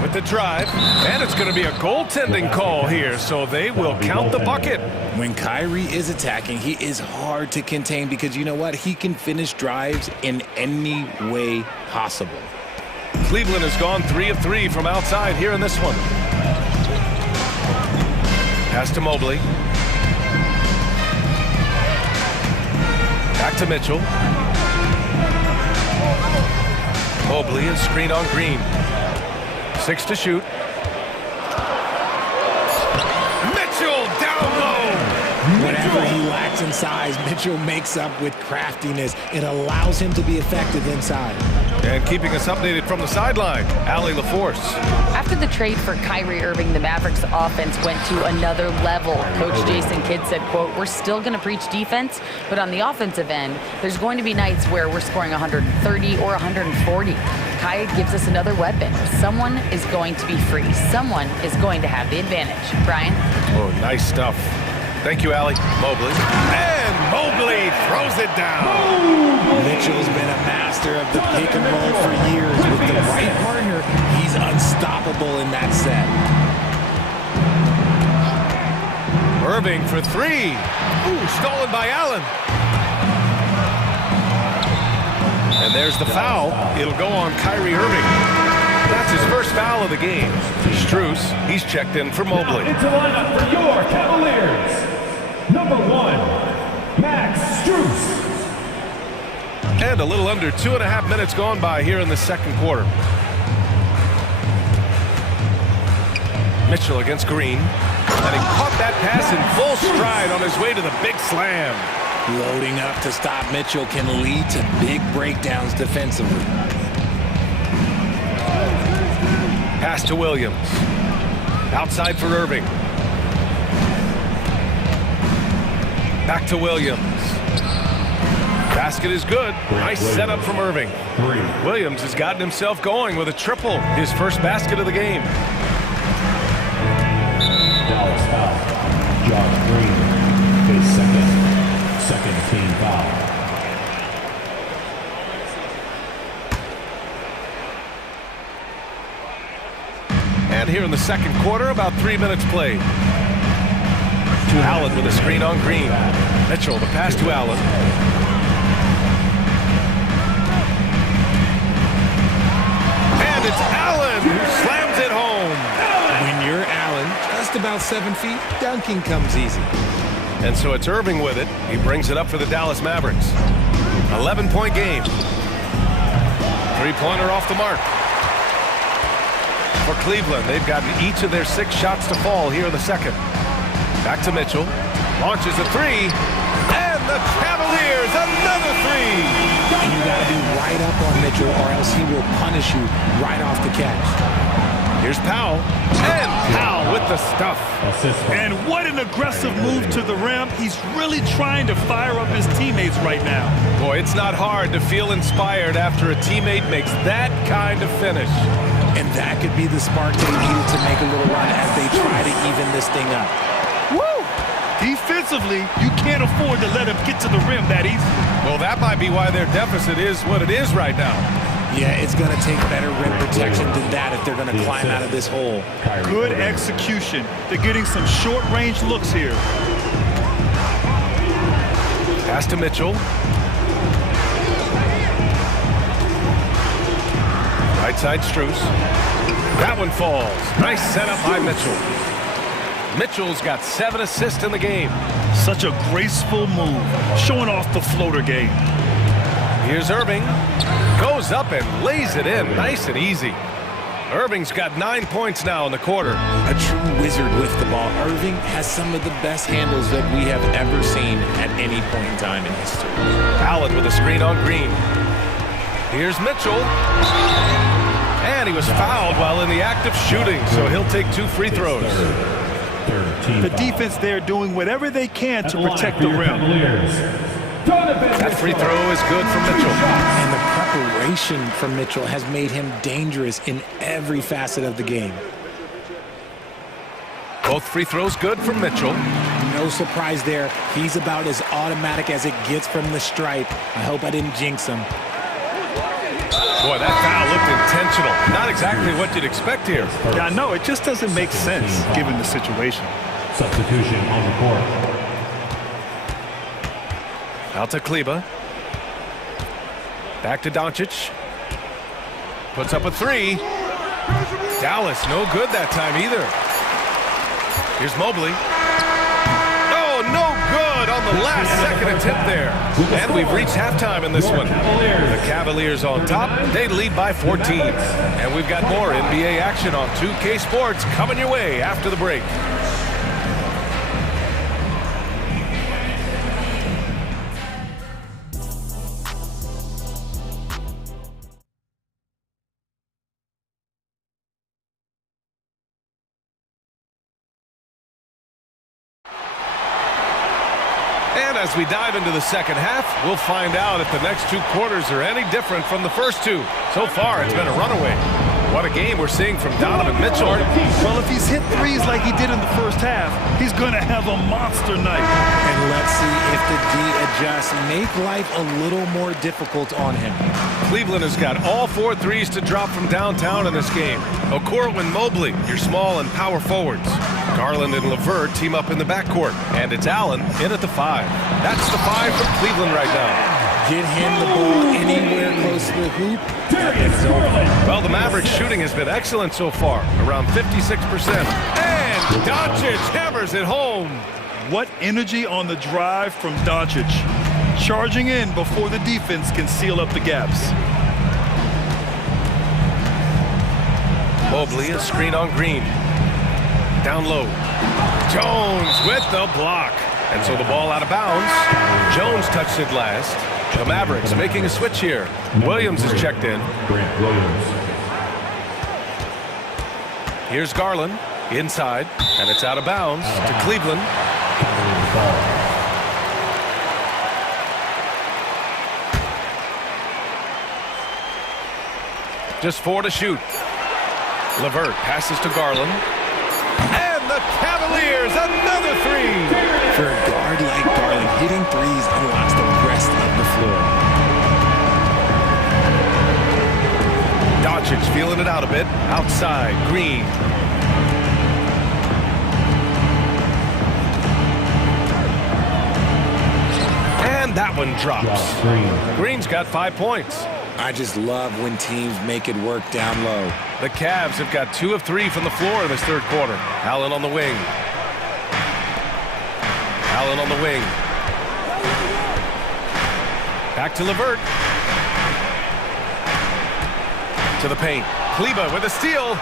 With the drive, and it's going to be a goaltending call here, so they will count the bucket. When Kyrie is attacking, he is hard to contain because you know what? He can finish drives in any way possible. Cleveland has gone 3 of 3 from outside here in this one. Pass to Mobley. Back to Mitchell. Mobley is screen on Green. 6 to shoot. Mitchell down low. Whatever he lacks in size, Mitchell makes up with craftiness. It allows him to be effective inside. And keeping us updated from the sideline, Allie LaForce. After the trade for Kyrie Irving, the Mavericks offense went to another level. Coach Jason Kidd said, quote, "We're still going to preach defense, but on the offensive end, there's going to be nights where we're scoring 130 or 140. Kai gives us another weapon. Someone is going to be free. Someone is going to have the advantage." Brian? Oh, nice stuff. Thank you, Allie. Mobley. And Mobley throws it down. Mitchell's been a master of the pick and roll for years. With the right partner, he's unstoppable in that set. Irving for 3. Ooh, stolen by Allen. And there's the foul. It'll go on Kyrie Irving. That's his first foul of the game. Strus, he's checked in for Mobley. Into lineup for your Cavaliers. Number 1, Max Strus. And a little under 2.5 minutes gone by here in the second quarter. Mitchell against Green. And he caught that pass in full stride on his way to the big slam. Loading up to stop Mitchell can lead to big breakdowns defensively. Pass to Williams. Outside for Irving. Back to Williams. Basket is good. Nice setup from Irving. Williams has gotten himself going with a triple. His first basket of the game. Dallas foul. Josh Green, his second team foul. And here in the second quarter, about 3 minutes played. Allen with a screen on Green. Mitchell, the pass to Allen. And it's Allen who slams it home. When you're Allen, just about 7 feet, dunking comes easy. And so it's Irving with it. He brings it up for the Dallas Mavericks. 11-point game. Three-pointer off the mark. For Cleveland, they've gotten each of their 6 shots to fall here in the second. Back to Mitchell. Launches a 3. And the Cavaliers, another 3. And you got to be right up on Mitchell or else he will punish you right off the catch. Here's Powell. And Powell with the stuff. And what an aggressive move to the rim. He's really trying to fire up his teammates right now. Boy, it's not hard to feel inspired after a teammate makes that kind of finish. And that could be the spark they needed to make a little run as they try to even this thing up. Woo! Defensively, you can't afford to let him get to the rim that easy. Well, that might be why their deficit is what it is right now. Yeah, it's going to take better rim protection than that if they're going to climb out of this hole. Good execution. They're getting some short-range looks here. Pass to Mitchell. Right side Strus. That one falls. Nice setup by Mitchell. Mitchell's got 7 assists in the game. Such a graceful move, showing off the floater game. Here's Irving. Goes up and lays it in. Nice and easy. Irving's got 9 points now in the quarter. A true wizard with the ball. Irving has some of the best handles that we have ever seen at any point in time in history. Allen with a screen on Green. Here's Mitchell. And he was fouled while in the act of shooting, so he'll take 2 free throws. The defense there doing whatever they can to protect the rim. That free throw is good from Mitchell. And the preparation from Mitchell has made him dangerous in every facet of the game. Both free throws good from Mitchell. No surprise there. He's about as automatic as it gets from the stripe. I hope I didn't jinx him. Boy, that foul looked intentional. Not exactly what you'd expect here. Yeah, I know. It just doesn't make sense given the situation. Substitution on the court. Out to Kleba. Back to Doncic. Puts up a three. Dallas, no good that time either. Here's Mobley. Oh, no good on the last second attempt there. And we've reached halftime in this one. The Cavaliers on top. They lead by 14. And we've got more NBA action on 2K Sports coming your way after the break. And as we dive into the second half, we'll find out if the next two quarters are any different from the first two. So far, it's been a runaway. What a game we're seeing from Donovan Mitchell. Well, if he's hit threes like he did in the first half, he's going to have a monster night. And let's see if the D adjusts, make life a little more difficult on him. Cleveland has got all 4 threes to drop from downtown in this game. Okoro and Mobley, your small and power forwards. Garland and LeVert team up in the backcourt. And it's Allen in at the 5. That's the 5 from Cleveland right now. Get him the ball anywhere close to the hoop. It's over. Well, the Mavericks shooting has been excellent so far, around 56%. And Doncic hammers it home. What energy on the drive from Doncic. Charging in before the defense can seal up the gaps. Mobley, a screen on Green. Down low. Jones with the block. And so the ball out of bounds. Jones touched it last. The Mavericks making a switch here. Williams is checked in. Grant Williams. Here's Garland inside, and it's out of bounds to Cleveland. Just 4 to shoot. LeVert passes to Garland. And the Cavaliers, another 3. For a guard like Garland, hitting threes unlocks the rest of the floor. Doncic feeling it out a bit. Outside, Green. And that one drops. Green's got 5 points. I just love when teams make it work down low. The Cavs have got 2 of 3 from the floor in this third quarter. Allen on the wing. Allen on the wing. Back to LeVert. To the paint. Kleba with a steal.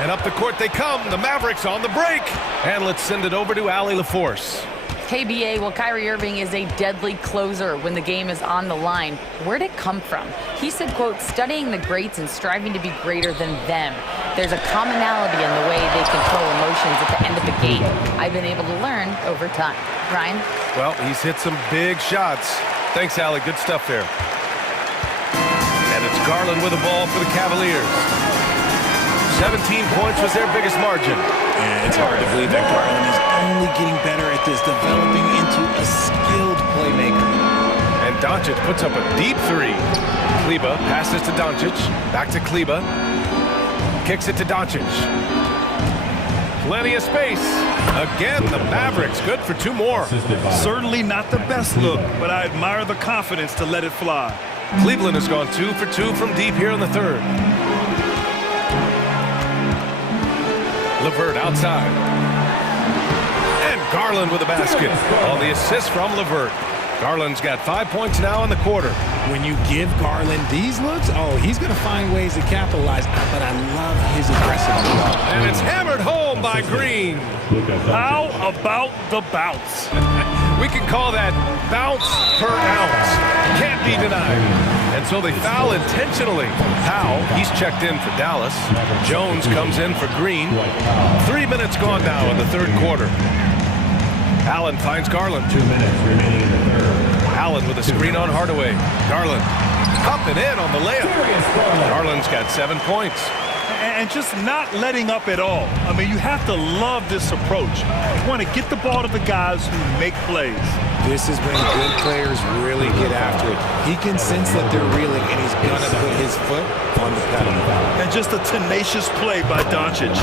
And up the court they come. The Mavericks on the break. And let's send it over to Allie LaForce. KBA, well, Kyrie Irving is a deadly closer when the game is on the line. Where'd it come from? He said, quote, studying the greats and striving to be greater than them. There's a commonality in the way they control emotions at the end of the game. I've been able to learn over time. Ryan? Well, he's hit some big shots. Thanks, Allie. Good stuff there. And it's Garland with the ball for the Cavaliers. 17 points was their biggest margin. Yeah, it's hard to believe that Garland is only getting better at this, developing into a skilled playmaker. And Doncic puts up a deep 3. Kleba passes to Doncic. Back to Kleba. Kicks it to Doncic. Plenty of space. Again, the Mavericks good for 2 more. Certainly not the best look, but I admire the confidence to let it fly. Cleveland has gone 2 for 2 from deep here in the third. LeVert outside. And Garland with a basket. On the assist from LeVert. Garland's got 5 points now in the quarter. When you give Garland these looks, oh, he's going to find ways to capitalize. But I love his aggressiveness. And it's hammered home by Green. How about the bounce? We can call that bounce per ounce. Can't be denied. And so they foul intentionally. Powell, he's checked in for Dallas. Jones comes in for Green. 3 minutes gone now in the third quarter. Allen finds Garland. 2 minutes remaining in the third. Allen with a screen on Hardaway. Garland up and in on the layup. Garland's got 7 points. And just not letting up at all. I mean, you have to love this approach. You want to get the ball to the guys who make plays. This is when good players really get after it. He can sense that they're reeling, and he's going to put his foot on the pedal. And just a tenacious play by Doncic.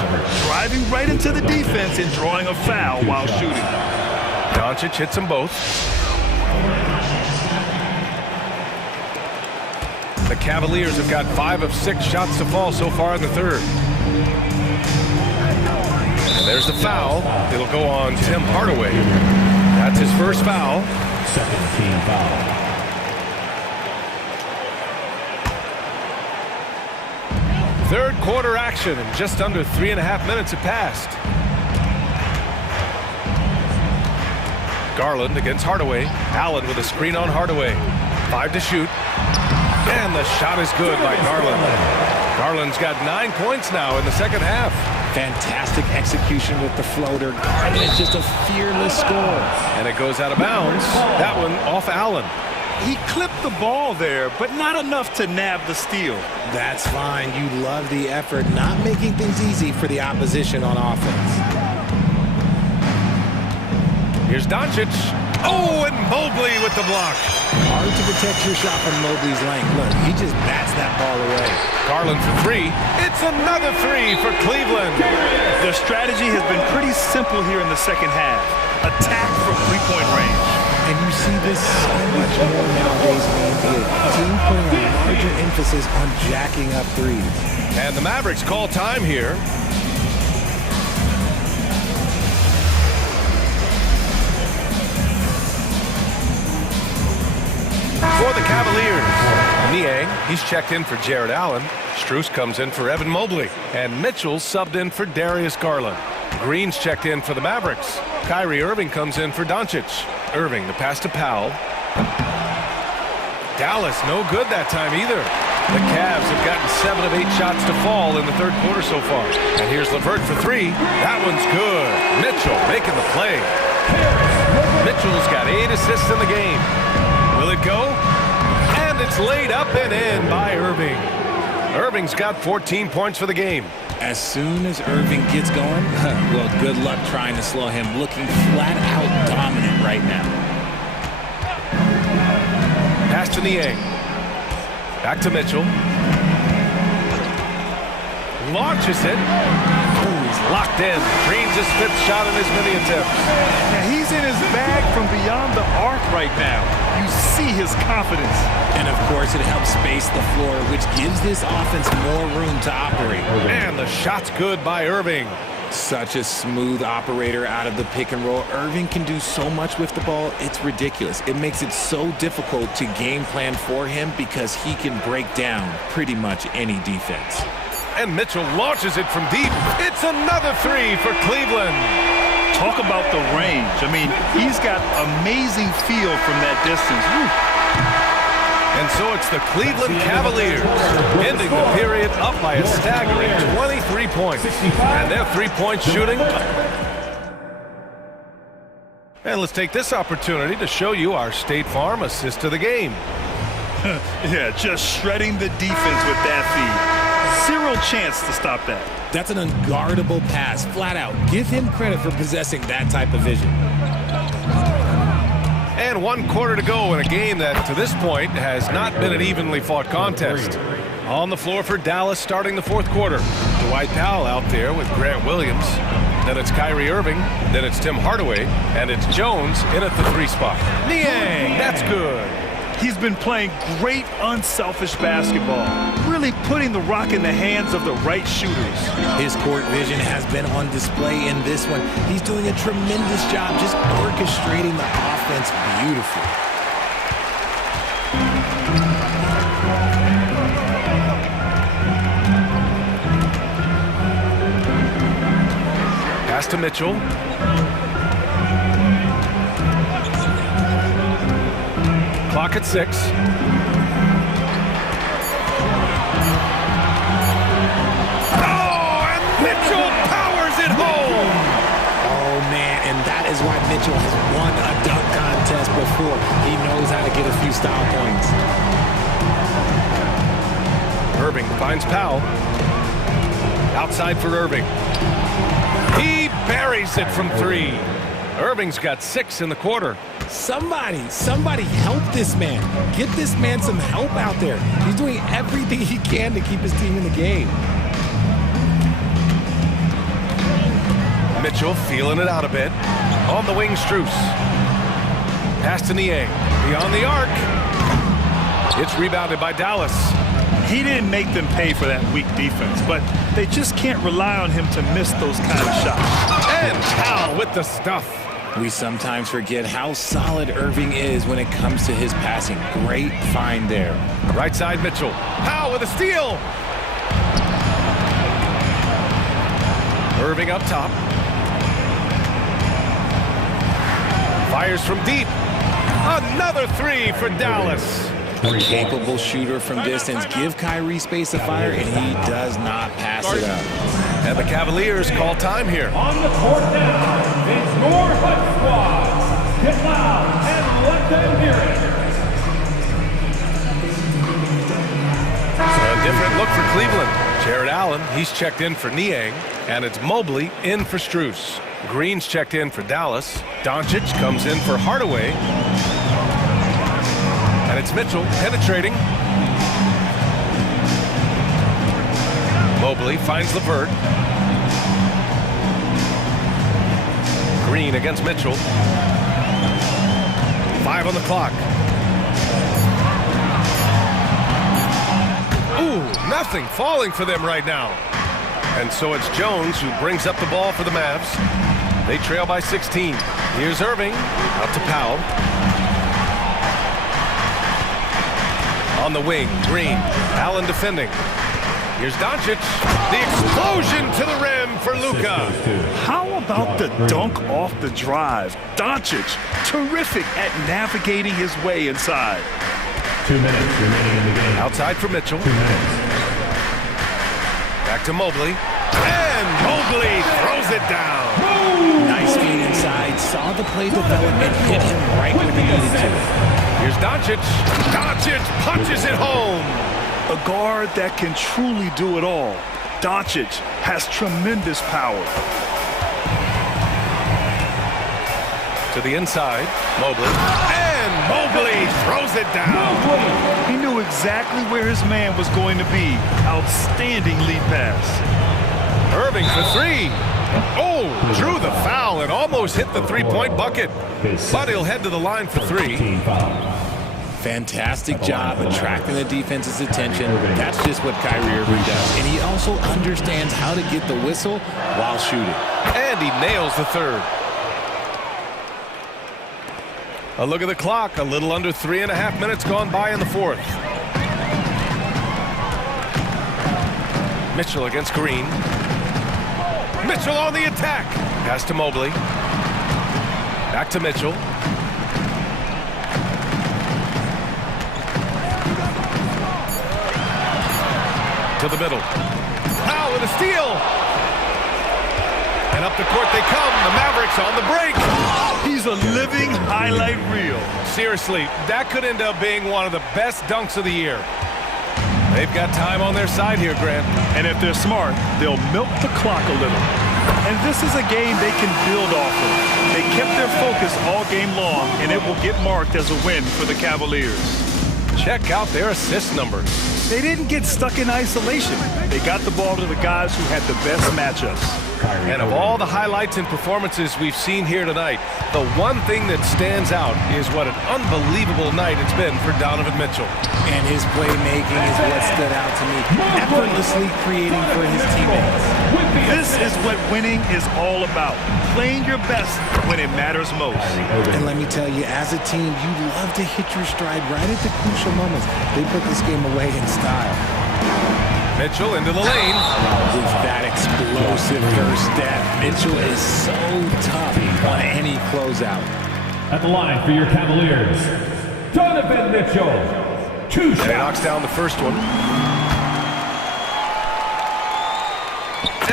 Driving right into the defense and drawing a foul while shooting. Doncic hits them both. The Cavaliers have got 5 of 6 shots to fall so far in the third. And there's the foul. It'll go on Tim Hardaway. That's his first foul. Second team foul. Third quarter action, and just under 3.5 minutes have passed. Garland against Hardaway. Allen with a screen on Hardaway. 5 to shoot. And the shot is good by Garland. Garland's got 9 points now in the second half. Fantastic execution with the floater. Garland is just a fearless scorer. And it goes out of bounds. That one off Allen. He clipped the ball there, but not enough to nab the steal. That's fine. You love the effort, not making things easy for the opposition on offense. Here's Doncic. Oh, and Mobley with the block. Hard to protect your shot from Mobley's length. Look, he just bats that ball away. Garland for 3. It's another 3 for Cleveland. Their strategy has been pretty simple here in the second half. Attack from three-point range. And you see this so much more nowadays in the NBA. Team putting a larger emphasis on jacking up threes. And the Mavericks call time here. For the Cavaliers, Niang, he's checked in for Jared Allen. Strus comes in for Evan Mobley. And Mitchell subbed in for Darius Garland. Green's checked in for the Mavericks. Kyrie Irving comes in for Doncic. Irving, the pass to Powell. Dallas, no good that time either. The Cavs have gotten 7 of 8 shots to fall in the third quarter so far. And here's LeVert for 3. That one's good. Mitchell making the play. Mitchell's got 8 assists in the game. Will it go? And it's laid up and in by Irving. Irving's got 14 points for the game. As soon as Irving gets going, well, good luck trying to slow him. Looking flat out dominant right now. Pass to Niang. Back to Mitchell. Launches it. Ooh, he's locked in. Green's his 5th shot in as many attempts. Now he's in his bag from beyond the arc right now. You see his confidence. And, of course, it helps space the floor, which gives this offense more room to operate. And the shot's good by Irving. Such a smooth operator out of the pick and roll. Irving can do so much with the ball, it's ridiculous. It makes it so difficult to game plan for him because he can break down pretty much any defense. And Mitchell launches it from deep. It's another 3 for Cleveland. Talk about the range. I mean, he's got amazing feel from that distance. Woo. And so it's the Cleveland Cavaliers ending the period up by a staggering 23 points. And their 3-point shooting. And let's take this opportunity to show you our State Farm assist of the game. Yeah, just shredding the defense with that feed. 0 chance to stop that. That's an unguardable pass, flat out. Give him credit for possessing that type of vision. And 1 quarter to go in a game that, to this point, has not been an evenly fought contest. On the floor for Dallas starting the 4th quarter. Dwight Powell out there with Grant Williams. Then it's Kyrie Irving. Then it's Tim Hardaway. And it's Jones in at the 3 spot. Niang, that's good. He's been playing great, unselfish basketball, really putting the rock in the hands of the right shooters. His court vision has been on display in this one. He's doing a tremendous job just orchestrating the offense beautifully. Pass to Mitchell. Clock at 6. Oh, and Mitchell powers it home. Oh, man, and that is why Mitchell has won a dunk contest before. He knows how to get a few style points. Irving finds Powell. Outside for Irving. He buries it from 3. Irving's got 6 in the quarter. Somebody help this man. Get this man some help out there. He's doing everything he can to keep his team in the game. Mitchell feeling it out a bit. On the wing, Strus. Pass to Niang. Beyond the arc. It's rebounded by Dallas. He didn't make them pay for that weak defense, but they just can't rely on him to miss those kind of shots. And Powell with the stuff. We sometimes forget how solid Irving is when it comes to his passing. Great find there. Right side, Mitchell. Powell with a steal. Irving up top. Fires from deep. Another 3 for Dallas. A capable shooter from distance. Give Kyrie space to fire, and he does not pass it up. And the Cavaliers call time here. On the court now, it's your HUD squad. Get loud and let them hear it. A different look for Cleveland. Jared Allen, he's checked in for Niang, and it's Mobley in for Strus. Green's checked in for Dallas. Doncic comes in for Hardaway. And it's Mitchell penetrating. Mobley finds LeVert. Green against Mitchell. 5 on the clock. Ooh, nothing falling for them right now. And so it's Jones who brings up the ball for the Mavs. They trail by 16. Here's Irving. Out to Powell. On the wing, Green. Allen defending. Here's Doncic. The explosion to the rim for Luka. How about the dunk off the drive? Doncic, terrific at navigating his way inside. 2 minutes remaining in the game. Outside for Mitchell. 2 minutes. Back to Mobley. And Mobley throws it down. Nice feed inside. Saw the play develop and hit him right when he needed to. Here's Doncic. Doncic punches it home. A guard that can truly do it all. Doncic has tremendous power. To the inside, Mobley. And Mobley throws it down. He knew exactly where his man was going to be. Outstanding lead pass. Irving for 3. Oh, drew the foul and almost hit the 3-point bucket. But he'll head to the line for 3. Fantastic job attracting the defense's attention. That's just what Kyrie Irving does. And he also understands how to get the whistle while shooting. And he nails the 3rd. A look at the clock. A little under 3.5 minutes gone by in the 4th. Mitchell against Green. Mitchell on the attack. Pass to Mobley. Back to Mitchell. To the middle. Powell with a steal. And up the court they come. The Mavericks on the break. He's a living highlight reel. Seriously, that could end up being one of the best dunks of the year. They've got time on their side here, Grant. And if they're smart, they'll milk the clock a little. And this is a game they can build off of. They kept their focus all game long, and it will get marked as a win for the Cavaliers. Check out their assist numbers. They didn't get stuck in isolation. They got the ball to the guys who had the best matchups. And of all the highlights and performances we've seen here tonight, the one thing that stands out is what an unbelievable night it's been for Donovan Mitchell. And his playmaking is what stood out to me. Effortlessly creating for his teammates. This is what winning is all about. Playing your best when it matters most. And let me tell you, as a team, you love to hit your stride right at the crucial moments. They put this game away in style. Mitchell into the lane. With that explosive first step, Mitchell is so tough on any closeout. At the line for your Cavaliers, Donovan Mitchell. 2 shots. And he knocks down the first one.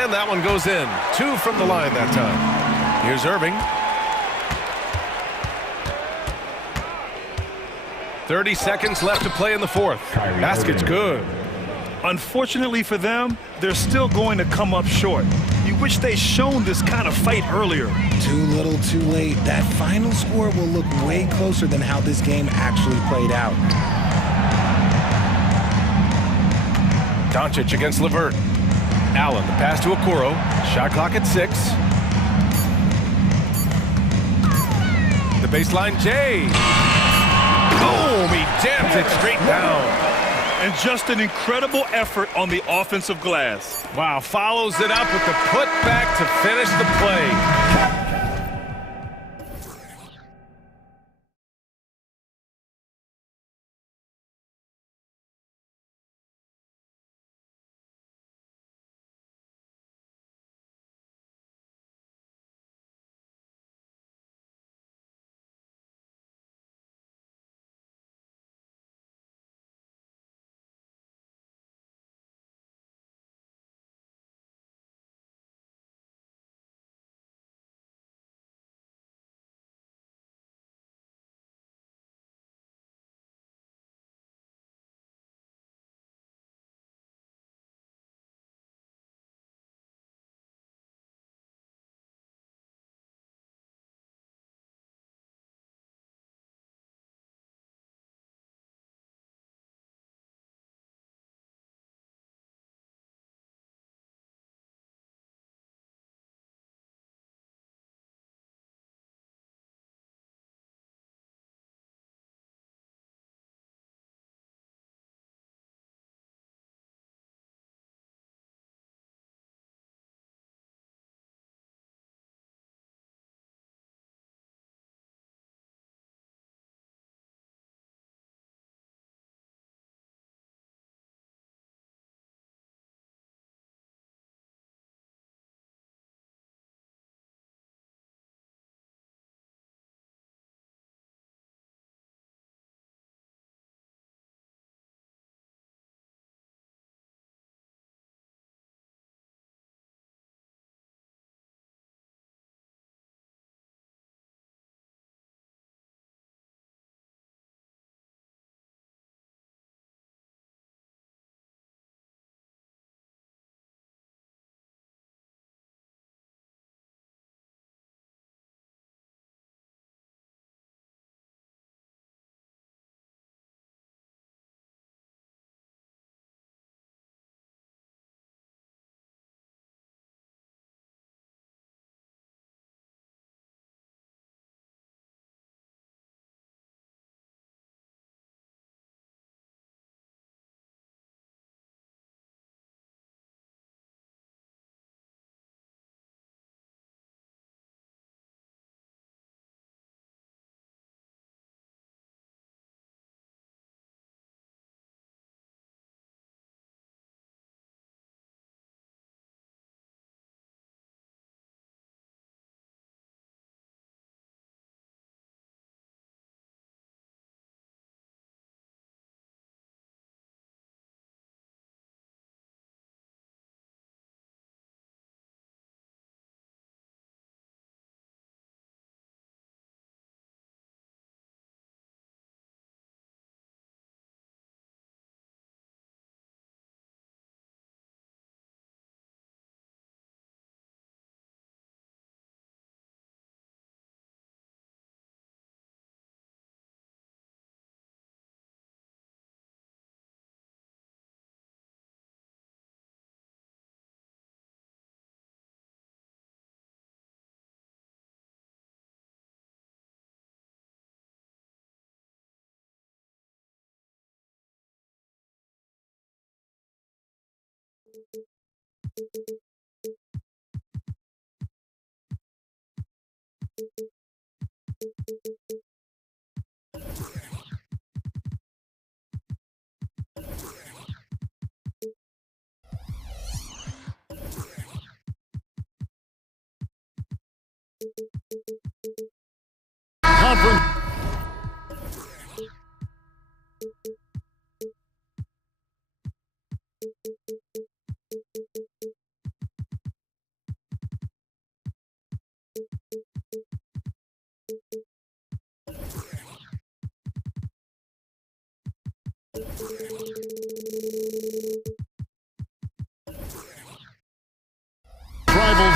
And that one goes in. 2 from the line that time. Here's Irving. 30 seconds left to play in the 4th. Basket's good. Unfortunately for them, they're still going to come up short. You wish they'd shown this kind of fight earlier. Too little, too late. That final score will look way closer than how this game actually played out. Doncic against Levert. Allen, the pass to Okoro. Shot clock at 6. The baseline, Jay. Boom! He jams it straight down. And just an incredible effort on the offensive glass. Wow, follows it up with the putback to finish the play.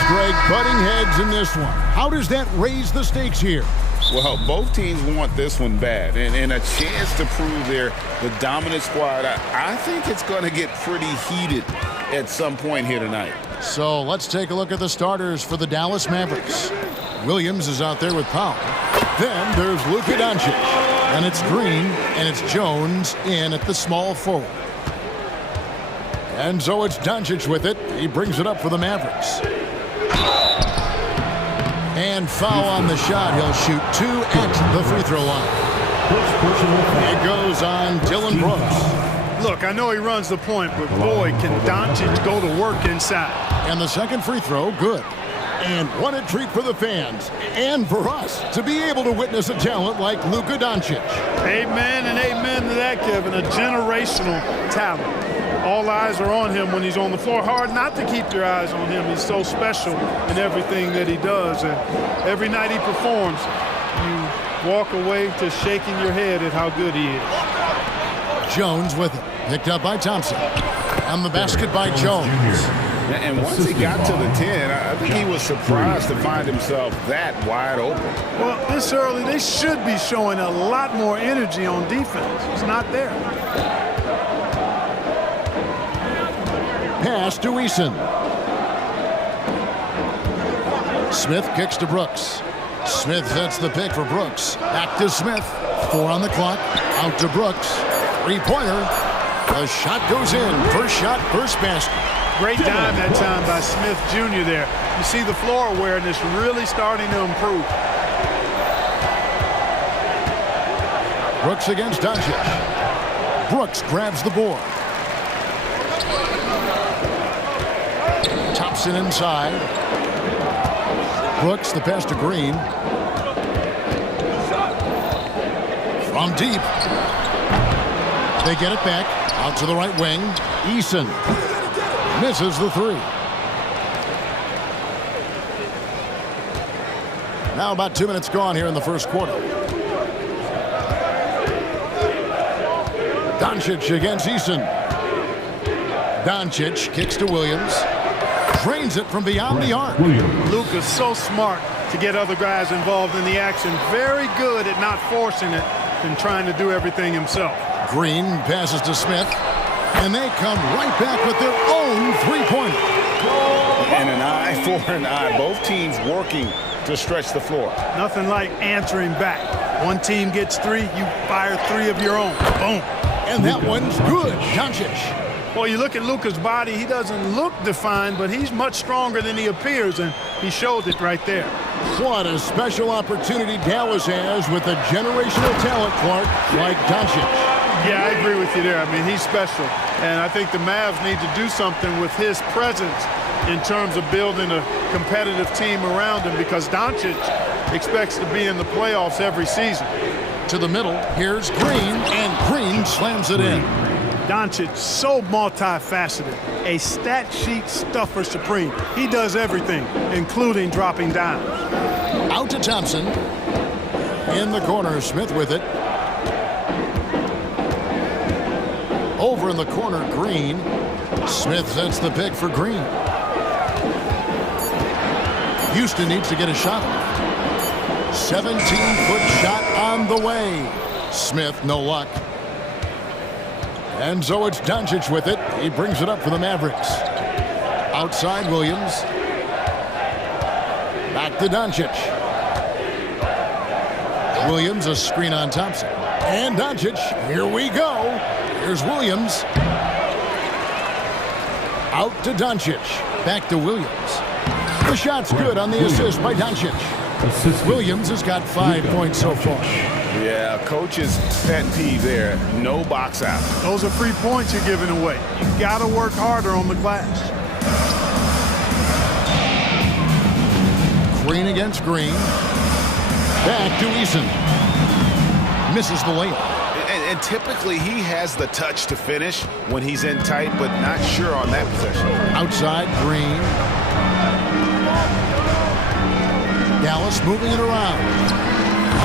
Greg, butting heads in this one. How does that raise the stakes here? Well, both teams want this one bad, and a chance to prove they're the dominant squad. I think it's going to get pretty heated at some point here tonight. So let's take a look at the starters for the Dallas Mavericks. Williams is out there with Powell. Then there's Luka Doncic. And it's Green, and it's Jones in at the small forward. And so it's Doncic with it. He brings it up for the Mavericks. And foul on the shot. He'll shoot 2 at the free throw line. It goes on Dylan Brooks. Look, I know he runs the point, but boy, can Doncic go to work inside. And the second free throw, good. And what a treat for the fans and for us to be able to witness a talent like Luka Doncic. Amen and amen to that, Kevin. A generational talent. All eyes are on him when he's on the floor. Hard not to keep your eyes on him. He's so special in everything that he does. And every night he performs, you walk away to shaking your head at how good he is. Jones with it. Picked up by Thompson. And the basket by Jones. And once he got to the 10, I think he was surprised to find himself that wide open. Well, this early, they should be showing a lot more energy on defense. It's not there. Pass to Eason. Smith kicks to Brooks. Smith sets the pick for Brooks. Back to Smith. 4 on the clock. Out to Brooks. Three-pointer. The shot goes in. First shot, first basket. Great dime that time by Smith Jr. there. You see the floor awareness really starting to improve. Brooks against Doncic. Brooks grabs the board. Thompson inside. Brooks, the pass to Green. From deep. They get it back. Out to the right wing. Eason. Misses the 3. Now about 2 minutes gone here in the first quarter. Doncic against Eason. Doncic kicks to Williams. Drains it from beyond the arc. Luka's so smart to get other guys involved in the action. Very good at not forcing it and trying to do everything himself. Green passes to Smith. And they come right back with their own three-pointer. And an eye for an eye. Both teams working to stretch the floor. Nothing like answering back. One team gets 3, you fire 3 of your own. Boom. And that one's good. Doncic. Well, you look at Luka's body, he doesn't look defined, but he's much stronger than he appears, and he showed it right there. What a special opportunity Dallas has with a generational talent, Clark, like Doncic. Yeah, I agree with you there. I mean, he's special. And I think the Mavs need to do something with his presence in terms of building a competitive team around him, because Doncic expects to be in the playoffs every season. To the middle, here's Green, and Green slams it in. Doncic, so multifaceted, a stat sheet stuffer supreme. He does everything, including dropping dimes. Out to Thompson. In the corner, Smith with it. Over in the corner, Green. Smith sets the pick for Green. Houston needs to get a shot off. 17-foot shot on the way. Smith, no luck. And so it's Doncic with it. He brings it up for the Mavericks. Outside, Williams. Back to Doncic. Williams, a screen on Thompson. And Doncic, here we go. Here's Williams. Out to Doncic. Back to Williams. The shot's good on the assist by Doncic. Williams has got 5 points so far. Yeah, coach's pet peeve there. No box out. Those are free points you're giving away. You got to work harder on the glass. Green against Green. Back to Eason. Misses the layup. And typically he has the touch to finish when he's in tight, but not sure on that possession. Outside, Green. Dallas moving it around.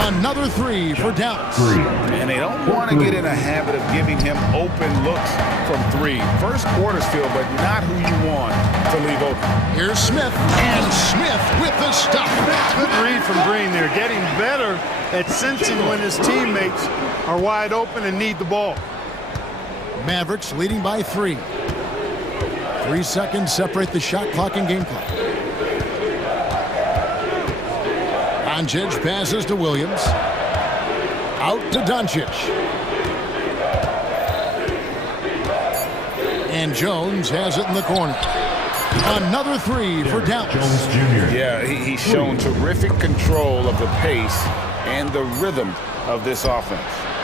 Another three for Dallas. And they don't want to get in a habit of giving him open looks from three. First quarter's feel, but not who you want to leave open. Here's Smith, and Smith with the stop. Good read from Green there, getting better at sensing when his teammates are wide open and need the ball. Mavericks leading by 3. 3 seconds separate the shot clock and game clock. Doncic passes to Williams. Out to Doncic. And Jones has it in the corner. Another three for Dallas. Yeah, he's shown terrific control of the pace and the rhythm of this offense.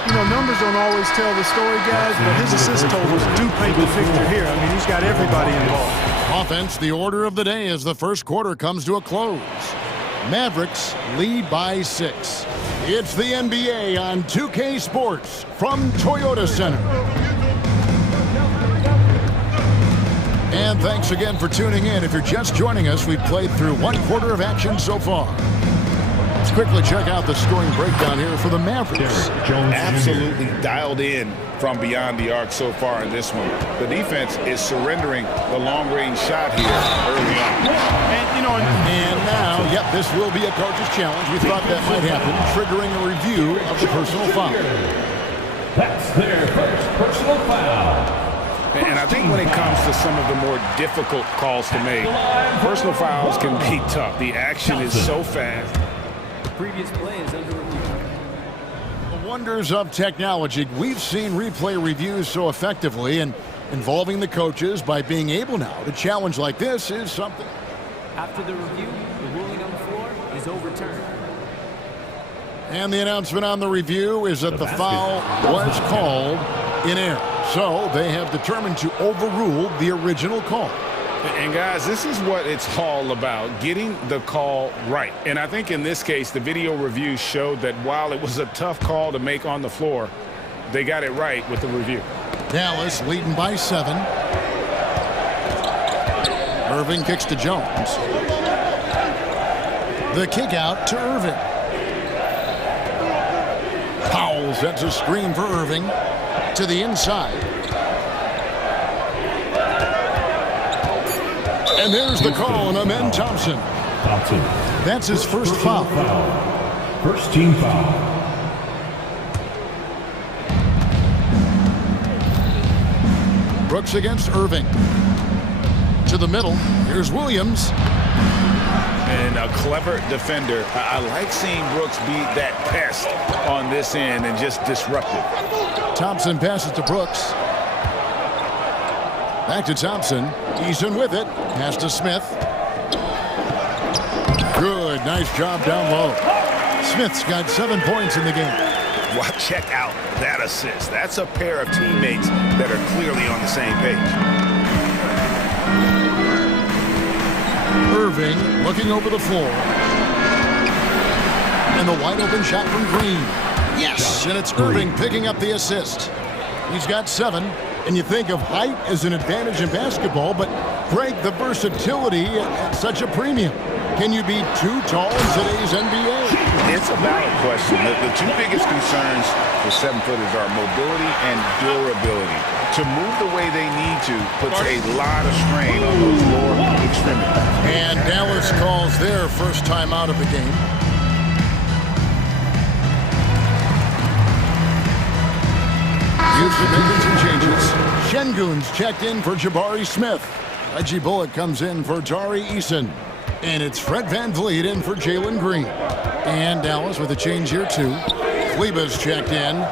You know, numbers don't always tell the story, guys, but his assist totals do paint the picture here. I mean, he's got everybody involved. Offense, the order of the day as the first quarter comes to a close. Mavericks lead by 6. It's the NBA on 2K Sports from Toyota Center. And thanks again for tuning in. If you're just joining us, we've played through 1 quarter of action so far. Let's quickly check out the scoring breakdown here for the Mavericks. Absolutely dialed in from beyond the arc so far in this one. The defense is surrendering the long-range shot here early on. And now, yep, this will be a coach's challenge. We thought that might happen, triggering a review of the personal foul. That's their first personal foul. And I think when it comes to some of the more difficult calls to make, personal fouls can be tough. The action is so fast. The previous play is under review. The wonders of technology. We've seen replay reviews so effectively, and involving the coaches by being able now to challenge like this is something. After the review, the ruling on the floor is overturned. And the announcement on the review is that the foul was called in error. So they have determined to overrule the original call. And guys, this is what it's all about, getting the call right. And I think in this case, the video review showed that while it was a tough call to make on the floor, they got it right with the review. Dallas leading by 7. Irving kicks to Jones. The kick out to Irving. Powell sets a screen for Irving to the inside. And there's the call on Amen Thompson. That's his first foul. First team foul. Brooks against Irving. To the middle. Here's Williams. And a clever defender. I like seeing Brooks be that pest on this end and just disruptive. Thompson passes to Brooks. Back to Thompson. Eason with it. Pass to Smith. Good. Nice job down low. Smith's got 7 points in the game. Well, check out that assist. That's a pair of teammates that are clearly on the same page. Irving looking over the floor. And the wide open shot from Green. Yes, and it's Irving picking up the assist. He's got 7, and you think of height as an advantage in basketball, but Greg, the versatility at such a premium. Can you be too tall in today's NBA? It's a valid question. The 2 biggest concerns for 7-footers are mobility and durability. To move the way they need to puts a lot of strain on those lower extremities. And Dallas calls their first time out of the game. Houston making some changes. Şengün's checked in for Jabari Smith. Reggie Bullock comes in for Tari Eason. And it's Fred VanVleet in for Jalen Green. And Dallas with a change here too. Kleba's checked in.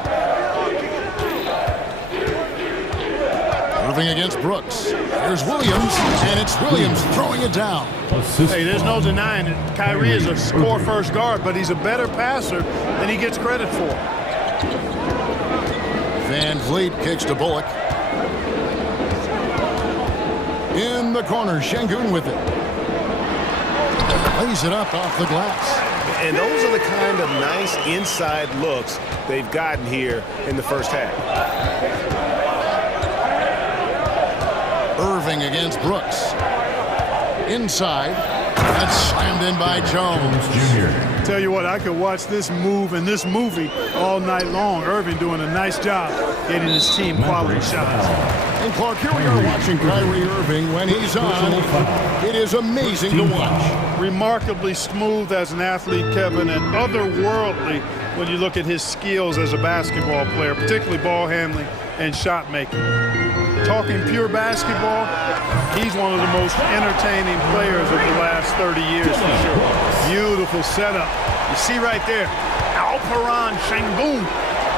Irving against Brooks. Here's Williams, and it's Williams throwing it down. Hey, there's no denying it. Kyrie is a score-first guard, but he's a better passer than he gets credit for. VanVleet kicks to Bullock. In the corner, Şengün with it. Lays it up off the glass. And those are the kind of nice inside looks they've gotten here in the first half. Irving against Brooks. Inside. That's slammed in by Jones. Tell you what, I could watch this move and this movie all night long. Irving doing a nice job getting his team quality shots. And Clark, here we are watching Kyrie Irving. When he's on, it is amazing to watch. Remarkably smooth as an athlete, Kevin, and otherworldly when you look at his skills as a basketball player, particularly ball handling and shot making. Talking pure basketball, he's one of the most entertaining players of the last 30 years for sure. Beautiful setup. You see right there, Alperon Şengün.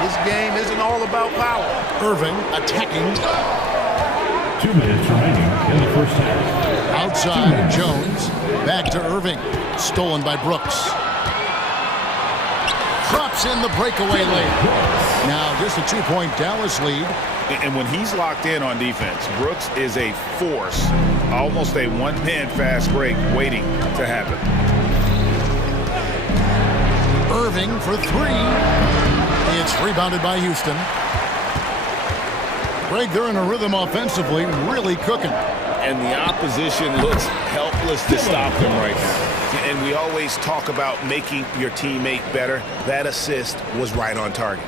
His game isn't all about power. Irving attacking. 2 minutes remaining in the first half. Outside, Jones. Back to Irving. Stolen by Brooks. Drops in the breakaway lane. Now just a 2-point Dallas lead. And when he's locked in on defense, Brooks is a force. Almost a one-man fast break waiting to happen. Irving for 3. It's rebounded by Houston. Greg, they're in a rhythm offensively, really cooking. And the opposition looks helpless to stop them right now. And we always talk about making your teammate better. That assist was right on target.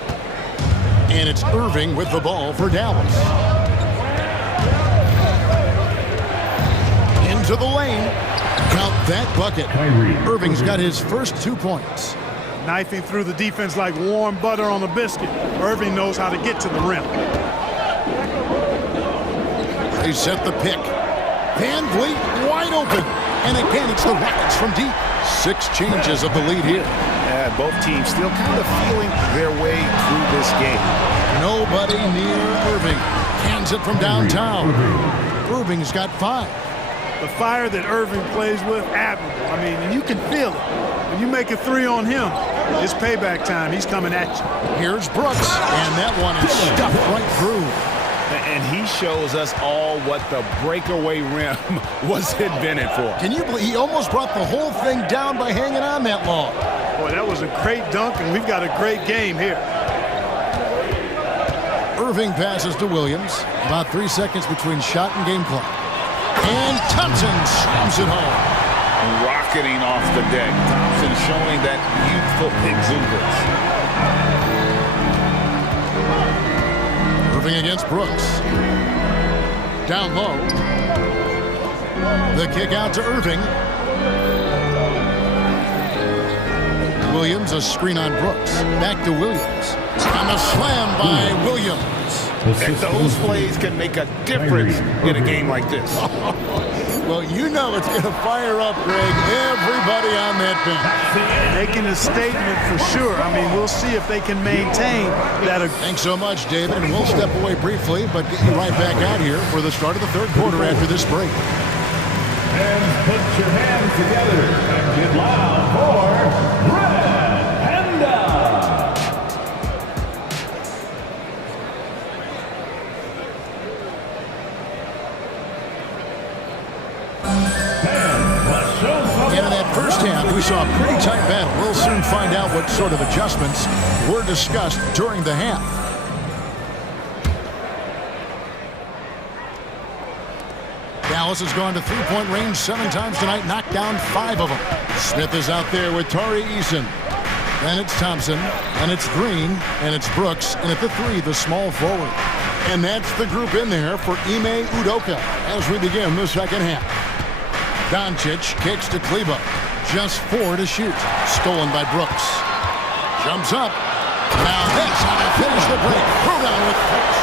And it's Irving with the ball for Dallas. Into the lane. Count that bucket. Irving's got his first 2 points. Knifing through the defense like warm butter on a biscuit. Irving knows how to get to the rim. They set the pick. Van Vliet wide open. And again, it's the Rockets from deep. 6 changes of the lead here. Both teams still kind of feeling their way through this game. Nobody near Irving. Cans it from downtown. Irving's got 5. The fire that Irving plays with, admirable. I mean, and you can feel it. When you make a 3 on him, it's payback time. He's coming at you. Here's Brooks, and that one is stuffed right through. And he shows us all what the breakaway rim was invented for. Can you believe he almost brought the whole thing down by hanging on that long? Boy, that was a great dunk, and we've got a great game here. Irving passes to Williams. About 3 seconds between shot and game clock. And Thompson slams it home. Rocketing off the deck. Thompson showing that youthful exuberance. Irving against Brooks. Down low. The kick out to Irving. Williams, a screen on Brooks. Back to Williams. And a slam by Williams. And those plays can make a difference in a game like this. Well, you know it's going to fire up, Greg, everybody on that bench. Making a statement for sure. I mean, we'll see if they can maintain that. Thanks so much, David, and we'll step away briefly, but get you right back out here for the start of the third quarter after this break. And put your hands together and get loud for Red Panda. And in that first half, we saw a pretty tight battle. We'll soon find out what sort of adjustments were discussed during the half. Dallas has gone to three-point range 7 times tonight, knocked down 5 of them. Smith is out there with Tari Eason. Then it's Thompson, and it's Green, and it's Brooks, and at the 3, the small forward. And that's the group in there for Ime Udoka as we begin the second half. Doncic kicks to Kleba. Just 4 to shoot. Stolen by Brooks. Jumps up. Now that's how to finish the break. Throw down with force.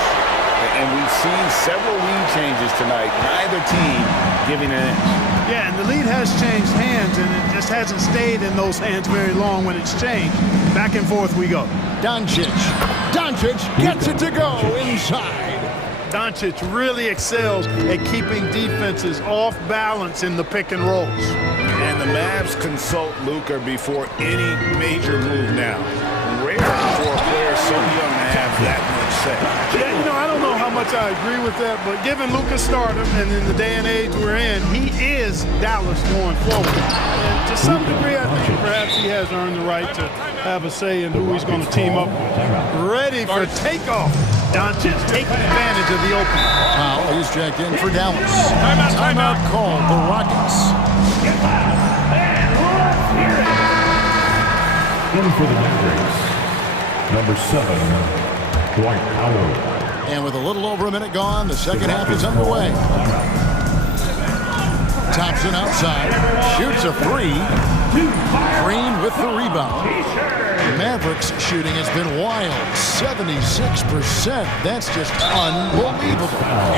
And we've seen several lead changes tonight. Neither team giving an inch. Yeah, and the lead has changed hands, and it just hasn't stayed in those hands very long when it's changed. Back and forth we go. Doncic gets it to go inside. Doncic really excels at keeping defenses off balance in the pick and rolls. And the Mavs consult Luka before any major move now. Rare for a player so young to have that much say. Yeah, you know, I don't know how much I agree with that, but given Luka's stardom and in the day and age we're in, he is Dallas going forward. And to some degree, I think perhaps he has earned the right to have a say in who he's going to team up with. Ready for takeoff. Doncic taking advantage of the opening. Now he's jacked in for Dallas. Timeout called. The Rockets. And for the Mavericks, number 7, Dwight Howard. And with a little over a minute gone, the second half is underway. Thompson outside, shoots a three. Green with the rebound. Mavericks shooting has been wild, 76%. That's just unbelievable.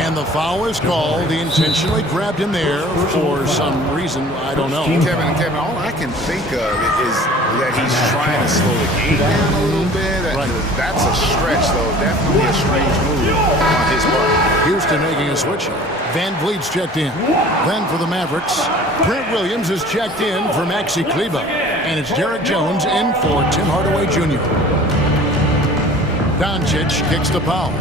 And the foul is called. He intentionally grabbed him there for some reason, I don't know. Kevin, all I can think of is that he's trying to slow the game down a little bit. Right. That's a stretch, though. Definitely a strange move on his part. Houston making a switch. Van Vliet's checked in. Then for the Mavericks, Grant Williams is checked in for Maxi Kleber. And it's Derek Jones in for Tim Hardaway Jr. Doncic kicks the foul.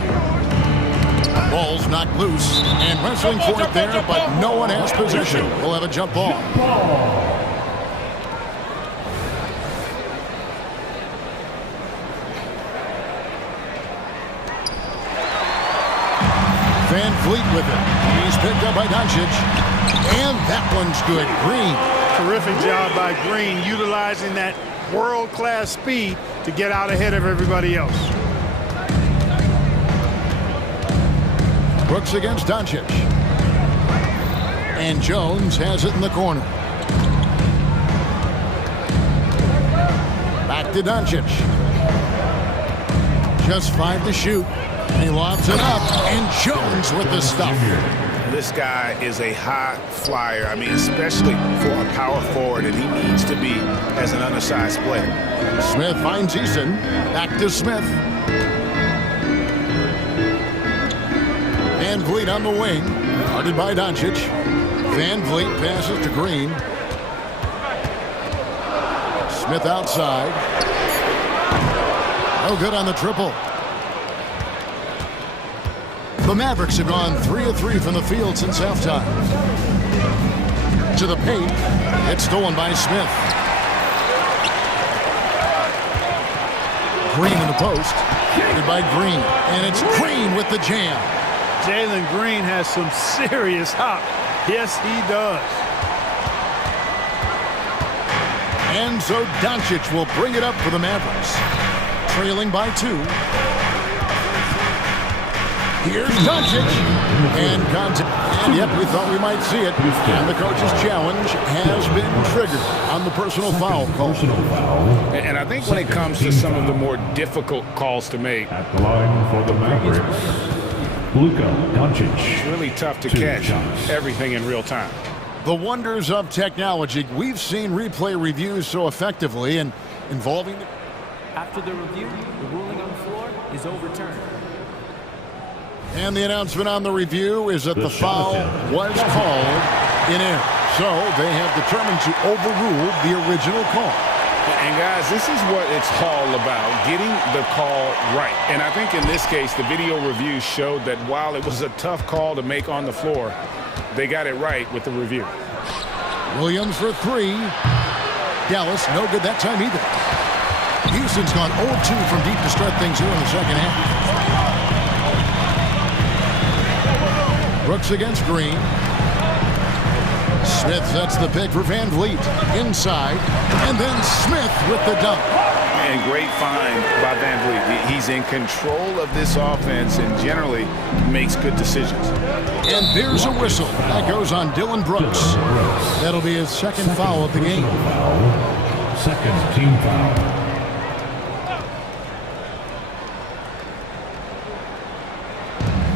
Ball's knocked loose and wrestling for it there, but no one has possession. We'll have a jump ball. Van Vliet with it. He's picked up by Doncic. And that one's good. Green. Terrific job by Green, utilizing that world-class speed to get out ahead of everybody else. Brooks against Doncic. And Jones has it in the corner. Back to Doncic. Just 5 to shoot. And he lobs it up. And Jones with the stuff. This guy is a high flyer. I mean, especially for a power forward, and he needs to be as an undersized player. Smith finds Eason. Back to Smith. Van Vliet on the wing. Guarded by Doncic. Van Vliet passes to Green. Smith outside. No good on the triple. The Mavericks have gone 3 of 3 from the field since halftime. To the paint. It's stolen by Smith. Green in the post. Guarded by Green. And it's Green with the jam. Jalen Green has some serious hop. Yes, he does. And so Doncic will bring it up for the Mavericks. Trailing by 2. Here's Doncic. And contact. And yep, we thought we might see it. And the coach's challenge has been triggered on the personal foul call. And I think when it comes to some of the more difficult calls to make, At the line for the Mavericks, Luka Doncic. it's really tough to catch everything in real time. The wonders of technology. We've seen replay reviews so effectively and involving... After the review, the ruling on the floor is overturned. And the announcement on the review is that the foul was called in error. So they have determined to overrule the original call. And guys, this is what it's all about, getting the call right. And I think in this case, the video review showed that while it was a tough call to make on the floor, they got it right with the review. Williams for 3. Dallas, no good that time either. Houston's gone 0-2 from deep to start things here in the second half. Brooks against Green. Smith sets the pick for Van Vliet. Inside. And then Smith with the dunk. And great find by Van Vliet. He's in control of this offense and generally makes good decisions. And there's a whistle. That goes on Dylan Brooks. That'll be his second foul of the game. Second team foul.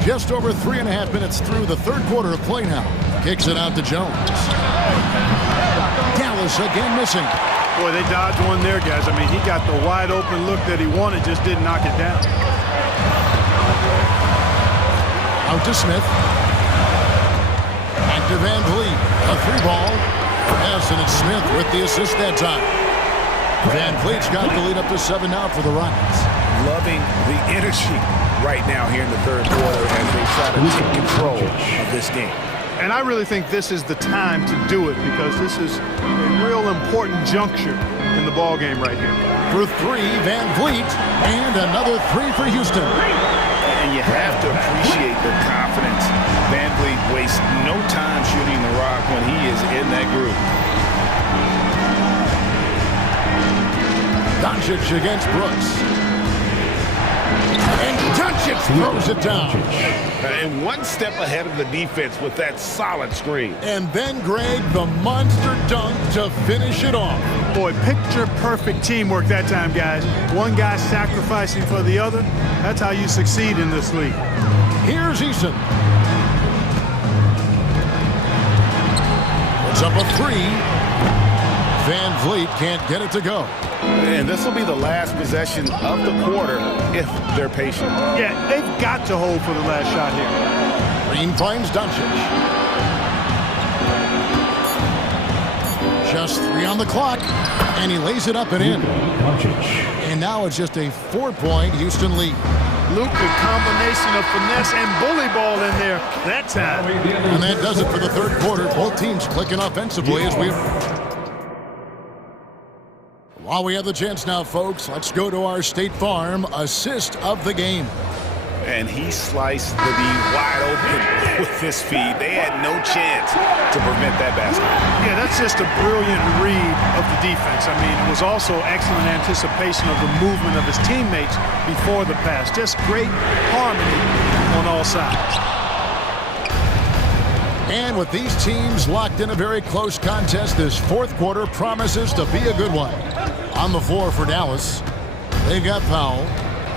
Just over 3.5 minutes through the third quarter of play now. Kicks it out to Jones. Dallas again missing. Boy, they dodged one there, guys. I mean, he got the wide open look that he wanted, just didn't knock it down. Out to Smith. Back to Van Vliet. A 3-ball. Yes, and it's Smith with the assist that time. Van Vliet's got the lead up to 7 now for the Rockets. Loving the energy right now here in the third quarter as they try to take control of this game. And I really think this is the time to do it because this is a real important juncture in the ball game right here. For 3, Van Vliet, and another 3 for Houston. And you have to appreciate the confidence. Van Vliet wastes no time shooting the rock when he is in that group. Doncic against Brooks. And Doncic throws it down. And one step ahead of the defense with that solid screen. And then, Greg, the monster dunk to finish it off. Boy, picture-perfect teamwork that time, guys. One guy sacrificing for the other. That's how you succeed in this league. Here's Eason. Puts up a three. Van Vliet can't get it to go. And this will be the last possession of the quarter if they're patient. Yeah, they've got to hold for the last shot here. Green finds Doncic. Just 3 on the clock, and he lays it up and in. And now it's just a 4-point Houston lead. Luka, combination of finesse and bully ball in there that time. And that does it for the third quarter. Both teams clicking offensively as we... While we have the chance now, folks, let's go to our State Farm assist of the game. And he sliced the D wide open with this feed. They had no chance to prevent that basket. Yeah, that's just a brilliant read of the defense. I mean, it was also excellent anticipation of the movement of his teammates before the pass. Just great harmony on all sides. And with these teams locked in a very close contest, this fourth quarter promises to be a good one. On the floor for Dallas, they've got Powell.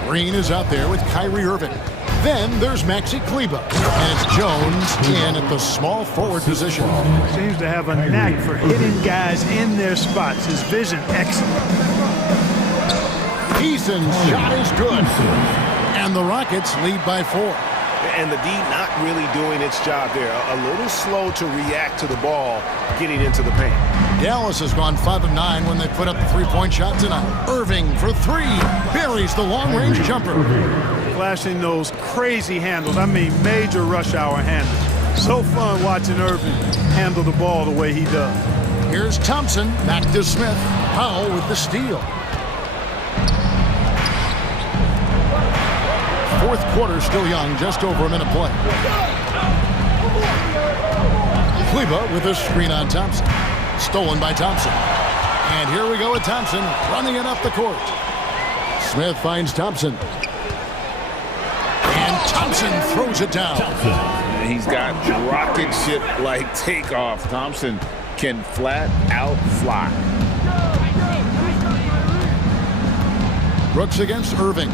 Green is out there with Kyrie Irving. Then there's Maxi Kleber. And it's Jones in at the small forward position. Seems to have a knack for hitting guys in their spots. His vision excellent. Eason's shot is good. And the Rockets lead by 4. And the D not really doing its job there. A little slow to react to the ball getting into the paint. Dallas has gone 5 of 9 when they put up a 3-point shot tonight. Irving for 3. Buries the long-range jumper. Flashing those crazy handles. I mean, major rush hour handles. So fun watching Irving handle the ball the way he does. Here's Thompson. Back to Smith. Powell with the steal. Fourth quarter still young, just over a minute play. Kleber with a screen on Thompson. Stolen by Thompson. And here we go with Thompson running it up the court. Smith finds Thompson. And Thompson throws it down. He's got rocket ship-like takeoff. Thompson can flat out fly. Brooks against Irving.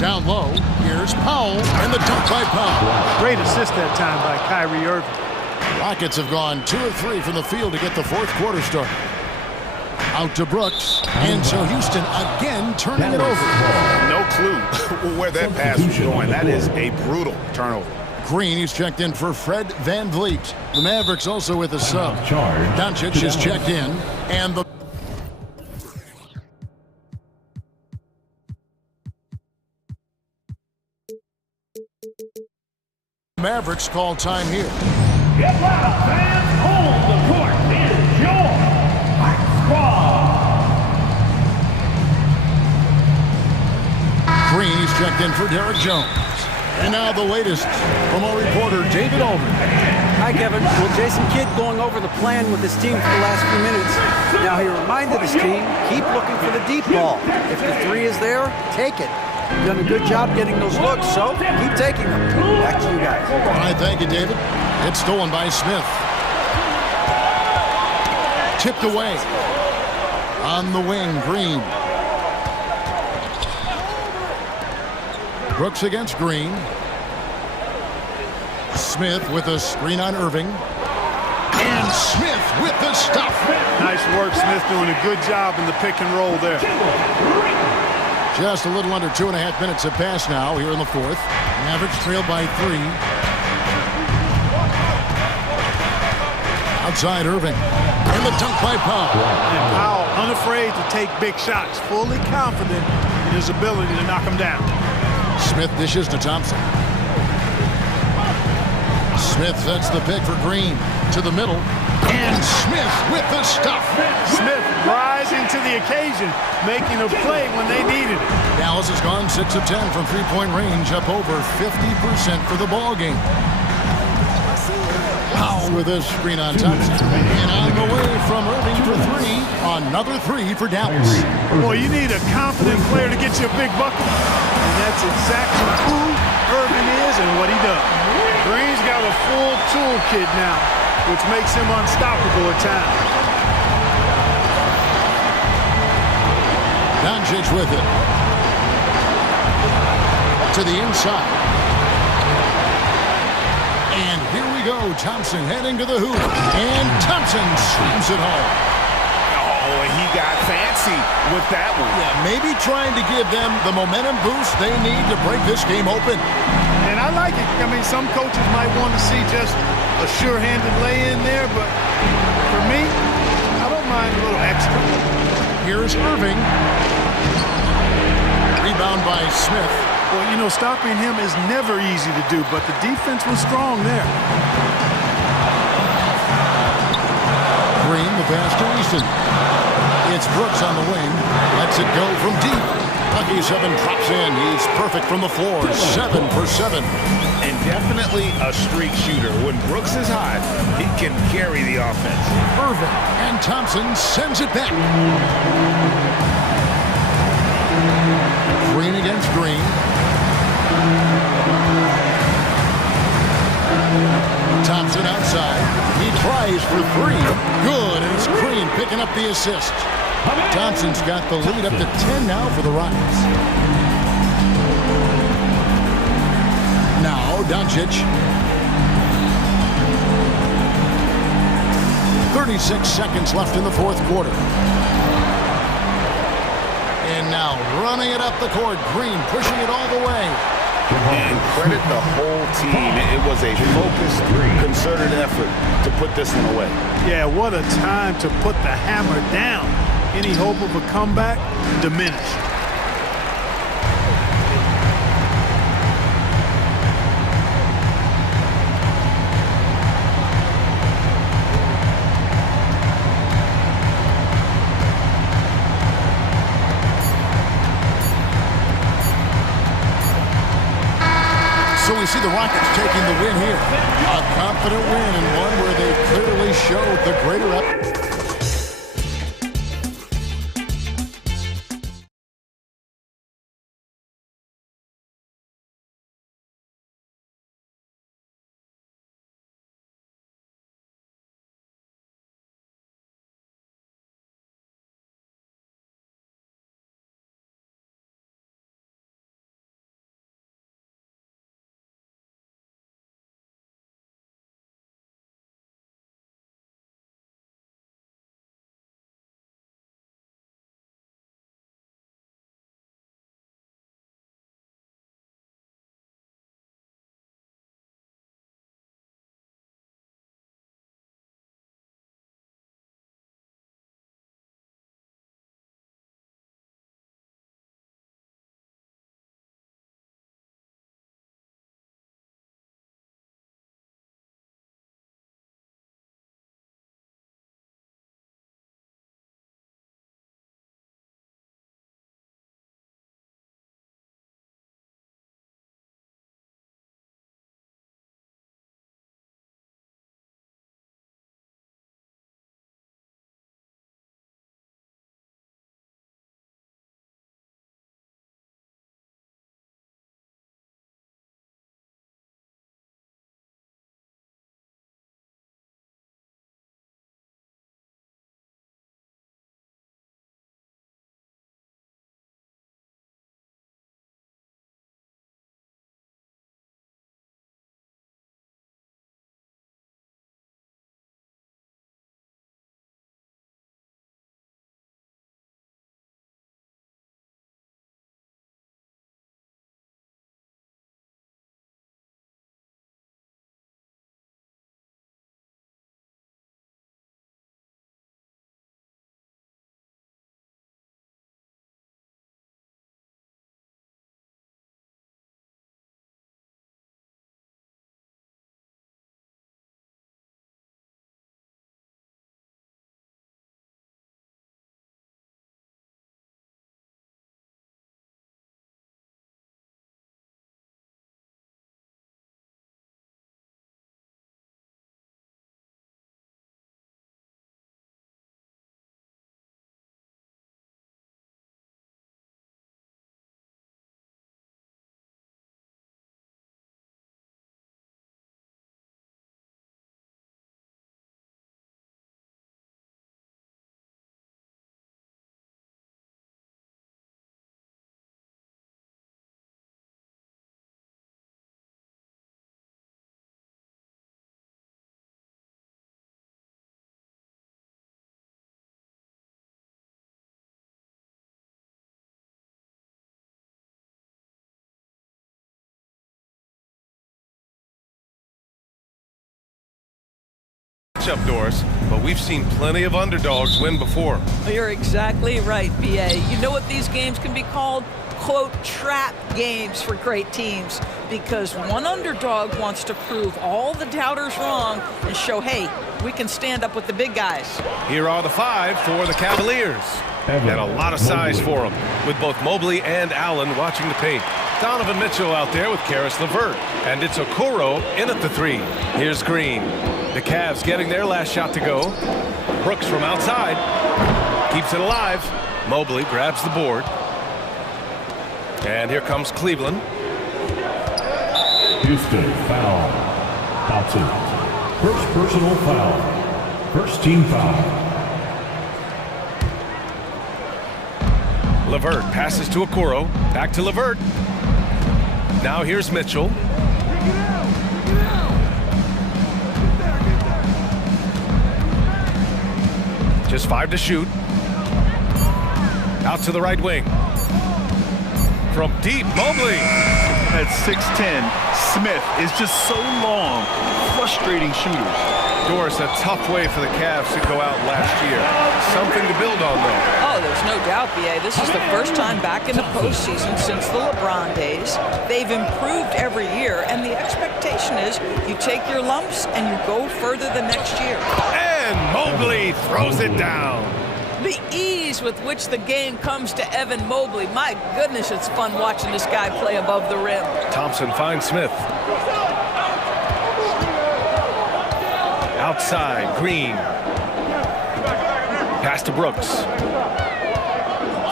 Down low, here's Powell, and the dunk by Powell. Great assist that time by Kyrie Irving. Rockets have gone 2 of 3 from the field to get the fourth quarter started. Out to Brooks, and so Houston again turning it over. No clue where that pass was going. That is a brutal turnover. Green, he's checked in for Fred Van Vliet. The Mavericks also with a sub. Doncic is checked in, and the Mavericks call time here. Get loud, fans! Hold the court! Here's your squad! Green, he's checked in for Derek Jones. And now the latest from our reporter, David Ullman. Hi, Kevin. Well, Jason Kidd going over the plan with his team for the last few minutes. Now, he reminded his team, keep looking for the deep ball. If the 3 is there, take it. You've done a good job getting those looks, so keep taking them. Back to you guys. All right, thank you, David. It's stolen by Smith. Tipped away. On the wing, Green. Brooks against Green. Smith with a screen on Irving. And Smith with the stuff. Nice work, Smith doing a good job in the pick and roll there. Just a little under 2.5 minutes have passed now here in the fourth. Mavericks trailed by 3. Outside Irving. And the dunk by Powell. And Powell unafraid to take big shots, fully confident in his ability to knock them down. Smith dishes to Thompson. Smith sets the pick for Green to the middle. And Smith with the stuff. Smith rising to the occasion, making a play when they needed it. Dallas has gone 6 of 10 from three-point range, up over 50% for the ball game. Powell with this screen on Thompson. And on the way from Irving for three. Another three for Dallas. Well, you need a confident player to get you a big bucket. And that's exactly who Irving is and what he does. Green's got a full toolkit now, which makes him unstoppable at times. Doncic with it. To the inside. And here we go. Thompson heading to the hoop. And Thompson slams it home. Oh, he got fancy with that one. Yeah, maybe trying to give them the momentum boost they need to break this game open. And I like it. I mean, some coaches might want to see just a sure-handed lay-in there, but for me, I don't mind a little extra. Here's Irving. Rebound by Smith. Well, you know, stopping him is never easy to do, but the defense was strong there. Green, the pass to Easton. It's Brooks on the wing. Lets it go from deep. Lucky 7 drops in. He's perfect from the floor. 7 for 7. And definitely a streak shooter. When Brooks is hot, he can carry the offense. Irving and Thompson sends it back. Green against Green. Thompson outside. He tries for three. Good, and it's Green picking up the assist. Thompson's got the lead up to 10 now for the Rockets. Now, Doncic. 36 seconds left in the fourth quarter. And now running it up the court. Green pushing it all the way. And credit the whole team. It was a focused, concerted effort to put this one away. Yeah, what a time to put the hammer down. Any hope of a comeback diminished. So we see the Rockets taking the win here. A confident win and one where they clearly showed the greater effort. matchup, Doris, but we've seen plenty of underdogs win before. You're exactly right, BA. You know what these games can be called? Quote, trap games for great teams, because one underdog wants to prove all the doubters wrong and show, hey, we can stand up with the big guys. Here are the 5 for the Cavaliers. And a lot of size for them, with both Mobley and Allen watching the paint. Donovan Mitchell out there with Karis LeVert. And it's Okoro in at the 3. Here's Green. The Cavs getting their last shot to go. Brooks from outside. Keeps it alive. Mobley grabs the board. And here comes Cleveland. Houston, foul. Foul 2. First personal foul. First team foul. LeVert passes to Okoro. Back to LeVert. Now here's Mitchell. Just 5 to shoot. Out to the right wing. From deep, Mobley. At 6'10", Smith is just so long, frustrating shooters. Doris, a tough way for the Cavs to go out last year. Something to build on, though. Oh, there's no doubt, BA. This is the first time back in the postseason since the LeBron days. They've improved every year, and the expectation is you take your lumps and you go further the next year. And Mobley throws it down. The ease with which the game comes to Evan Mobley. My goodness, it's fun watching this guy play above the rim. Thompson finds Smith. Outside, Green. Pass to Brooks.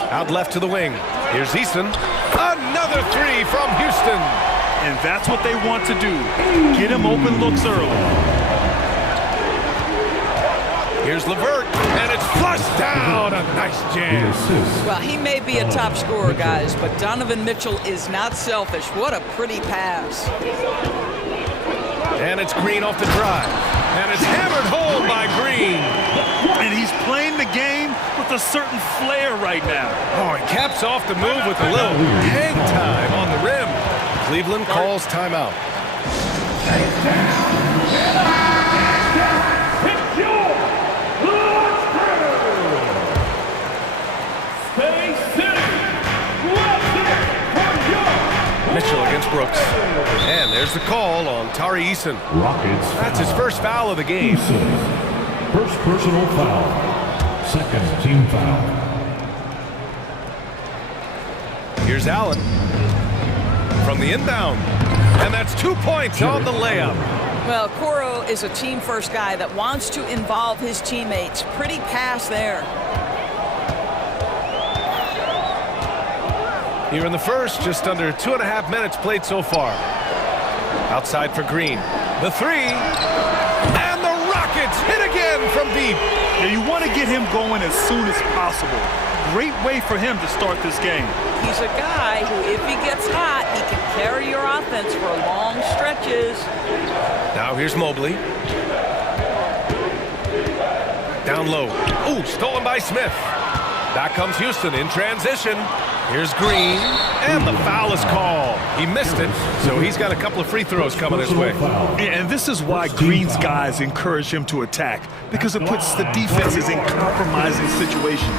Out left to the wing. Here's Easton. Another 3 from Houston. And that's what they want to do. Get him open looks early. Here's LeVert, and it's flushed down. A nice jam. Well, he may be a top scorer, guys, but Donovan Mitchell is not selfish. What a pretty pass. And it's Green off the drive. And it's hammered home by Green. And he's playing the game with a certain flair right now. Oh, he caps off the move with a little hang time on the rim. Cleveland calls timeout. Mitchell against Brooks. And there's the call on Tari Eason. Rockets. That's his first foul of the game. First personal foul. Second team foul. Here's Allen from the inbound. And that's 2 points on the layup. Well, Okoro is a team-first guy that wants to involve his teammates. Pretty pass there. Here in the first, just under 2.5 minutes played so far. Outside for Green. The 3. And the Rockets hit again from deep. Yeah, you want to get him going as soon as possible. Great way for him to start this game. He's a guy who, if he gets hot, he can carry your offense for long stretches. Now here's Mobley. Down low. Ooh, stolen by Smith. Back comes Houston in transition. Here's Green, and the foul is called. He missed it, so he's got a couple of free throws coming his way. Yeah, and this is why Green's guys encourage him to attack, because it puts the defenses in compromising situations.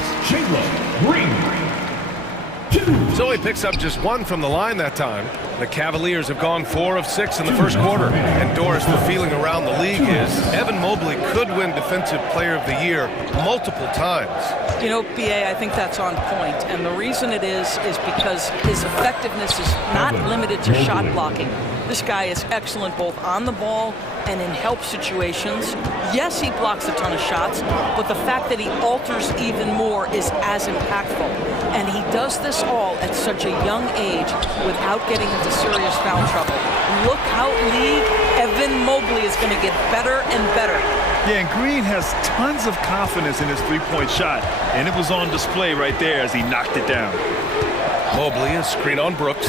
So he picks up just 1 from the line that time. The Cavaliers have gone 4 of 6 in the first quarter. And Doris, the feeling around the league is Evan Mobley could win Defensive Player of the Year multiple times. You know, BA, I think that's on point. And the reason it is because his effectiveness is not limited to shot blocking. This guy is excellent both on the ball and in help situations. Yes, he blocks a ton of shots, but the fact that he alters even more is as impactful. And he does this all at such a young age without getting into serious foul trouble. Look how Evan Mobley is going to get better and better. Yeah, and Green has tons of confidence in his three-point shot, and it was on display right there as he knocked it down. Mobley, a screen on Brooks.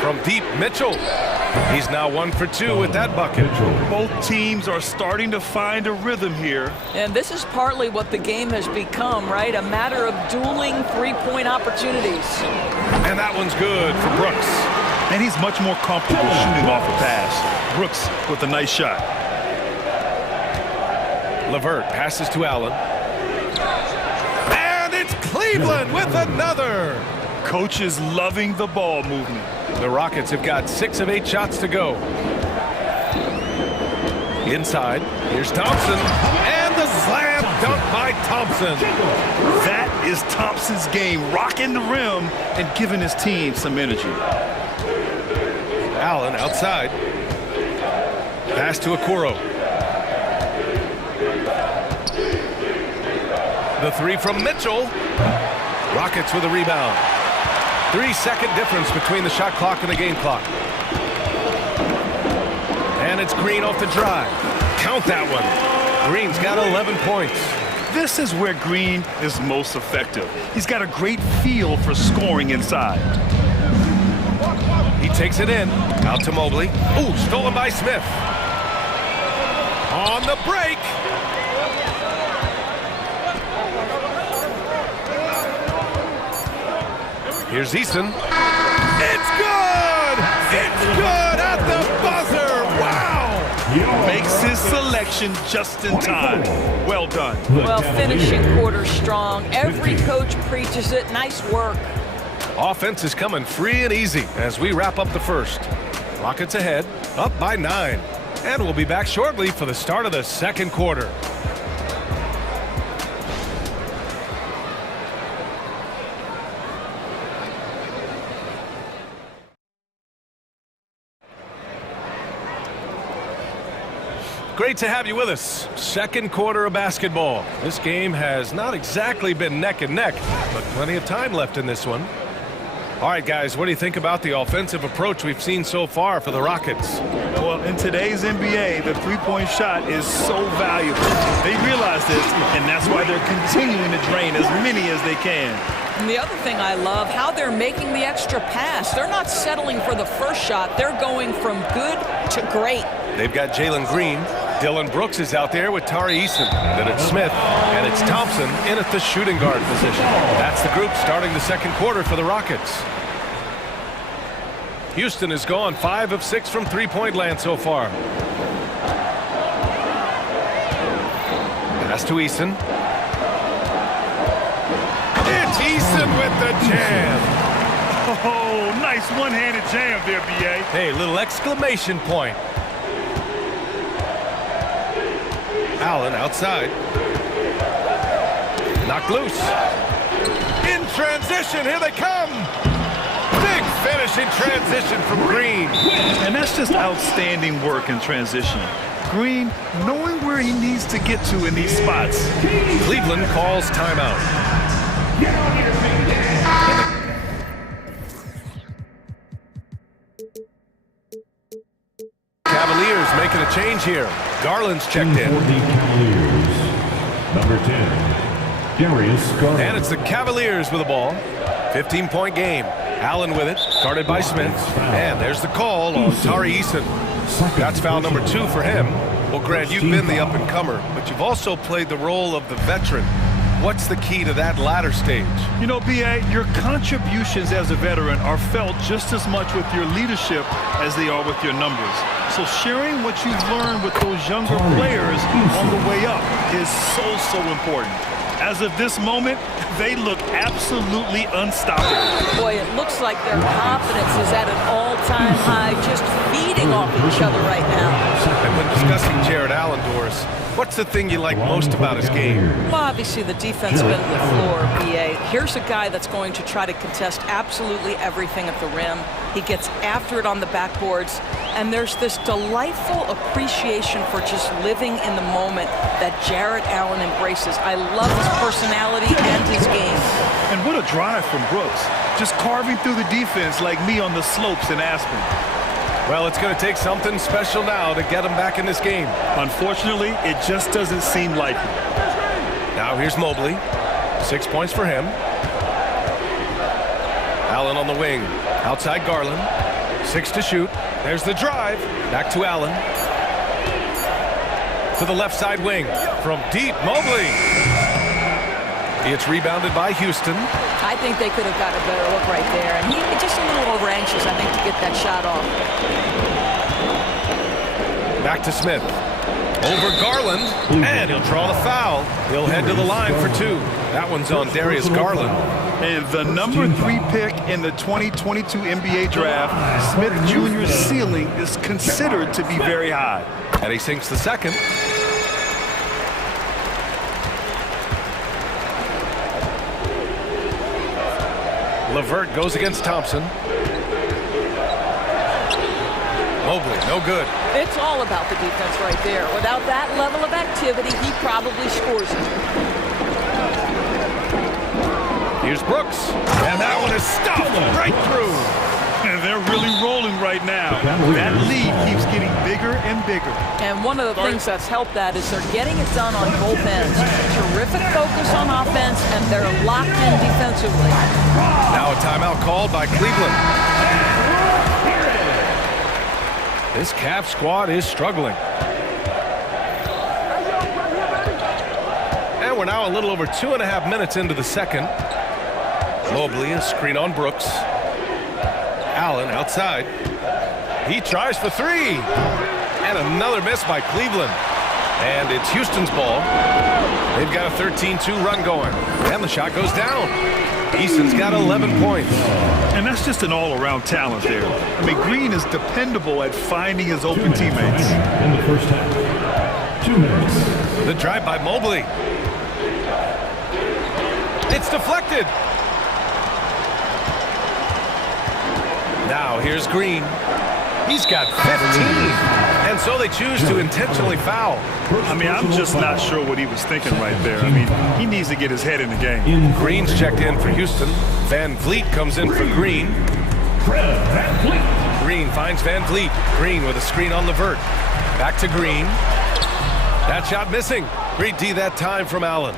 From deep, Mitchell. He's now 1 for 2 with that bucket. Both teams are starting to find a rhythm here. And this is partly what the game has become, right? A matter of dueling three-point opportunities. And that one's good for Brooks. And he's much more comfortable shooting off a pass. Brooks with a nice shot. Levert passes to Allen. And it's Cleveland with another. Coach is loving the ball movement. The Rockets have got 6 of 8 shots to go. Inside, here's Thompson. And the slam dunk by Thompson. That is Thompson's game, rocking the rim and giving his team some energy. Allen outside. Pass to Okoro. The three from Mitchell. Rockets with a rebound. 3-second difference between the shot clock and the game clock. And it's Green off the drive. Count that one. Green's got 11 points. This is where Green is most effective. He's got a great feel for scoring inside. He takes it in. Out to Mobley. Ooh, stolen by Smith. On the break. Here's Eason. It's good! It's good at the buzzer! Wow! Makes his selection just in time. Well done. Well, finishing quarter strong. Every coach preaches it. Nice work. Offense is coming free and easy as we wrap up the first. Rockets ahead, up by 9. And we'll be back shortly for the start of the second quarter. Great to have you with us. Second quarter of basketball. This game has not exactly been neck and neck, but plenty of time left in this one. All right, guys, what do you think about the offensive approach we've seen so far for the Rockets? Well, in today's NBA, the three-point shot is so valuable. They realize this, and that's why they're continuing to drain as many as they can. And the other thing I love, how they're making the extra pass. They're not settling for the first shot. They're going from good to great. They've got Jalen Green. Dylan Brooks is out there with Tari Eason. Then it's Smith, and it's Thompson in at the shooting guard position. That's the group starting the second quarter for the Rockets. Houston has gone 5 of 6 from three-point land so far. Pass to Eason. It's Eason with the jam. Oh, nice one-handed jam there, B.A. Hey, little exclamation point. Allen outside. Knocked loose. In transition, here they come. Big finish in transition from Green. And that's just outstanding work in transition. Green knowing where he needs to get to in these spots. Cleveland calls timeout. Cavaliers making a change here. Garland's checked in. Number 10, Darius Garland. And it's the Cavaliers with the ball. 15-point game. Allen with it, guarded by Smith. And there's the call on Tari Eason. That's foul number 2 for him. Well, Grant, you've been the up-and-comer, but you've also played the role of the veteran. What's the key to that latter stage? You know, B.A., your contributions as a veteran are felt just as much with your leadership as they are with your numbers. So sharing what you've learned with those younger players on the way up is so important. As of this moment, they look absolutely unstoppable. Boy, it looks like their confidence is at an all-time high, just feeding off each other right now. And when discussing Jared Allen, Doris, what's the thing you like most about his game? Well, obviously the defensive end of the floor, B.A. Here's a guy that's going to try to contest absolutely everything at the rim. He gets after it on the backboards, and there's this delightful appreciation for just living in the moment that Jared Allen embraces. I love his personality and his game. And what a drive from Brooks. Just carving through the defense like me on the slopes in Aspen. Well, it's going to take something special now to get him back in this game. Unfortunately, it just doesn't seem likely. Now here's Mobley. 6 points for him. Allen on the wing. Outside Garland. 6 to shoot. There's the drive. Back to Allen. To the left side wing. From deep, Mobley. It's rebounded by Houston. I think they could have got a better look right there. And he just a little over anxious, I think, to get that shot off. Back to Smith. Over Garland, and he'll draw the foul. He'll head to the line for two. That one's on Darius Garland. And the number 3 pick in the 2022 NBA draft, Smith Jr.'s ceiling is considered to be very high. And he sinks the second. LeVert goes against Thompson. Mobley, no good. It's all about the defense right there. Without that level of activity, he probably scores it. Here's Brooks, and that one is stuffed right through. And they're really rolling right now. That lead keeps getting bigger and bigger. And one of the things that's helped that is they're getting it done on both ends. Terrific focus on offense, and they're locked in defensively. Now a timeout called by Cleveland. This Cavs squad is struggling. And we're now a little over 2.5 minutes into the second. Mobley, a screen on Brooks. Allen outside. He tries for three. And another miss by Cleveland. And it's Houston's ball. They've got a 13-2 run going. And the shot goes down. Easton's got 11 points. And that's just an all-around talent there. I mean, Green is dependable at finding his open teammates. In the first half. 2 minutes. The drive by Mobley. It's deflected. Now here's Green. He's got 15. And so they choose to intentionally foul. I mean, I'm just not sure what he was thinking right there. I mean, he needs to get his head in the game. Green's checked in for Houston. Van Vliet comes in for Green. Green finds Van Vliet. Green with a screen on LeVert. Back to Green. That shot missing. Great D that time from Allen.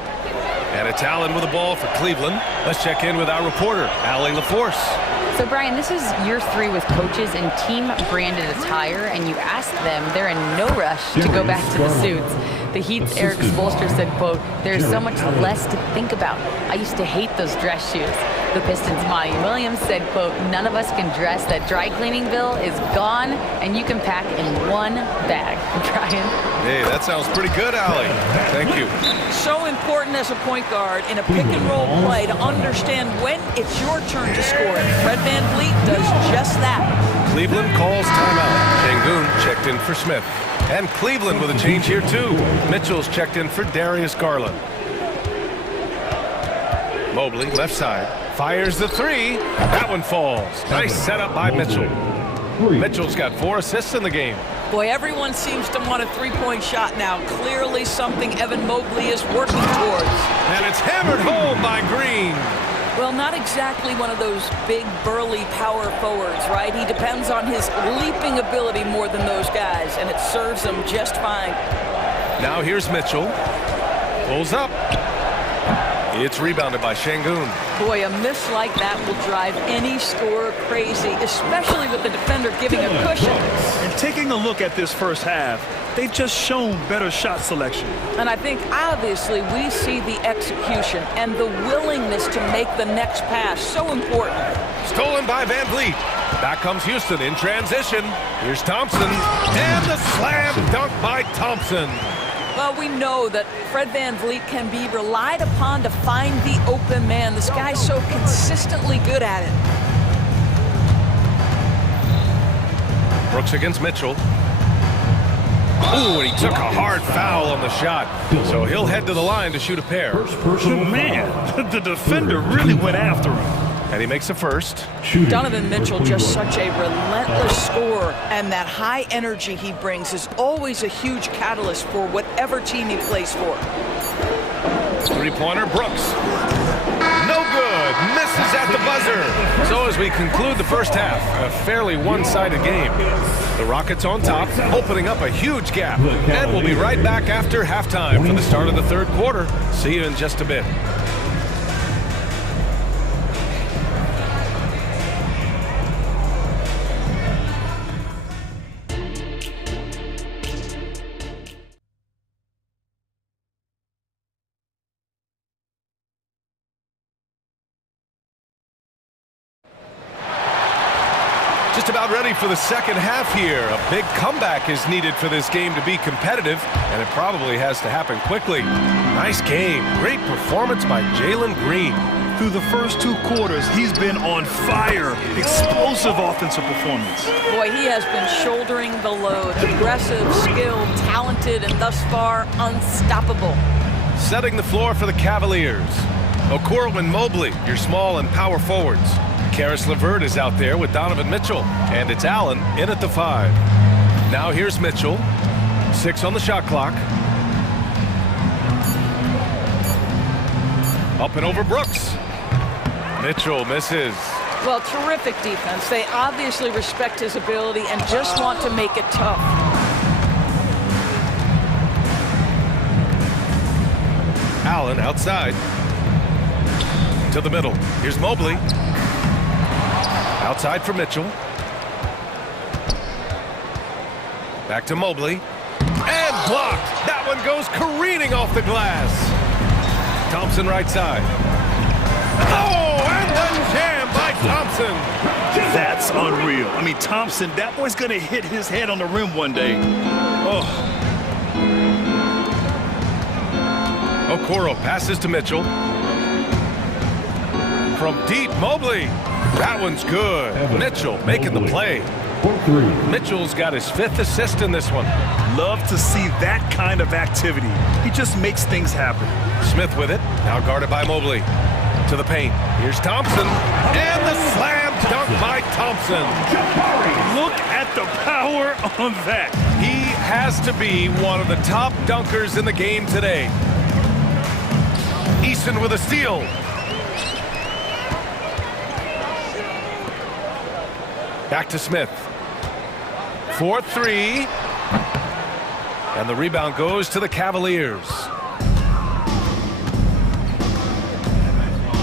And it's Allen with the ball for Cleveland. Let's check in with our reporter, Allie LaForce. So, Brian, this is year 3 with coaches in team-branded attire, and you ask them, they're in no rush to go back to the suits. The Heat's Eric Spoelstra said, quote, "There's so much less to think about. I used to hate those dress shoes." The Pistons' Monty Williams said, quote, "None of us can dress. That dry cleaning bill is gone, and you can pack in one bag." Brian? Hey, that sounds pretty good, Allie. Thank you. So important as a point guard in a pick-and-roll play to understand when it's your turn to score. Fred Van Vliet does just that. Cleveland calls timeout. Şengün checked in for Smith. And Cleveland with a change here, too. Mitchell's checked in for Darius Garland. Mobley, left side, fires the three. That one falls. Nice setup by Mitchell. Mitchell's got 4 assists in the game. Boy, everyone seems to want a three-point shot now. Clearly something Evan Mobley is working towards. And it's hammered home by Green. Well, not exactly one of those big, burly power forwards, right? He depends on his leaping ability more than those guys, and it serves him just fine. Now here's Mitchell. Pulls up. It's rebounded by Şengün. Boy, a miss like that will drive any scorer crazy, especially with the defender giving a cushion. And taking a look at this first half, they've just shown better shot selection. And I think, obviously, we see the execution and the willingness to make the next pass so important. Stolen by Van Vliet. Back comes Houston in transition. Here's Thompson. And the slam dunk by Thompson. Well, we know that Fred Van Vliet can be relied upon to find the open man. This guy's so consistently good at it. Brooks against Mitchell. Ooh, and he took a hard foul on the shot. So he'll head to the line to shoot a pair. Man, the defender really went after him. And he makes a first. Donovan Mitchell, just such a relentless scorer, and that high energy he brings is always a huge catalyst for whatever team he plays for. Three-pointer, Brooks. No good. Misses at the buzzer. So as we conclude the first half, a fairly one-sided game. The Rockets on top, opening up a huge gap. And we'll be right back after halftime for the start of the third quarter. See you in just a bit. just about ready for the second half here. A big comeback is needed for this game to be competitive, and it probably has to happen quickly. Nice game. Great performance by Jalen Green. Through the first 2 quarters, he's been on fire. Explosive offensive performance. Boy, he has been shouldering the load. Aggressive, skilled, talented, and thus far, unstoppable. Setting the floor for the Cavaliers. Okoro and Mobley, your small and power forwards. Karis LeVert is out there with Donovan Mitchell, and it's Allen in at the 5. Now here's Mitchell. 6 on the shot clock. Up and over Brooks. Mitchell misses. Well, terrific defense. They obviously respect his ability and just want to make it tough. Allen outside. To the middle. Here's Mobley. Outside for Mitchell. Back to Mobley. And blocked. That one goes careening off the glass. Thompson right side. Oh, and the jam by Thompson. That's unreal. I mean, Thompson, that boy's going to hit his head on the rim one day. Oh. Okoro passes to Mitchell. From deep, Mobley. That one's good. Mitchell making the play. Mitchell's got his 5th assist in this one. Love to see that kind of activity. He just makes things happen. Smith with it. Now guarded by Mobley. To the paint. Here's Thompson. And the slam dunk by Thompson. Look at the power on that. He has to be one of the top dunkers in the game today. Eason with a steal. Back to Smith. 4-3. And the rebound goes to the Cavaliers.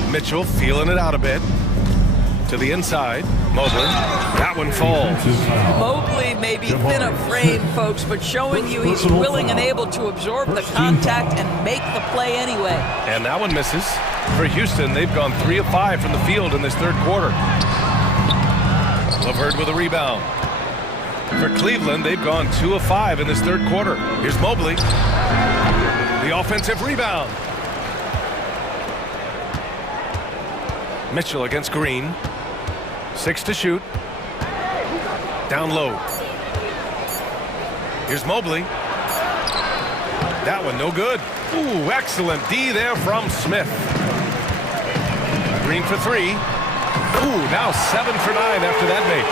Mitchell feeling it out a bit. To the inside. Mobley. That one falls. Mobley may be thin of frame, folks, but showing you he's willing and able to absorb the contact and make the play anyway. And that one misses. For Houston, they've gone 3 of 5 from the field in this 3rd quarter. LeVert with a rebound. For Cleveland, they've gone 2 of 5 in this 3rd quarter. Here's Mobley. The offensive rebound. Mitchell against Green. 6 to shoot. Down low. Here's Mobley. That one no good. Ooh, excellent D there from Smith. Green for 3. Ooh, now 7 for 9 after that make.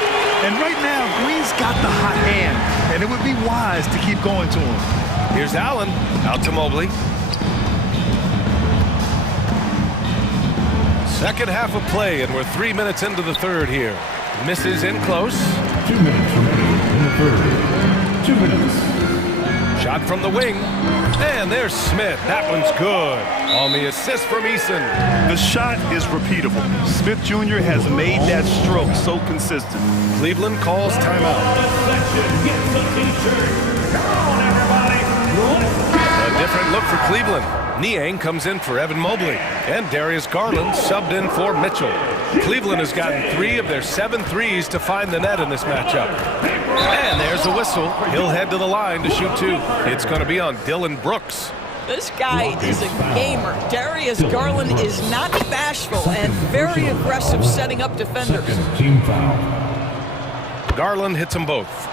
And right now, Green's got the hot hand, and it would be wise to keep going to him. Here's Allen. Out to Mobley. Second half of play, and we're 3 minutes into the 3rd here. Misses in close. 2 minutes remaining in the 3rd. 2 minutes. Shot from the wing. And there's Smith. That one's good. On the assist from Eason. The shot is repeatable. Smith Jr. has made that stroke so consistent. Cleveland calls timeout. A different look for Cleveland. Niang comes in for Evan Mobley. And Darius Garland subbed in for Mitchell. Cleveland has gotten 3 of their 7 threes to find the net in this matchup. And there's a whistle. He'll head to the line to shoot 2. It's going to be on Dylan Brooks. This guy is a gamer. Darius Garland is not bashful and very aggressive setting up defenders. Team foul. Garland hits them both.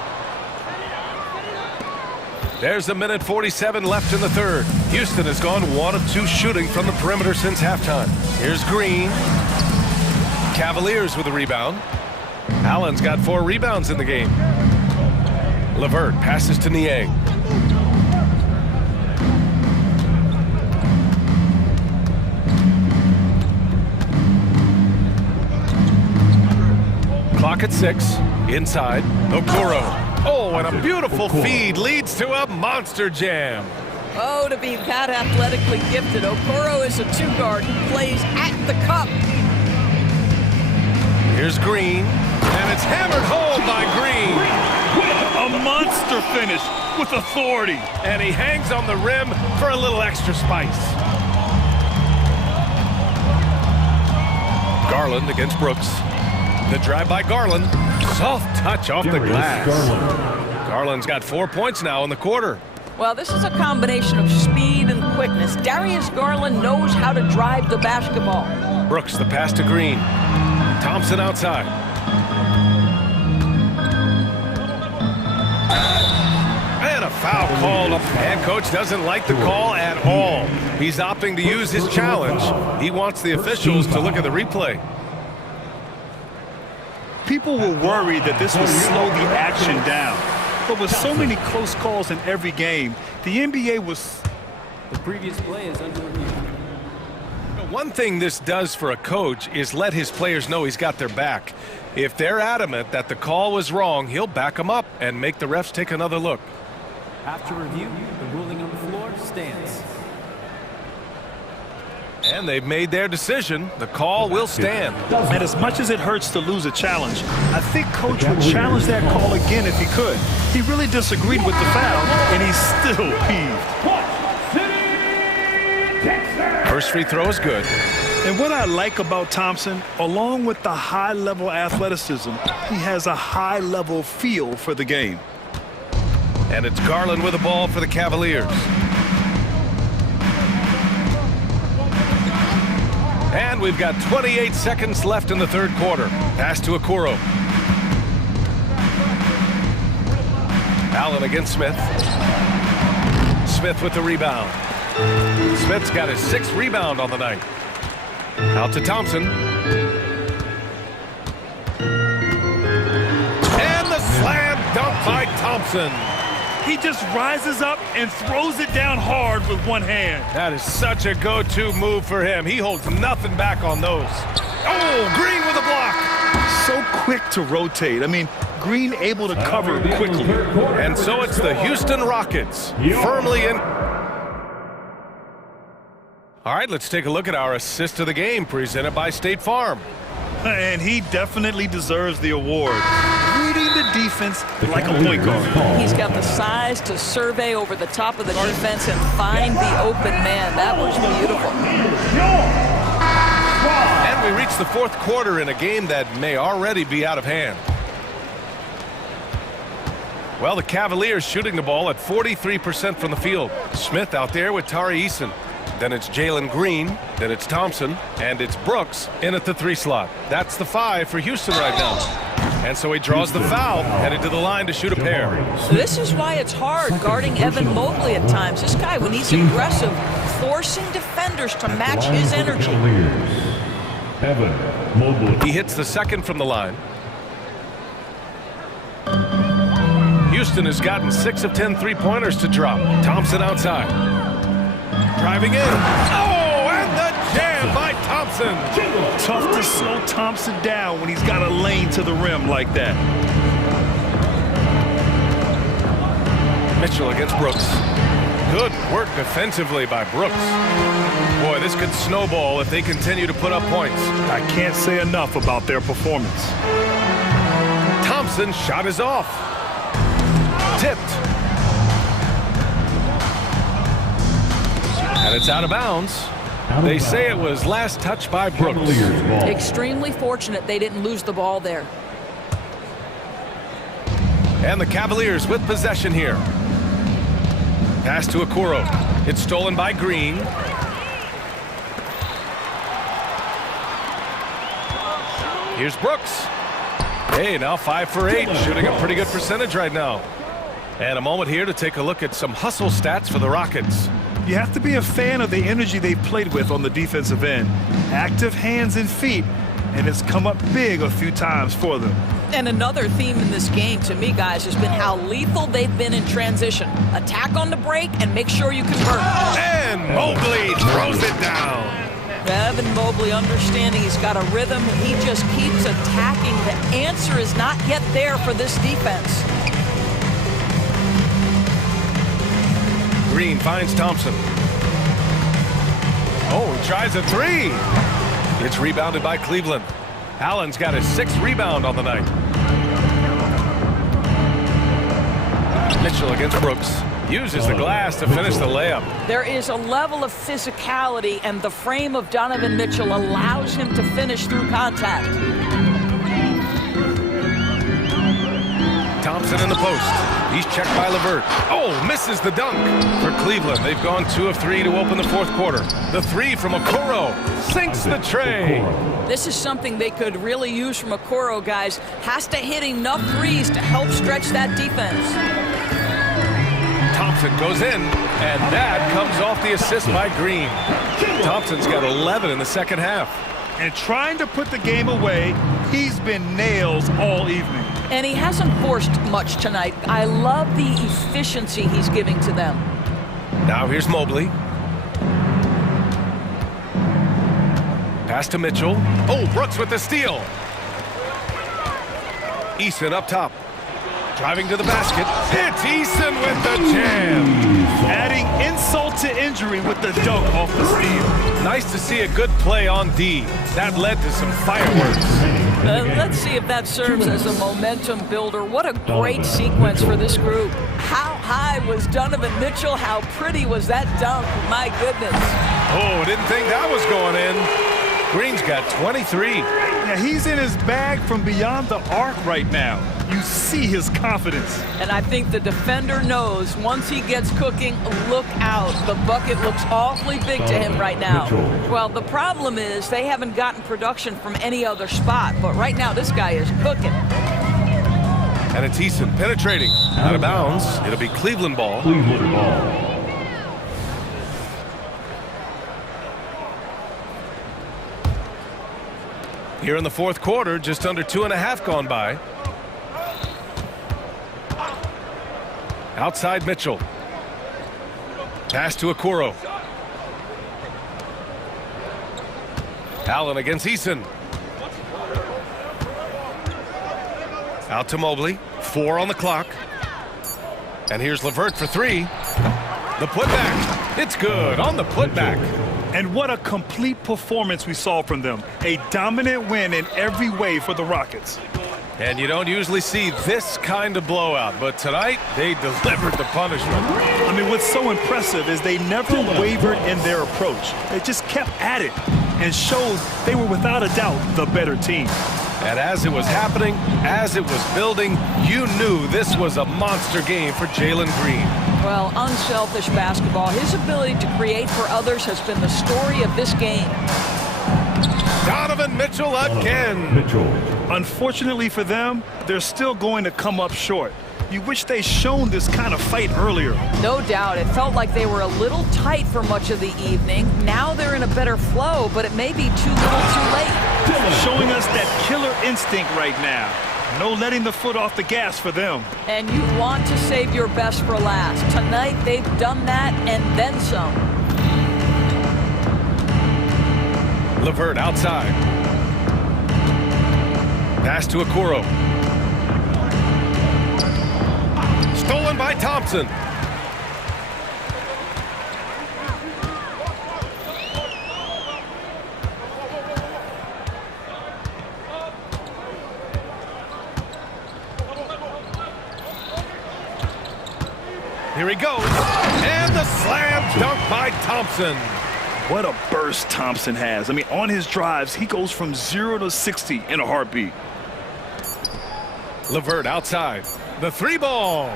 There's a minute 47 left in the 3rd. Houston has gone 1 of 2 shooting from the perimeter since halftime. Here's Green. Cavaliers with a rebound. Allen's got 4 rebounds in the game. LeVert passes to Niang. Clock at 6. Inside. Okoro. Oh, and a beautiful feed leads to a monster jam. Oh, to be that athletically gifted. Okoro is a 2-guard who plays at the cup. Here's Green. And it's hammered home by Green. A monster finish with authority. And he hangs on the rim for a little extra spice. Garland against Brooks. The drive by Garland. Soft touch off the glass. Garland's got 4 points now in the quarter. Well, this is a combination of speed and quickness. Darius Garland knows how to drive the basketball. Brooks, the pass to Green. Thompson outside. And a foul called. And coach doesn't like the call at all. He's opting to use his challenge. He wants the officials to look at the replay. People were worried that this would slow the action down. But with so many close calls in every game, the NBA was... The previous play is under review. One thing this does for a coach is let his players know he's got their back. If they're adamant that the call was wrong, he'll back them up and make the refs take another look. After review, the ruling on the floor stands. And they've made their decision. The call will stand. And as much as it hurts to lose a challenge, I think coach would challenge that call again if he could. He really disagreed with the foul, and he's still peeved. First free throw is good. And what I like about Thompson, along with the high-level athleticism, he has a high-level feel for the game. And it's Garland with the ball for the Cavaliers. And we've got 28 seconds left in the third quarter. Pass to Okoro. Allen against Smith. Smith with the rebound. Smith's got his 6th rebound on the night. Out to Thompson. And the slam dunk by Thompson. He just rises up and throws it down hard with one hand. That is such a go-to move for him. He holds nothing back on those. Oh, Green with a block. So quick to rotate. I mean, Green able to cover quickly. And so it's the Houston Rockets firmly in. All right, let's take a look at our assist of the game presented by State Farm. And he definitely deserves the award. Reading the defense like a point guard. He's got the size to survey over the top of the defense and find the open man. That was beautiful. And we reach the fourth quarter in a game that may already be out of hand. Well, the Cavaliers shooting the ball at 43% from the field. Smith out there with Tari Eason. Then it's Jalen Green, then it's Thompson, and it's Brooks in at the 3 slot. That's the 5 for Houston right now. And so he draws the foul, headed to the line to shoot a pair. This is why it's hard guarding Evan Mobley at times. This guy, when he's aggressive, forcing defenders to match his energy. Evan Mobley. He hits the 2nd from the line. Houston has gotten 6 of 10 three-pointers to drop. Thompson outside. Driving in. Oh, and the jam by Thompson. Tough to slow Thompson down when he's got a lane to the rim like that. Mitchell against Brooks. Good work defensively by Brooks. Boy, this could snowball if they continue to put up points. I can't say enough about their performance. Thompson's shot is off. Tipped. And it's out of bounds. They say it was last touched by Brooks. Extremely fortunate they didn't lose the ball there. And the Cavaliers with possession here. Pass to Okoro. It's stolen by Green. Here's Brooks. Hey, now 5 for 8, shooting a pretty good percentage right now. And a moment here to take a look at some hustle stats for the Rockets. You have to be a fan of the energy they've played with on the defensive end. Active hands and feet, and it's come up big a few times for them. And another theme in this game, to me, guys, has been how lethal they've been in transition. Attack on the break and make sure you convert. And Mobley throws it down. Evan Mobley understanding he's got a rhythm. He just keeps attacking. The answer is not yet there for this defense. Green finds Thompson. Oh, he tries a 3. It's rebounded by Cleveland. Allen's got his 6th rebound on the night. Mitchell against Brooks. Uses the glass to finish the layup. There is a level of physicality, and the frame of Donovan Mitchell allows him to finish through contact. Thompson in the post. He's checked by LeVert. Oh, misses the dunk. For Cleveland, they've gone 2 of 3 to open the fourth quarter. The three from Okoro sinks the tray. This is something they could really use from Okoro, guys. Has to hit enough threes to help stretch that defense. Thompson goes in, and that comes off the assist by Green. Thompson's got 11 in the second half. And trying to put the game away, he's been nails all evening. And he hasn't forced much tonight. I love the efficiency he's giving to them. Now here's Mobley. Pass to Mitchell. Oh, Brooks with the steal. Eason up top. Driving to the basket. It's Eason with the jam. Adding insult to injury with the dunk off the steal. Nice to see a good play on D. That led to some fireworks. Let's see if that serves as a momentum builder. What a great sequence for this group. How high was Donovan Mitchell? How pretty was that dunk? My goodness. Oh, didn't think that was going in. Green's got 23. Yeah, he's in his bag from beyond the arc right now. You see his confidence. And I think the defender knows once he gets cooking, look out. The bucket looks awfully big to him right now. Well, the problem is they haven't gotten production from any other spot. But right now, this guy is cooking. And it's Eason penetrating. Out of bounds. It'll be Cleveland ball. Here in the fourth quarter, just under 2.5 gone by. Outside Mitchell. Pass to Okoro. Allen against Eason. Out to Mobley. 4 on the clock. And here's LeVert for 3. The putback. It's good on the putback. And what a complete performance we saw from them. A dominant win in every way for the Rockets. And you don't usually see this kind of blowout, but tonight they delivered the punishment. I mean, what's so impressive is they never wavered in their approach. They just kept at it and showed they were without a doubt the better team. And as it was happening, as it was building, you knew this was a monster game for Jalen Green. Well, unselfish basketball. His ability to create for others has been the story of this game. Donovan Mitchell again. Unfortunately for them, they're still going to come up short. You wish they'd shown this kind of fight earlier. No doubt. It felt like they were a little tight for much of the evening. Now they're in a better flow, but it may be too little too late. Showing us that killer instinct right now. No letting the foot off the gas for them. And you want to save your best for last. Tonight, they've done that and then some. LeVert outside. Pass to Okoro. Stolen by Thompson. Here he goes. And the slam dunk by Thompson. What a burst Thompson has. I mean, on his drives, he goes from 0 to 60 in a heartbeat. LeVert outside. The 3 ball.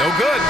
No good.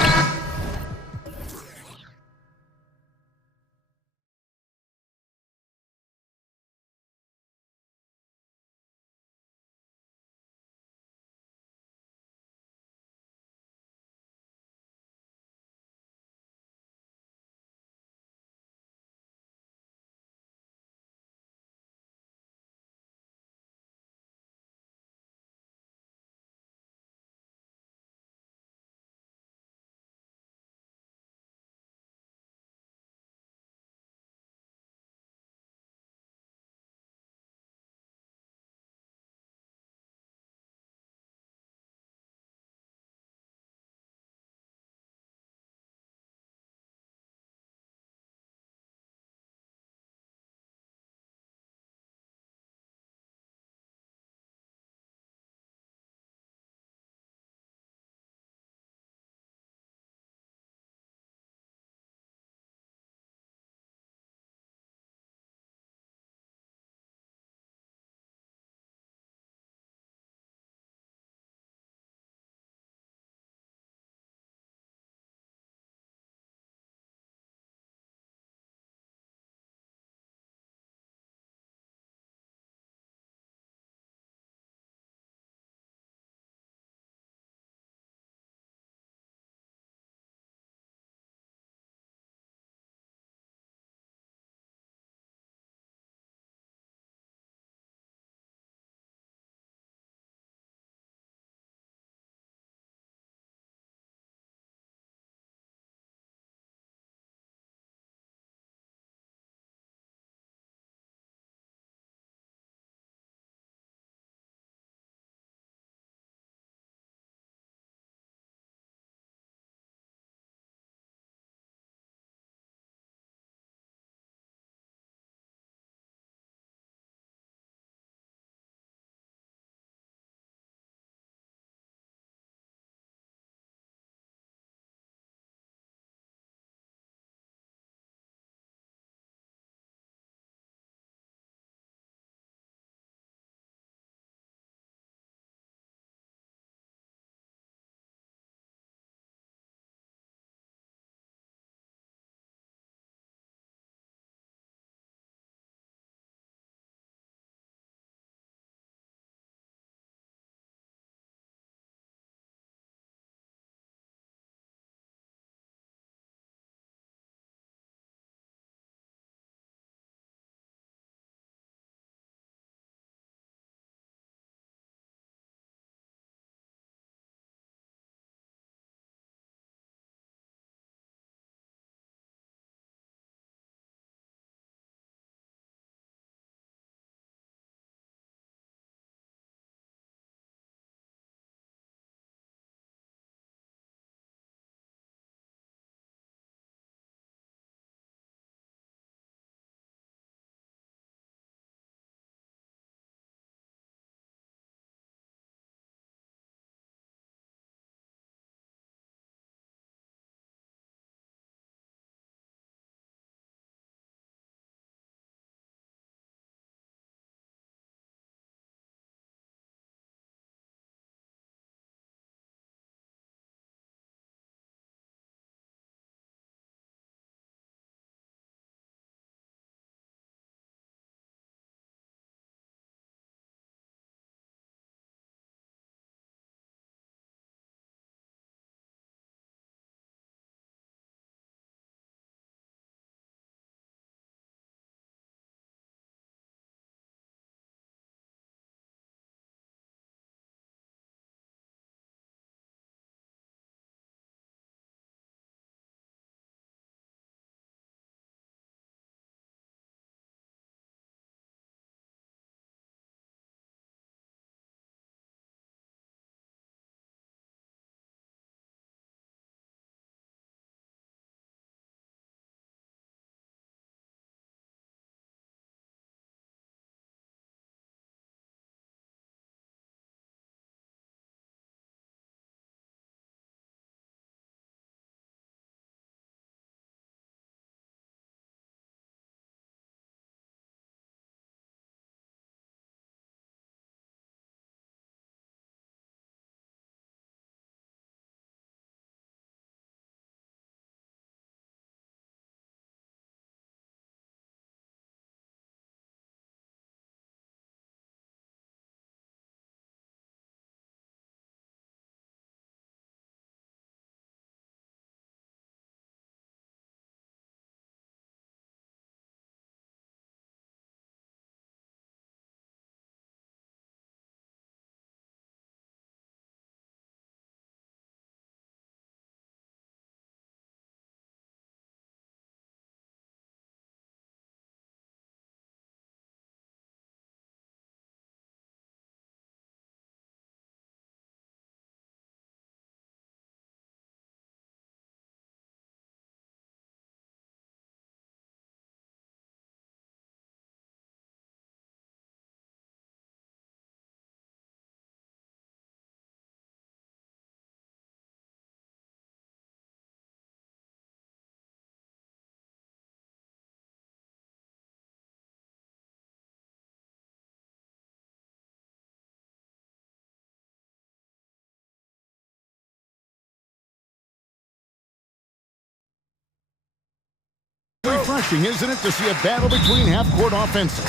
refreshing, isn't it, to see a battle between half-court offenses?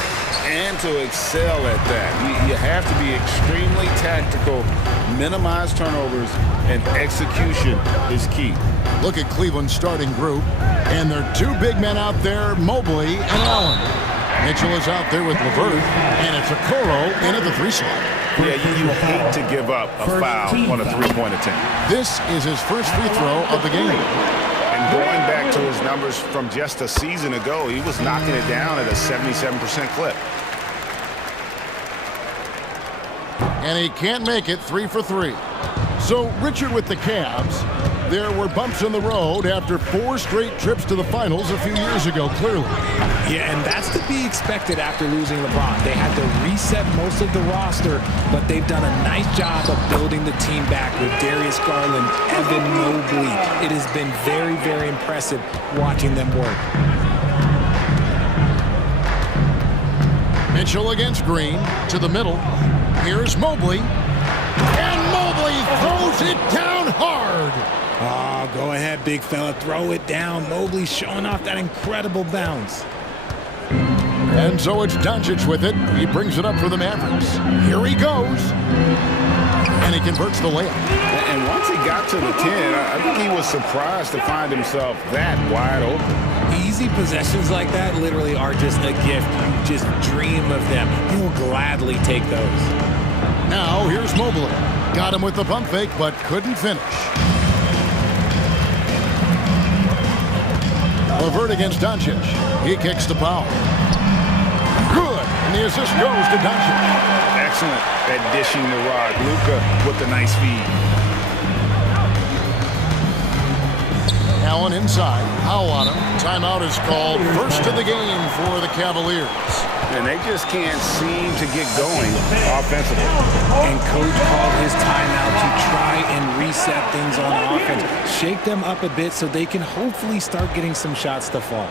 And to excel at that. You have to be extremely tactical, minimize turnovers, and execution is key. Look at Cleveland's starting group, and there are two big men out there, Mobley and Allen. Mitchell is out there with LeVert, and it's Okoro in at the 3 slot. Yeah, you hate to give up a foul on a three-point attempt. This is his first free throw of the game. And going back to his numbers from just a season ago, he was knocking it down at a 77% clip. And he can't make it 3 for 3. So, Richard with the Cavs, there were bumps in the road after 4 straight trips to the finals a few years ago, clearly. Yeah, and that's to be expected after losing LeBron. They had to reset most of the roster, but they've done a nice job of building the team back with Darius Garland, Evan Mobley. It has been very, very impressive watching them work. Mitchell against Green, to the middle. Here's Mobley. And Mobley throws it down hard. Oh, go ahead, big fella. Throw it down. Mobley showing off that incredible bounce. And so it's Doncic with it. He brings it up for the Mavericks. Here he goes. And he converts the layup. And once he got to the 10, I think he was surprised to find himself that wide open. Easy possessions like that literally are just a gift. You just dream of them. He will gladly take those. Now, here's Mobley. Got him with the pump fake, but couldn't finish. LeVert against Doncic. He kicks the foul. Good. And the assist goes to Doncic. Excellent at dishing the rod. Luka with the nice feed. Allen inside. Foul on him. Timeout is called. First of the game for the Cavaliers. And they just can't seem to get going offensively. And coach called his timeout to try and reset things on offense. Shake them up a bit so they can hopefully start getting some shots to fall.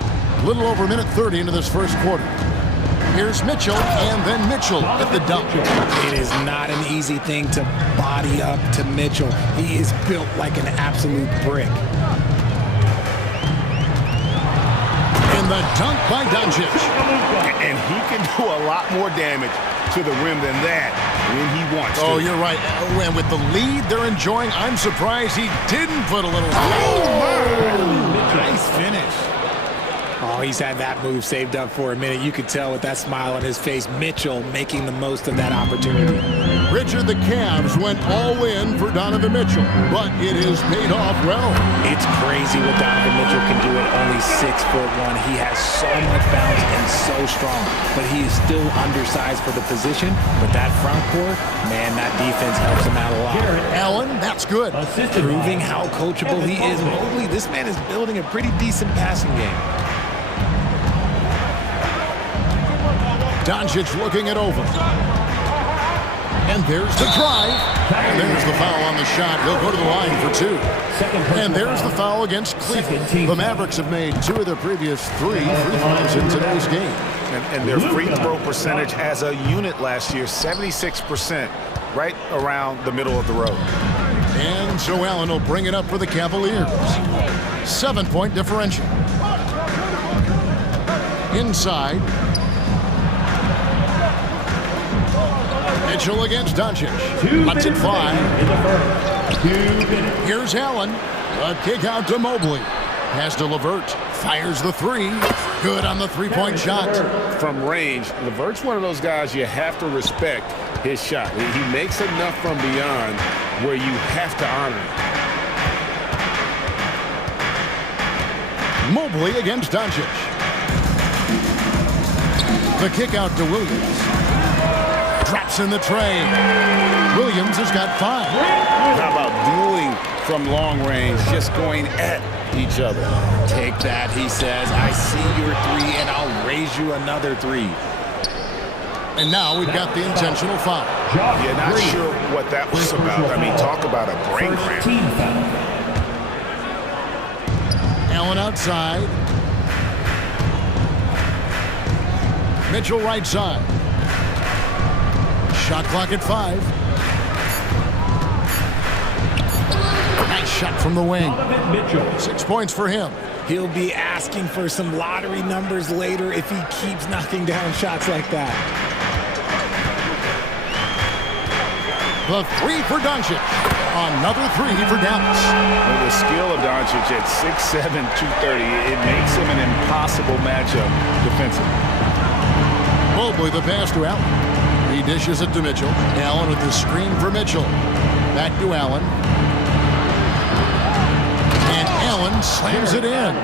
A little over a minute 30 into this first quarter. Here's Mitchell, and then Mitchell at the dunk. It is not an easy thing to body up to Mitchell. He is built like an absolute brick. And the dunk by Doncic. And he can do a lot more damage to the rim than that when he wants to. Oh, you're right. And with the lead they're enjoying, I'm surprised he didn't put a little... Nice finish. Oh, he's had that move saved up for a minute. You could tell with that smile on his face, Mitchell making the most of that opportunity. Richard, the Cavs went all in for Donovan Mitchell, but it has paid off well. It's crazy what Donovan Mitchell can do at only 6'1". He has so much bounce and so strong, but he is still undersized for the position. But that front court, man, that defense helps him out a lot. Allen, that's good. Proving how coachable he is. Mobley, this man is building a pretty decent passing game. Doncic looking it over. And there's the drive. And there's the foul on the shot. He'll go to the line for 2. And there's the foul against Cleveland. The Mavericks have made 2 of their previous 3 free throws in today's game. And their free throw percentage as a unit last year, 76%, right around the middle of the road. And so Allen will bring it up for the Cavaliers. 7-point differential. Inside. Mitchell against Doncic. Lets it fly. Here's Allen. A kick out to Mobley. Pass to LeVert. Fires the 3. Good on the 3-point shot. From range, LeVert's one of those guys you have to respect his shot. He makes enough from beyond where you have to honor him. Mobley against Doncic. The kick out to Williams. Drops in the tray. Williams has got 5. How about dueling from long range, just going at each other? Take that, he says. I see your 3, and I'll raise you another 3. And now we've got the intentional foul. Yeah, not sure what that was about. I mean, talk about a brain cramp. Allen outside. Mitchell right side. Shot clock at 5. Nice shot from the wing. 6 points for him. He'll be asking for some lottery numbers later if he keeps knocking down shots like that. The three for Doncic. Another three for Dallas. With the skill of Doncic at 6'7", 230, it makes him an impossible matchup defensively. Mobley the pass to Allen. He dishes it to Mitchell. Allen with the screen for Mitchell. Back to Allen. And Allen slams it in.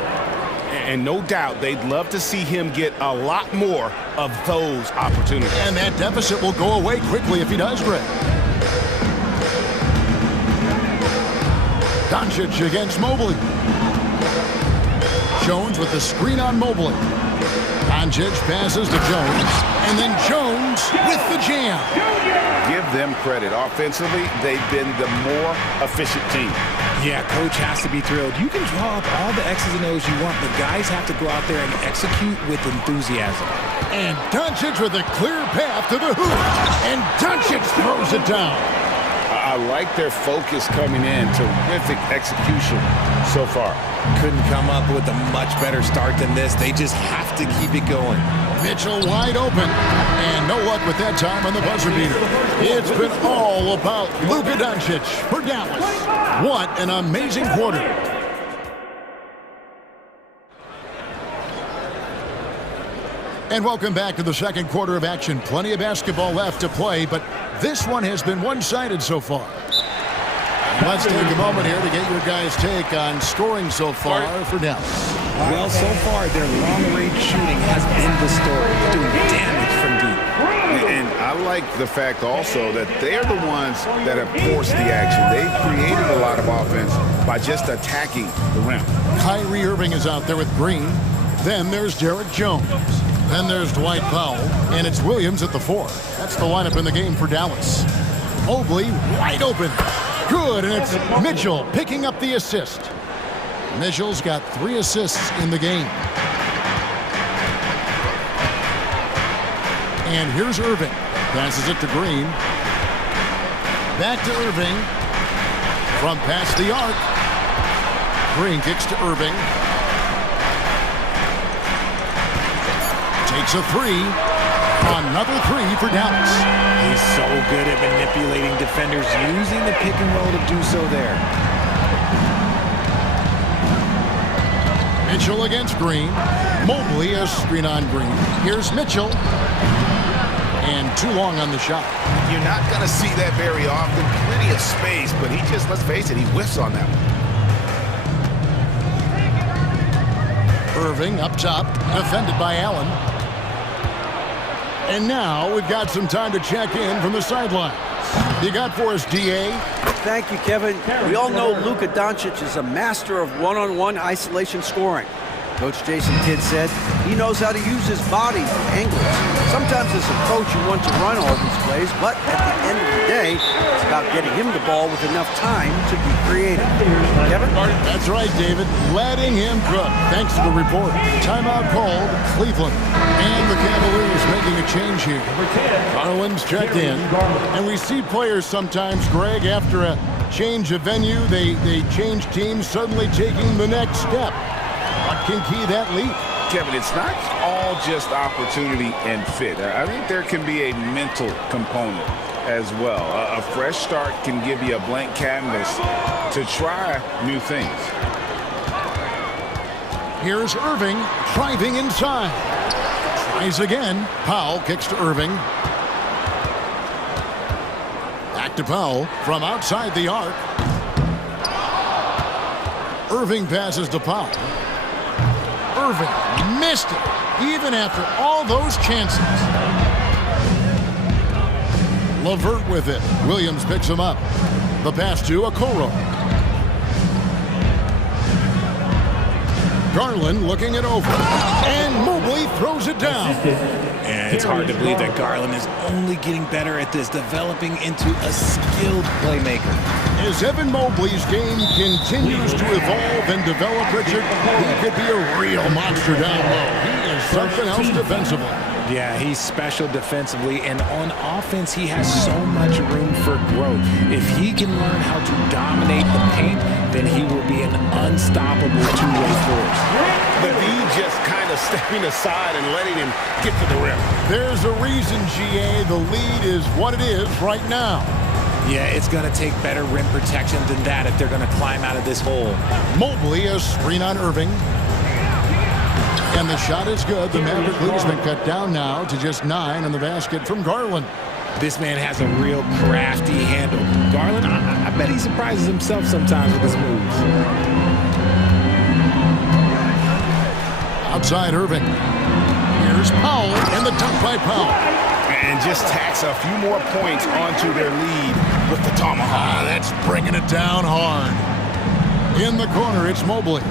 And no doubt they'd love to see him get a lot more of those opportunities. And that deficit will go away quickly if he does, Greg. Doncic against Mobley. Jones with the screen on Mobley. Doncic passes to Jones. And then Jones with the jam. Give them credit. Offensively, they've been the more efficient team. Yeah, coach has to be thrilled. You can draw up all the X's and O's you want, but guys have to go out there and execute with enthusiasm. And Doncic with a clear path to the hoop. And Doncic throws it down. I like their focus coming in. Terrific execution so far. Couldn't come up with a much better start than this. They just have to keep it going. Mitchell wide open. And no luck with that time on the buzzer beater. It's been all about Luka Doncic for Dallas. What an amazing quarter. And welcome back to the second quarter of action. Plenty of basketball left to play, but this one has been one-sided so far. Let's take a moment here to get your guys' take on scoring so far for Dallas. Well, so far, their long-range shooting has been the story, doing damage from deep. And I like the fact also that they're the ones that have forced the action. They've created a lot of offense by just attacking the rim. Kyrie Irving is out there with Green. Then there's Derek Jones. Then there's Dwight Powell, and it's Williams at the 4. That's the lineup in the game for Dallas. Mobley wide open. Good, and it's Mitchell picking up the assist. Mitchell's got 3 assists in the game. And here's Irving. Passes it to Green. Back to Irving. From past the arc. Green kicks to Irving. Takes a 3. Another 3 for Dallas. He's so good at manipulating defenders, using the pick and roll to do so there. Mitchell against Green. Mobley a screen on Green. Here's Mitchell. And too long on the shot. You're not going to see that very often. Plenty of space, but he just, let's face it, he whiffs on that one. Irving up top, defended by Allen. And now we've got some time to check in from the sideline. You got for us, D.A.? Thank you, Kevin. We all know Luka Doncic is a master of one-on-one isolation scoring. Coach Jason Kidd said he knows how to use his body and angles. Sometimes as a coach you want to run all these plays, but at the end of the day, it's about getting him the ball with enough time to be creative. Kevin? That's right, David. Letting him cook. Thanks to the report. Timeout called Cleveland. And the Cavaliers making a change here. Garland's checked in. And we see players sometimes, Greg, after a change of venue, they change teams, suddenly taking the next step. What can key that leap? Kevin, it's not all just opportunity and fit. I think there can be a mental component as well. A fresh start can give you a blank canvas to try new things. Here's Irving driving inside. Tries again. Powell kicks to Irving. Back to Powell from outside the arc. Irving passes to Powell. Irving missed it, even after all those chances. LeVert with it. Williams picks him up. The pass to Okoro. Garland looking it over. And Mobley throws it down. And it's hard to believe that Garland is only getting better at this, developing into a skilled playmaker. As Evan Mobley's game continues to evolve and develop, Richard, he could be a real monster down low. He is something else defensively. Yeah, he's special defensively, and on offense, he has so much room for growth. If he can learn how to dominate the paint, then he will be an unstoppable two-way force. The D just kind of stepping aside and letting him get to the rim. There's a reason, GA, the lead is what it is right now. Yeah, it's going to take better rim protection than that if they're going to climb out of this hole. Mobley, a screen on Irving. And the shot is good. The Maverick lead has been cut down now to just 9 on the basket from Garland. This man has a real crafty handle. Garland, I bet he surprises himself sometimes with his moves. Outside Irving. Here's Powell and the dunk by Powell. And just tacks a few more points onto their lead with the tomahawk. That's bringing it down hard. In the corner, it's Mobley.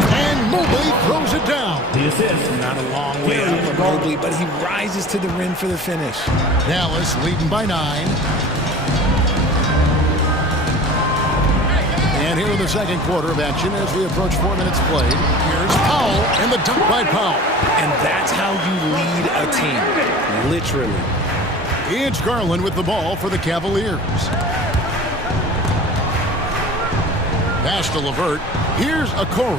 And Mobley throws it down. The assist. Not a long way out for Mobley, but he rises to the rim for the finish. Dallas leading by 9. And here in the second quarter of action as we approach 4 minutes played. Here's Powell and the dunk by Powell. And that's how you lead a team, literally. It's Garland with the ball for the Cavaliers. Pass to LeVert. Here's Okoro.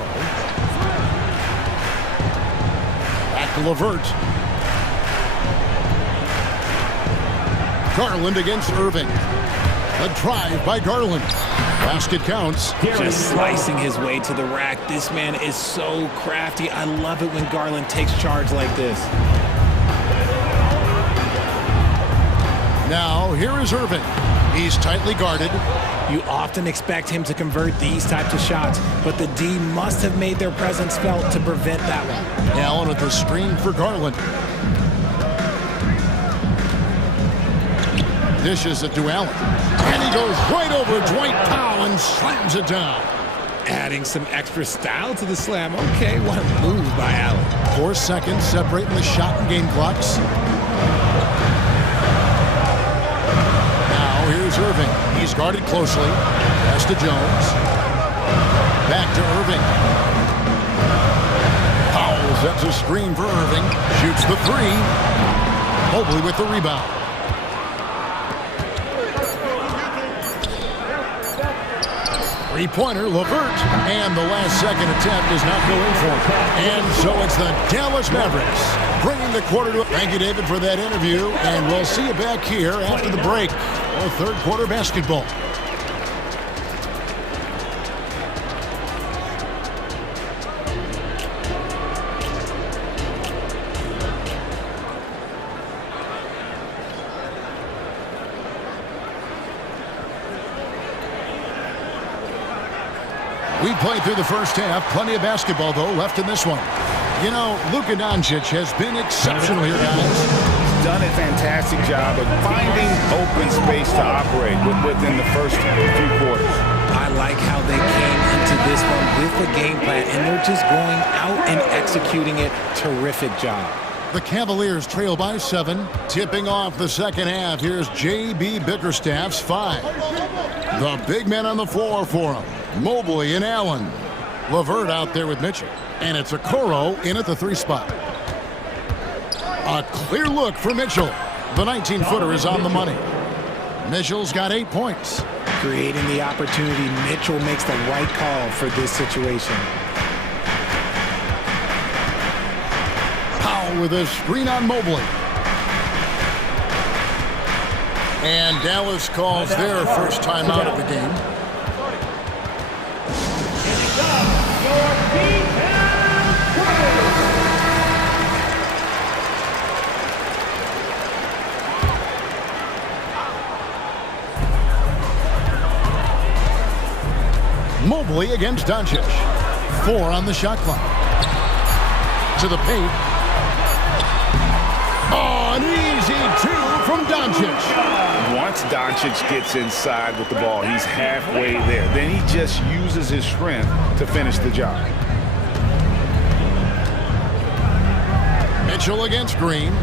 Back to LeVert. Garland against Irving. A drive by Garland. Basket counts. Just slicing his way to the rack. This man is so crafty. I love it when Garland takes charge like this. Now, here is Irving. He's tightly guarded. You often expect him to convert these types of shots, but the D must have made their presence felt to prevent that one. Allen with the screen for Garland. Dishes it to Allen. And he goes right over Dwight Powell and slams it down. Adding some extra style to the slam. Okay, what a move by Allen. 4 seconds separating the shot and game clocks. Now here's Irving. He's guarded closely. Pass to Jones. Back to Irving. Powell sets a screen for Irving. Shoots the 3. Mobley with the rebound. Three-pointer, LeVert, and the last second attempt does not go in for him. And so it's the Dallas Mavericks bringing the quarter to... Thank you, David, for that interview, and we'll see you back here after the break for third quarter basketball. We played through the first half. Plenty of basketball, though, left in this one. You know, Luka Doncic has been exceptional here, guys. He's done a fantastic job of finding open space to operate within the first few quarters. I like how they came into this one with the game plan, and they're just going out and executing it. Terrific job. The Cavaliers trail by 7. Tipping off the second half. Here's J.B. Bickerstaff's 5. The big men on the floor for him. Mobley and Allen. LeVert out there with Mitchell. And it's Okoro in at the 3 spot. A clear look for Mitchell. The 19-footer is on the money. Mitchell's got 8 points. Creating the opportunity, Mitchell makes the right call for this situation. Powell with a screen on Mobley. And Dallas calls their first time out of the game. Mobley against Doncic. 4 on the shot clock. To the paint. Oh, an easy 2 from Doncic. Once Doncic gets inside with the ball, he's halfway there. Then he just uses his strength to finish the job. Mitchell against Green.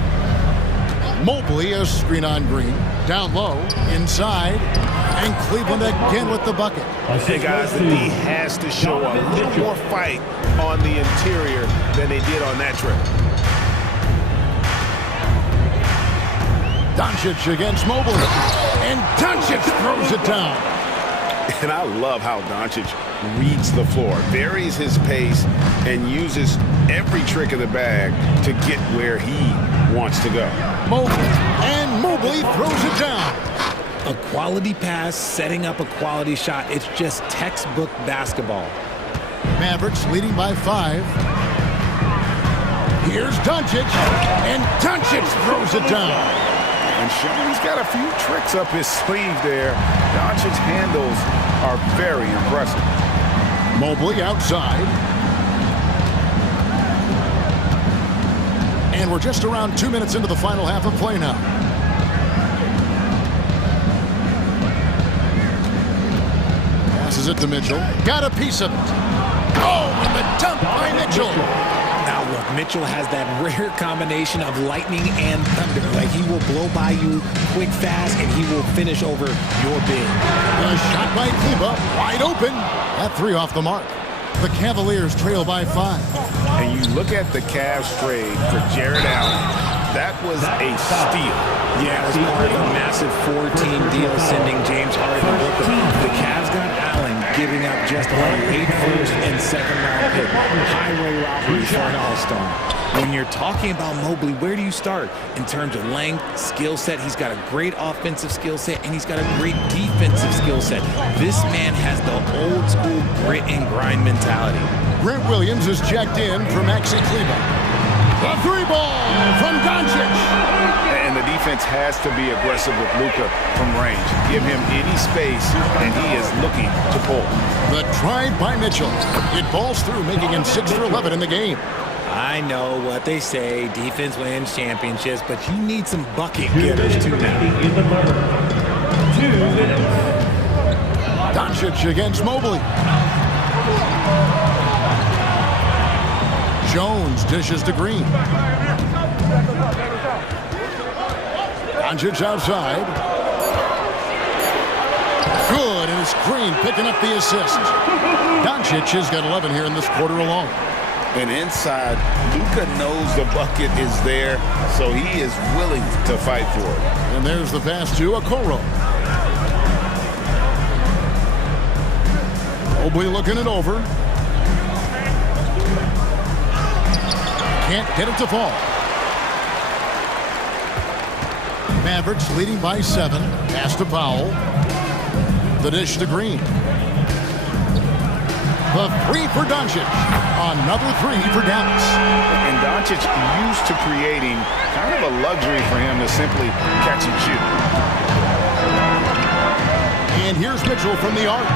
Mobley a screen on Green. Down low, inside, and Cleveland again with the bucket. Hey guys, the D has to show a little more fight on the interior than they did on that trip. Doncic against Mobley, and Doncic throws it down. And I love how Doncic reads the floor, varies his pace, and uses every trick of the bag to get where he wants to go. Mobley throws it down. A quality pass, setting up a quality shot. It's just textbook basketball. Mavericks leading by 5. Here's Doncic, and Doncic throws it down. And he's got a few tricks up his sleeve there. Doncic's handles are very impressive. Mobley outside. And we're just around 2 minutes into the final half of play now. Passes it to Mitchell. Got a piece of it. Oh, and the dunk by Mitchell. Now look, Mitchell has that rare combination of lightning and thunder. Like, he will blow by you quick, fast, and he will finish over your big. A shot by Kleba, wide open. That 3 off the mark. The Cavaliers trail by 5. And you look at the Cavs trade for Jared Allen. That was a steal. Yeah, it was part of a massive 4-team deal sending James Harden. The Cavs got Allen, giving up just a late first and second round pick. Highway robbery for an all-star. When you're talking about Mobley, where do you start? In terms of length, skill set, he's got a great offensive skill set, and he's got a great defensive skill set. This man has the old school grit and grind mentality. Grant Williams is checked in for Maxi Kleba. The 3-ball from Doncic. And the defense has to be aggressive with Luka from range. Give him any space, and he is looking to pull. The drive by Mitchell. It balls through, making him 6 for 11 in the game. I know what they say, defense wins championships, but you need some bucket getters too now. 2 minutes. Doncic against Mobley. Jones dishes to Green. Doncic outside. Good, and it's Green picking up the assist. Doncic has got 11 here in this quarter alone. And inside, Luka knows the bucket is there, so he is willing to fight for it. And there's the pass to Okoro. Mobley looking it over. Can't get it to fall. Mavericks leading by 7. Pass to Powell. The dish to Green. The 3 for Doncic. Another 3 for Dallas. And Doncic used to creating kind of a luxury for him to simply catch and shoot. And here's Mitchell from the arc.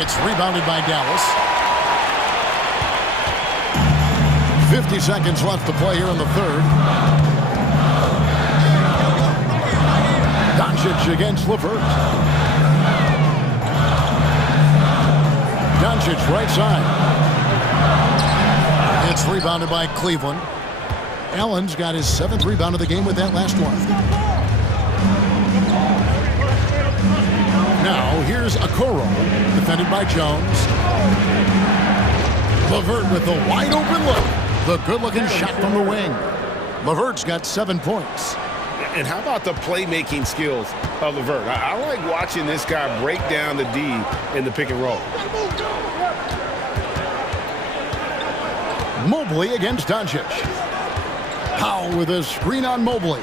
It's rebounded by Dallas. 50 seconds left to play here in the third. Doncic against LeVert. Doncic right side. It's rebounded by Cleveland. Allen's got his 7th rebound of the game with that last one. Now here's Okoro, defended by Jones. LeVert with the wide open look. The good-looking shot from the wing. LeVert's got 7 points. And how about the playmaking skills of LeVert? I like watching this guy break down the D in the pick and roll. Mobley against Doncic. Powell with a screen on Mobley.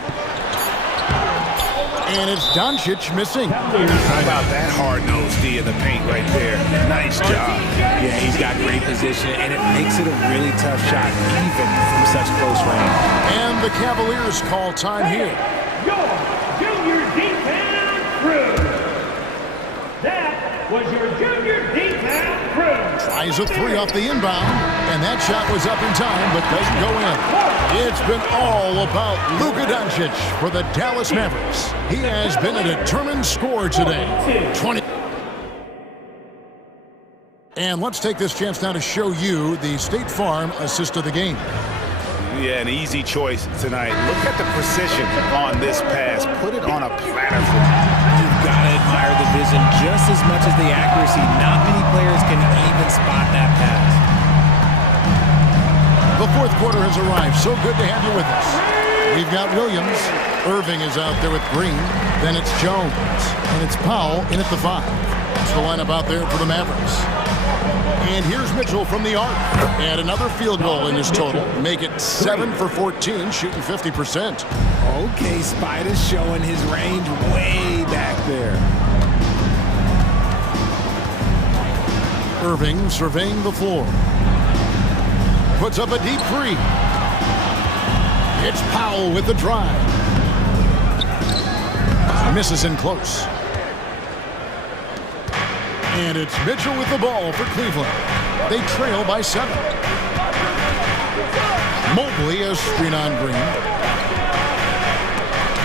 And it's Doncic missing. How about that hard-nosed D in the paint right there? Nice job. Yeah, he's got great position, and it makes it a really tough shot, even from such close range. And the Cavaliers call time here. Your junior D-Town crew. That was your junior D-Town crew. Tries a 3 off the inbound, and that shot was up in time, but doesn't go in. It's been all about Luka Doncic for the Dallas Mavericks. He has been a determined scorer today. 20. And let's take this chance now to show you the State Farm assist of the game. Yeah, an easy choice tonight. Look at the precision on this pass. Put it on a platter for him. You've got to admire the vision just as much as the accuracy. Not many players can even spot that pass. The fourth quarter has arrived. So good to have you with us. We've got Williams. Irving is out there with Green. Then it's Jones. And it's Powell in at the 5. That's the lineup out there for the Mavericks. And here's Mitchell from the arc. And another field goal in his total. Make it 7 for 14, shooting 50%. Okay, Spider's showing his range way back there. Irving surveying the floor. Puts up a deep three. It's Powell with the drive. Misses in close. And it's Mitchell with the ball for Cleveland. They trail by 7. Mobley a screen on Green.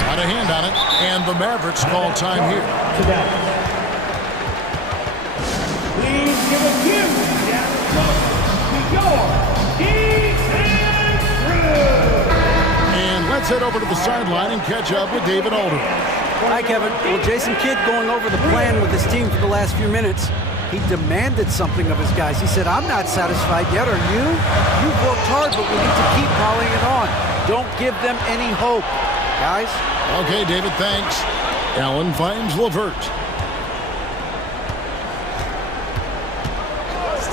Got a hand on it, and the Mavericks call time here. Please give a huge And let's head over to the sideline and catch up with David Aldridge. Hi, Kevin. Well, Jason Kidd going over the plan with his team for the last few minutes. He demanded something of his guys. He said, I'm not satisfied yet, are you? You've worked hard, but we need to keep piling it on. Don't give them any hope, guys. Okay, David, thanks. Allen finds LeVert.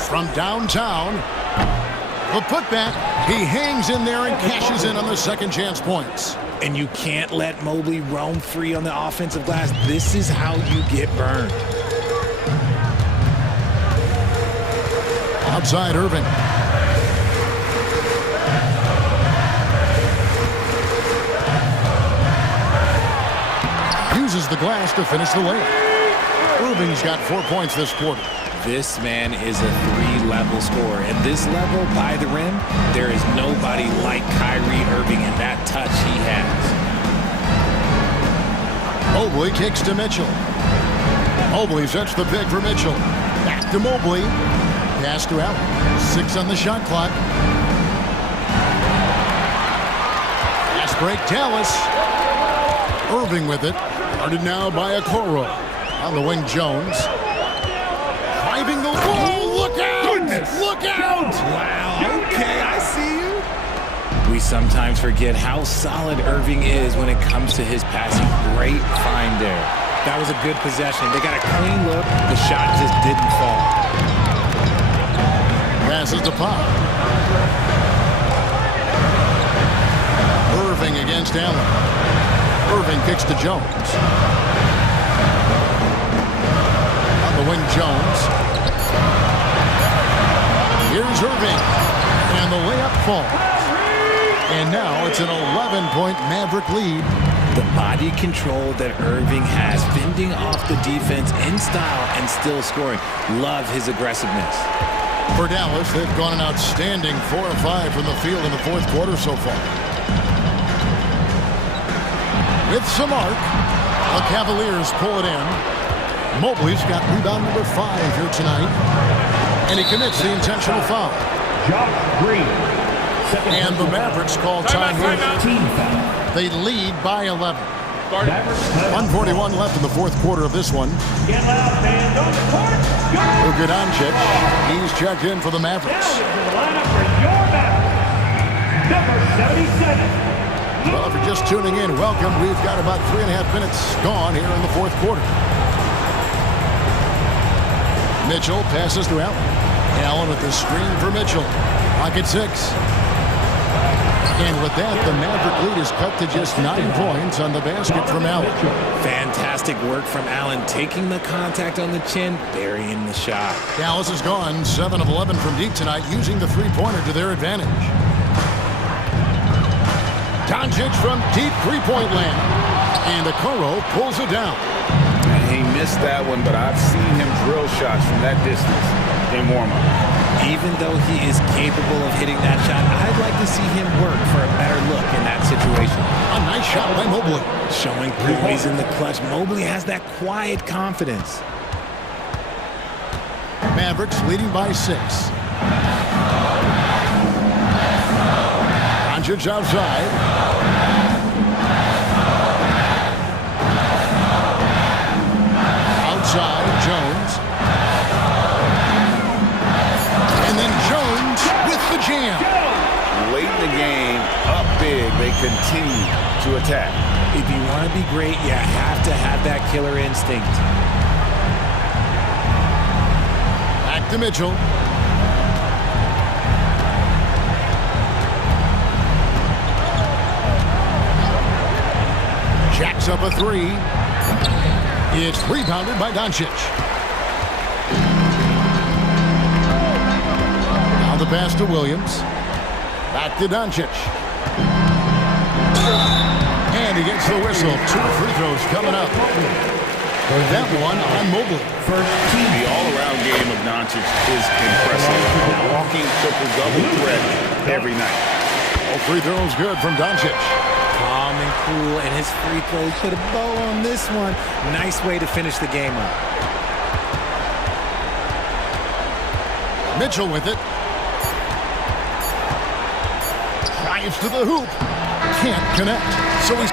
From downtown, the putback. He hangs in there and cashes in on the second chance points. And you can't let Mobley roam free on the offensive glass. This is how you get burned. Outside Irving. Uses the glass to finish the layup. Irving's got 4 points this quarter. This man is a 3-level scorer. And this level by the rim, there is nobody like Kyrie Irving and that touch he has. Mobley kicks to Mitchell. Mobley sets the pick for Mitchell. Back to Mobley. Pass to Allen. 6 on the shot clock. Fast break, Dallas. Irving with it. Guarded now by Okoro. On the wing, Jones. Driving the wall. Look out! Goodness. Look out! Wow, okay, I see you. We sometimes forget how solid Irving is when it comes to his passing. Great find there. That was a good possession. They got a clean look. The shot just didn't fall. Passes to Pop. Irving against Allen. Irving kicks to Jones. On the wing, Jones. Here's Irving. And the layup falls. And now it's an 11-point Maverick lead. The body control that Irving has, fending off the defense in style and still scoring. Love his aggressiveness. For Dallas, they've gone an outstanding 4 of 5 from the field in the fourth quarter so far. With some arc, the Cavaliers pull it in. Mobley's got rebound number 5 here tonight. And he commits the intentional foul. Josh Green. And the Mavericks call time here. They lead by 11. 1:41 left in the fourth quarter of this one. Get loud, fans. On the court. Luka Doncic, he's checked in for the Mavericks. Now into the lineup for your Mavericks. Number 77. Well, if you're just tuning in, welcome. We've got about 3.5 minutes gone here in the fourth quarter. Mitchell passes to Allen. Allen with the screen for Mitchell. Pocket 6. And with that, the Maverick lead is cut to just 9 points on the basket from Allen. Fantastic work from Allen, taking the contact on the chin, burying the shot. Dallas has gone 7 of 11 from deep tonight, using the three-pointer to their advantage. Doncic from deep three-point land. And Okoro pulls it down. He missed that one, but I've seen him drill shots from that distance in warm-up. Even though he is capable of hitting that shot, I'd like to see him work for a better look in that situation. A nice shot by Mobley. Showing poise in the clutch. Mobley has that quiet confidence. Mavericks leading by 6. Doncic outside. Outside, Jones. And then Jones with the jam. Late in the game, up big, they continue to attack. If you want to be great, you have to have that killer instinct. Back to Mitchell. Jacks up a three. It's rebounded by Doncic. Now the pass to Williams. Back to Doncic. And he gets the whistle. 2 free throws coming up. That one on Mobley. The all-around game of Doncic is impressive. A walking triple-double threat every night. All free throws good from Doncic. Calm and cool, and his free throws put a bow on this one. Nice way to finish the game up. Mitchell with it. Drives to the hoop. Can't connect. So he's